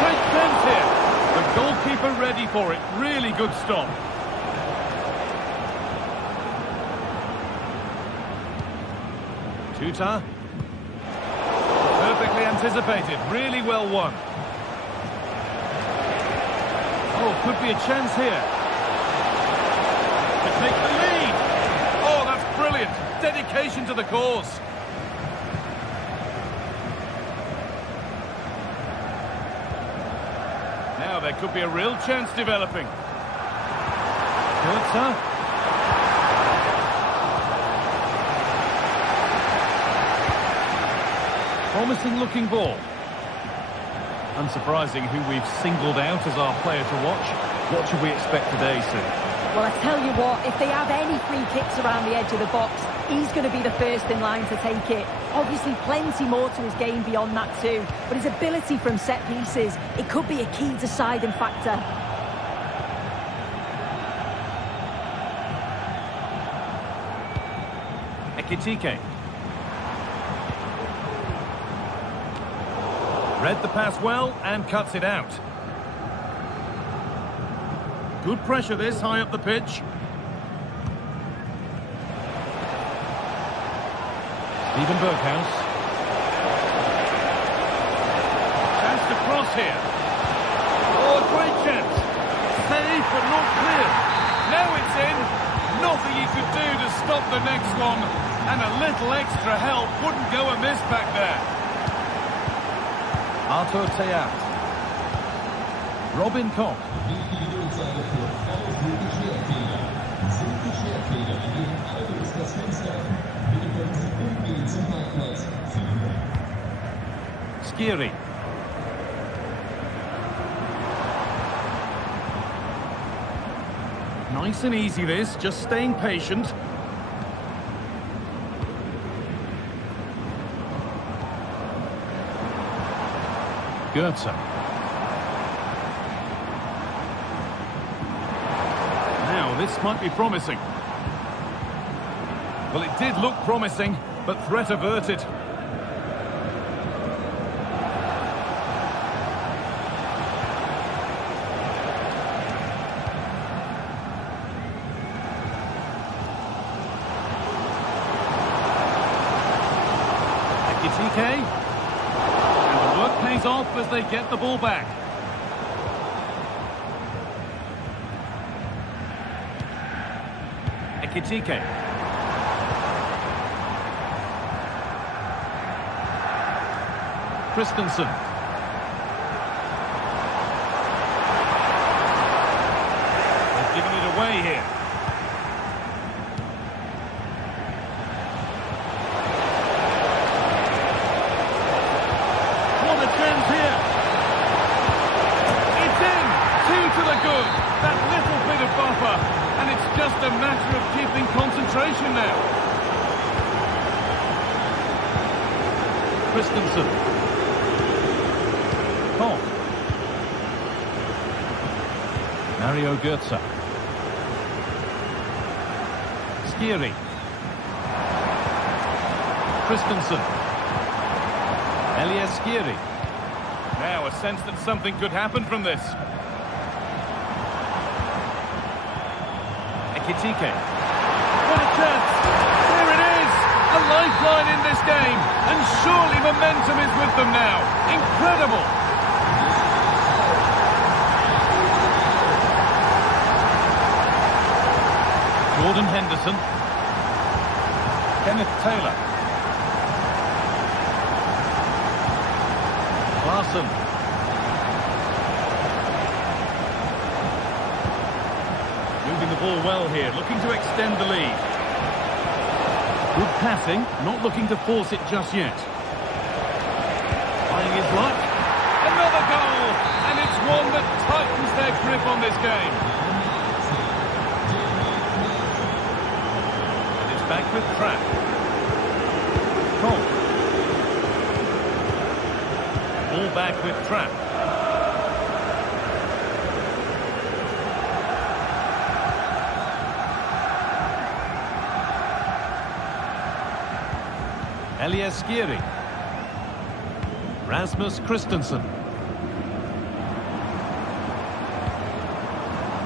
Great chance here. The goalkeeper ready for it. Really good stop. Tuta. Perfectly anticipated. Really well won. Oh, could be a chance here. To take the lead. Oh, that's brilliant. Dedication to the cause. Now there could be a real chance developing. Goetze. Promising looking ball. Unsurprising who we've singled out as our player to watch. What should we expect today, Sue? Well, I tell you what, if they have any free kicks around the edge of the box, he's going to be the first in line to take it. Obviously, plenty more to his game beyond that too, but his ability from set pieces, it could be a key deciding factor. Ekitike. Read the pass well and cuts it out. Good pressure this, high up the pitch. Steven Berghuis. Chance to cross here. Oh, great chance. Saved but not clear. Now it's in. Nothing he could do to stop the next one. And a little extra help wouldn't go amiss back there. Arthur Theat. Robin Koch. Skiri. Nice and easy this, just staying patient. Goetze. Now, this might be promising. Well, it did look promising, but threat averted. Ekitike. And the work pays off as they get the ball back. Ekitike. Christensen. They've given it away here. What a chance here. It's in. 2 to the good. That little bit of buffer. And it's just a matter of keeping concentration now. Christensen. Koch. Mario Götze. Skiri. Christensen. Elias Skiri. Now a sense that something could happen from this. Ekitike. What a chance! Here it is! A lifeline in this game, and surely momentum is with them now. Incredible! Jordan Henderson. Kenneth Taylor. Larson. Moving the ball well here, looking to extend the lead. Good passing, not looking to force it just yet. Trying his luck. Another goal! And it's one that tightens their grip on this game. And it's back with Trapp. Koch. Ball back with Trapp. Elias Skiri. Rasmus Christensen.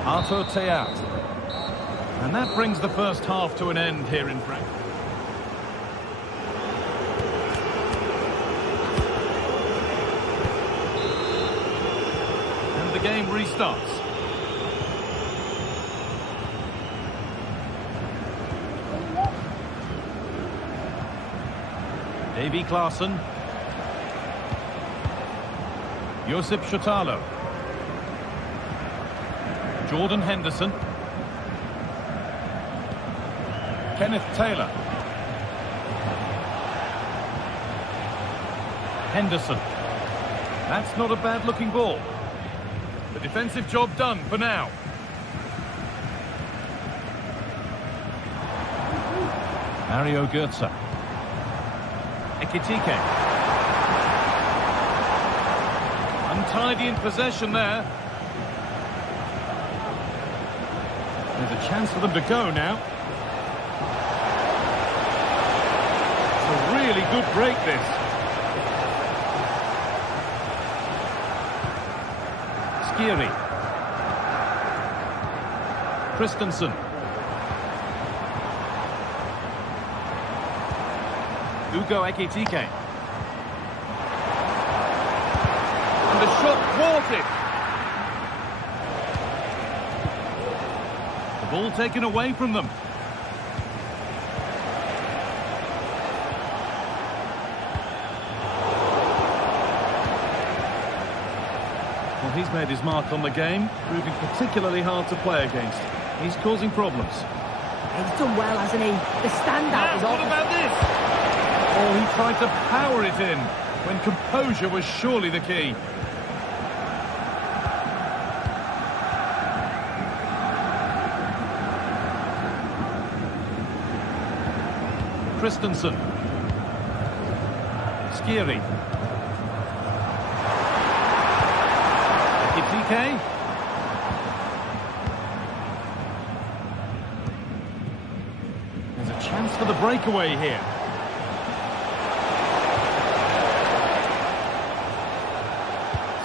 Arthur Theat. And that brings the first half to an end here in Frankfurt. And the game restarts. Davy Klaassen. Josip Chotalo. Jordan Henderson. Kenneth Taylor. Henderson. That's not a bad looking ball. The defensive job done for now. Mario Götze. Ekitike. Untidy in possession there. There's a chance for them to go now. It's a really good break, this. Skiri. Christensen. Ugo Ekitike. And the shot thwarted. The ball taken away from them. Well, he's made his mark on the game, proving particularly hard to play against. He's causing problems. He's done well, hasn't he? The standout is What off. about this? Oh, he tried to power it in, when composure was surely the key. Christensen. Skiri. Ekitike. There's a chance for the breakaway here.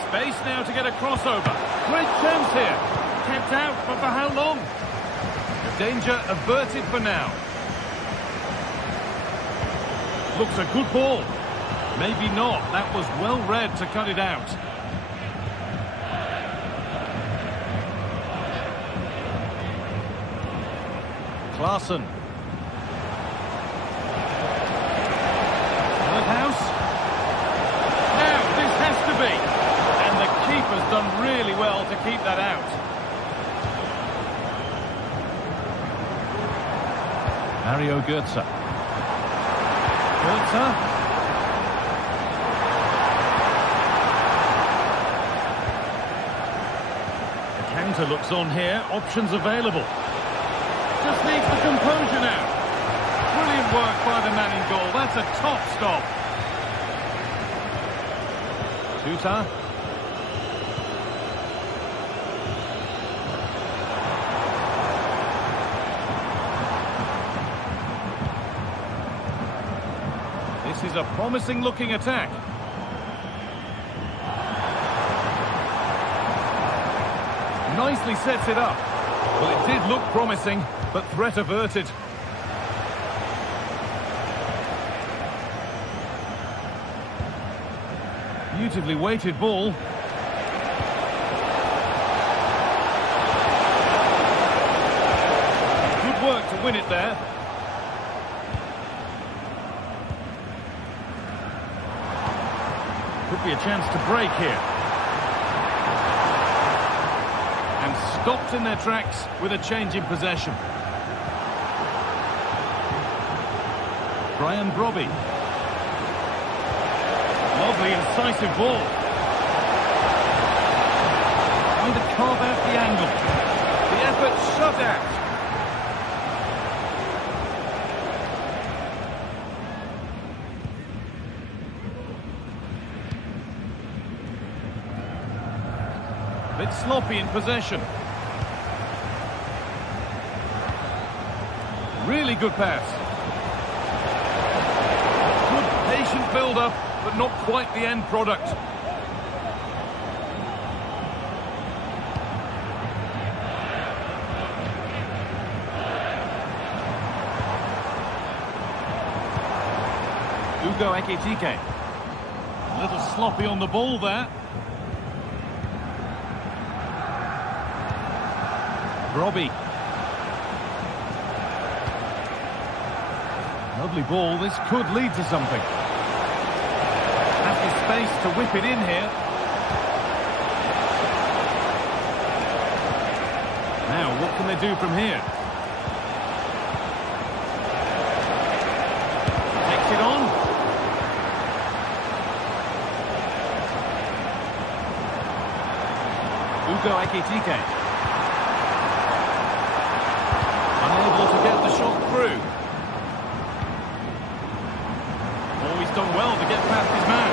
Space now to get a crossover. Great chance here. Kept out, but for how long? The danger averted for now. Looks a good ball. Maybe not. That was well read to cut it out. Klaassen. House. Now, this has to be. And the keeper's done really well to keep that out. Mario Götze. Götze. The counter looks on here. Options available. Just needs the composure now. Brilliant work by the man in goal. That's a top stop. Tuta. This is a promising looking attack. Nicely sets it up. Well, it did look promising, but threat averted. Beautifully weighted ball. Good work to win it there. Could be a chance to break here. And stopped in their tracks with a change in possession. Brian Brobby. Lovely incisive ball. Trying to carve out the angle. The effort shut out. Bit sloppy in possession. Really good pass. Good patient build-up, but not quite the end product. Ugo Ekitike. A little sloppy on the ball there. Robbie. Lovely ball, this could lead to something. Has the space to whip it in here. Now, what can they do from here? Takes it on. Ugo Ekitike. Unable to get the shot through. Oh, he's done well to get past his man.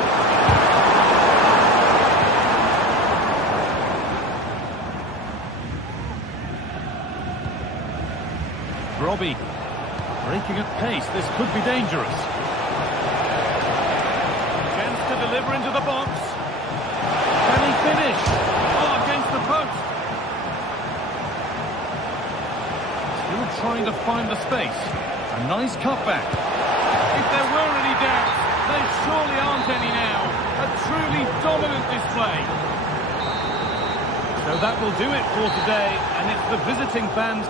Robbie. Breaking at pace, this could be dangerous. Chance to deliver into the box. Can he finish? Oh, against the post. Still trying to find the space. A nice cutback. If there were any doubts, there surely aren't any now. A truly dominant display. So that will do it for today, and it's the visiting fans.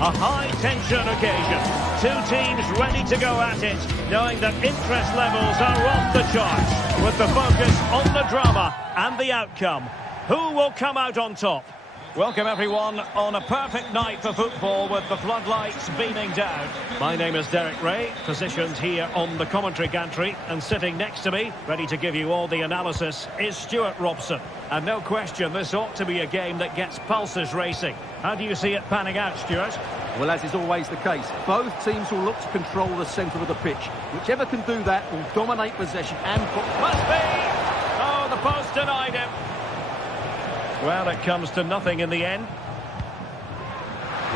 A high-tension occasion. Two teams ready to go at it, knowing that interest levels are off the charts, with the focus on the drama and the outcome. Who will come out on top? Welcome everyone on a perfect night for football with the floodlights beaming down. My name is Derek Ray, positioned here on the commentary gantry, and sitting next to me, ready to give you all the analysis, is Stuart Robson. And no question, this ought to be a game that gets pulses racing. How do you see it panning out, Stuart? Well, as is always the case, both teams will look to control the centre of the pitch. Whichever can do that will dominate possession and... Must be! Oh, the post denied him. Well, it comes to nothing in the end.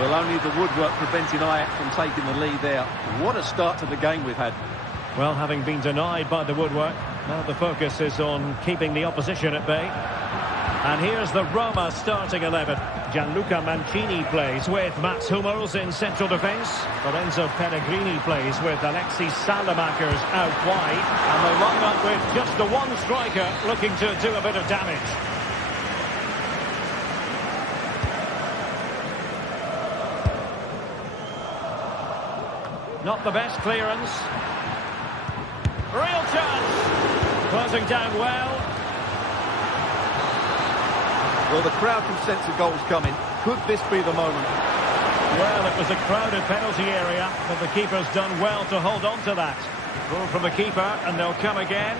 Well, only the woodwork preventing Ajax from taking the lead there. What a start to the game we've had. Well, having been denied by the woodwork, now the focus is on keeping the opposition at bay. And here's the Roma starting 11. Gianluca Mancini plays with Mats Hummels in central defence. Lorenzo Pellegrini plays with Alexis Salamakers out wide. And they line up with just the one striker looking to do a bit of damage. Not the best clearance. Real chance. Closing down well. Well, the crowd can sense the goals coming. Could this be the moment? Well, it was a crowded penalty area, but the keeper's done well to hold on to that. Goal from the keeper, and they'll come again.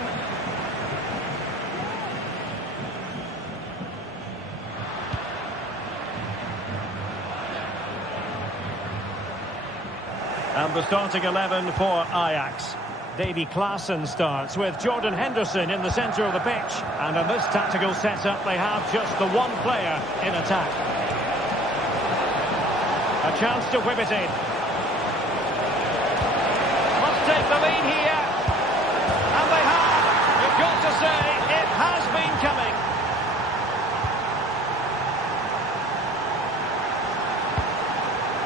And the starting 11 for Ajax. Davy Klaassen starts with Jordan Henderson in the centre of the pitch. And in this tactical setup, they have just the one player in attack. A chance to whip it in. Must take the lead here. And they have. You've got to say, it has been coming.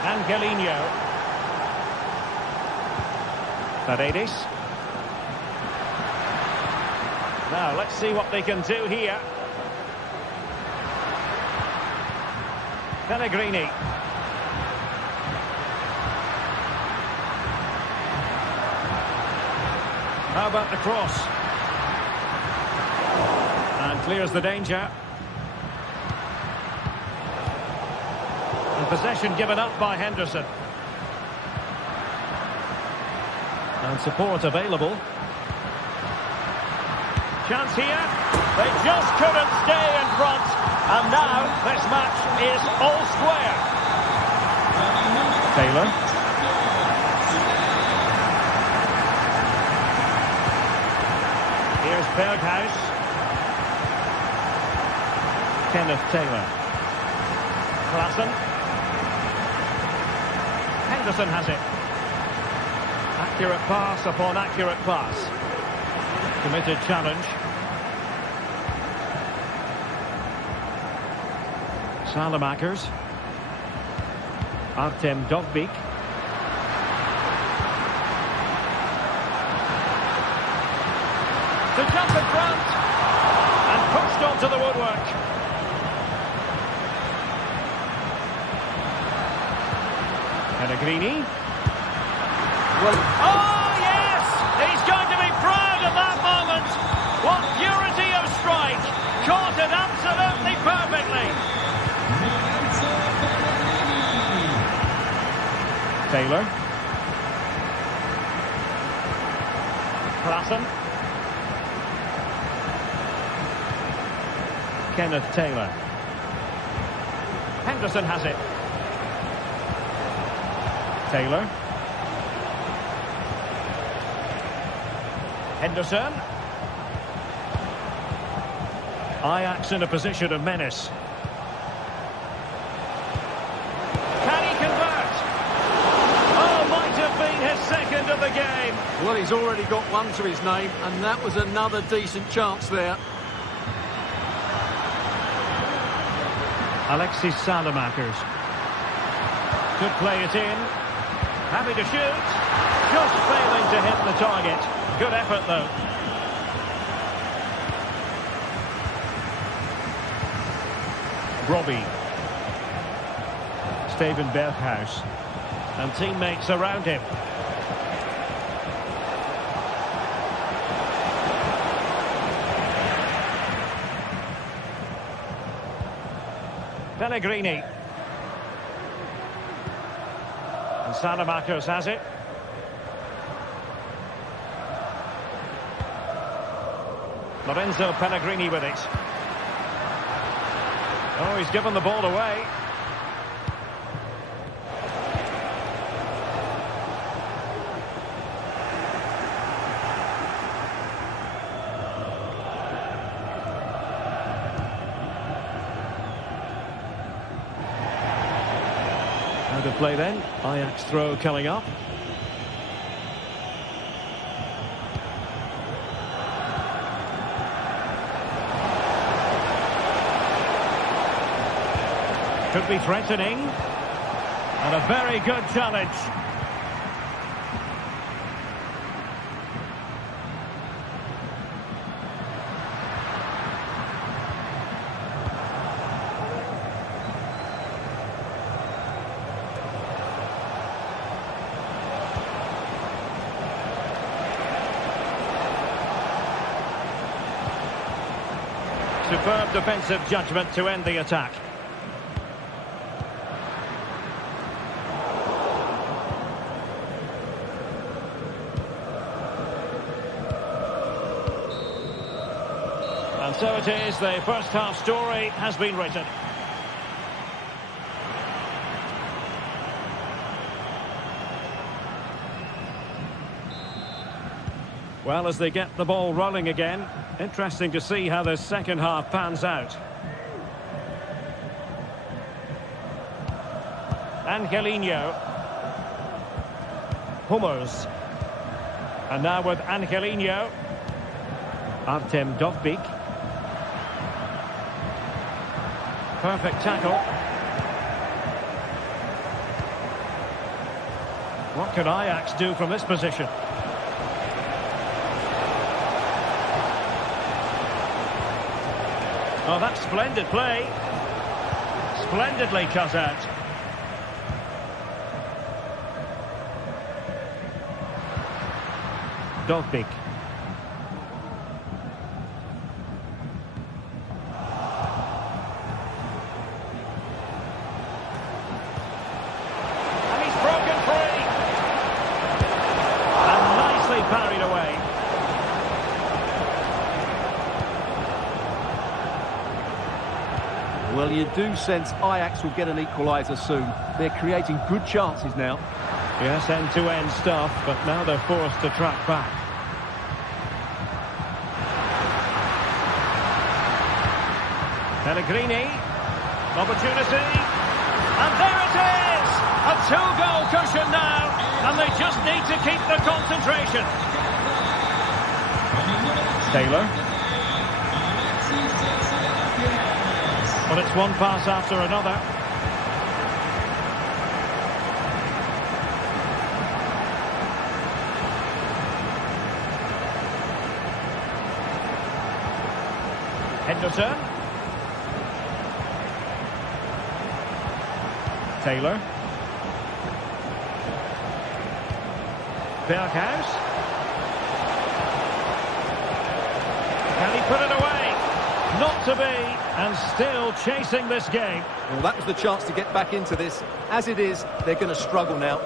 Angelino. Paredes. Now, let's see what they can do here. Pellegrini. How about the cross? And clears the danger. And possession given up by Henderson. And support available. Chance here. They just couldn't stay in front. And now this match is all square. Taylor. Here's Berghuis. Kenneth Taylor. Klaassen. Henderson has it. Accurate pass upon accurate pass. Committed challenge. Salamakers. Artem Dovbyk. To jump in front. And pushed onto the woodwork. Pellegrini. Well, oh, yes! He's going to be proud of that moment. What purity of strike. Caught it absolutely perfectly. Taylor. Klaassen. Kenneth Taylor. Henderson has it. Taylor. Henderson. Ajax in a position of menace. Can he convert? Oh, might have been his second of the game. Well, he's already got one to his name, and that was another decent chance there. Alexis Salamakers. Could play it in. Happy to shoot. Just failing to hit the target. Good effort, though. Robbie. Steven Berghuis. And teammates around him. Pellegrini. And Salamakers has it. Lorenzo Pellegrini with it. Oh, he's given the ball away. How to play then? Ajax throw coming up. Could be threatening. And a very good challenge. Superb defensive judgment to end the attack. And so it is, the first half story has been written. Well, as they get the ball rolling again, interesting to see how the second half pans out. Angelino. Hummels. And now with Angelino. Artem Dovbyk. Perfect tackle. What can Ajax do from this position? Oh, that's splendid play. Splendidly cut out. Dovbyk. And he's broken free. And nicely parried away. Well, you do sense Ajax will get an equaliser soon. They're creating good chances now. Yes, end-to-end stuff, but now they're forced to track back. Pellegrini. Opportunity. And there it is! A two-goal cushion now. And they just need to keep the concentration. Taylor. Well, it's one pass after another. Henderson. Taylor. Berghuis. Can he put it away? Not to be, and still chasing this game. Well, that was the chance to get back into this. As it is, they're going to struggle now.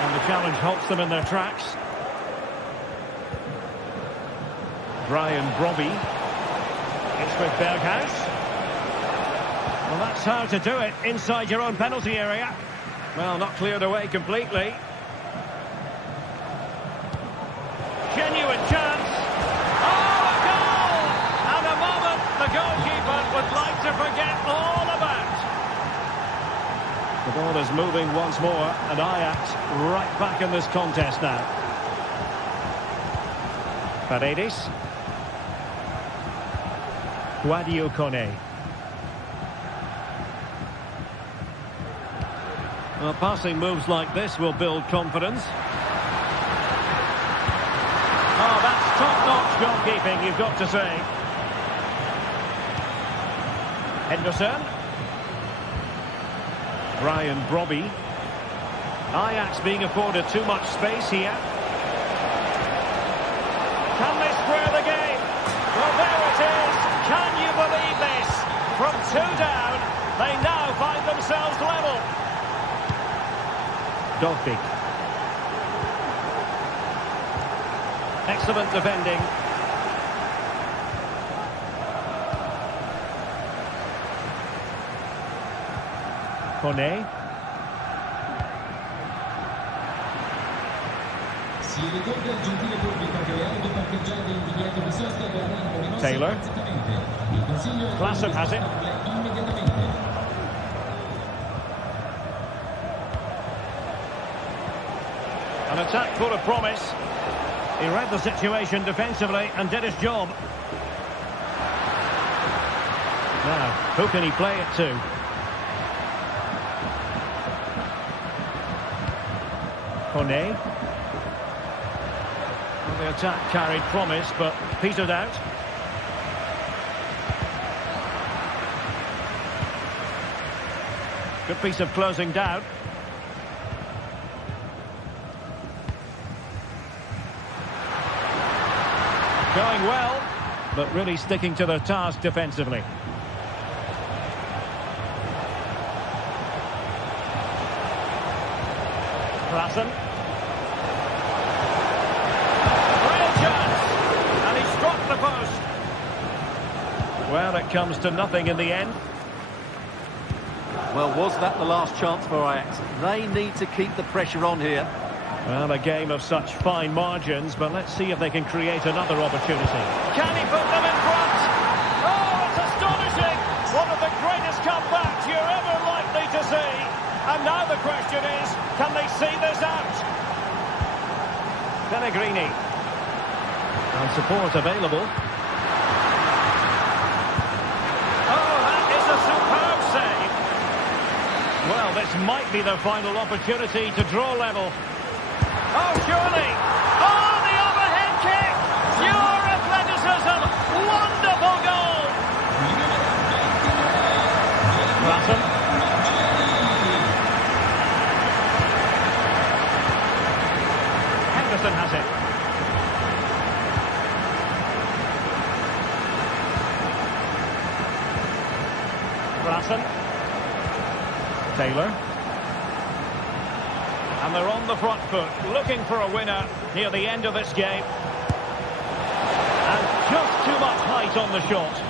And the challenge halts them in their tracks. Brian Brobby. It's with Berghuis. Well, that's how to do it inside your own penalty area. Well, not cleared away completely. Genuine chance. Oh, a goal! And a moment the goalkeeper would like to forget all about. The ball is moving once more, and Ajax right back in this contest now. Paredes. Guadio Kone. Well, passing moves like this will build confidence. Oh, that's top-notch goalkeeping, you've got to say. Henderson. Brian Brobby. Ajax being afforded too much space here. Can they square the game? Well, there it is. Can you believe this? From 2 down, they now find themselves level. Dogby. Excellent defending. Kone. Si ricorda il gentile pubblico che le auto parcheggiate in divieto di sosta verranno rimosse Taylor. immediatamente. Il consiglio è Klassen has it. immediatamente. An attack full of promise. He read the situation defensively and did his job. Now, who can he play it to? Kone. Well, the attack carried promise, but petered out. Good piece of closing down. Going well, but really sticking to their task defensively. Klassen. Real chance, and he struck the post. Well, it comes to nothing in the end. Well, was that the last chance for Ajax? They need to keep the pressure on here. Well, a game of such fine margins, but let's see if they can create another opportunity. Can he put them in front? Oh, it's astonishing! One of the greatest comebacks you're ever likely to see. And now the question is, can they see this out? Pellegrini. And support available. Oh, that is a superb save. Well, this might be their final opportunity to draw level. Oh, surely! Oh, the overhead kick! Pure athleticism! Wonderful goal! Klassen. Henderson has it. Klassen. Taylor. And they're on the front foot, looking for a winner near the end of this game. And just too much height on the shot.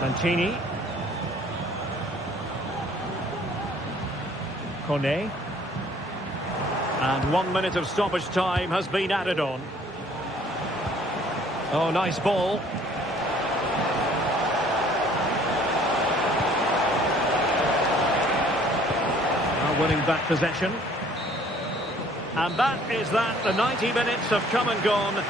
Mancini. Kone. And 1 minute of stoppage time has been added on. Oh, nice ball. Winning back possession. And that is that. The 90 minutes have come and gone.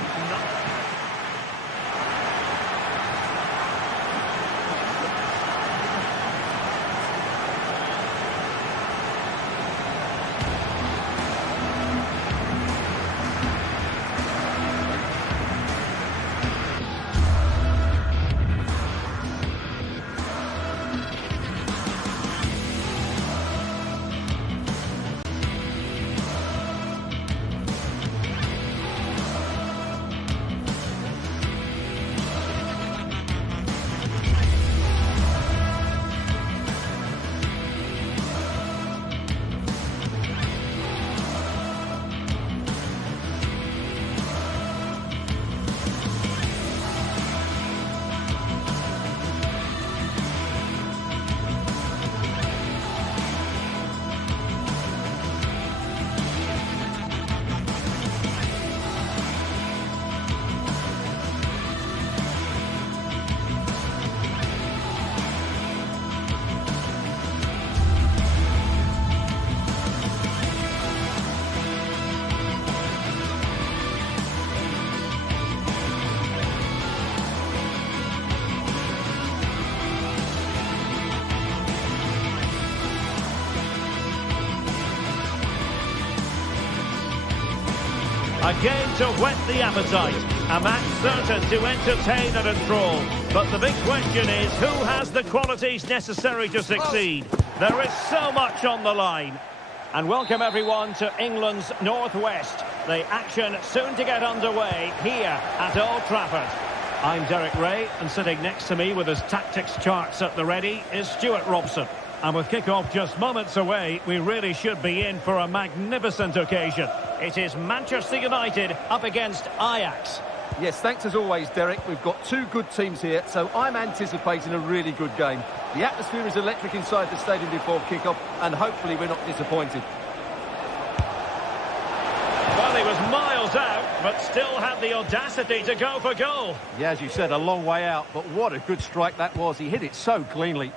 A game to whet the appetite. A match certain to entertain and enthrall. But the big question is, who has the qualities necessary to succeed? There is so much on the line. And welcome everyone to England's Northwest. The action soon to get underway here at Old Trafford. I'm Derek Ray, and sitting next to me with his tactics charts at the ready is Stuart Robson. And with kick-off just moments away, we really should be in for a magnificent occasion. It is Manchester United up against Ajax. Yes, thanks as always, Derek. We've got two good teams here, so I'm anticipating a really good game. The atmosphere is electric inside the stadium before kick-off, and hopefully we're not disappointed. Well, he was miles out, but still had the audacity to go for goal. Yeah, as you said, a long way out, but what a good strike that was. He hit it so cleanly.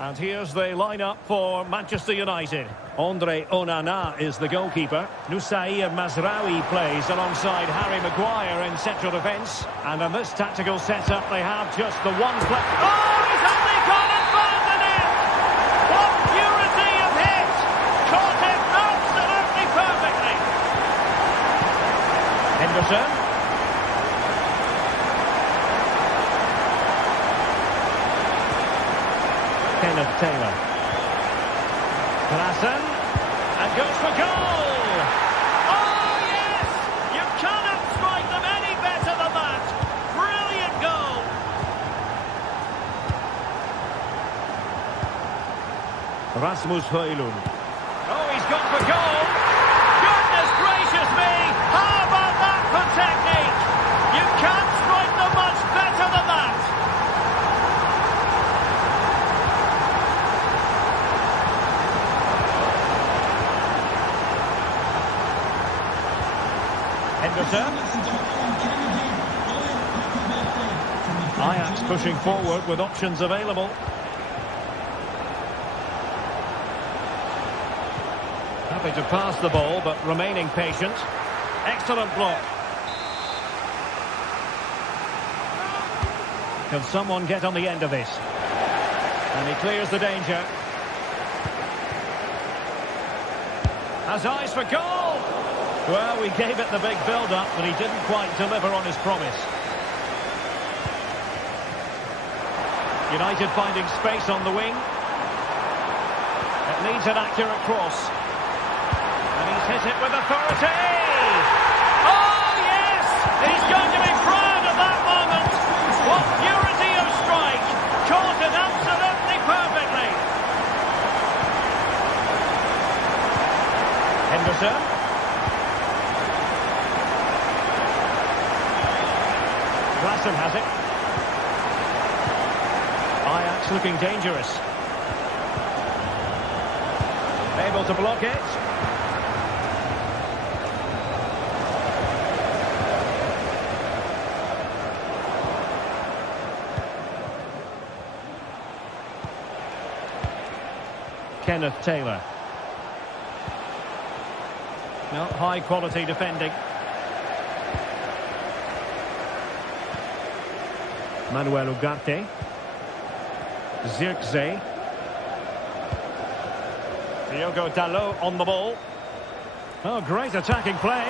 And here's the lineup for Manchester United. Andre Onana is the goalkeeper. Nusair Mazraoui plays alongside Harry Maguire in central defence. And in this tactical setup, they have just the one play. Oh, he's only gone and found the net! What purity of hit! Caught it absolutely perfectly! Henderson. Kenneth Taylor. Klassen, and goes for goal! Oh, yes! You cannot strike them any better than that! Brilliant goal! Rasmus Højlund. Oh, he's gone for goal! Goodness gracious me! How about that for technique? You can't strike them much better than that! Ajax pushing forward with options available. Happy to pass the ball, but remaining patient. Excellent block. Can someone get on the end of this? And he clears the danger. Has eyes for goal! Well, we gave it the big build-up, but he didn't quite deliver on his promise. United finding space on the wing. It needs an accurate cross. And he's hit it with authority! Oh, yes! He's going to be proud of that moment! What purity of strike! Caught it absolutely perfectly! Henderson. Klassen has it. Ajax looking dangerous. Able to block it. Kenneth Taylor. No, high quality defending. Manuel Ugarte. Zirkzee. Diogo Dalot on the ball. Oh, great attacking play.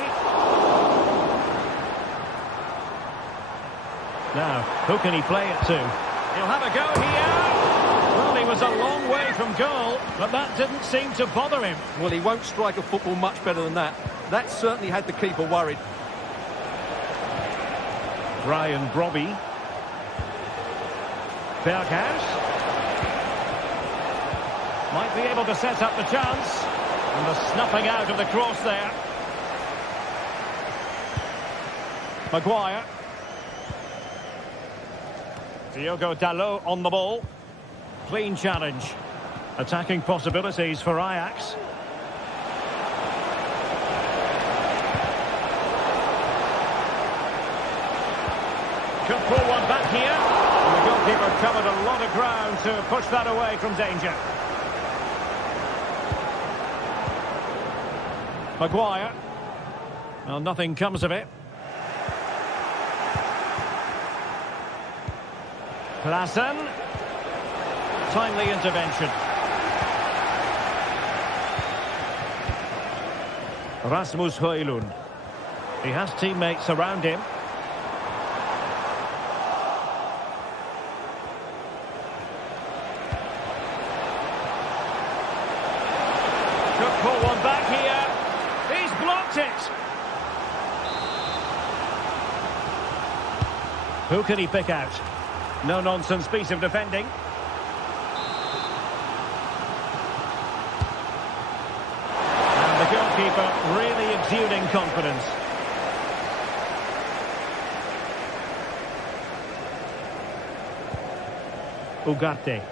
Now, who can he play it to? He'll have a go here. Well, he was a long way from goal, but that didn't seem to bother him. Well, he won't strike a football much better than that. That certainly had the keeper worried. Brian Brobby. Berghuis. Might be able to set up the chance. And the snuffing out of the cross there. Maguire. Diogo Dalot on the ball. Clean challenge. Attacking possibilities for Ajax. Could pull one back here. And the goalkeeper covered a lot of ground to push that away from danger. Maguire. Well, nothing comes of it. Klassen. Timely intervention. Rasmus Højlund. He has teammates around him. Could pull one back here. He's blocked it. Who can he pick out? No-nonsense piece of defending. And the goalkeeper really exuding confidence. Ugarte.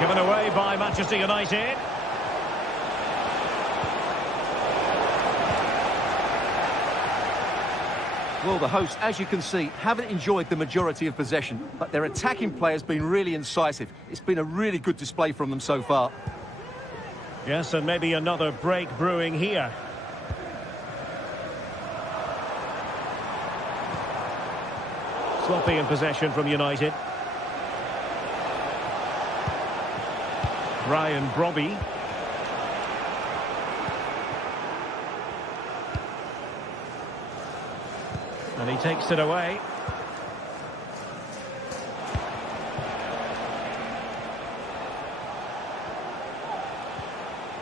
Given away by Manchester United. Well, the hosts, as you can see, haven't enjoyed the majority of possession, but their attacking play has been really incisive. It's been a really good display from them so far. Yes, and maybe another break brewing here. Sloppy in possession from United. Ryan Brobby. And he takes it away.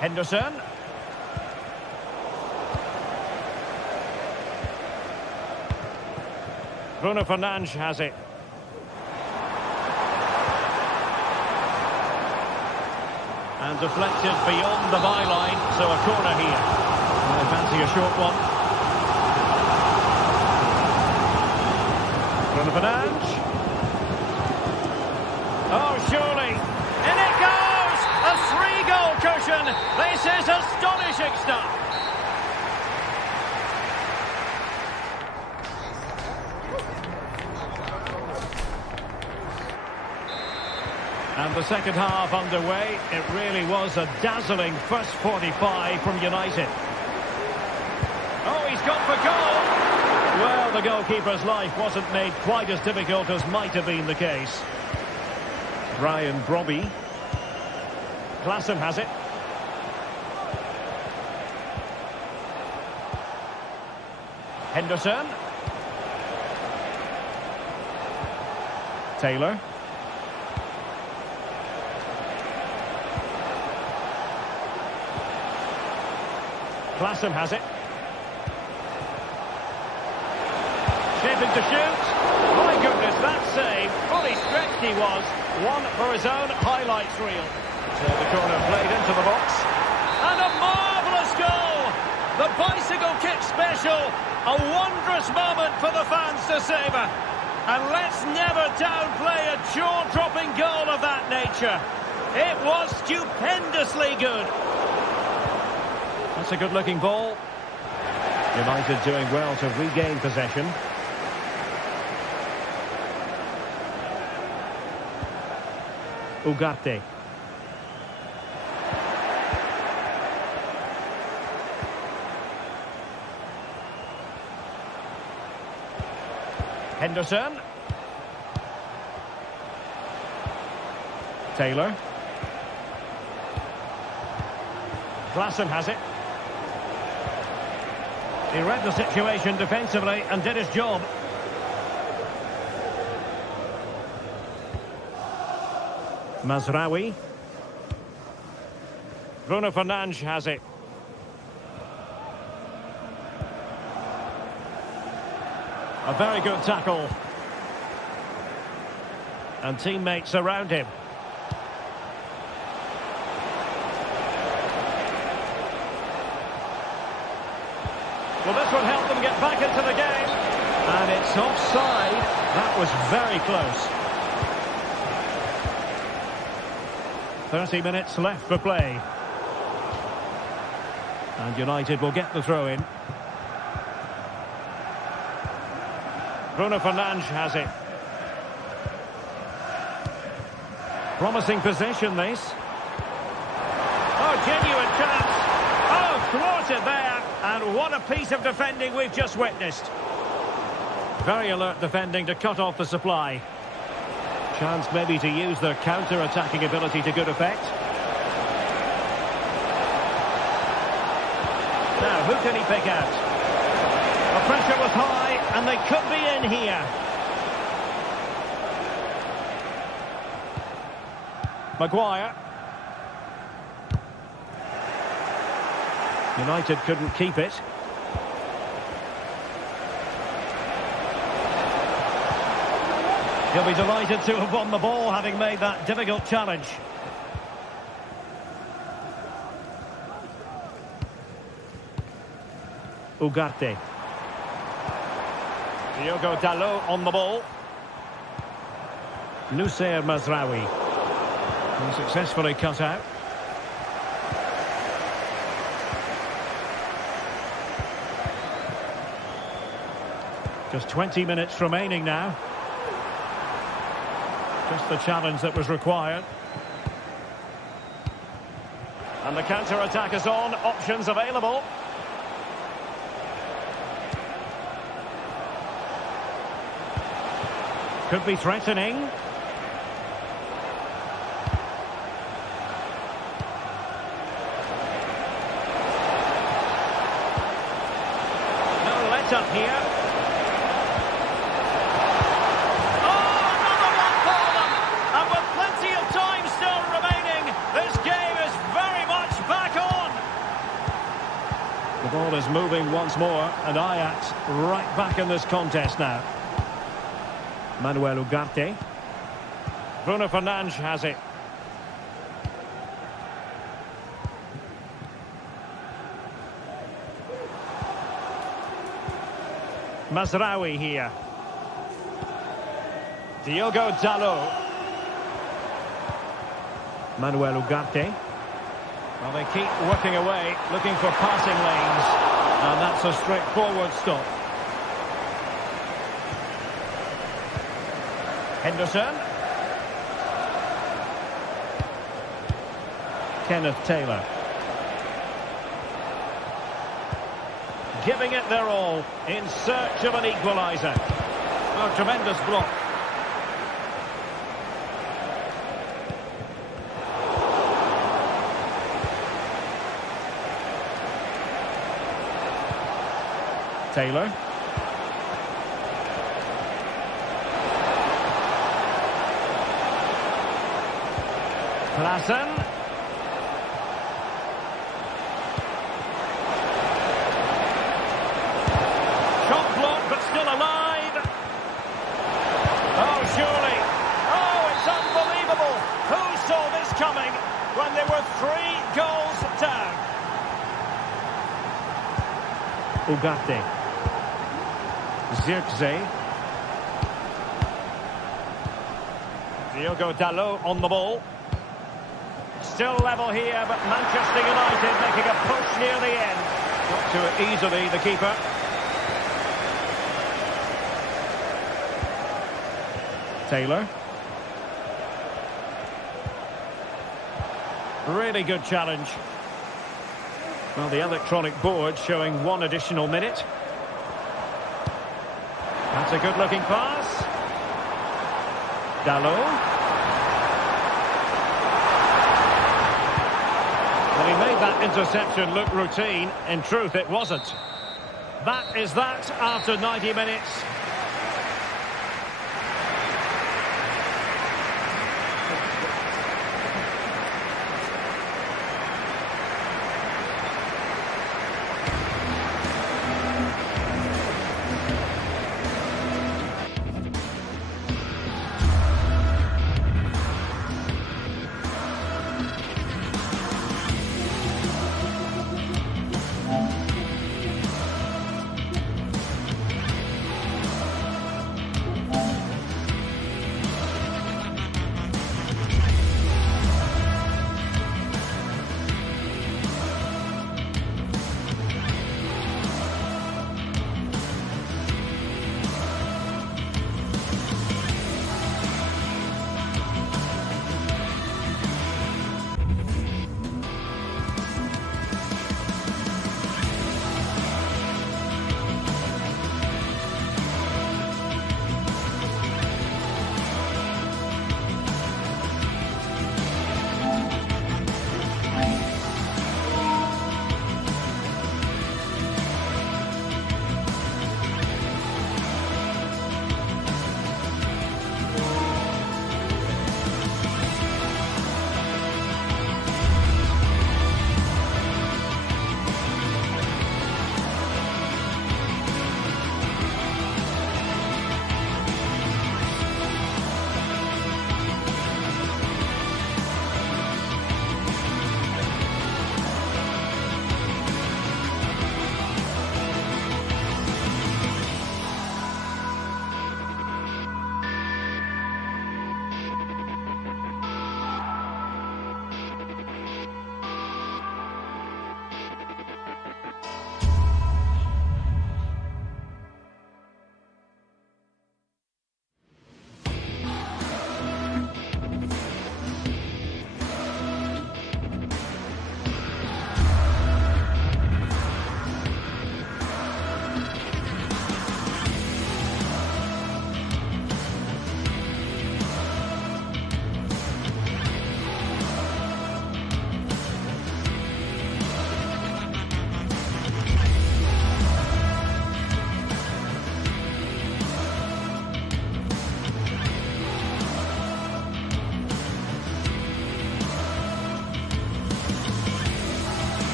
Henderson. Bruno Fernandes has it. And deflected beyond the byline, so a corner here. And they fancy a short one. Bruno Fernandes. Oh, surely. In it goes! A 3-goal cushion. This is astonishing stuff. And the second half underway. It really was a dazzling first 45 from United. Oh, he's gone for goal. Well, the goalkeeper's life wasn't made quite as difficult as might have been the case. Ryan Brobby. Klassen has it. Henderson. Taylor. Klassen has it. Shaping to shoot. My goodness, that save. Fully stretched he was. One for his own highlights reel. So the corner played into the box. And a marvellous goal! The bicycle kick special. A wondrous moment for the fans to savour. And let's never downplay a jaw-dropping goal of that nature. It was stupendously good. That's a good-looking ball. United doing well to regain possession. Ugarte. Henderson. Taylor. Klassen has it. He read the situation defensively and did his job. Mazraoui. Bruno Fernandes has it. A very good tackle. And teammates around him. Well, this will help them get back into the game. And it's offside. That was very close. 30 minutes left for play. And United will get the throw in. Bruno Fernandes has it. Promising possession, this. Oh, genuine chance. Oh, thwarted there. And what a piece of defending we've just witnessed. Very alert defending to cut off the supply. Chance maybe to use their counter-attacking ability to good effect. Now, who can he pick out? The pressure was high, and they could be in here. Maguire. United couldn't keep it. He'll be delighted to have won the ball, having made that difficult challenge. Ugarte. Diogo Dalot on the ball. Noussair Mazraoui. Successfully cut out. Just 20 minutes remaining now. Just the challenge that was required. And the counter-attack is on. Options available. Could be threatening. No let-up here. The ball is moving once more, and Ajax right back in this contest now. Manuel Ugarte. Bruno Fernandes has it. Mazraoui here. Diogo Dalot. Manuel Ugarte. Well, they keep working away, looking for passing lanes. And that's a straightforward stop. Henderson. Kenneth Taylor. Giving it their all in search of an equaliser. A tremendous block. Taylor. Klassen. Shot blocked, but still alive. Oh, surely. Oh, it's unbelievable. Who saw this coming when they were 3 goals down? Ugarte. Zirkzee. Diogo Dalot on the ball. Still level here, but Manchester United making a push near the end. Got to it easily, the keeper. Taylor. Really good challenge. Well, the electronic board showing 1 additional minute. That's a good-looking pass. Dalot. Well, he made that interception look routine. In truth, it wasn't. That is that after 90 minutes.